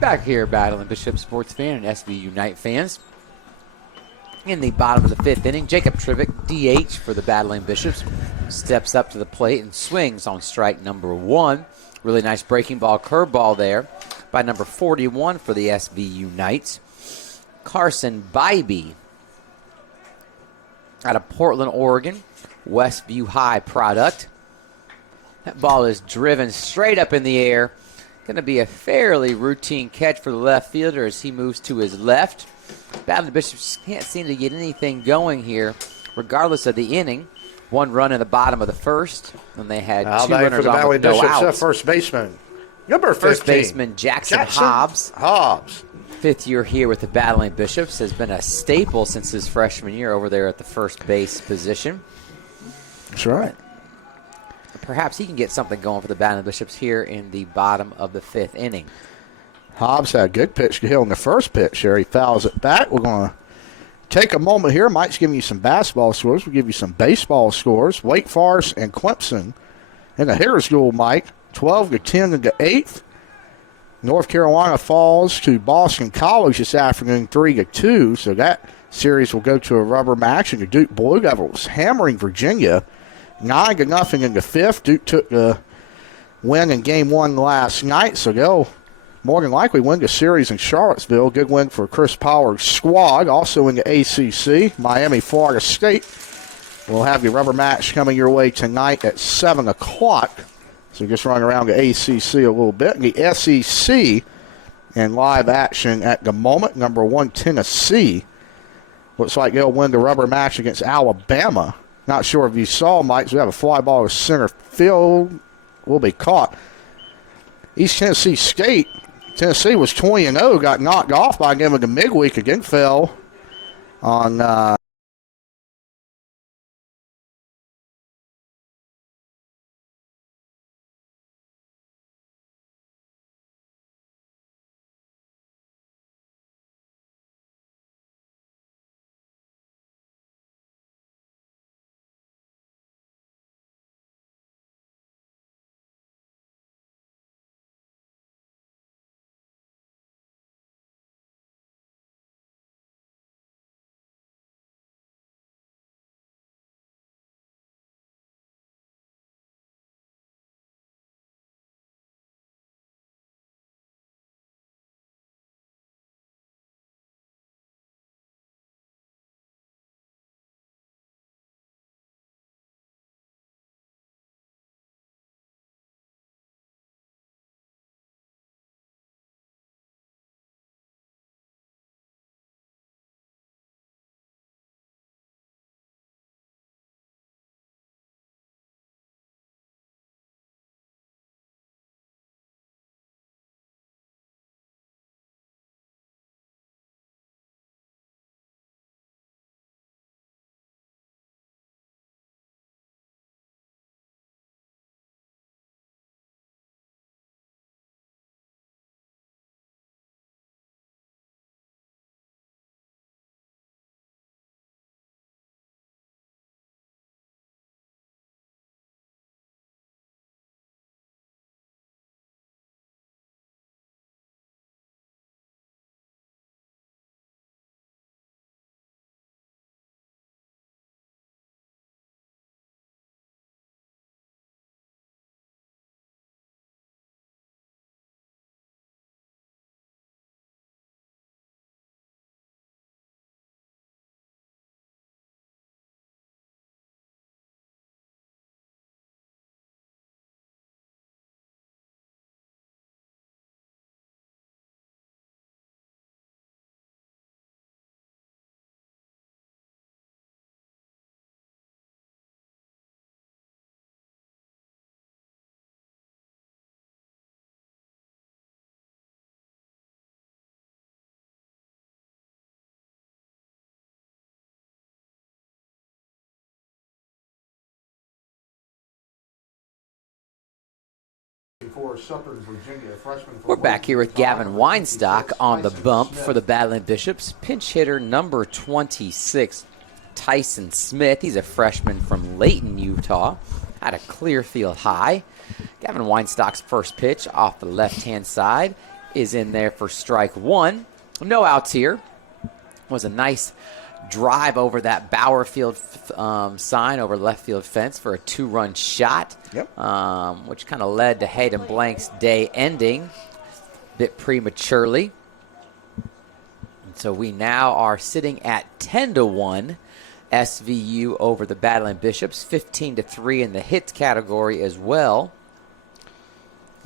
Back here, Battling Bishop sports fan and SB Unite fans. In the bottom of the 5th inning, Jacob Trivick, DH for the Battling Bishops, steps up to the plate and swings on strike number 1. Really nice breaking ball, curveball there by number 41 for the SB Unites. Carson Bybee out of Portland, Oregon, Westview High product. That ball is driven straight up in the air. Going to be a fairly routine catch for the left fielder as he moves to his left. Battling Bishops can't seem to get anything going here, regardless of the inning. 1 run in the bottom of the 1st, and they had 2 runners on with no outs. First baseman, number 15. First baseman Jackson Hobbs. 5th year here with the Battling Bishops, has been a staple since his freshman year over there at the first base position. That's right. Perhaps he can get something going for the Battling Bishops here in the bottom of the 5th inning. Hobbs had a good pitch to Hill in the first pitch there. He fouls it back. We're going to take a moment here. Mike's giving you some basketball scores. We'll give you some baseball scores. Wake Forest and Clemson in the hitter's duel, Mike. 12-10 in the 8th. North Carolina falls to Boston College this afternoon, 3-2. So that series will go to a rubber match. And the Duke Blue Devils hammering Virginia 9-0 in the 5th. Duke took the win in Game 1 last night, so they'll more than likely win the series in Charlottesville. Good win for Chris Power's squad. Also in the ACC, Miami, Florida State will have the rubber match coming your way tonight at 7 o'clock. So just running around the ACC a little bit. The SEC in live action at the moment, number 1 Tennessee. Looks like they'll win the rubber match against Alabama. Not sure if you saw, Mike, we have a fly ball to center field. Will be caught. East Tennessee State. Tennessee was 20-0, got knocked off by them in the midweek. Again, fell on for Southern Virginia, a freshman for We're back here with Gavin Weinstock on the bump for the Battling Bishops. Pinch hitter number 26, Tyson Smith. He's a freshman from Layton, Utah. Had a clear field high. Gavin Weinstock's first pitch off the left-hand side is in there for strike one. No outs here. Was a nice drive over that Bauer Field sign over left field fence for a 2-run shot, which kind of led to Hayden Blank's day ending a bit prematurely. And so we now are sitting at 10-1 SVU over the Battling Bishops, 15-3 in the hits category as well.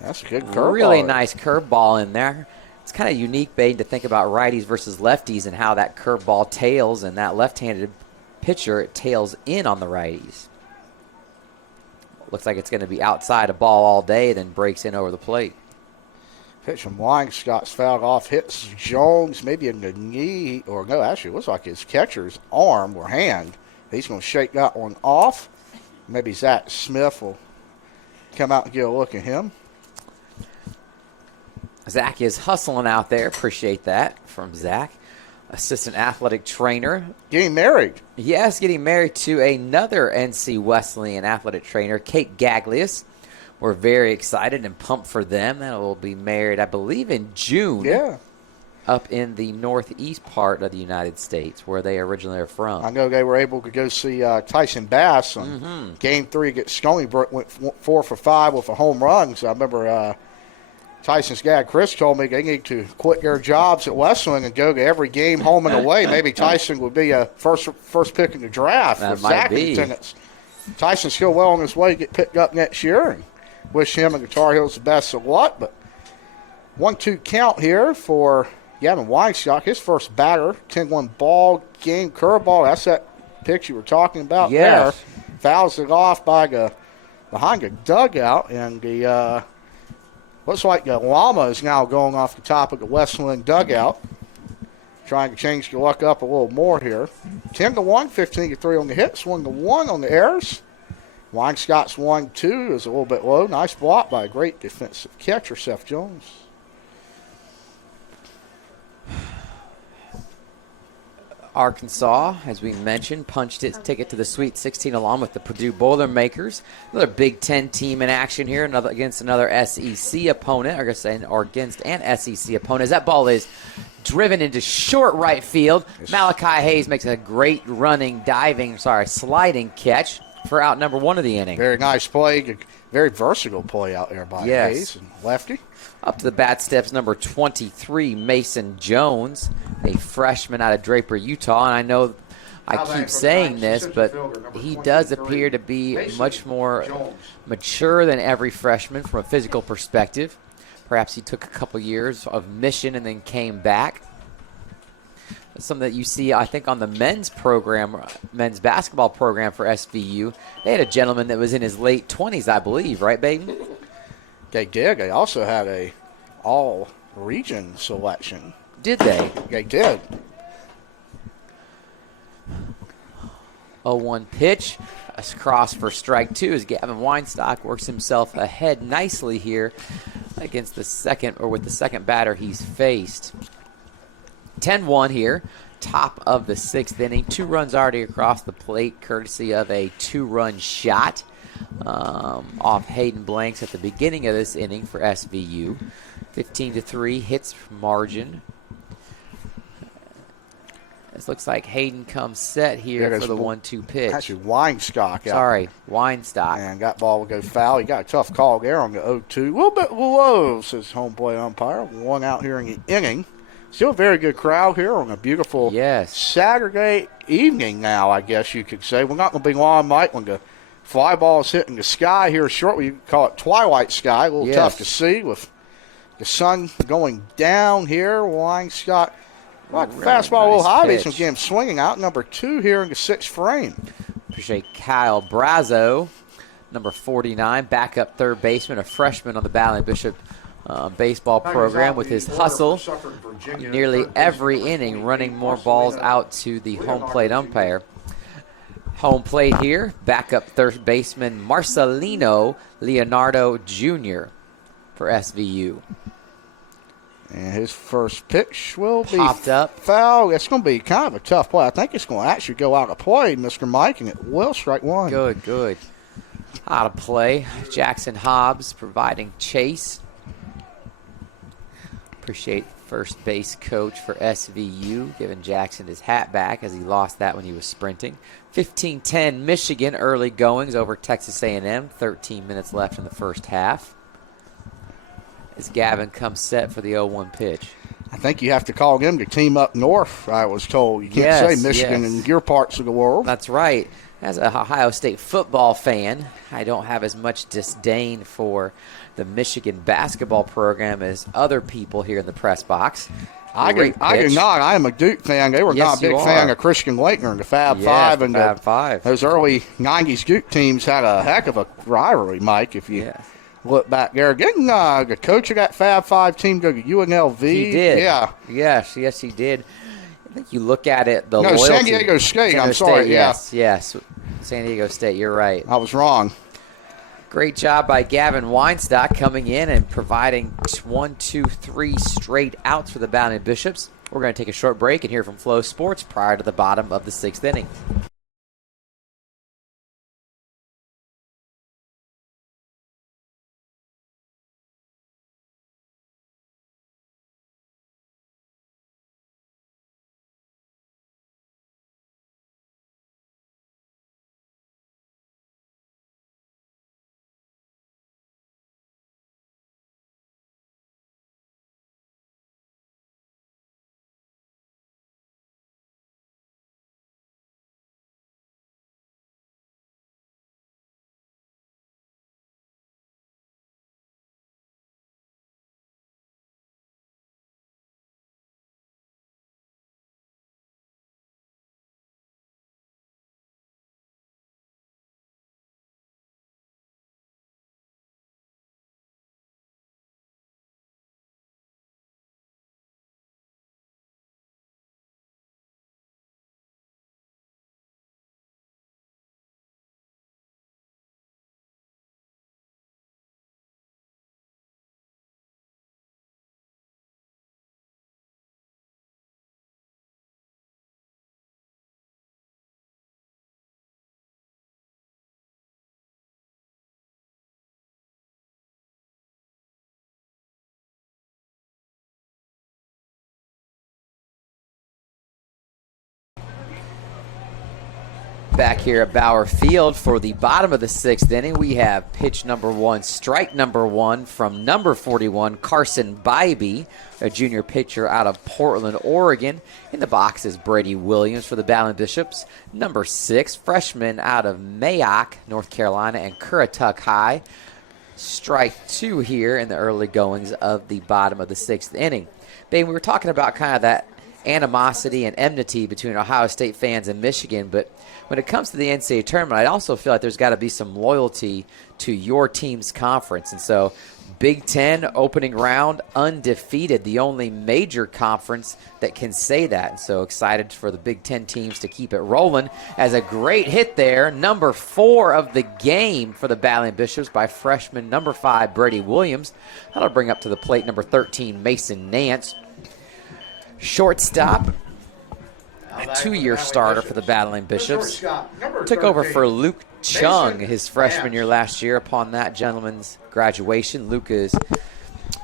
That's a good curveball. Really nice curveball in there. It's kind of unique, Baden, to think about righties versus lefties and how that curveball tails, and that left-handed pitcher tails in on the righties. Looks like it's going to be outside a ball all day, then breaks in over the plate. Pitch from Scott's fouled off, hits Jones maybe in the knee, or no, actually it looks like his catcher's arm or hand. He's going to shake that one off. Maybe Zach Smith will come out and get a look at him. Zach is hustling out there. Appreciate that from Zach. Assistant athletic trainer. Getting married. Yes, getting married to another NC Wesleyan athletic trainer, Kate Gaglius. We're very excited and pumped for them. They will be married, I believe, in June. Yeah. Up in the northeast part of the United States, where they originally are from. I know they were able to go see Tyson Bass on Game 3 against Stony Brook, went 4 for 5 with a home run. So I remember Tyson's dad, Chris, told me they need to quit their jobs at Wesleyan and go to every game home and away. Maybe Tyson would be a first pick in the draft with Zach in attendance. Tyson's still well on his way to get picked up next year, and wish him and the Tar Heels the best of luck. But 1-2 count here for Gavin Weinstock, his first batter, 10-1 ball game curveball. That's that pitch you were talking about there. Fouls it off behind the dugout, and the looks like the llama is now going off the top of the Wesleyan dugout, trying to change the luck up a little more here. 10-1, 15-3 on the hits, 1-1 on the errors. Weinscott's 1-2 is a little bit low. Nice block by a great defensive catcher, Seth Jones. Arkansas, as we mentioned, punched its ticket to the Sweet 16 along with the Purdue Boilermakers. Another Big Ten team in action here, against another SEC opponent, or against an SEC opponent. As that ball is driven into short right field, Malachi Hayes makes a great sliding catch for out number 1 of the inning. Very nice play. Very versatile play out there by Hayes and lefty. Up to the bat steps number 23, Mason Jones, a freshman out of Draper, Utah. And I know I keep saying this, but he does appear to be much more mature than every freshman from a physical perspective. Perhaps he took a couple years of mission and then came back. Something that you see, I think, on the men's basketball program for SVU. They had a gentleman that was in his late 20s, I believe, right, Baden? They did. They also had a all-region selection. Did they? They did. 0-1 pitch. A cross for strike 2 as Gavin Weinstock works himself ahead nicely here against with the second batter he's faced. 10-1 here, top of the 6th inning. 2 runs already across the plate, courtesy of a 2-run shot off Hayden Blanks at the beginning of this inning for SVU. 15-3 hits margin. This looks like Hayden comes set here for the 1-2 pitch. Actually, Weinstock. Weinstock. And that ball will go foul. He got a tough call there on the 0-2. A little bit low, says home plate umpire. 1 out here in the inning. Still a very good crowd here on a beautiful Saturday evening now, I guess you could say. We're not going to be long, Mike, when the fly ball is hitting the sky here shortly. We call it twilight sky. A little tough to see with the sun going down here. Weinstock, fastball a little high. He's going to get him swinging out. Number 2 here in the 6th frame. Appreciate Kyle Brazo, number 49, backup third baseman, a freshman on the Battling Bishop baseball program with his hustle nearly every inning, running more balls out to the home plate umpire. Home plate here, backup third baseman Marcelino Leonardo Jr. for SVU. And his first pitch will be Popped up. foul. It's going to be kind of a tough play. I think it's going to actually go out of play, Mr. Mike, and it will strike one. Good. Out of play. Jackson Hobbs providing chase. Appreciate first base coach for SVU giving Jackson his hat back as he lost that when he was sprinting. 15-10 Michigan early goings over Texas A&M. 13 minutes left in the first half. As Gavin comes set for the 0-1 pitch. I think you have to call him to team up north, I was told. You can't say Michigan in your parts of the world. That's right. As an Ohio State football fan, I don't have as much disdain for the Michigan basketball program as other people here in the press box. I do not. I am a Duke fan. They were not a big fan of Christian Laettner and the Fab Five. And Fab Five. Those early 90s Duke teams had a heck of a rivalry, Mike, if you look back there. Didn't the coach of that Fab Five team go to UNLV? He did. Yeah. Yes, he did. I think you look at it, the loyalty. San Diego State. I'm sorry. Yes. San Diego State, you're right. I was wrong. Great job by Gavin Weinstock coming in and providing 1, 2, 3 straight outs for the Battling Bishops. We're going to take a short break and hear from Flow Sports prior to the bottom of the 6th inning. Back here at Bauer Field for the bottom of the 6th inning, we have pitch number 1, strike number 1 from number 41, Carson Bybee, a junior pitcher out of Portland, Oregon. In the box is Brady Williams for the Battling Bishops. Number 6, freshman out of Mayock, North Carolina, and Currituck High. Strike 2 here in the early goings of the bottom of the 6th inning. Babe, we were talking about kind of that animosity and enmity between Ohio State fans and Michigan, but when it comes to the NCAA tournament, I also feel like there's got to be some loyalty to your team's conference. And so Big Ten opening round, undefeated, the only major conference that can say that. And so excited for the Big Ten teams to keep it rolling. As a great hit there, number 4 of the game for the Battling Bishops by freshman number 5, Brady Williams. That'll bring up to the plate number 13, Mason Nance. Shortstop, a 2-year starter for the Battling Bishops. Took over for Luke Chung his freshman year last year upon that gentleman's graduation. Luke is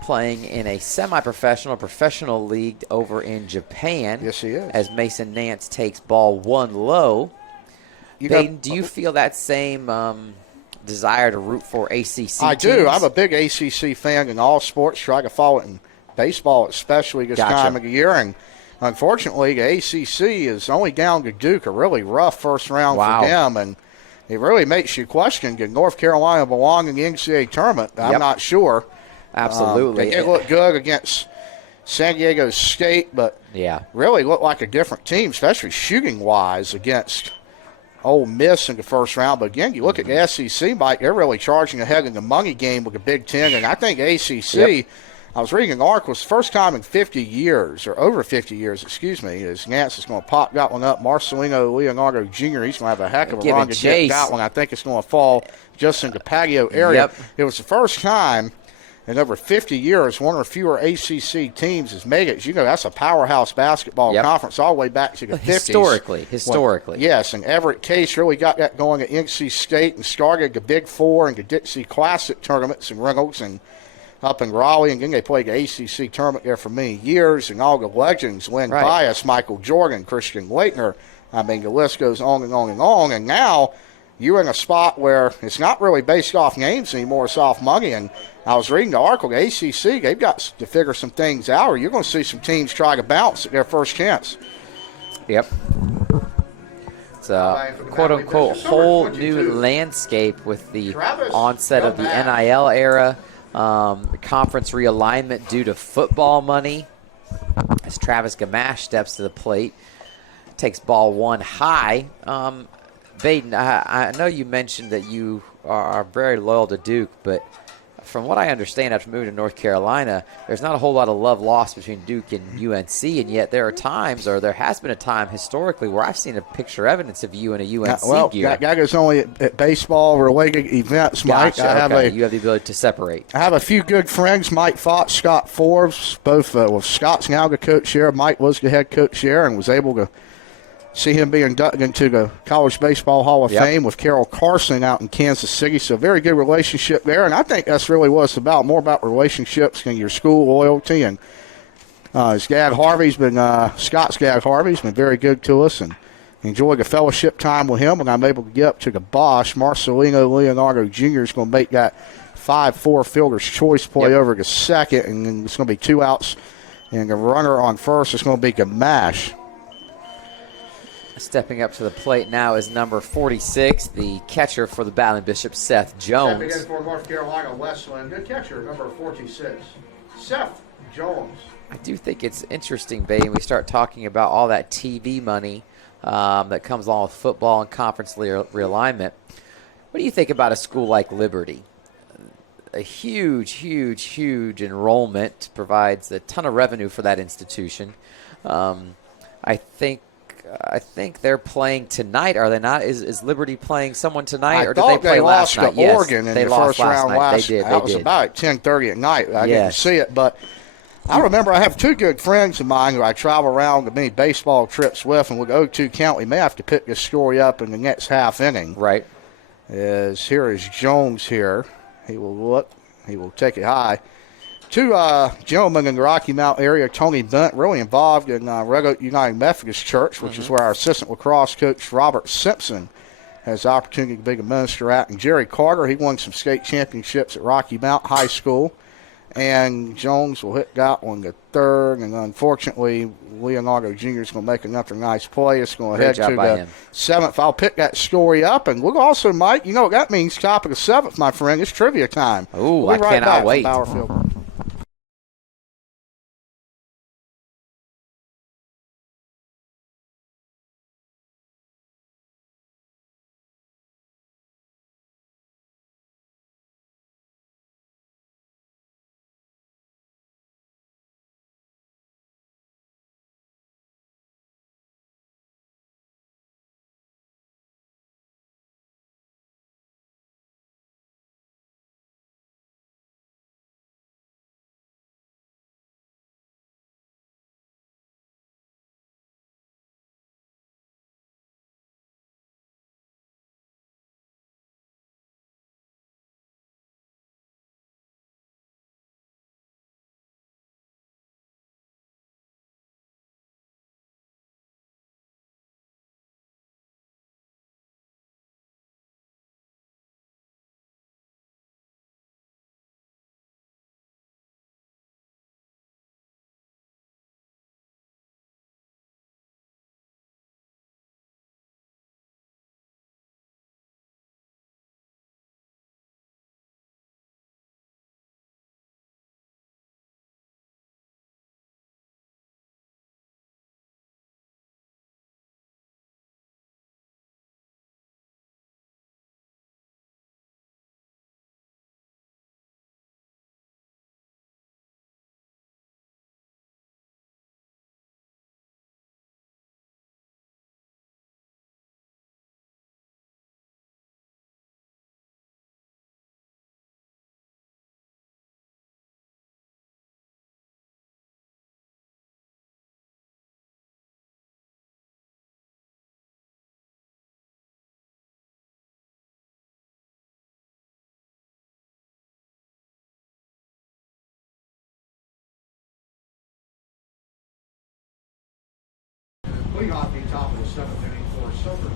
playing in a semi-professional, professional league over in Japan. Yes, he is. As Mason Nance takes ball 1 low. Baden, do you feel that same desire to root for ACC I teams? do. I'm a big ACC fan in all sports. Try to follow it in baseball, especially this time of the year. And unfortunately, the ACC is only down to Duke, a really rough first round for them. And it really makes you question, did North Carolina belong in the NCAA tournament? I'm not sure. Absolutely. They look good against San Diego State, but really look like a different team, especially shooting-wise against Ole Miss in the first round. But again, you look at the SEC, Mike, they're really charging ahead in the money game with the Big Ten. And I think ACC, I was reading an article, it's the first time in 50 years, or over 50 years, excuse me, is Nance is going to pop that one up. Marcelino Leonardo Jr., he's going to have a heck of a run to get that one. I think it's going to fall just in the patio area. It was the first time in over 50 years, one or fewer ACC teams has made it. You know, that's a powerhouse basketball conference all the way back to the 50s. Historically. Yes, and Everett Case really got that going at NC State and started the Big Four and the Dixie Classic tournaments in Reynolds and up in Raleigh. And then they played the ACC tournament there for many years, and all the legends, Lynn Bias, Michael Jordan, Christian Laettner. I mean, the list goes on and on and on. And now you're in a spot where it's not really based off names anymore, it's off money. And I was reading the article, the ACC, they've got to figure some things out, or you're going to see some teams try to bounce at their first chance. Yep. It's a quote-unquote whole new landscape with the onset of the NIL era, conference realignment due to football money. As Travis Gamache steps to the plate, takes ball one high. Baden, I know you mentioned that you are very loyal to Duke, but from what I understand after moving to North Carolina, there's not a whole lot of love lost between Duke and UNC, and yet there are times, or there has been a time historically, where I've seen a picture evidence of you in a UNC gear. That goes only at baseball-related events, Mike. Gotcha, you have the ability to separate. I have a few good friends, Mike Fox, Scott Forbes, both Scott's now the coach here. Mike was the head coach here and was able to see him be inducted into the College Baseball Hall of Fame with Carol Carson out in Kansas City. So very good relationship there. And I think that's really what it's about, more about relationships than your school loyalty. And his dad, Scott's dad, Harvey's been very good to us and enjoyed the fellowship time with him. And I'm able to get up to the Bosch. Marcelino Leonardo Jr. is going to make that 5-4 fielder's choice play over the second. And then it's going to be 2 outs. And the runner on first is going to be Gamache. Stepping up to the plate now is number 46, the catcher for the Battling Bishops, Seth Jones. Stepping in for North Carolina Wesleyan, good catcher, number 46, Seth Jones. I do think it's interesting, Baden, we start talking about all that TV money that comes along with football and conference realignment. What do you think about a school like Liberty? A huge enrollment provides a ton of revenue for that institution. I think they're playing tonight, are they not? Is Liberty playing someone tonight, or did they play last night? They lost to Oregon in the first round last night. That was did. about 10:30 at night. I didn't see it, but I remember I have 2 good friends of mine who I travel around to many baseball trips with, and we'll go to count. We may have to pick this story up in the next half inning. Right. Here is Jones here. He will look. He will take it high. 2 gentlemen in the Rocky Mount area, Tony Bent, really involved in Red United Methodist Church, which is where our assistant lacrosse coach Robert Simpson has the opportunity to be a minister at. And Jerry Carter, he won some state championships at Rocky Mount High School. And Jones will hit that one to third. And unfortunately, Leonardo Jr. is going to make another nice play. It's going to head to the 7th. I'll pick that story up. And we'll also, Mike, you know what that means, top of the 7th, my friend. It's trivia time. Ooh, I cannot wait. Bowerfield.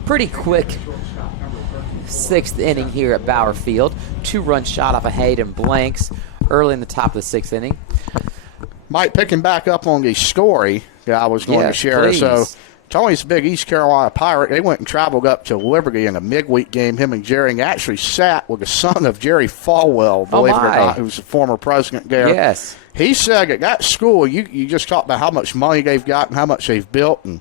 Pretty quick sixth inning here at Bauer Field. 2-run shot off of Hayden Blanks early in the top of the sixth inning. Mike, picking back up on the story that I was going to share. Please. So Tony's a big East Carolina Pirate. They went and traveled up to Liberty in a midweek game. Him and Jerry and actually sat with the son of Jerry Falwell, believe it or not, who's the former president there. Yes. He said at that school, you just talked about how much money they've got and how much they've built, and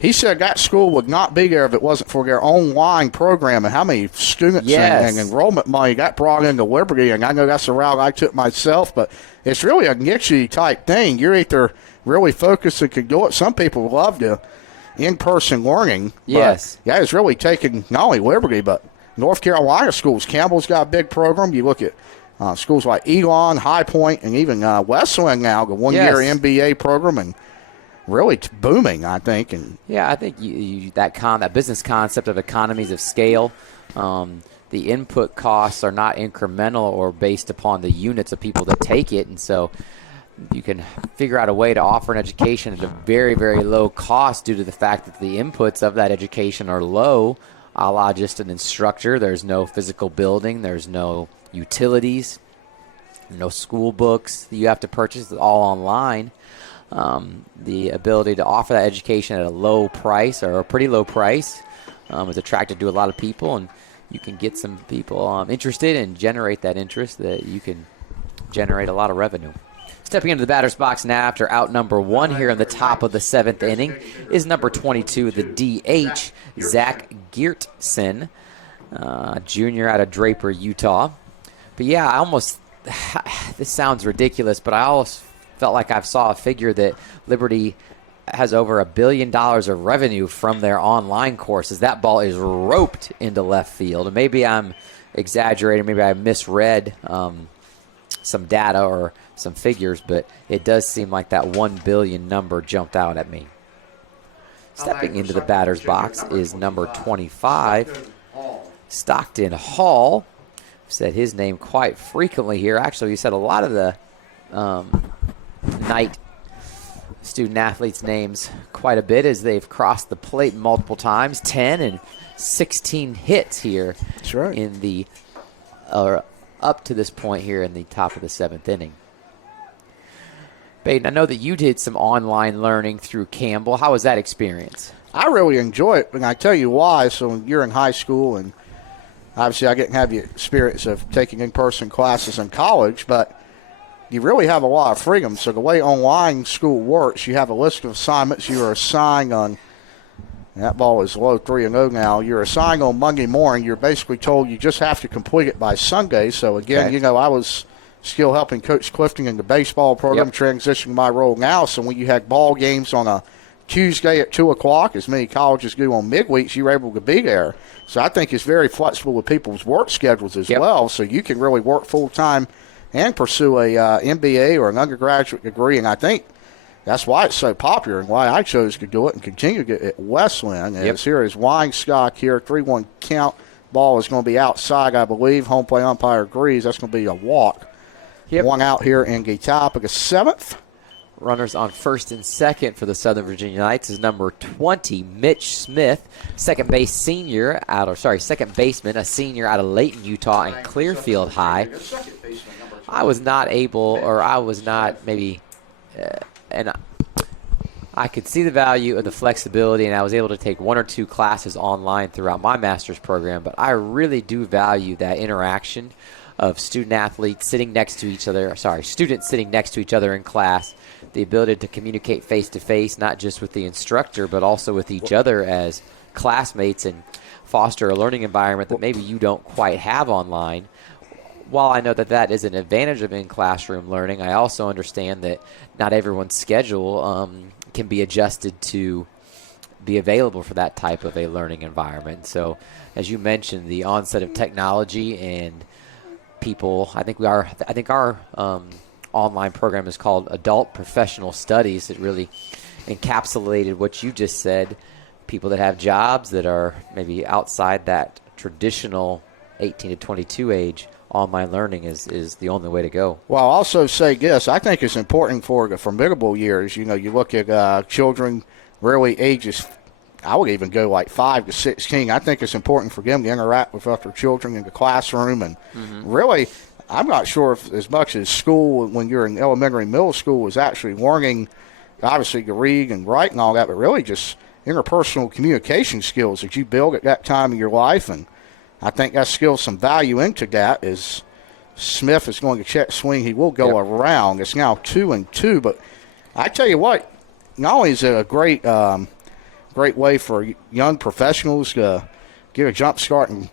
he said that school would not be there if it wasn't for their online program and how many students and enrollment money that brought into Liberty. And I know that's a route I took myself, but it's really a niche type thing. You're either really focused and can do it. Some people love the in-person learning. Yes. Yeah, it's really taken not only Liberty, but North Carolina schools. Campbell's got a big program. You look at schools like Elon, High Point, and even Wesleyan now, the one-year MBA program, and really it's booming, I think. And yeah, I think that business concept of economies of scale, the input costs are not incremental or based upon the units of people that take it, and so you can figure out a way to offer an education at a very, very low cost due to the fact that the inputs of that education are low, a la just an instructor. There's no physical building. There's no utilities, no school books that you have to purchase. It's all online. The ability to offer that education at a low price or a pretty low price is attractive to a lot of people, and you can get some people interested and generate that interest that you can generate a lot of revenue. Stepping into the batter's box now after out number 1 here in the top of the 7th inning is number 22, the DH, Zach Geertsen, junior out of Draper, Utah. But yeah, this sounds ridiculous, but I almost felt like I saw a figure that Liberty has over $1 billion of revenue from their online courses. That ball is roped into left field. And maybe I'm exaggerating. Maybe I misread some data or some figures, but it does seem like that 1 billion number jumped out at me. Stepping into the batter's box is number 25, Stockton Hall. Said his name quite frequently here. Actually, he said a lot of the night student athletes' names quite a bit as they've crossed the plate multiple times. 10 and 16 hits here. That's right. In the up to this point here in the top of the 7th inning. Baden, I know that you did some online learning through Campbell. How was that experience? I really enjoy it, and I tell you why. So you're in high school, and obviously I didn't have the experience of taking in-person classes in college, but you really have a lot of freedom. So the way online school works, you have a list of assignments you are assigned on. That ball is low 3-0 now. You're assigned on Monday morning. You're basically told you just have to complete it by Sunday. So, again, I was still helping Coach Clifton in the baseball program, transitioning my role now. So when you had ball games on a Tuesday at 2 o'clock, as many colleges do on midweeks, you were able to be there. So I think it's very flexible with people's work schedules as well. So you can really work full-time and pursue a MBA or an undergraduate degree. And I think that's why it's so popular and why I chose to do it and continue to get it at Wesleyan. Here is Weinstock here, 3-1 count. Ball is going to be outside, I believe. Home plate umpire agrees. That's going to be a walk. One out here in the top of the 7th. Runners on first and second for the Southern Virginia Knights is number 20, Mitch Smith, second baseman, a senior out of Layton, Utah, and Clearfield High. And I could see the value of the flexibility, and I was able to take 1 or 2 classes online throughout my master's program, but I really do value that interaction of students sitting next to each other in class, the ability to communicate face-to-face, not just with the instructor, but also with each other as classmates and foster a learning environment that maybe you don't quite have online. While I know that that is an advantage of in-classroom learning, I also understand that not everyone's schedule can be adjusted to be available for that type of a learning environment. So, as you mentioned, the onset of technology and people, I think our online program is called Adult Professional Studies. It really encapsulated what you just said. People that have jobs that are maybe outside that traditional 18 to 22 age, online learning is the only way to go. Well, I'll also say this. I think it's important for the formidable years. You look at children really ages, I would even go like 5 to 16. I think it's important for them to interact with other children in the classroom. And really, I'm not sure if as much as school, when you're in elementary and middle school, is actually learning, obviously, to read and write and all that, but really just interpersonal communication skills that you build at that time in your life. And I think that skills some value into that. Is Smith is going to check swing. He will go around. It's now 2-2. But I tell you what, not only is it a great way for young professionals to get a jump start and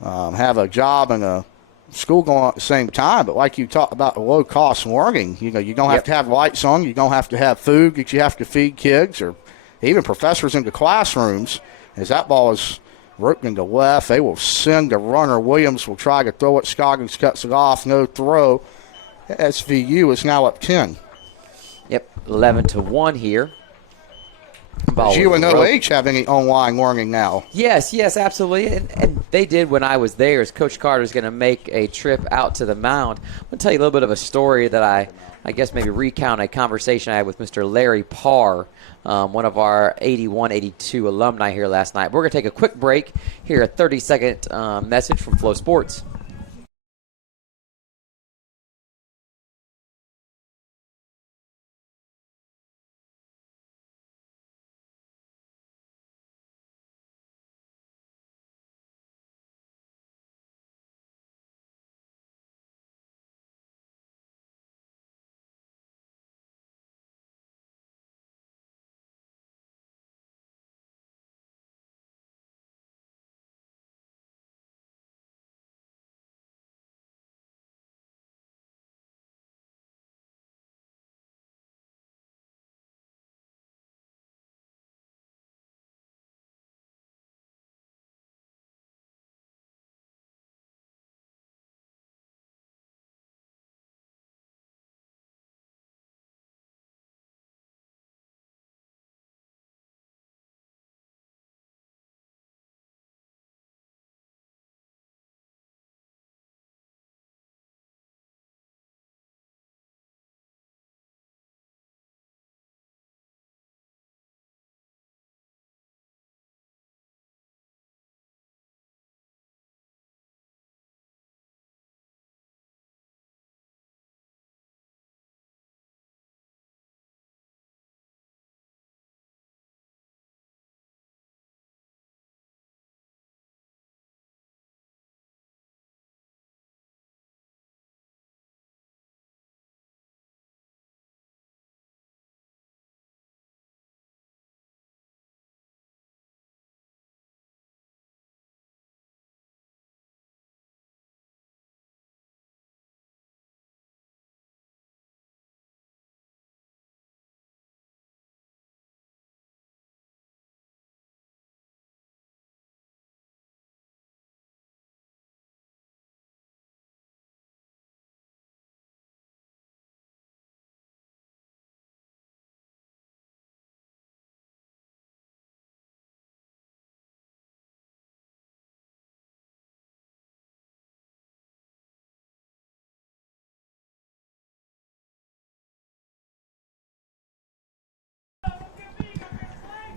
have a job and a school going at the same time, but like you talked about the low-cost learning, you don't have to have lights on. You don't have to have food that you have to feed kids or even professors into classrooms. As that ball is roped into left, they will send the runner. Williams will try to throw it. Scoggins cuts it off. No throw. SVU is now up 10. Yep, 11-1 here. Does UNOH have any online learning now? Yes, absolutely. And they did when I was there, as Coach Carter's going to make a trip out to the mound. I'm going to tell you a little bit of a story that I guess maybe recount a conversation I had with Mr. Larry Parr, one of our 81-82 alumni here last night. We're going to take a quick break, hear a 30-second message from Flow Sports.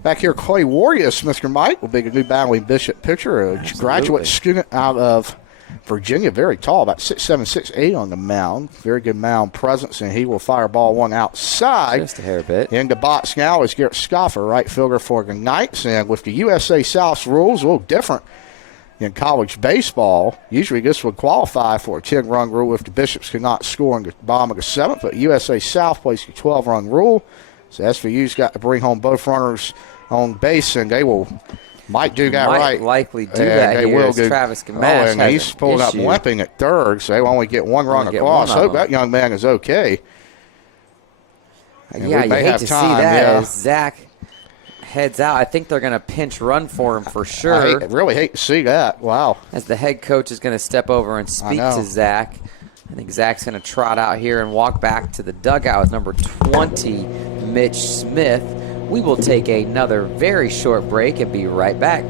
Back here, Clay Warriors, Mr. Mike, will be a new Battling Bishop pitcher, a graduate student out of Virginia, very tall, about 6'7", 6'8" on the mound. Very good mound presence, and he will fire ball one outside. Just a hair bit. In the box now is Garrett Scoffer, right fielder for the Knights. And with the USA South's rules, a little different in college baseball. Usually this would qualify for a 10-run rule if the Bishops could not score in the bottom of the seventh, but USA South plays the 12-run rule. So SVU's got to bring home both runners on base, and they might do that right. Likely do that they here will as do. Travis Gamache and has he's an pulling up issue. limping at third, so they will only get one run Only get across. one of Hope them. that young man is okay. And Yeah, we you may hate have to time, see that yeah. as Zach heads out. I think they're going to pinch run for him for I sure. really hate to see that. Wow. As the head coach is going to step over and speak know. to Zach. I think Zach's going to trot out here and walk back to the dugout with number 20, Mitch Smith. We will take another very short break and be right back.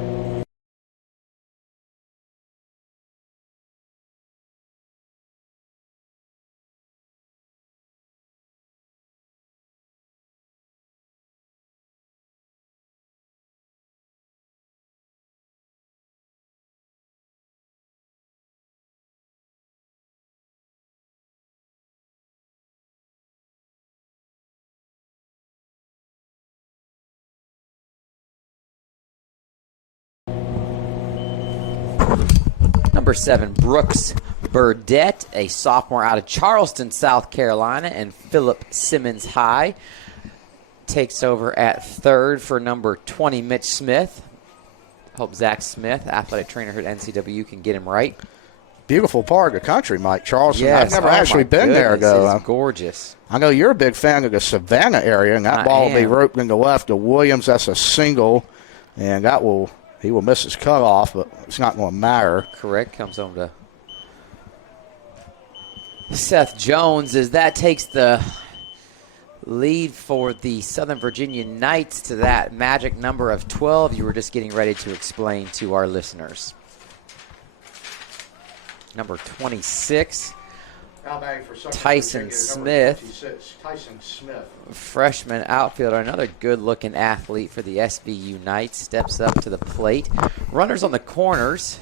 Number 7, Brooks Burdette, a sophomore out of Charleston, South Carolina, and Philip Simmons High takes over at third for number 20, Mitch Smith. Hope Zach Smith, athletic trainer here at NCW, can get him right. Beautiful part of the country, Mike. Charleston. Yes. I've never actually been there, though. It's gorgeous. I know you're a big fan of the Savannah area, and that ball will be roped in the left to Williams. That's a single, and he will miss his cutoff, but it's not going to matter. Correct. Comes home to Seth Jones as that takes the lead for the Southern Virginia Knights to that magic number of 12 you were just getting ready to explain to our listeners. Number 26, Tyson Smith, freshman outfielder, another good-looking athlete for the SVU Knights, steps up to the plate. Runners on the corners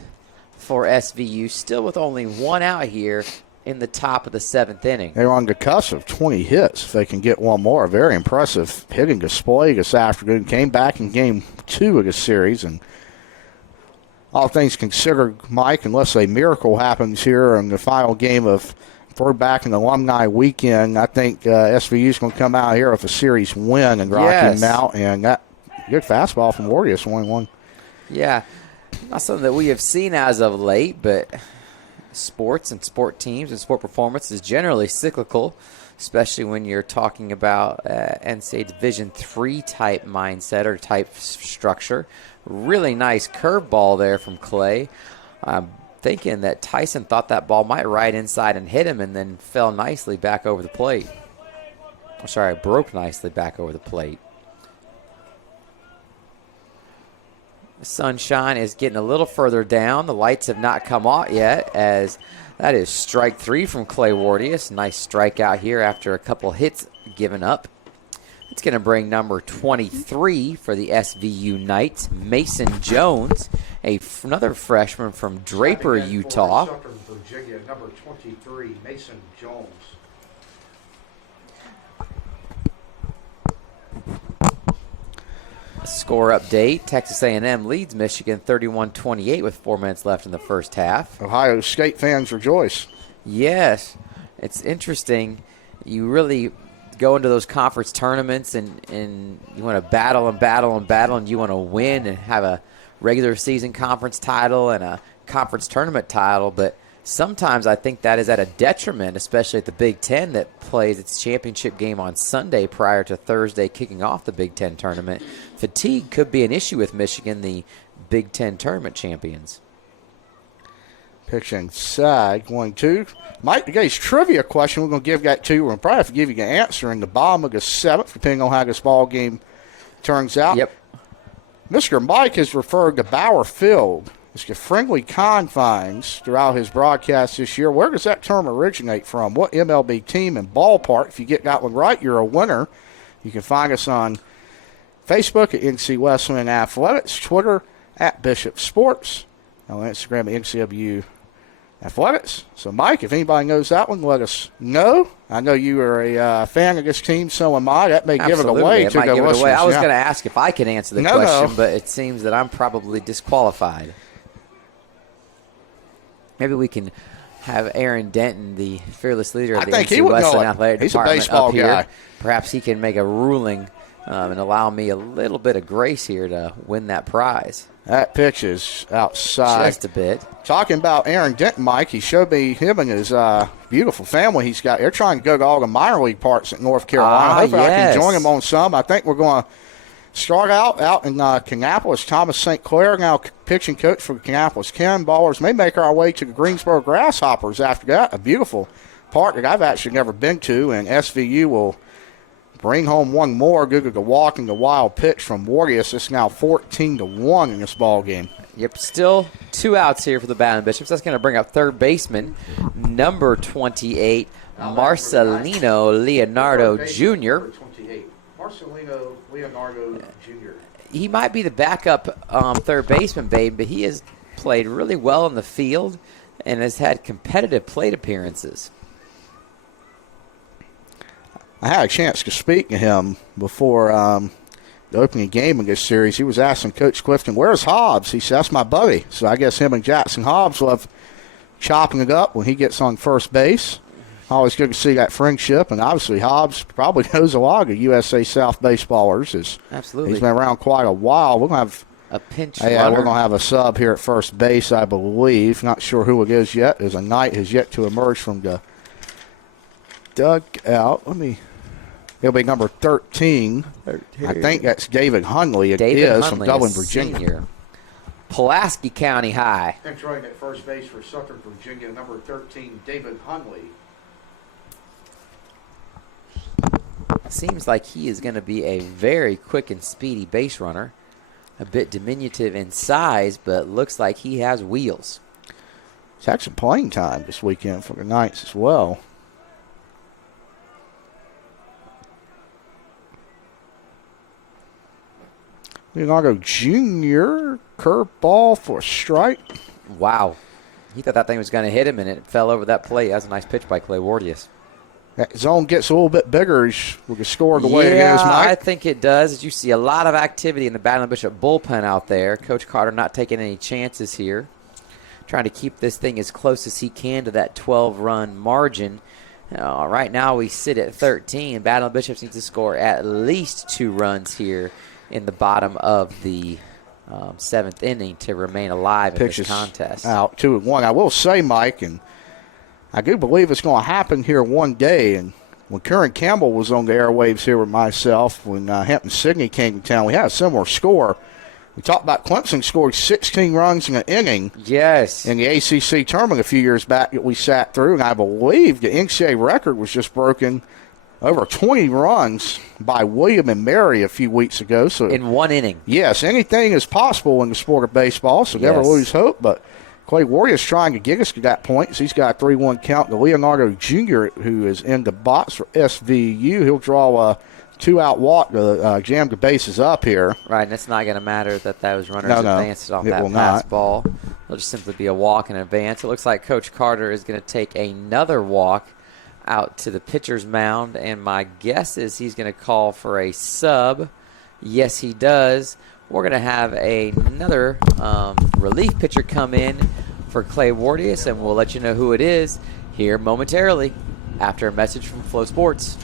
for SVU, still with only one out here in the top of the 7th inning. They're on the cusp of 20 hits. If they can get one more, very impressive hitting display this afternoon. Came back in game 2 of the series, and all things considered, Mike, unless a miracle happens here in the final game of throwback and alumni weekend, I think SVU is going to come out here with a series win in Rocky Mount, and that good fastball from Warriors, 1-1. Yeah, not something that we have seen as of late, but sports and sport teams and sport performance is generally cyclical, especially when you're talking about NCAA Division III type mindset or type structure. Really nice curveball there from Clay. I'm thinking that Tyson thought that ball might ride inside and hit him and then fell nicely back over the plate. I'm sorry, broke nicely back over the plate. The sunshine is getting a little further down. The lights have not come out yet, as that is strike 3 from Clay Wardius. Nice strikeout here after a couple hits given up. It's going to bring number 23 for the SVU Knights, Mason Jones, another freshman from Draper, Utah. Virginia, number 23, Mason Jones. Score update, Texas A&M leads Michigan 31-28 with 4 minutes left in the first half. Ohio State fans rejoice. Yes, it's interesting. You really go into those conference tournaments and you want to battle and battle and battle, and you want to win and have a regular season conference title and a conference tournament title, but sometimes I think that is at a detriment, especially at the Big Ten that plays its championship game on Sunday prior to Thursday kicking off the Big Ten tournament. Fatigue could be an issue with Michigan, the Big Ten tournament champions. Pitching side, 1-2. Mike, today's trivia question, we're going to give that to you. We'll probably have to give you the answer in the bottom of the 7th, depending on how this ball game turns out. Yep. Mr. Mike has referred to Bauer Field as the friendly confines throughout his broadcast this year. Where does that term originate from? What MLB team and ballpark? If you get that one right, you're a winner. You can find us on Facebook at NC Wesleyan Athletics, Twitter at Bishop Sports, on Instagram at NCW Athletics. So, Mike, if anybody knows that one, let us know. I know you are a fan of this team, so am I. That may give it away to the listeners. I was going to ask if I could answer the question, but it seems that I'm probably disqualified. Maybe we can have Aaron Denton, the fearless leader of the NC Wesleyan Athletic Department, He's a baseball up here. guy. Perhaps he can make a ruling and allow me a little bit of grace here to win that prize. That pitch is outside. Just a bit. Talking about Aaron Denton, Mike, he showed me him and his beautiful family he's got. They're trying to go to all the minor league parks in North Carolina. Hopefully I can join him on some. I think we're going to start out in Kannapolis. Thomas St. Clair, now pitching coach for Kannapolis Cannonballers, may make our way to the Greensboro Grasshoppers after that. A beautiful park that I've actually never been to, and SVU will bring home one more. Good to the walk and the wild pitch from Warriors. It's now 14-1 in this ball game. Yep, still 2 outs here for the Battling Bishops. That's going to bring up third baseman, number 28, Marcelino Leonardo Jr. Marcelino Leonardo Jr. He might be the backup third baseman, babe, but he has played really well in the field and has had competitive plate appearances. I had a chance to speak to him before the opening game of this series. He was asking Coach Clifton, where's Hobbs? He said, that's my buddy. So I guess him and Jackson Hobbs will have chopping it up when he gets on first base. Always good to see that friendship, and obviously Hobbs probably knows a lot of USA South baseballers. Absolutely. He's been around quite a while. We're going to have a pinch we're runner. going to have a sub here at first base, I believe. Not sure who it is yet, as a Knight has yet to emerge from the dugout. It'll be number 13. I think that's David Hunley. It David is Hunley, from Dublin, a Virginia. senior. Pulaski County High. Next running at first base for Suffolk, Virginia, number 13, David Hunley. Seems like he is going to be a very quick and speedy base runner. A bit diminutive in size, but looks like he has wheels. He's had some playing time this weekend for the Knights as well. Leonardo Jr., curveball for a strike. Wow. He thought that thing was going to hit him, and it fell over that plate. That was a nice pitch by Clay Wardius. That zone gets a little bit bigger as we can score the way it is, Mike. I think it does. As you see a lot of activity in the Battling Bishop bullpen out there. Coach Carter not taking any chances here. Trying to keep this thing as close as he can to that 12-run margin. Right now we sit at 13. Battling Bishops needs to score at least 2 runs here in the bottom of the 7th inning to remain alive in this contest. Out 2-1. I will say, Mike, and I do believe it's going to happen here one day. And when Karen Campbell was on the airwaves here with myself, when Hampton Sidney came to town, we had a similar score. We talked about Clemson scored 16 runs in an inning. Yes. In the ACC tournament a few years back that we sat through, and I believe the NCAA record was just broken over 20 runs by William and Mary a few weeks ago. So in one inning. Yes, anything is possible in the sport of baseball, so never lose hope. But Clay Warrior's trying to get us to that point. So he's got a 3-1 count. The Leonardo Jr., who is in the box for SVU, he'll draw a 2-out walk to jam the bases up here. Right, and it's not going to matter that those runners advanced off that pass ball. It'll just simply be a walk in advance. It looks like Coach Carter is going to take another walk out to the pitcher's mound, and my guess is he's going to call for a sub. Yes, he does. We're going to have another relief pitcher come in for Clay Wardius, and we'll let you know who it is here momentarily after a message from Flow Sports.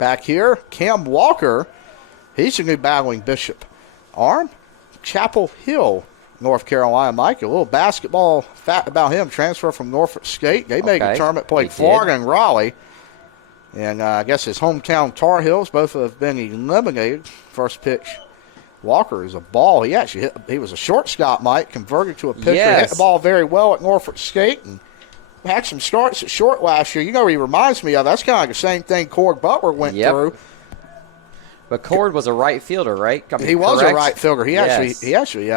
back here. Cam Walker, he's a new battling Bishop arm. Chapel Hill, North Carolina. Mike, a little basketball fact about him. Transfer from Norfolk State. They made a tournament, played Florida and Raleigh. And I guess his hometown Tar Heels, both have been eliminated. First pitch, Walker is a ball. He actually he was a shortstop, Mike, converted to a pitcher. Yes. Hit the ball very well at Norfolk State and had some starts at short last year. You know what he reminds me of? That's kind of like the same thing Cord Butler went through. But Cord was a right fielder, right? He was a right fielder. He actually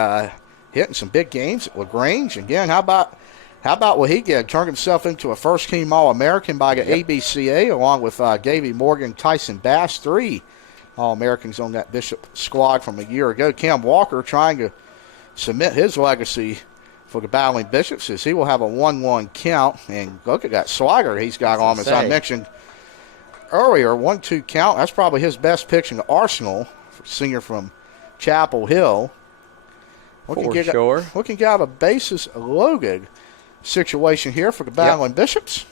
hitting some big games at LaGrange. Again, how about what he did? Turned himself into a first-team All-American by the ABCA, along with Davey Morgan, Tyson Bass, 3 All-Americans on that Bishop squad from a year ago. Cam Walker trying to cement his legacy for the battling Bishops as he will have a 1-1 count. And look at that slider he's got on him, as I mentioned earlier. 1-2 count. That's probably his best pitch in the arsenal. Senior from Chapel Hill. Looking to get out a bases loaded situation here for the battling Bishops.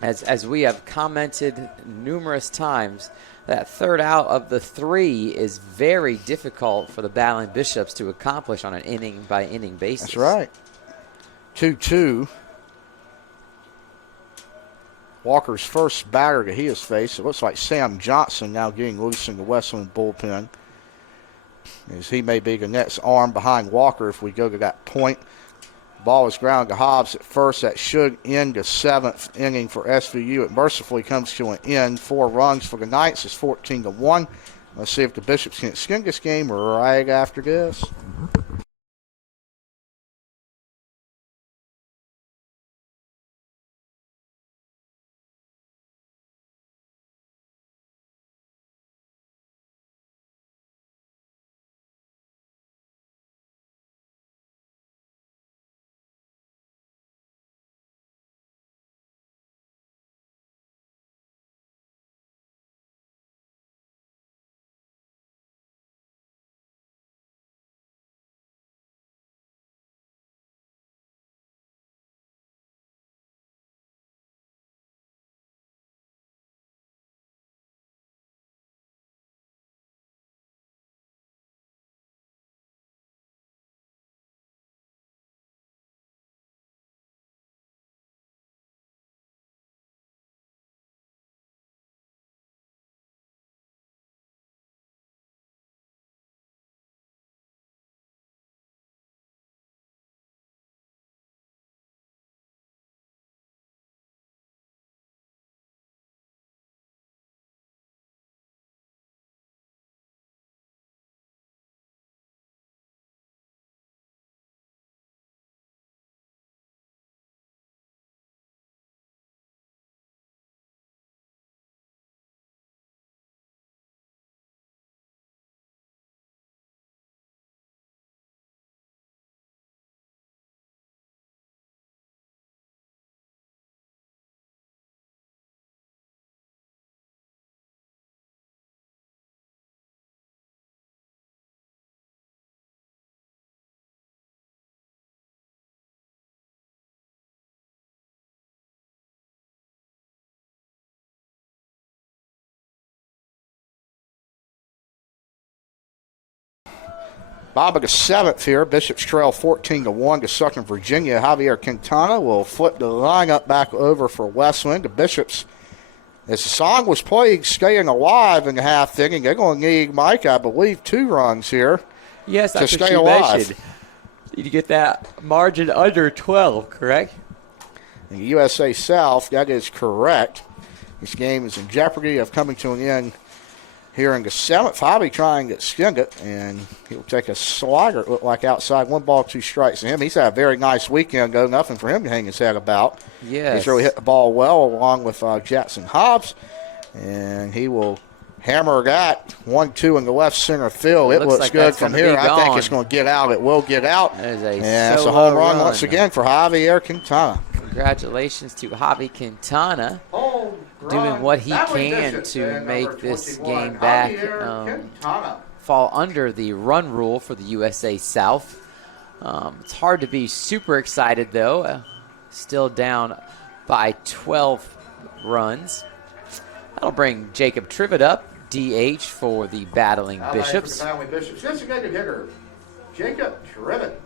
As we have commented numerous times, that third out of the 3 is very difficult for the battling Bishops to accomplish on an inning-by-inning basis. That's right. 2-2. Walker's first batter that he has faced. It looks like Sam Johnson now getting loose in the Wesleyan bullpen, as he may be the next arm behind Walker if we go to that point. Ball is grounded to Hobbs at first. That should end the 7th inning for SVU. It mercifully comes to an end. 4 runs for the Knights. It's 14-1. Let's see if the Bishops can skin this game right after this. Bottom of the 7th here. Bishops trail 14-1 to Southern Virginia. Javier Quintana will flip the lineup back over for Wesleyan. The Bishops, as the song was played, staying alive in the half inning. They're going to need, Mike, I believe, 2 runs here. Yes, that's to what stay you alive. mentioned. You get that margin under 12, correct? In the USA South, that is correct. This game is in jeopardy of coming to an end here in the 7th. Javi trying to extend it, and he'll take a slider, it looked like outside. 1 ball, 2 strikes to him. He's had a very nice weekend, though. Nothing for him to hang his head about. Yes. He's really hit the ball well along with Jackson Hobbs, and he will hammer that 1-2 in the left center field. It looks like good from here. I think it's going to get out. It will get out. That is It's a home run once again for Javier Quintana. Congratulations to Javi Quintana, doing what he can to make this game back fall under the run rule for the USA South. It's hard to be super excited, though. Still down by 12 runs. That'll bring Jacob Trivet up, DH for the Battling Bishops. For the Battling Bishops. Designated hitter, Jacob Trivet.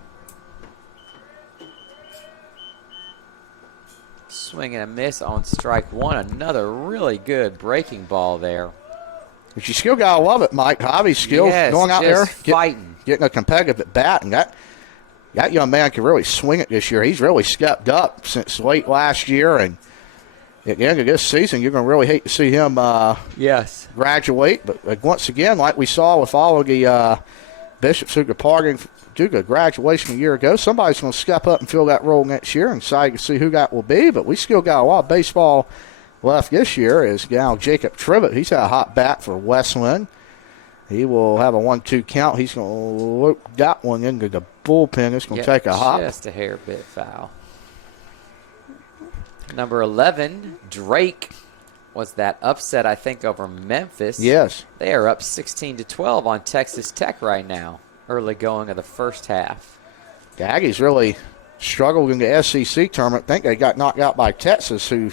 Swing and a miss on strike one. Another really good breaking ball there. But you still got to love it, Mike. Hobby's still going out there, fighting. getting a competitive at bat. And that young man can really swing it this year. He's really stepped up since late last year. And at the end of this season, you're going to really hate to see him graduate. But once again, like we saw with all of the Bishops who departed due to graduation a year ago, somebody's going to step up and fill that role next year, and so you can see who that will be. But we still got a lot of baseball left this year. Is now Jacob Trivet. He's had a hot bat for Wesleyan. He will have a 1-2 count. He's going to loop that one into the bullpen. It's going to take a hop. Just a hair bit foul. Number 11, Drake, was that upset, I think, over Memphis. Yes. They are up 16-12 on Texas Tech right now, early going of the first half. The Aggies really struggled in the SEC tournament. I think they got knocked out by Texas, who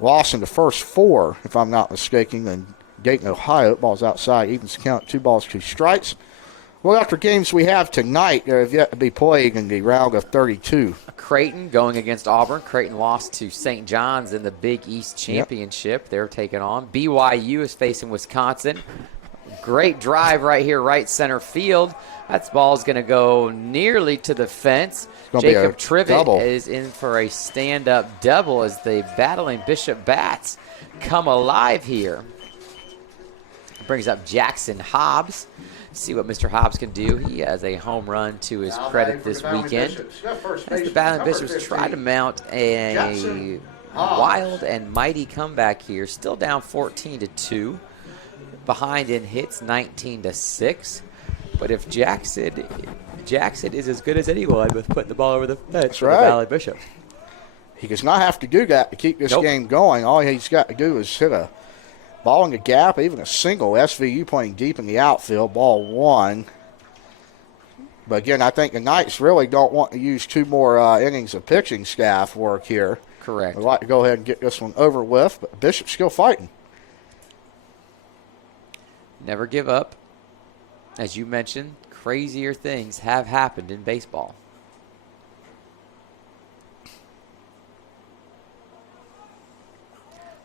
lost in the first 4, if I'm not mistaken. And Dayton, Ohio, balls outside, evens count, 2 balls, 2 strikes. Well, after games we have tonight, they have yet to be played in the round of 32. Creighton going against Auburn. Creighton lost to St. John's in the Big East Championship. Yep. They're taking on. BYU is facing Wisconsin. Great drive right here, right center field. That ball is going to go nearly to the fence. Jacob Trivet is in for a stand-up double as the Battling Bishop bats come alive here. Brings up Jackson Hobbs. See what Mr. Hobbs can do. He has a home run to his credit this weekend. As the Battling Bishops try to mount a wild and mighty comeback here. Still down 14-2. Behind in hits 19-6. But if Jackson is as good as anyone with putting the ball over the fence for the Battling Bishop. He does not have to do that to keep this game going. All he's got to do is hit a ball in the gap, even a single. SVU playing deep in the outfield, ball 1. But again, I think the Knights really don't want to use 2 more innings of pitching staff work here. Correct. I'd like to go ahead and get this one over with, but Bishop's still fighting. Never give up. As you mentioned, crazier things have happened in baseball.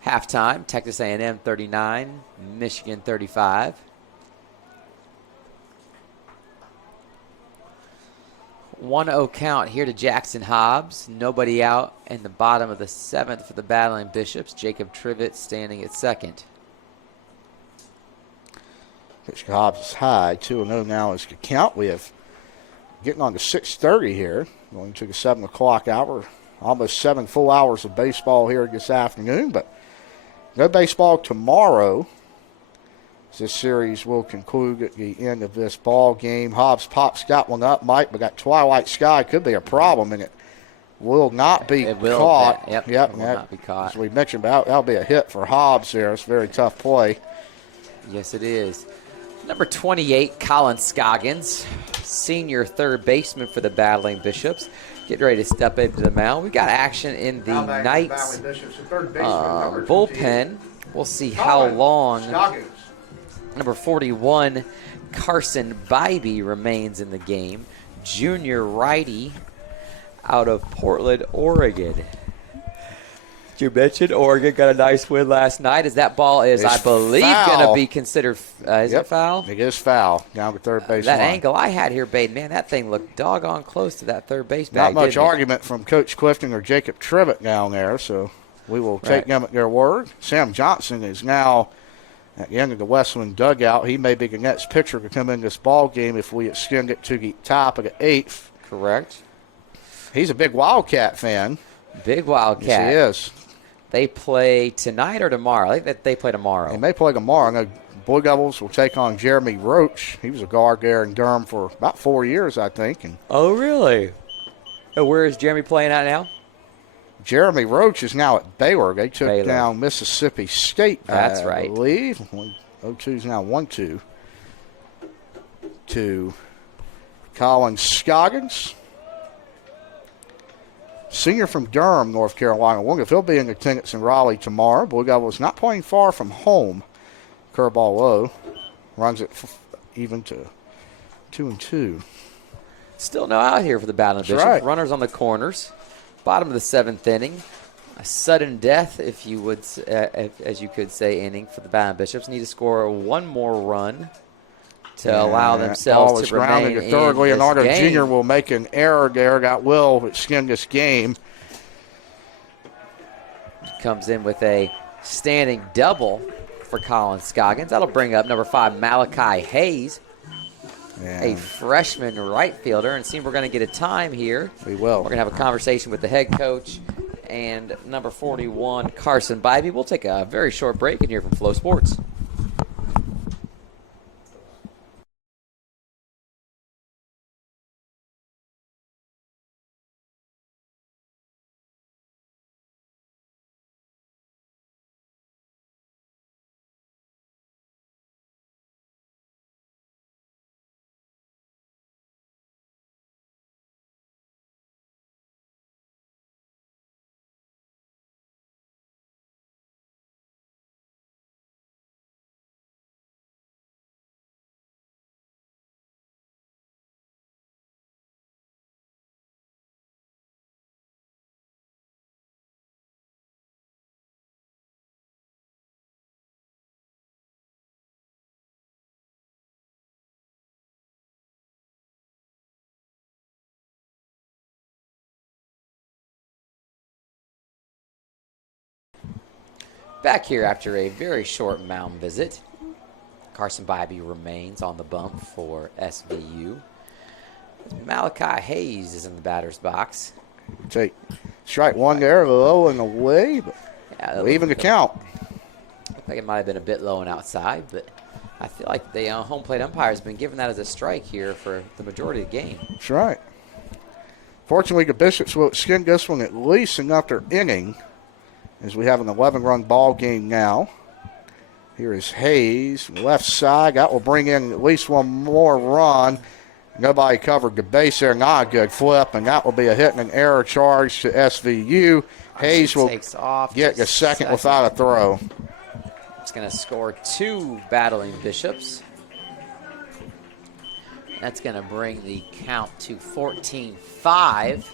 Halftime, Texas A&M 39, Michigan 35. One-0 count here to Jackson Hobbs. Nobody out in the bottom of the 7th for the Battling Bishops. Jacob Trivet standing at second. Pitch Hobbs is high. 2-0 now is the count. We have getting on to 6:30 here, going to the 7 o'clock hour. Almost 7 full hours of baseball here this afternoon, but no baseball tomorrow. This series will conclude at the end of this ball game. Hobbs pops got one up, Mike, but that twilight sky could be a problem, and it will not be caught. It will not be caught. As we mentioned about, that'll be a hit for Hobbs there. It's a very tough play. Yes, it is. Number 28, Colin Scoggins, senior third baseman for the Battling Bishops, getting ready to step into the mound. We've got action in the Knights bullpen. We'll see how long number 41, Carson Bybee, remains in the game. Junior righty out of Portland, Oregon. You mentioned Oregon got a nice win last night. As that ball is, I believe, going to be considered. Is it foul? It is foul. Down to third base. That angle I had here, Bade, man, that thing looked doggone close to that third base Not bag. much argument from Coach Clifton or Jacob Trivet down there, so we will take them at their word. Sam Johnson is now at the end of the Wesleyan dugout. He may be the next pitcher to come in this ball game if we extend it to the top of the 8th. Correct. He's a big Wildcat fan. Big Wildcat. Yes, he is. They play tonight or tomorrow? I think that they play tomorrow. They may play tomorrow. I know Blue Devils will take on Jeremy Roach. He was a guard there in Durham for about 4 years, I think. And oh, really? And where is Jeremy playing at now? Jeremy Roach is now at Baylor. They took down Mississippi State, That's right. I believe. 0-2 is now 1-2 to Colin Scoggins. senior from Durham, North Carolina. Wonder if he'll be in attendance in Raleigh tomorrow. Blue Devils not playing far from home. Curveball low. Runs it even to 2-2. Still no out here for the Battling Bishops. right. Runners on the corners. Bottom of the 7th inning. A sudden death, if you would, as you could say, inning for the Battling Bishops. Need to score one more run to allow themselves to remain in third. Leonardo this game. Jr. will make an error there. That will extend this game. Comes in with a standing double for Colin Scoggins. That'll bring up number 5, Malachi Hayes, a freshman right fielder. And see, we're going to get a time here. We will. We're going to have a conversation with the head coach and number 41, Carson Bybee. We'll take a very short break and hear from Flow Sports. Back here after a very short mound visit. Carson Bybee remains on the bump for SVU. Malachi Hayes is in the batter's box. Take strike one there, low and away, but even the count. Looked like it might have been a bit low and outside, but I feel like the home plate umpire has been given that as a strike here for the majority of the game. That's right. Fortunately, the Bishops will extend this one at least another inning, as we have an 11-run ball game now. Here is Hayes, left side. That will bring in at least one more run. Nobody covered the base there. Not a good flip, and that will be a hit and an error charge to SVU. Hayes will get the second without a throw. It's going to score 2 Battling Bishops. That's going to bring the count to 14-5.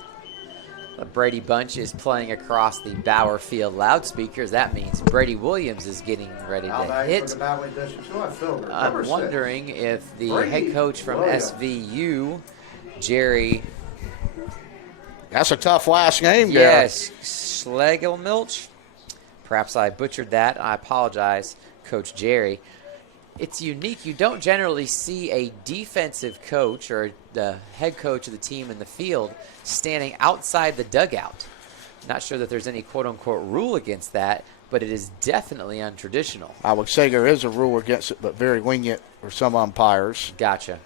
The Brady Bunch is playing across the Bauer Field loudspeakers. That means Brady Williams is getting ready to hit. I'm wondering if the head coach from SVU, Jerry. That's a tough last name, yes, Schlegelmilch. Perhaps I butchered that. I apologize, Coach Jerry. It's unique. You don't generally see a defensive coach or the head coach of the team in the field standing outside the dugout. Not sure that there's any quote-unquote rule against that, but it is definitely untraditional. I would say there is a rule against it, but very lenient for some umpires. Gotcha.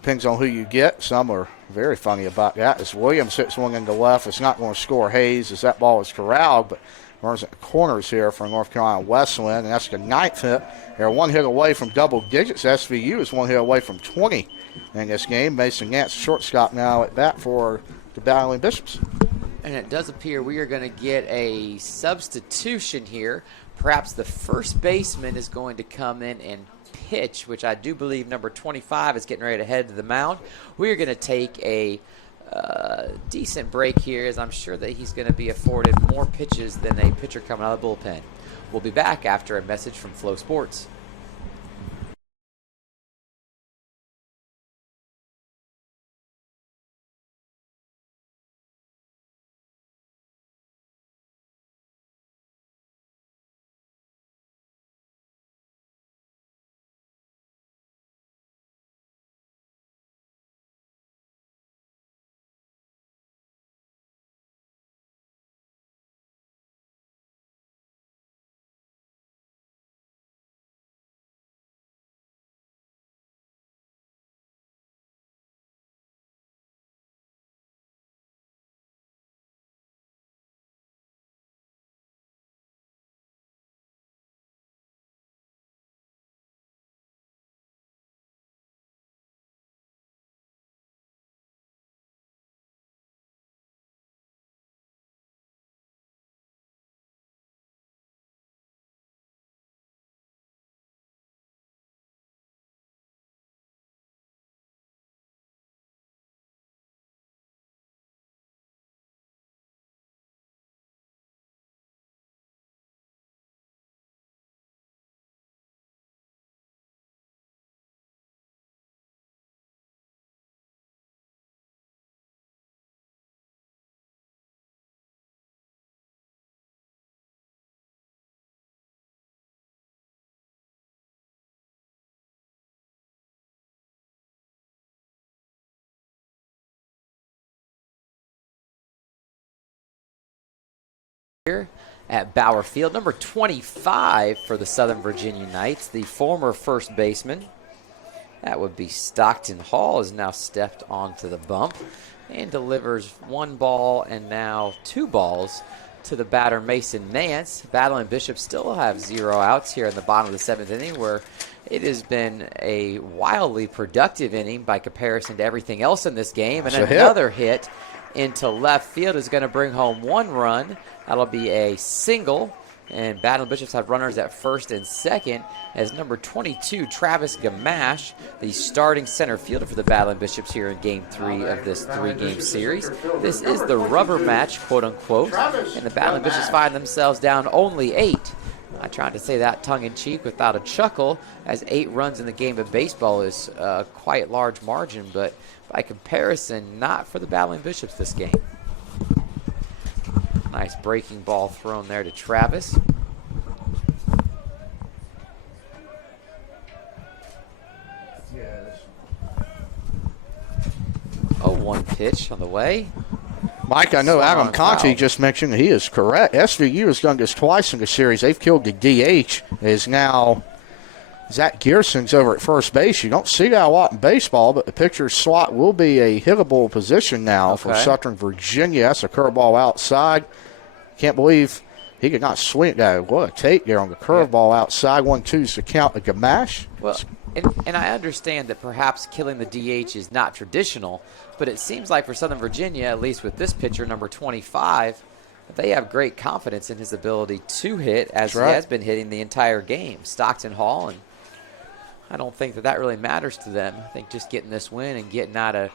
Depends on who you get. Some are very funny about that. As Williams hits one in the left, it's not going to score Hayes as that ball is corralled, but runs at the corners here for North Carolina Wesleyan, and that's the 9th hit. They're one hit away from double digits. SVU is one hit away from 20 in this game. Mason Nance, shortstop now at bat for the Battling Bishops. And it does appear we are going to get a substitution here. Perhaps the first baseman is going to come in and pitch, which I do believe number 25 is getting ready to head to the mound. We are going to take a decent break here, as I'm sure that he's going to be afforded more pitches than a pitcher coming out of the bullpen. We'll be back after a message from Flow Sports. here at Bauer Field. Number 25 for the Southern Virginia Knights, the former first baseman. That would be Stockton Hall, has now stepped onto the bump and delivers 1 ball and now 2 balls to the batter Mason Nance. Battling Bishop still have 0 outs here in the bottom of the 7th inning, where it has been a wildly productive inning by comparison to everything else in this game. And another hit into left field is going to bring home 1 run. That'll be a single. And Battling Bishops have runners at first and second as number 22, Travis Gamache, the starting center fielder for the Battling Bishops here in Game 3 of this 3-game series. This is the rubber match, quote-unquote, and the Battling Bishops find themselves down only 8. I tried to say that tongue-in-cheek without a chuckle, as 8 runs in the game of baseball is a quite large margin, but by comparison, not for the Battling Bishops this game. Nice breaking ball thrown there to Travis. 0-1 pitch on the way. Mike, I know Adam Conti foul. just mentioned he is correct. SVU has done this twice in the series. They've killed the DH. Is now Zach Gearson's over at first base. You don't see that a lot in baseball, but the pitcher's slot will be a hittable position now for Southern Virginia. That's a curveball outside. Can't believe he could not swing that. What a take there on the curveball outside. 1-2's the count of Gamache. Well, and I understand that perhaps killing the DH is not traditional, but it seems like for Southern Virginia, at least with this pitcher, number 25, they have great confidence in his ability to hit, as he has been hitting the entire game. Stockton Hall, and I don't think that really matters to them. I think just getting this win and getting out of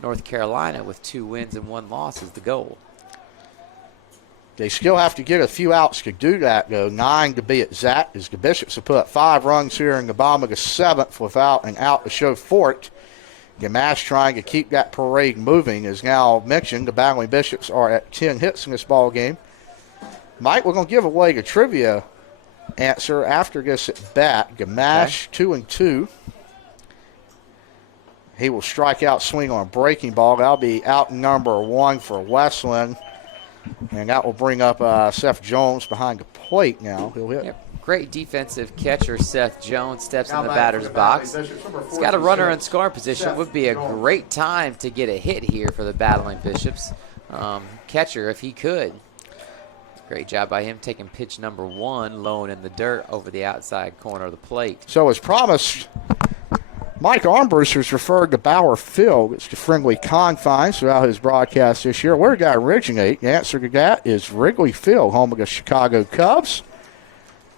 North Carolina with 2 wins and 1 loss is the goal. They still have to get a few outs to do that, though. 9 to be exact, as the Bishops have put up 5 runs here in the bottom of the 7th without an out to show for it. Gamache trying to keep that parade moving. As now mentioned, the Battling Bishops are at 10 hits in this ball game. Mike, we're going to give away the trivia answer after this at bat. Gamache, 2-2. He will strike out, swing on a breaking ball. That'll be out number 1 for Wesleyan. And that will bring up Seth Jones behind the plate now. He'll hit. Great defensive catcher Seth Jones steps in the batter's box. He's got a runner in scoring position. Would be a great time to get a hit here for the Battling Bishops catcher if he could. Great job by him taking pitch number 1, low and in the dirt over the outside corner of the plate. So as promised, Mike Armbruster's referred to Bauer Field. It's the friendly confines throughout his broadcast this year. Where did that originate? The answer to that is Wrigley Field, home of the Chicago Cubs.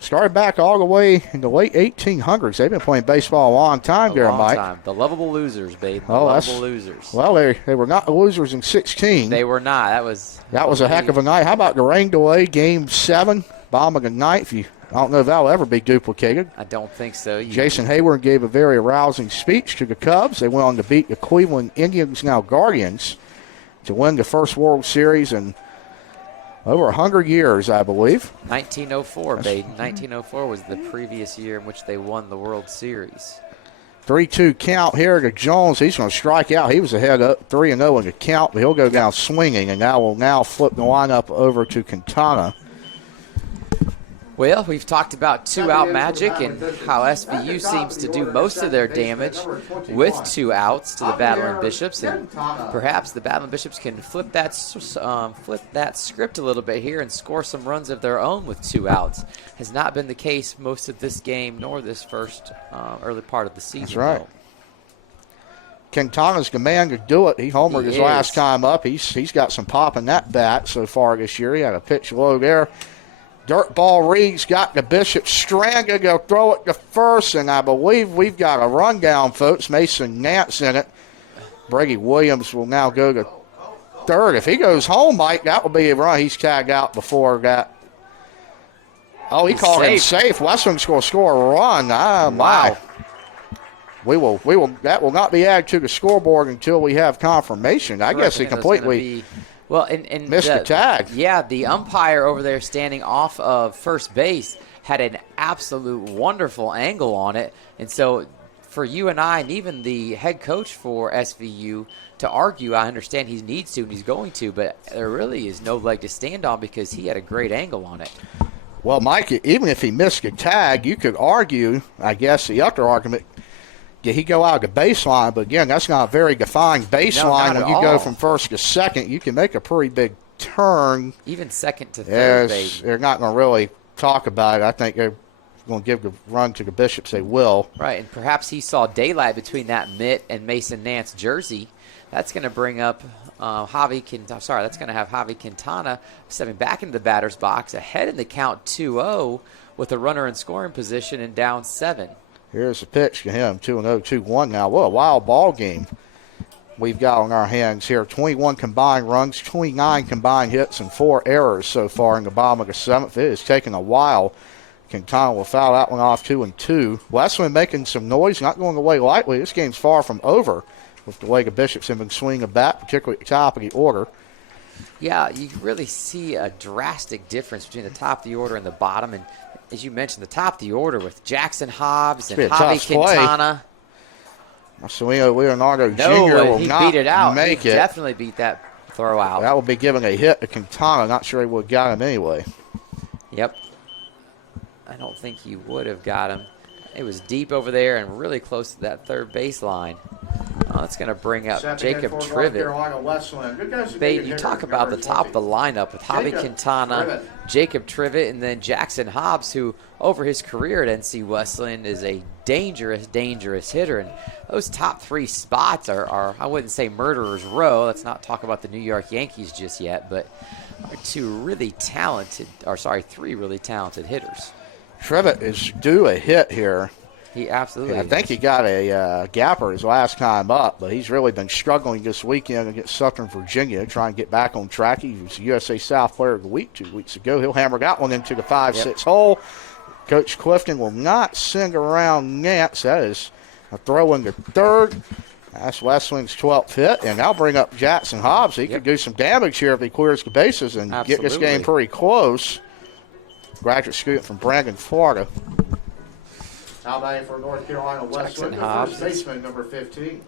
Started back all the way in the late 1800s. They've been playing baseball a long time there, Mike. Time. The lovable losers, babe. The lovable losers. Well, they were not the losers in 16. They were not. That was a heck of a night. How about the rain delay, Game 7, bottom of the ninth? I don't know if that'll ever be duplicated. I don't think so. Jason Hayward gave a very arousing speech to the Cubs. They went on to beat the Cleveland Indians, now Guardians, to win the first World Series in over 100 years, I believe. 1904, babe. 1904 was the previous year in which they won the World Series. 3-2 count here to Jones. He's going to strike out. He was ahead up 3-0 in the count, but he'll go down swinging, and that will now flip the lineup over to Quintana. Well, we've talked about 2-out magic and how SVU seems to do most of their damage with 2 outs to the Battling Bishops, and perhaps the Battling Bishops can flip that script a little bit here and score some runs of their own with 2 outs. Has not been the case most of this game nor this first early part of the season. That's right. Quintana's the man to do it. He homered his last time up. He's got some pop in that bat so far this year. He had a pitch low there. Dirt ball Reed's got the Bishop stranded. They'll throw it to first, and I believe we've got a rundown, folks. Mason Nance in it. Brady Williams will now go to third. If he goes home, Mike, that will be a run. He's tagged out before that. Oh, he called him safe. Wesleyan's going to score a run. Wow. We will. That will not be added to the scoreboard until we have confirmation. I guess he completely. Well, and missed the tag. Yeah, the umpire over there standing off of first base had an absolute wonderful angle on it. And so for you and I, and even the head coach for SVU, to argue. I understand he needs to and he's going to, but there really is no leg to stand on because he had a great angle on it. Well, Mike, even if he missed a tag, you could argue, I guess, the other argument, did he go out of the baseline? But again, that's not a very defined baseline. not When at you go all. from first to second, you can make a pretty big turn. Even second to third base. They're not going to really talk about it. I think they're going to give the run to the Bishops. They will. Right, and perhaps he saw daylight between that mitt and Mason Nance jersey. That's going to bring up that's going to have Javi Quintana stepping back into the batter's box, ahead in the count 2-0 with a runner in scoring position and down 7. Here's the pitch to him, 2-0, 2-1 now. What a wild ball game we've got on our hands here. 21 combined runs, 29 combined hits, and 4 errors so far in the bottom of the 7th. It has taken a while. Quintana will foul that one off 2-2. Wesleyan making some noise, not going away lightly. This game's far from over with the way the Bishops have been swinging a bat, particularly at the top of the order. Yeah, you really see a drastic difference between the top of the order and the bottom. And as you mentioned, the top of the order with Jackson Hobbs and It's been a Javi tough play. Quintana. Marcelino Leonardo Jr. No, will he not beat it out. make He it. definitely beat that throw out. That will be giving a hit to Quintana. Not sure he would have got him anyway. Yep. I don't think he would have got him. It was deep over there and really close to that third baseline. That's going to bring up Jacob Trivet. Bate, you talk about the top of the lineup with Javi Quintana, Jacob Trivet, and then Jackson Hobbs, who over his career at NC Wesleyan is a dangerous, dangerous hitter. And those top 3 spots are I wouldn't say murderer's row. Let's not talk about the New York Yankees just yet, but are 3 really talented hitters. Trivet is due a hit here. He absolutely I think he got a gapper his last time up, but he's really been struggling this weekend against Southern Virginia, trying to get back on track. He was USA South Player of the Week 2 weeks ago. He'll hammer that one into the 5-6 hole. Coach Clifton will not send around Nance. That is a throw into third. That's Wesleyan's 12th hit, and that'll bring up Jackson Hobbs. He could do some damage here if he clears the bases and get this game pretty close. Graduate student from Brandon, Florida. Now batting for North Carolina Wesleyan, the first baseman, number 15.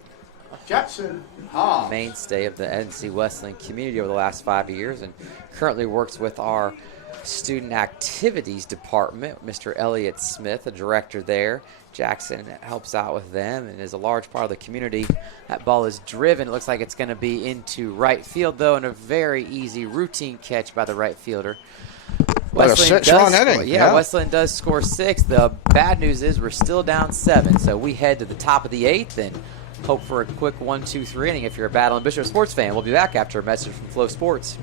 Jackson Hobbs. Mainstay of the NC Wesleyan community over the last 5 years and currently works with our student activities department. Mr. Elliott Smith, a director there. Jackson helps out with them and is a large part of the community. That ball is driven. It looks like it's going to be into right field, though, and a very easy routine catch by the right fielder. Wesleyan does score. Yeah, Wesleyan does score 6. The bad news is we're still down 7, so we head to the top of the 8th and hope for a quick 1-2-3 inning if you're a Battle and Bishop sports fan. We'll be back after a message from Flow Sports.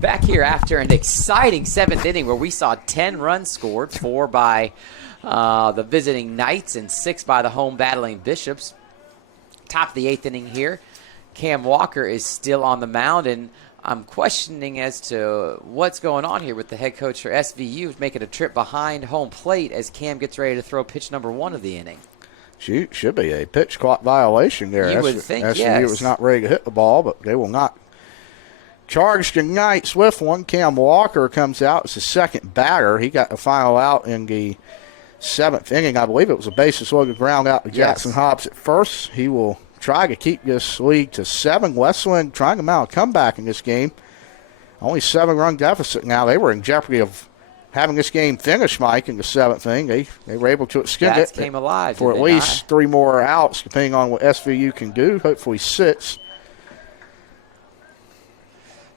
Back here after an exciting 7th inning where we saw 10 runs scored, 4 by the visiting Knights and 6 by the home battling Bishops. Top of the 8th inning here. Cam Walker is still on the mound, and I'm questioning as to what's going on here with the head coach for SVU making a trip behind home plate as Cam gets ready to throw pitch number 1 of the inning. Should be a pitch clock violation there. You would think, SVU yes. was not ready to hit the ball, but they will not charge the Knights with one. Cam Walker comes out as the second batter. He got the final out in the 7th inning. I believe it was a bases loaded ground out to Jackson Hobbs at first. He will try to keep this lead to 7. Wesleyan trying to mount a comeback in this game. Only 7-run deficit now. They were in jeopardy of having this game finish, Mike, in the 7th inning. They were able to extend it came alive for at least 3 more outs, depending on what SVU can do. Hopefully 6.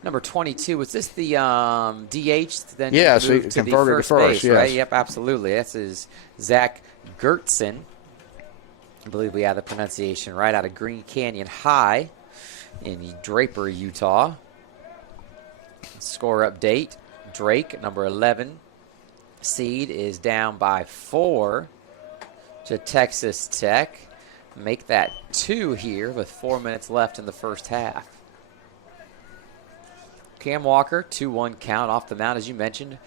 Number 22, was this the DH? Then yes, he moved to converted the to first, base, yes. right? Yep, absolutely. This is Zach Gertzen. I believe we have the pronunciation right, out of Green Canyon High in Draper, Utah. Score update. Drake, number 11 seed, is down by 4 to Texas Tech. Make that 2 here with 4 minutes left in the first half. Cam Walker, 2-1 count off the mound, as you mentioned.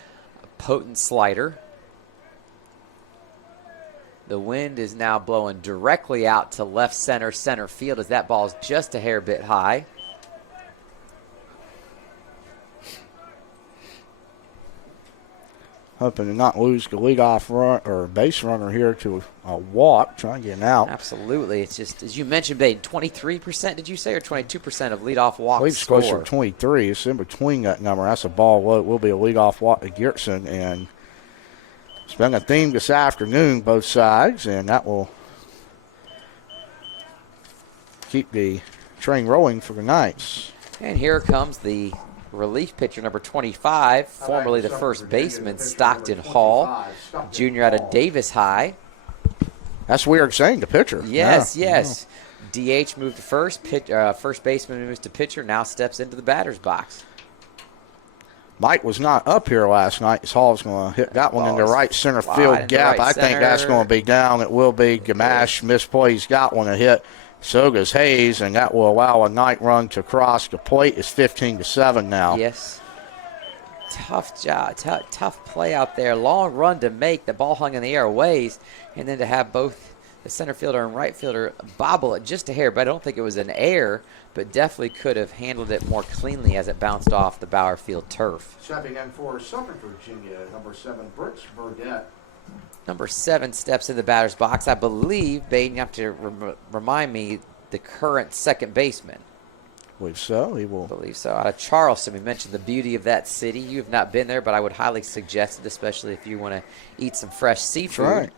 A potent slider. The wind is now blowing directly out to left center field as that ball is just a hair bit high. Hoping to not lose the leadoff run or base runner here to a walk, trying to get an out. Absolutely. It's just, as you mentioned, Baden, 23%, did you say, or 22% of leadoff walks I believe it's scored? closer to 23. It's in between that number. That's a ball. Will be a leadoff walk to Gertson, and it's been a theme this afternoon, both sides, and that will keep the train rolling for the Knights. And here comes the relief pitcher, number 25, formerly the first baseman, Stockton Hall, junior out of Davis High. That's weird saying, the pitcher. Yes, Yeah. yes. DH moved to first, first baseman moves to pitcher, now steps into the batter's box. Mike was not up here last night. Hall's going to hit that one in the right center field gap. I think that's going to be down. It will be. Gamache misplays, got one to hit. So goes Hayes, and that will allow a night run to cross the plate. It's 15-7 now. Yes. Tough job, tough play out there. Long run to make. The ball hung in the air a ways, and then to have both the center fielder and right fielder bobble it just a hair. But I don't think it was an error, but definitely could have handled it more cleanly as it bounced off the Bauer Field turf. Stepping in for Southern Virginia, number 7, Brooks Burdette. Number 7 steps in the batter's box. I believe, Baden, you have to remind me, the current second baseman. I believe so. He will. I believe so. Out of Charleston, we mentioned the beauty of that city. You have not been there, but I would highly suggest it, especially if you want to eat some fresh seafood. That's right.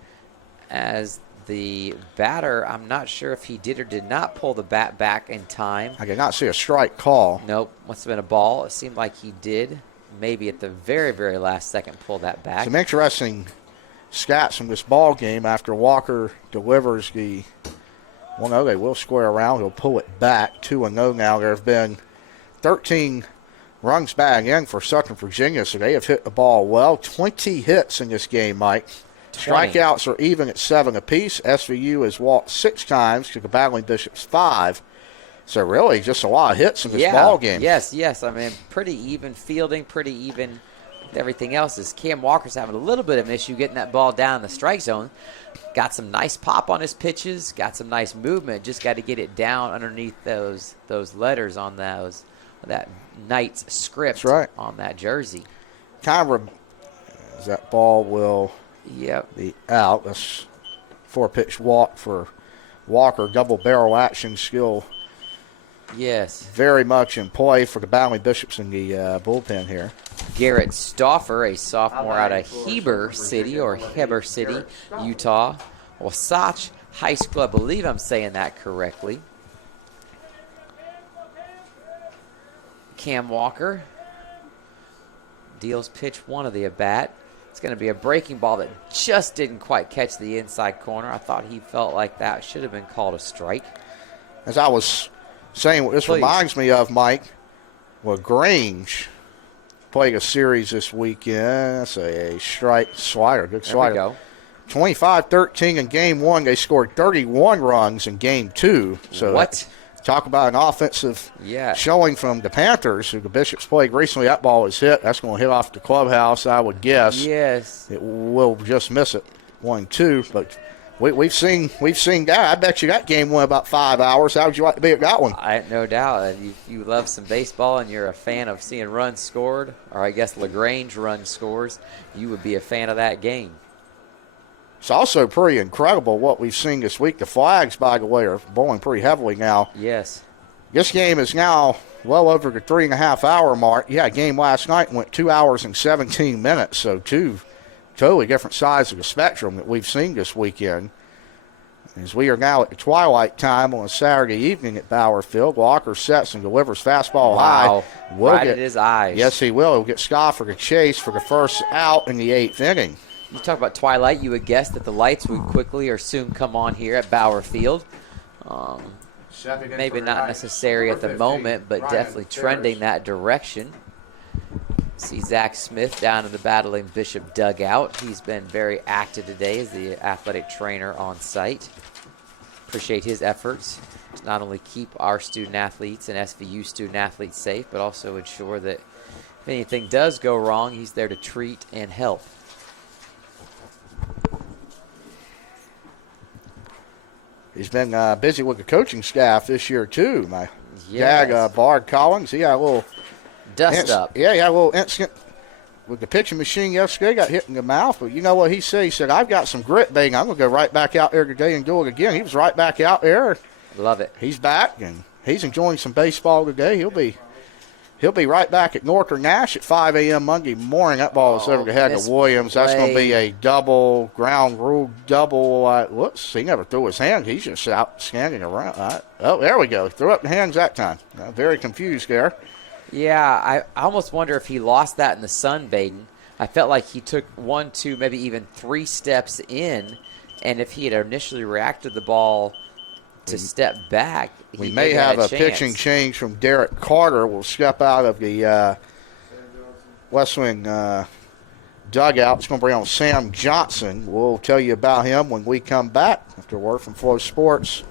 As the batter, I'm not sure if he did or did not pull the bat back in time. I did not see a strike call. Nope. Must have been a ball. It seemed like he did. Maybe at the very, very last second pull that back. Some interesting stats from this ball game. After Walker delivers the 1-0, they will square around. He'll pull it back 2-0 now. There have been 13 runs back in for Southern Virginia, so they have hit the ball well. 20 hits in this game, Mike. 20. Strikeouts are even at 7 apiece. SVU has walked 6 times to the Battling Bishops 5. So really just a lot of hits in this ball game. Yes. I mean, pretty even fielding, pretty even with everything else. As Cam Walker's having a little bit of an issue getting that ball down in the strike zone. Got some nice pop on his pitches, got some nice movement. Just got to get it down underneath those letters on that Knights script on that jersey. Kind of as that ball will be out. That's 4-pitch walk for Walker. Double barrel action skill. Yes. Very much in play for the Battling Bishops in the bullpen here. Garrett Stauffer, a sophomore out of Heber City, Utah. Wasatch High School, I believe I'm saying that correctly. Cam Walker deals pitch 1 of the at-bat. It's going to be a breaking ball that just didn't quite catch the inside corner. I thought he felt like that should have been called a strike. As I was saying, what this reminds me of, Mike, LaGrange playing a series this weekend. That's a strike slider, good There slider. we go. 25-13 in game one. They scored 31 runs in game two. So What? Talk about an offensive Yeah. showing from the Panthers, who the Bishops played recently. That ball is hit. That's going to hit off the clubhouse, I would guess. Yes. It will just miss it, 1-2. But we've seen that. I bet you that game went about 5 hours. How would you like to be at that one? No doubt. You love some baseball and you're a fan of seeing runs scored, or I guess LaGrange run scores, you would be a fan of that game. It's also pretty incredible what we've seen this week. The flags, by the way, are blowing pretty heavily now. Yes. This game is now well over the 3.5-hour mark. Yeah, game last night went 2 hours and 17 minutes, so two totally different sides of the spectrum that we've seen this weekend. As we are now at the twilight time on a Saturday evening at Bauer Field, Walker sets and delivers fastball Wow. high. Right at his eyes. Yes, he will. He'll get Scott for the chase for the first out in the 8th inning. You talk about twilight, you would guess that the lights would quickly or soon come on here at Bauer Field. Maybe not necessary at the moment, but definitely trending that direction. See Zach Smith down in the Battling Bishop dugout. He's been very active today as the athletic trainer on site. Appreciate his efforts to not only keep our student athletes and SVU student athletes safe, but also ensure that if anything does go wrong, he's there to treat and help. He's been busy with the coaching staff this year, too. My Yes. dad, Bard Collins, he had a little Dust up. Yeah, he had a little incident with the pitching machine yesterday, got hit in the mouth. But you know what he said? He said, I've got some grit, bang. I'm going to go right back out there today and do it again. He was right back out there. Love it. He's back, and he's enjoying some baseball today. He'll be right back at Northern Nash at 5 a.m. Monday morning. That ball is over the head of Williams. That's going to be a double, ground rule double. Whoops, he never threw his hand. He's just out scanning around. Oh, there we go. Threw up the hands that time. Very confused there. Yeah, I almost wonder if he lost that in the sunbathing. I felt like he took 1, 2, maybe even 3 steps in, and if he had initially reacted the ball to step back, We he may maybe had have a chance. pitching change from Derek Carter. Will step out of the Wesleyan dugout. It's going to bring on Sam Johnson. We'll tell you about him when we come back after word from Flow Sports.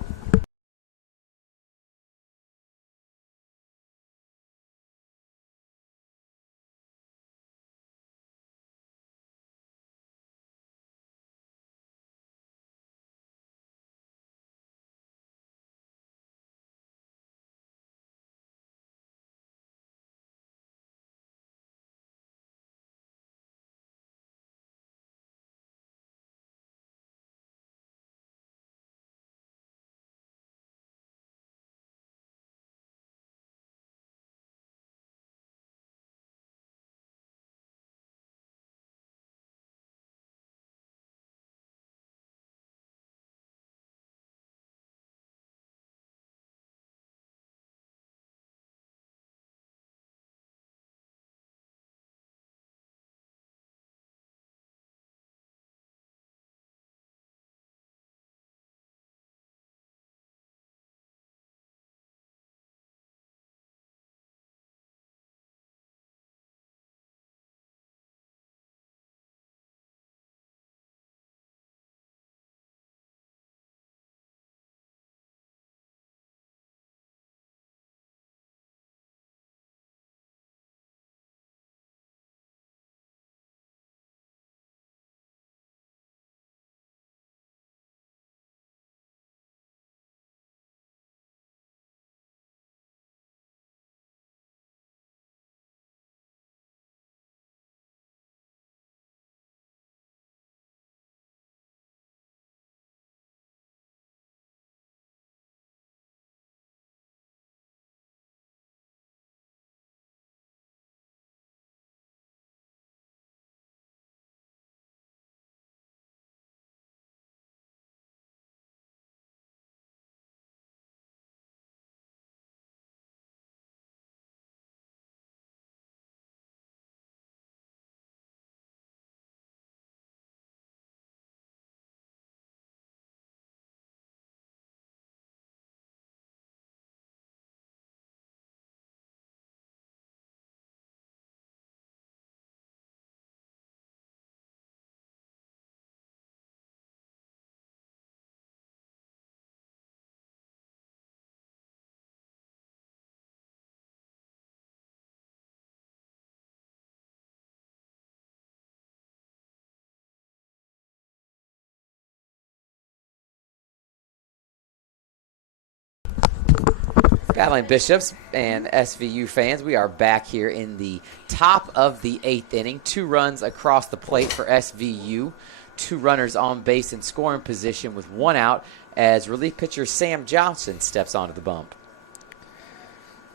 Battling Bishops and SVU fans, we are back here in the top of the 8th inning. 2 runs across the plate for SVU. 2 runners on base in scoring position with 1 out as relief pitcher Sam Johnson steps onto the bump.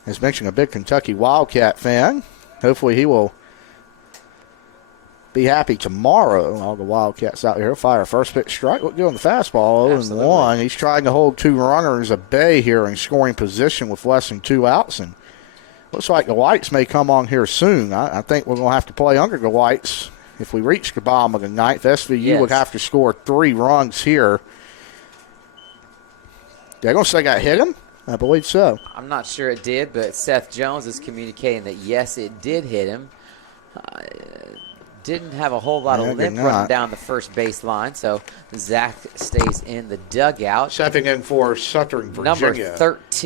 As mentioned, a big Kentucky Wildcat fan. Hopefully he will be happy tomorrow. All the Wildcats out here fire first pitch strike. Look good on the fastball, 0-1. He's trying to hold 2 runners at bay here in scoring position with less than 2 outs. And looks like the Whites may come on here soon. I think we're going to have to play under the Whites if we reach the bottom of the 9th. SVU would have to score 3 runs here. They're going to say got hit him? I believe so. I'm not sure it did, but Seth Jones is communicating that, yes, it did hit him. Didn't have a whole lot of limp running down the first base line, so Zach stays in the dugout. Stepping in for Southern Virginia.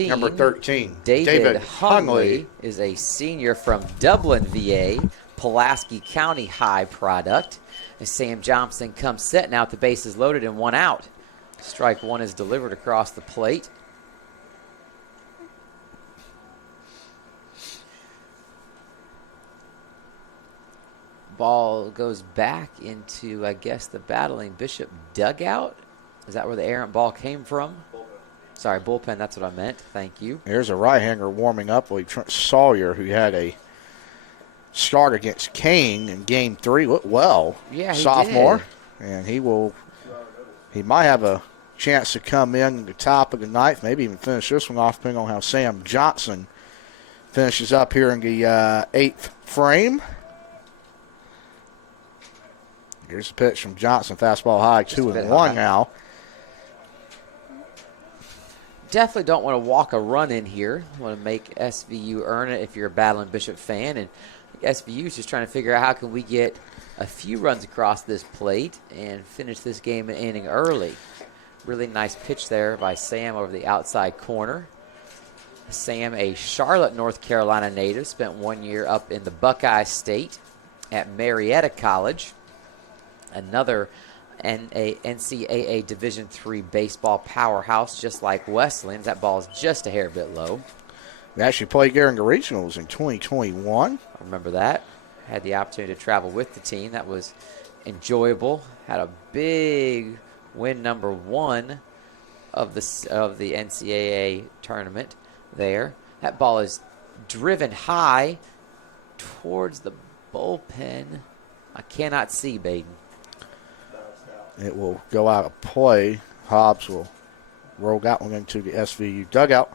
Number 13. David Hungley is a senior from Dublin, VA, Pulaski County High product. As Sam Johnson comes set now, the base is loaded and 1 out. Strike 1 is delivered across the plate. Ball goes back into, I guess, the Battling Bishop dugout. Is that where the errant ball came from? Bullpen. Sorry, bullpen. That's what I meant. Thank you. Here's a right-hander warming up. Sawyer, who had a start against Kane in Game 3, looked well. Yeah, he sophomore, did. And he might have a chance to come in at the top of the 9th, maybe even finish this one off, depending on how Sam Johnson finishes up here in the 8th frame. Here's the pitch from Johnson. Fastball high, 2-1 now. Definitely don't want to walk a run in here. Want to make SVU earn it if you're a Battling Bishop fan. And SVU is just trying to figure out how can we get a few runs across this plate and finish this game an inning early. Really nice pitch there by Sam over the outside corner. Sam, a Charlotte, North Carolina native, spent 1 year up in the Buckeye State at Marietta College. Another NCAA Division III baseball powerhouse, just like Wesleyan. That ball is just a hair bit low. We actually played here in the regionals in 2021. I remember that. Had the opportunity to travel with the team. That was enjoyable. Had a big win, number 1 of the NCAA tournament there. That ball is driven high towards the bullpen. I cannot see, Baden. It will go out of play. Hobbs will roll that one into the SVU dugout.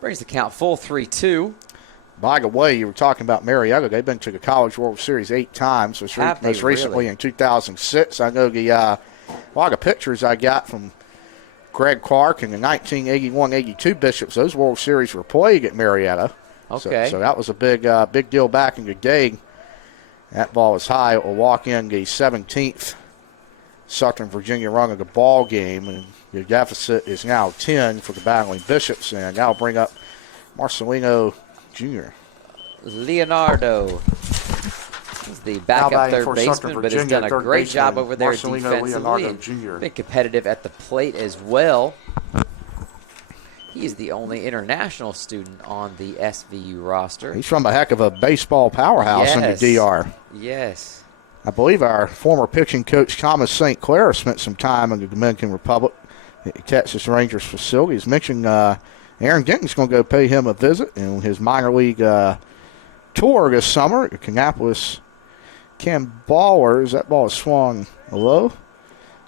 Brings the count full 3-2. By the way, you were talking about Marietta. They've been to the College World Series 8 times. Most recently in 2006. I know a lot of pictures I got from Greg Clark and the 1981-82 Bishops. Those World Series were played at Marietta. Okay. So that was a big deal back in the day. That ball is high. It will walk in the 17th Southern Virginia run of the ball game, and the deficit is now 10 for the Battling Bishops, and that'll bring up Marcelino Jr. Leonardo is the backup third baseman, but has done a great job over there defensively and been competitive at the plate as well. He is the only international student on the SVU roster. He's from a heck of a baseball powerhouse in the DR. Yes. I believe our former pitching coach, Thomas St. Clair, spent some time in the Dominican Republic at the Texas Rangers facility. He's mentioned Aaron Denton's is going to go pay him a visit in his minor league tour this summer at Kannapolis Ballers. That ball is swung low.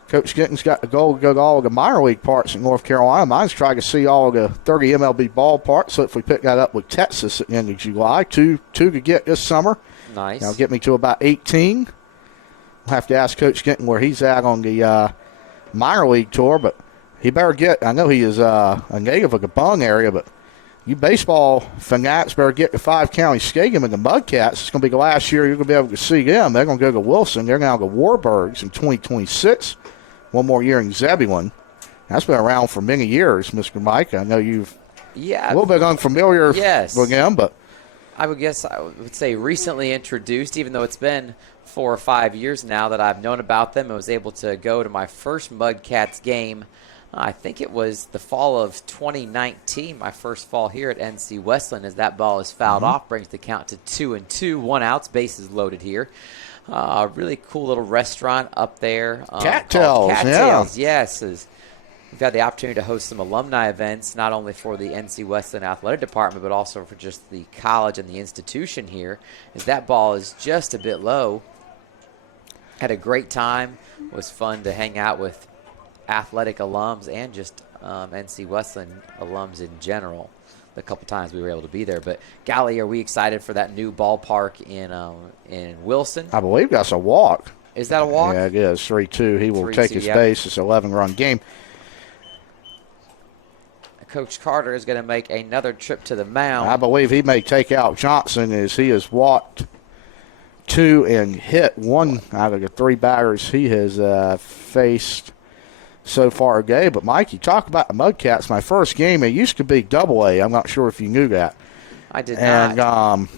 Coach Ginton's got the goal to go to all of the minor league parts in North Carolina. Mine's trying to see all of the 30 MLB ballparks. So if we pick that up with Texas at the end of July, two to get this summer. Nice. That'll get me to about 18. We'll have to ask Coach Ginton where he's at on the minor league tour, but he better get, I know he is a native of the Bung area, but you baseball fanatics better get to 5-County Stadium and the Mudcats. It's going to be the last year you're going to be able to see them. They're going to go to Wilson. They're going to go to Warburgs in 2026. One more year in Zebulon. That's been around for many years, Mr. Mike. I know you've a little bit unfamiliar with them, but I would say recently introduced, even though it's been 4 or 5 years now that I've known about them. I was able to go to my first Mudcats game I think it was the fall of 2019, my first fall here at NC Wesleyan, as that ball is fouled off, brings the count to 2-2, 1 outs, bases loaded here. Really cool little restaurant up there. Cattails, Cattails, yes. We've had the opportunity to host some alumni events, not only for the NC Wesleyan Athletic Department, but also for just the college and the institution here, as that ball is just a bit low. Had a great time. It was fun to hang out with athletic alums and just NC Wesleyan alums in general. The couple times we were able to be there. But golly, are we excited for that new ballpark in Wilson? I believe that's a walk. Is that a walk? Yeah, it is. 3-2. He will 3-2, take his yep. base. It's an 11-run game. Coach Carter is going to make another trip to the mound. I believe he may take out Johnson, as he has walked 2 and hit 1 out of the 3 batters he has faced so far today. But, Mike, you talk about the Mudcats. My first game, it used to be Double-A. I'm not sure if you knew that. I did not. And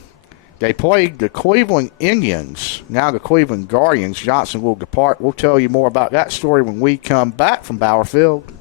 they played the Cleveland Indians, now the Cleveland Guardians. Johnson will depart. We'll tell you more about that story when we come back from Bauer Field.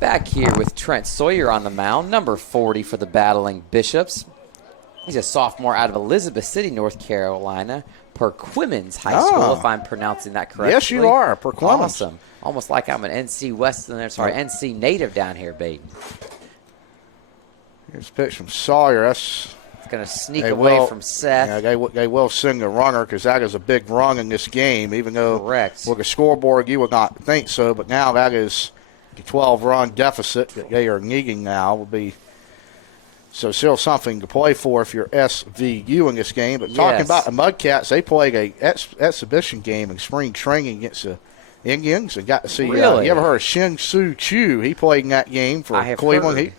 Back here with Trent Sawyer on the mound, number 40 for the Battling Bishops. He's a sophomore out of Elizabeth City, North Carolina, Perquimans High School, if I'm pronouncing that correctly. Yes, you are, Perquimans. Awesome. Almost like I'm an NC native down here, Baden. Here's a pitch from Sawyer. That's It's going to sneak away from Seth. Yeah, they will send the runner because that is a big run in this game, even though Correct. with the scoreboard you would not think so. But now that is the 12-run deficit that they are needing now will be so still something to play for if you're SVU in this game. But talking about the Mudcats, they played a exhibition game in spring training against the Indians and got to see. Really? You ever heard of Shin Soo Chu? He played in that game for Cleveland. Heard.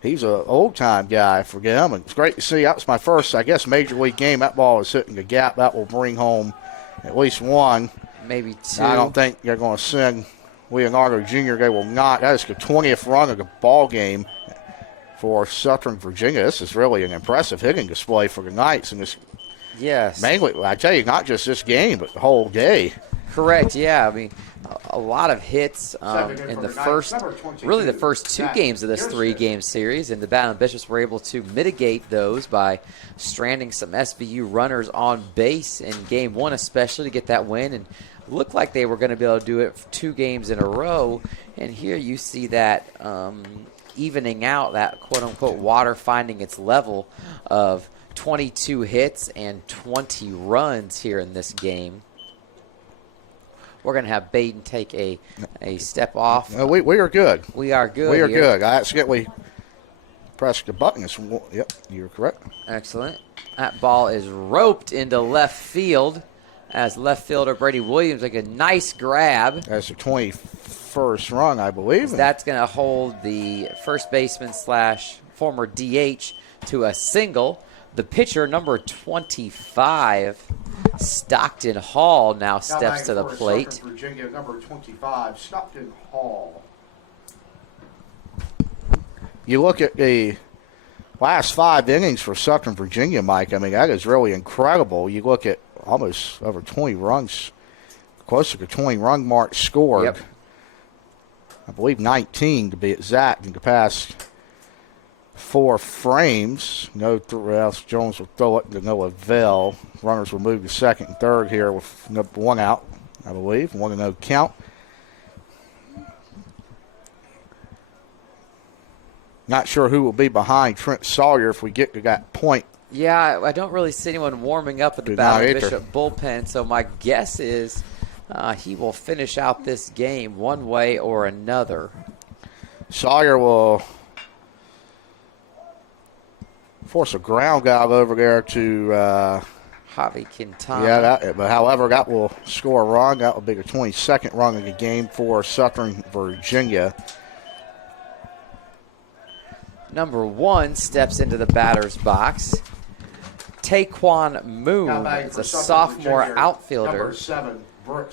He's an old-time guy for them, and it's great to see. That was my first, I guess, major league game. That ball is hitting the gap. That will bring home at least one. Maybe two. I don't think they're going to send Leonardo Jr. They will not. That is the 20th run of the ball game for Southern Virginia. This is really an impressive hitting display for the Knights. And this, mainly, I tell you, not just this game, but the whole day. Correct, yeah. I mean, a lot of hits in the first two games of this three-game series, and the Battling Bishops were able to mitigate those by stranding some SVU runners on base in Game 1 especially to get that win, and looked like they were going to be able to do it for 2 games in a row. And here you see that evening out, that quote-unquote water finding its level of 22 hits and 20 runs here in this game. We're going to have Baden take a step off. No, we are good. We are good. We are here. good. I accidentally pressed the button. Yep, you're correct. Excellent. That ball is roped into left field as left fielder Brady Williams like a nice grab. That's the 21st run, I believe. That's going to hold the first baseman / former DH to a single. The pitcher, number 25, Stockton Hall, now steps to the plate. Virginia, number 25, Stockton Hall. You look at the last 5 innings for Southern Virginia, Mike. I mean, that is really incredible. You look at almost over 20 runs, close to the 20-run mark scored. Yep. I believe 19 to be exact in the past 4 frames. No, else Jones will throw it to no avail. Runners will move to second and third here with 1 out, I believe. 1-0 count. Not sure who will be behind Trent Sawyer if we get to that point. Yeah, I don't really see anyone warming up at the Battle Bishop bullpen, so my guess is he will finish out this game one way or another. Sawyer will force a ground guy over there to Javi Quintana. Yeah, but however, that will score a run. That will be the 22nd run of the game for Southern Virginia. Number 1 steps into the batter's box. Taquan Moon is a sophomore outfielder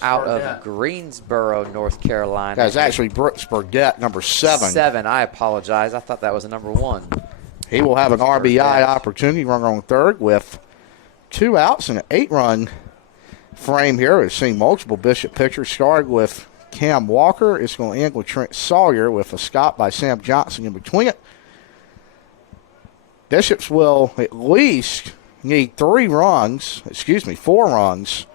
out of Greensboro, North Carolina. That's actually Brooks Burdette, number 7. I apologize. I thought that was a number 1. He will have an RBI opportunity, runner on third with 2 outs and an 8-run frame here. We've seen multiple Bishop pitchers. Started with Cam Walker. It's going to end with Trent Sawyer with a stop by Sam Johnson in between it. Bishops will at least need 4 runs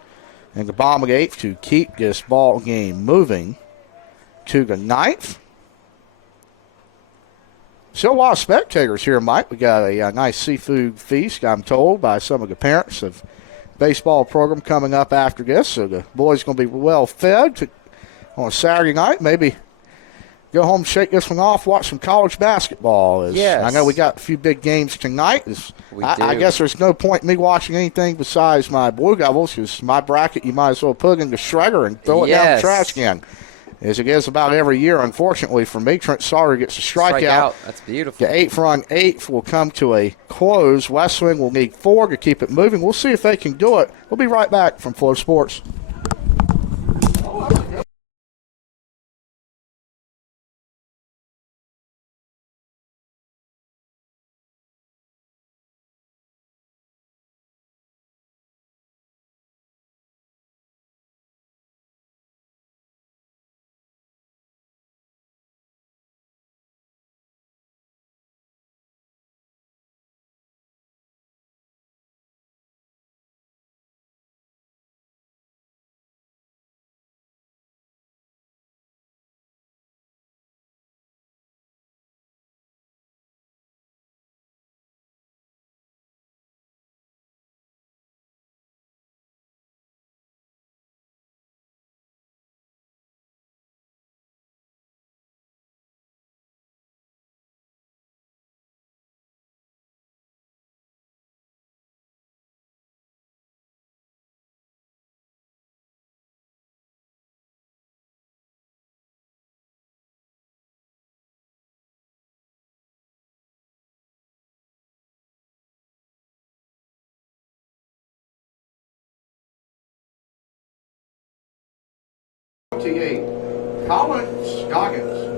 in the bottom of the 8th to keep this ball game moving to the 9th. Still a lot of spectators here, Mike. We got a nice seafood feast, I'm told, by some of the parents of baseball program coming up after this. So the boys going to be well fed on a Saturday night. Maybe go home, shake this one off, watch some college basketball. Yes. I know we got a few big games tonight. I guess there's no point in me watching anything besides my Blue Devils, because my bracket you might as well put in the shredder and throw it down the trash can. As it is about every year, unfortunately for me. Trent Sawyer gets a strikeout. That's beautiful. The 8th run, 8th will come to a close. Wesleyan will need 4 to keep it moving. We'll see if they can do it. We'll be right back from Flow Sports.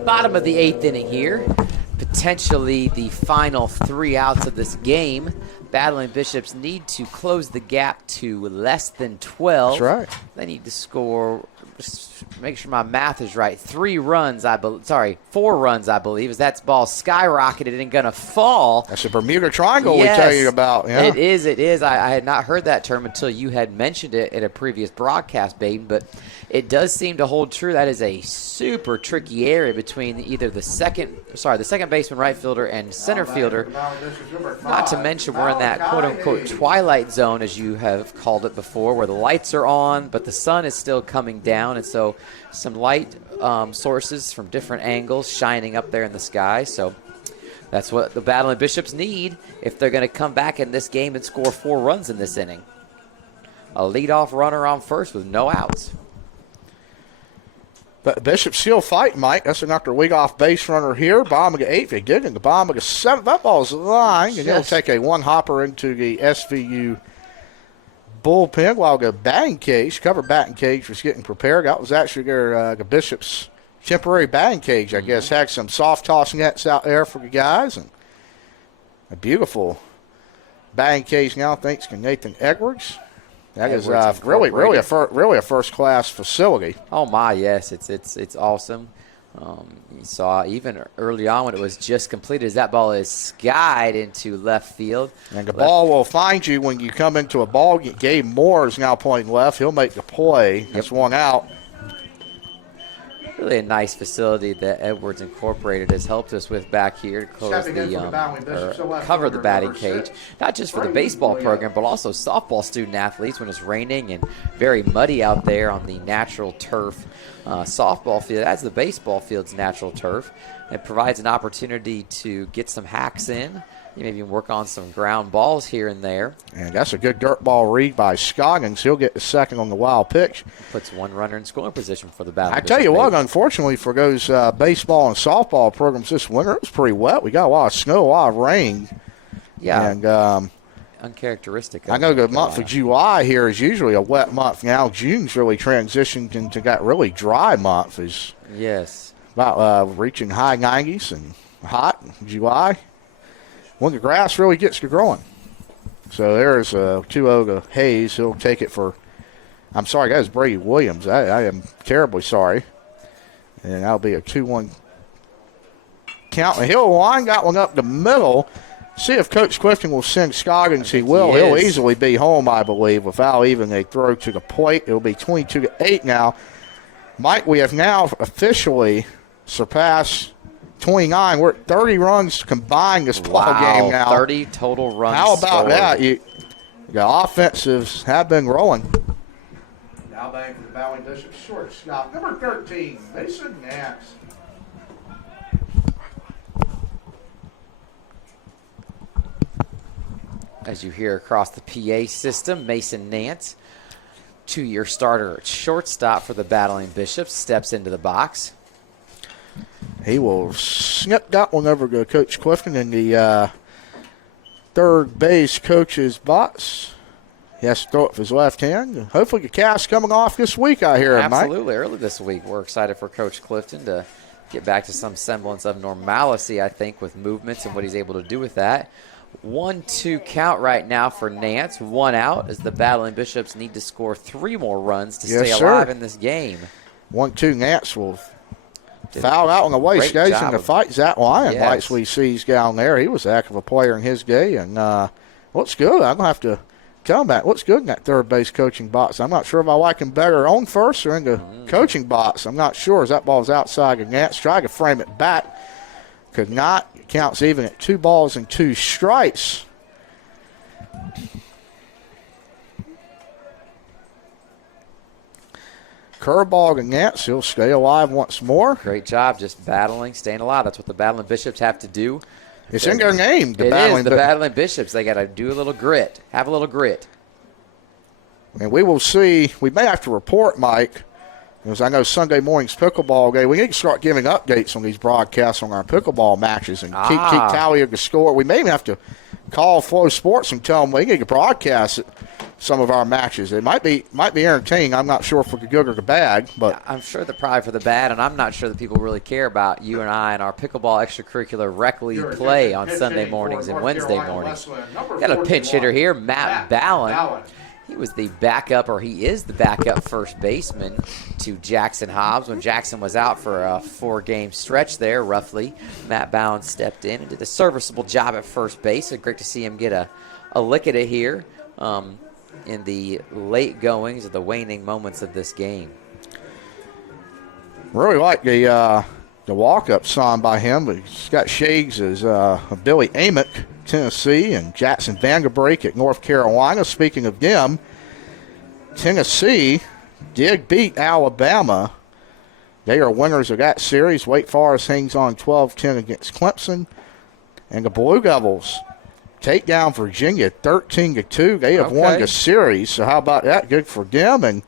Bottom of the 8th inning here. Potentially the final 3 outs of this game. Battling Bishops need to close the gap to less than 12. That's right. They need to score, just make sure my math is right, 4 runs, I believe, as that ball skyrocketed and going to fall. That's a Bermuda Triangle we tell you about. Yeah. It is. I had not heard that term until you had mentioned it in a previous broadcast, Baden, but it does seem to hold true. That is a super tricky area between either the second baseman, right fielder, and center fielder. Not to mention we're in that quote-unquote twilight zone, as you have called it before, where the lights are on, but the sun is still coming down, and so some light sources from different angles shining up there in the sky. So that's what the Battling Bishops need if they're going to come back in this game and score 4 runs in this inning. A leadoff runner on first with no outs. But Bishop still fighting, Mike. That's another leadoff base runner here. Bomb at 8. They did in the bomb at 7. That ball's lying, and he'll take a one-hopper into the SVU bullpen while the batting cage, cover batting cage, was getting prepared. That was actually the Bishop's temporary batting cage, I guess. Had some soft toss nets out there for the guys, and a beautiful batting cage now, thanks to Nathan Edwards. That is really a first-class facility. Oh my, yes, it's awesome. You saw even early on when it was just completed, as that ball is skied into left field. And the ball will find you when you come into a ball game. Gabe Moore is now pointing left. He'll make the play. That's one out. Really a nice facility that Edwards Incorporated has helped us with back here to close cover the batting cage. Not just for the baseball program, but also softball student athletes when it's raining and very muddy out there on the natural turf softball field. That's the baseball field's natural turf. It provides an opportunity to get some hacks in. You maybe work on some ground balls here and there. And that's a good dirt ball read by Scoggins. He'll get the second on the wild pitch. Puts one runner in scoring position for the Battle. I tell you what, unfortunately for those baseball and softball programs this winter, it was pretty wet. We got a lot of snow, a lot of rain. Yeah. And uncharacteristic. I know the month of July here is usually a wet month. Now June's really transitioned into that really dry month. Is yes. About reaching high 90s and hot in July, when the grass really gets to growing. So there's 2-0 to Hayes. He'll take it for, I'm sorry, that was Brady Williams. I am terribly sorry. And that'll be a 2-1 count. And he'll line that one up the middle. See if Coach Clifton will send Scoggins. He will. He'll easily be home, I believe, without even a throw to the plate. It'll be 22-8 now. Mike, we have now officially surpassed 29. We're at 30 runs combined this ball game now. 30 total runs. How about scored. that? The offensives have been rolling. Now batting for the Battling Bishop shortstop, number 13, Mason Nance. As you hear across the PA system, Mason Nance, 2-year starter at shortstop for the Battling Bishops, steps into the box. He will snip that one over to Coach Clifton in the third base coach's box. He has to throw it with his left hand. Hopefully the cast coming off this week, I hear, Mike. Absolutely, early this week. We're excited for Coach Clifton to get back to some semblance of normalcy, I think, with movements and what he's able to do with that. 1-2 count right now for Nance. 1 out as the Battling Bishops need to score 3 more runs to stay alive in this game. 1-2 Nance will foul out on the way station to fight Zach Lyon. Lights we sees down there. He was a heck of a player in his day. And looks good. I'm going to have to tell him that. Looks good in that third base coaching box. I'm not sure if I like him better on first or in the coaching box. I'm not sure as that ball's outside of Nance. Tried to frame it back. Could not. Counts even at 2 balls and 2 strikes. Curveball to Nance. He'll stay alive once more. Great job just battling, staying alive. That's what the Battling Bishops have to do. It's in their name. The Battling Bishops. They got to do a little grit. Have a little grit. And we will see. We may have to report, Mike, because I know Sunday morning's pickleball game. We need to start giving updates on these broadcasts on our pickleball matches and keep tally of the score. We may even have to call Flow Sports and tell them we need to broadcast some of our matches. It might be entertaining. I'm not sure if we could good or the bad, but I'm sure they're probably for the bad, and I'm not sure that people really care about you and I and our pickleball extracurricular rec league play on Sunday mornings and Wednesday mornings. Got a pinch hitter here, Matt Ballin. He was the backup, or he is the backup first baseman to Jackson Hobbs when Jackson was out for a 4-game stretch there, roughly. Matt Ballin stepped in and did a serviceable job at first base. So great to see him get a lick at it here in the late goings or the waning moments of this game. Really like the walk-up song by him, but he's got shades as Billy Amick, Tennessee, and Jackson Vanderbrake at North Carolina. Speaking of them, Tennessee did beat Alabama. They are winners of that series. Wake Forest hangs on 12-10 against Clemson. And the Blue Devils take down Virginia 13-2. They have won the series, so how about that? Good for them. And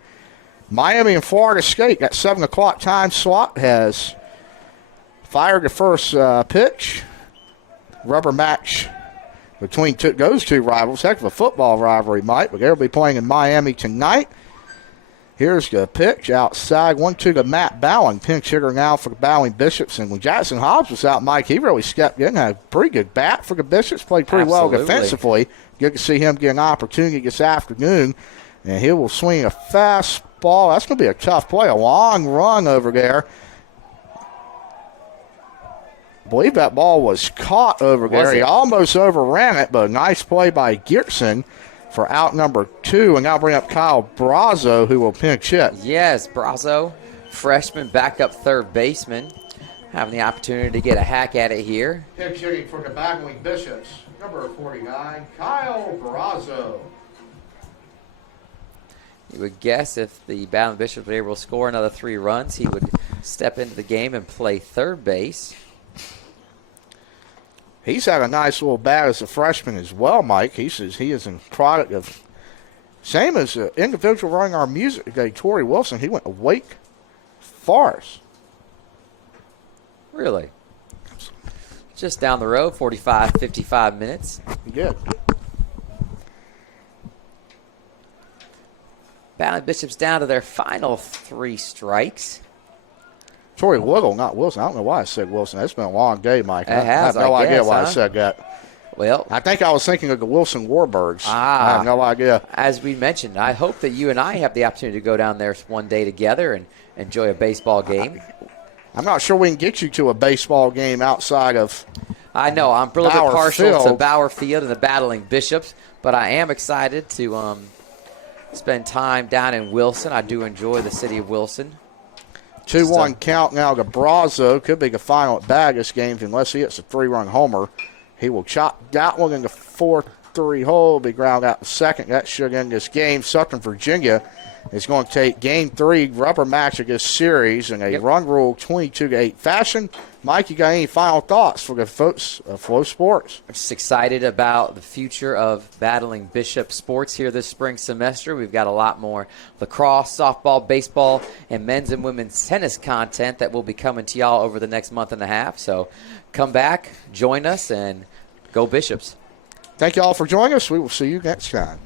Miami and Florida State, that 7 o'clock time slot, has fired the first pitch. Rubber match between those two rivals. Heck of a football rivalry, Mike, but they'll be playing in Miami tonight. Here's the pitch outside. 1-2 to Matt Bowling. Pinch hitter now for the Bowling Bishops. And when Jackson Hobbs was out, Mike, he really stepped in. Had a pretty good bat for the Bishops. Played pretty well defensively. Good to see him get an opportunity this afternoon. And he will swing a fastball. That's going to be a tough play. A long run over there. I believe that ball was caught over there. He almost overran it, but a nice play by Geertsen for out number 2. And now bring up Kyle Brazo, who will pinch hit. Yes, Brazo, freshman backup third baseman, having the opportunity to get a hack at it here. Pinch hitting for the Battling Bishops, number 49, Kyle Brazo. You would guess if the Battling Bishops were able to score another 3 runs, he would step into the game and play third base. He's had a nice little bat as a freshman as well, Mike. He says he is a product of, same as the individual running our music today, Torrey Wilson. He went to Wake Forest. Really? Just down the road, 45, 55 minutes. Good. Battling Bishops down to their final 3 strikes. Torrey Little, not Wilson. I don't know why I said Wilson. It's been a long day, Mike. It has, I have no idea why I huh? said that. Well, I think I was thinking of the Wilson Warbirds. I have no idea. As we mentioned, I hope that you and I have the opportunity to go down there one day together and enjoy a baseball game. I'm not sure we can get you to a baseball game outside of I know I'm a little bit Bauer partial Field. to Bauer Field and the Battling Bishops, but I am excited to spend time down in Wilson. I do enjoy the city of Wilson. 2-1 count now to Brazo. Could be the final at bat this game unless he hits a 3-run homer. He will chop that one in the 4-3 hole. Be ground out in second. That should end this game. Southern Virginia is going to take Game 3 rubber match of this series in a run rule 22-8 fashion. Mike, you got any final thoughts for the folks of Flow Sports? I'm just excited about the future of Battling Bishop sports here this spring semester. We've got a lot more lacrosse, softball, baseball, and men's and women's tennis content that will be coming to y'all over the next month and a half. So come back, join us, and go Bishops. Thank you all for joining us. We will see you next time.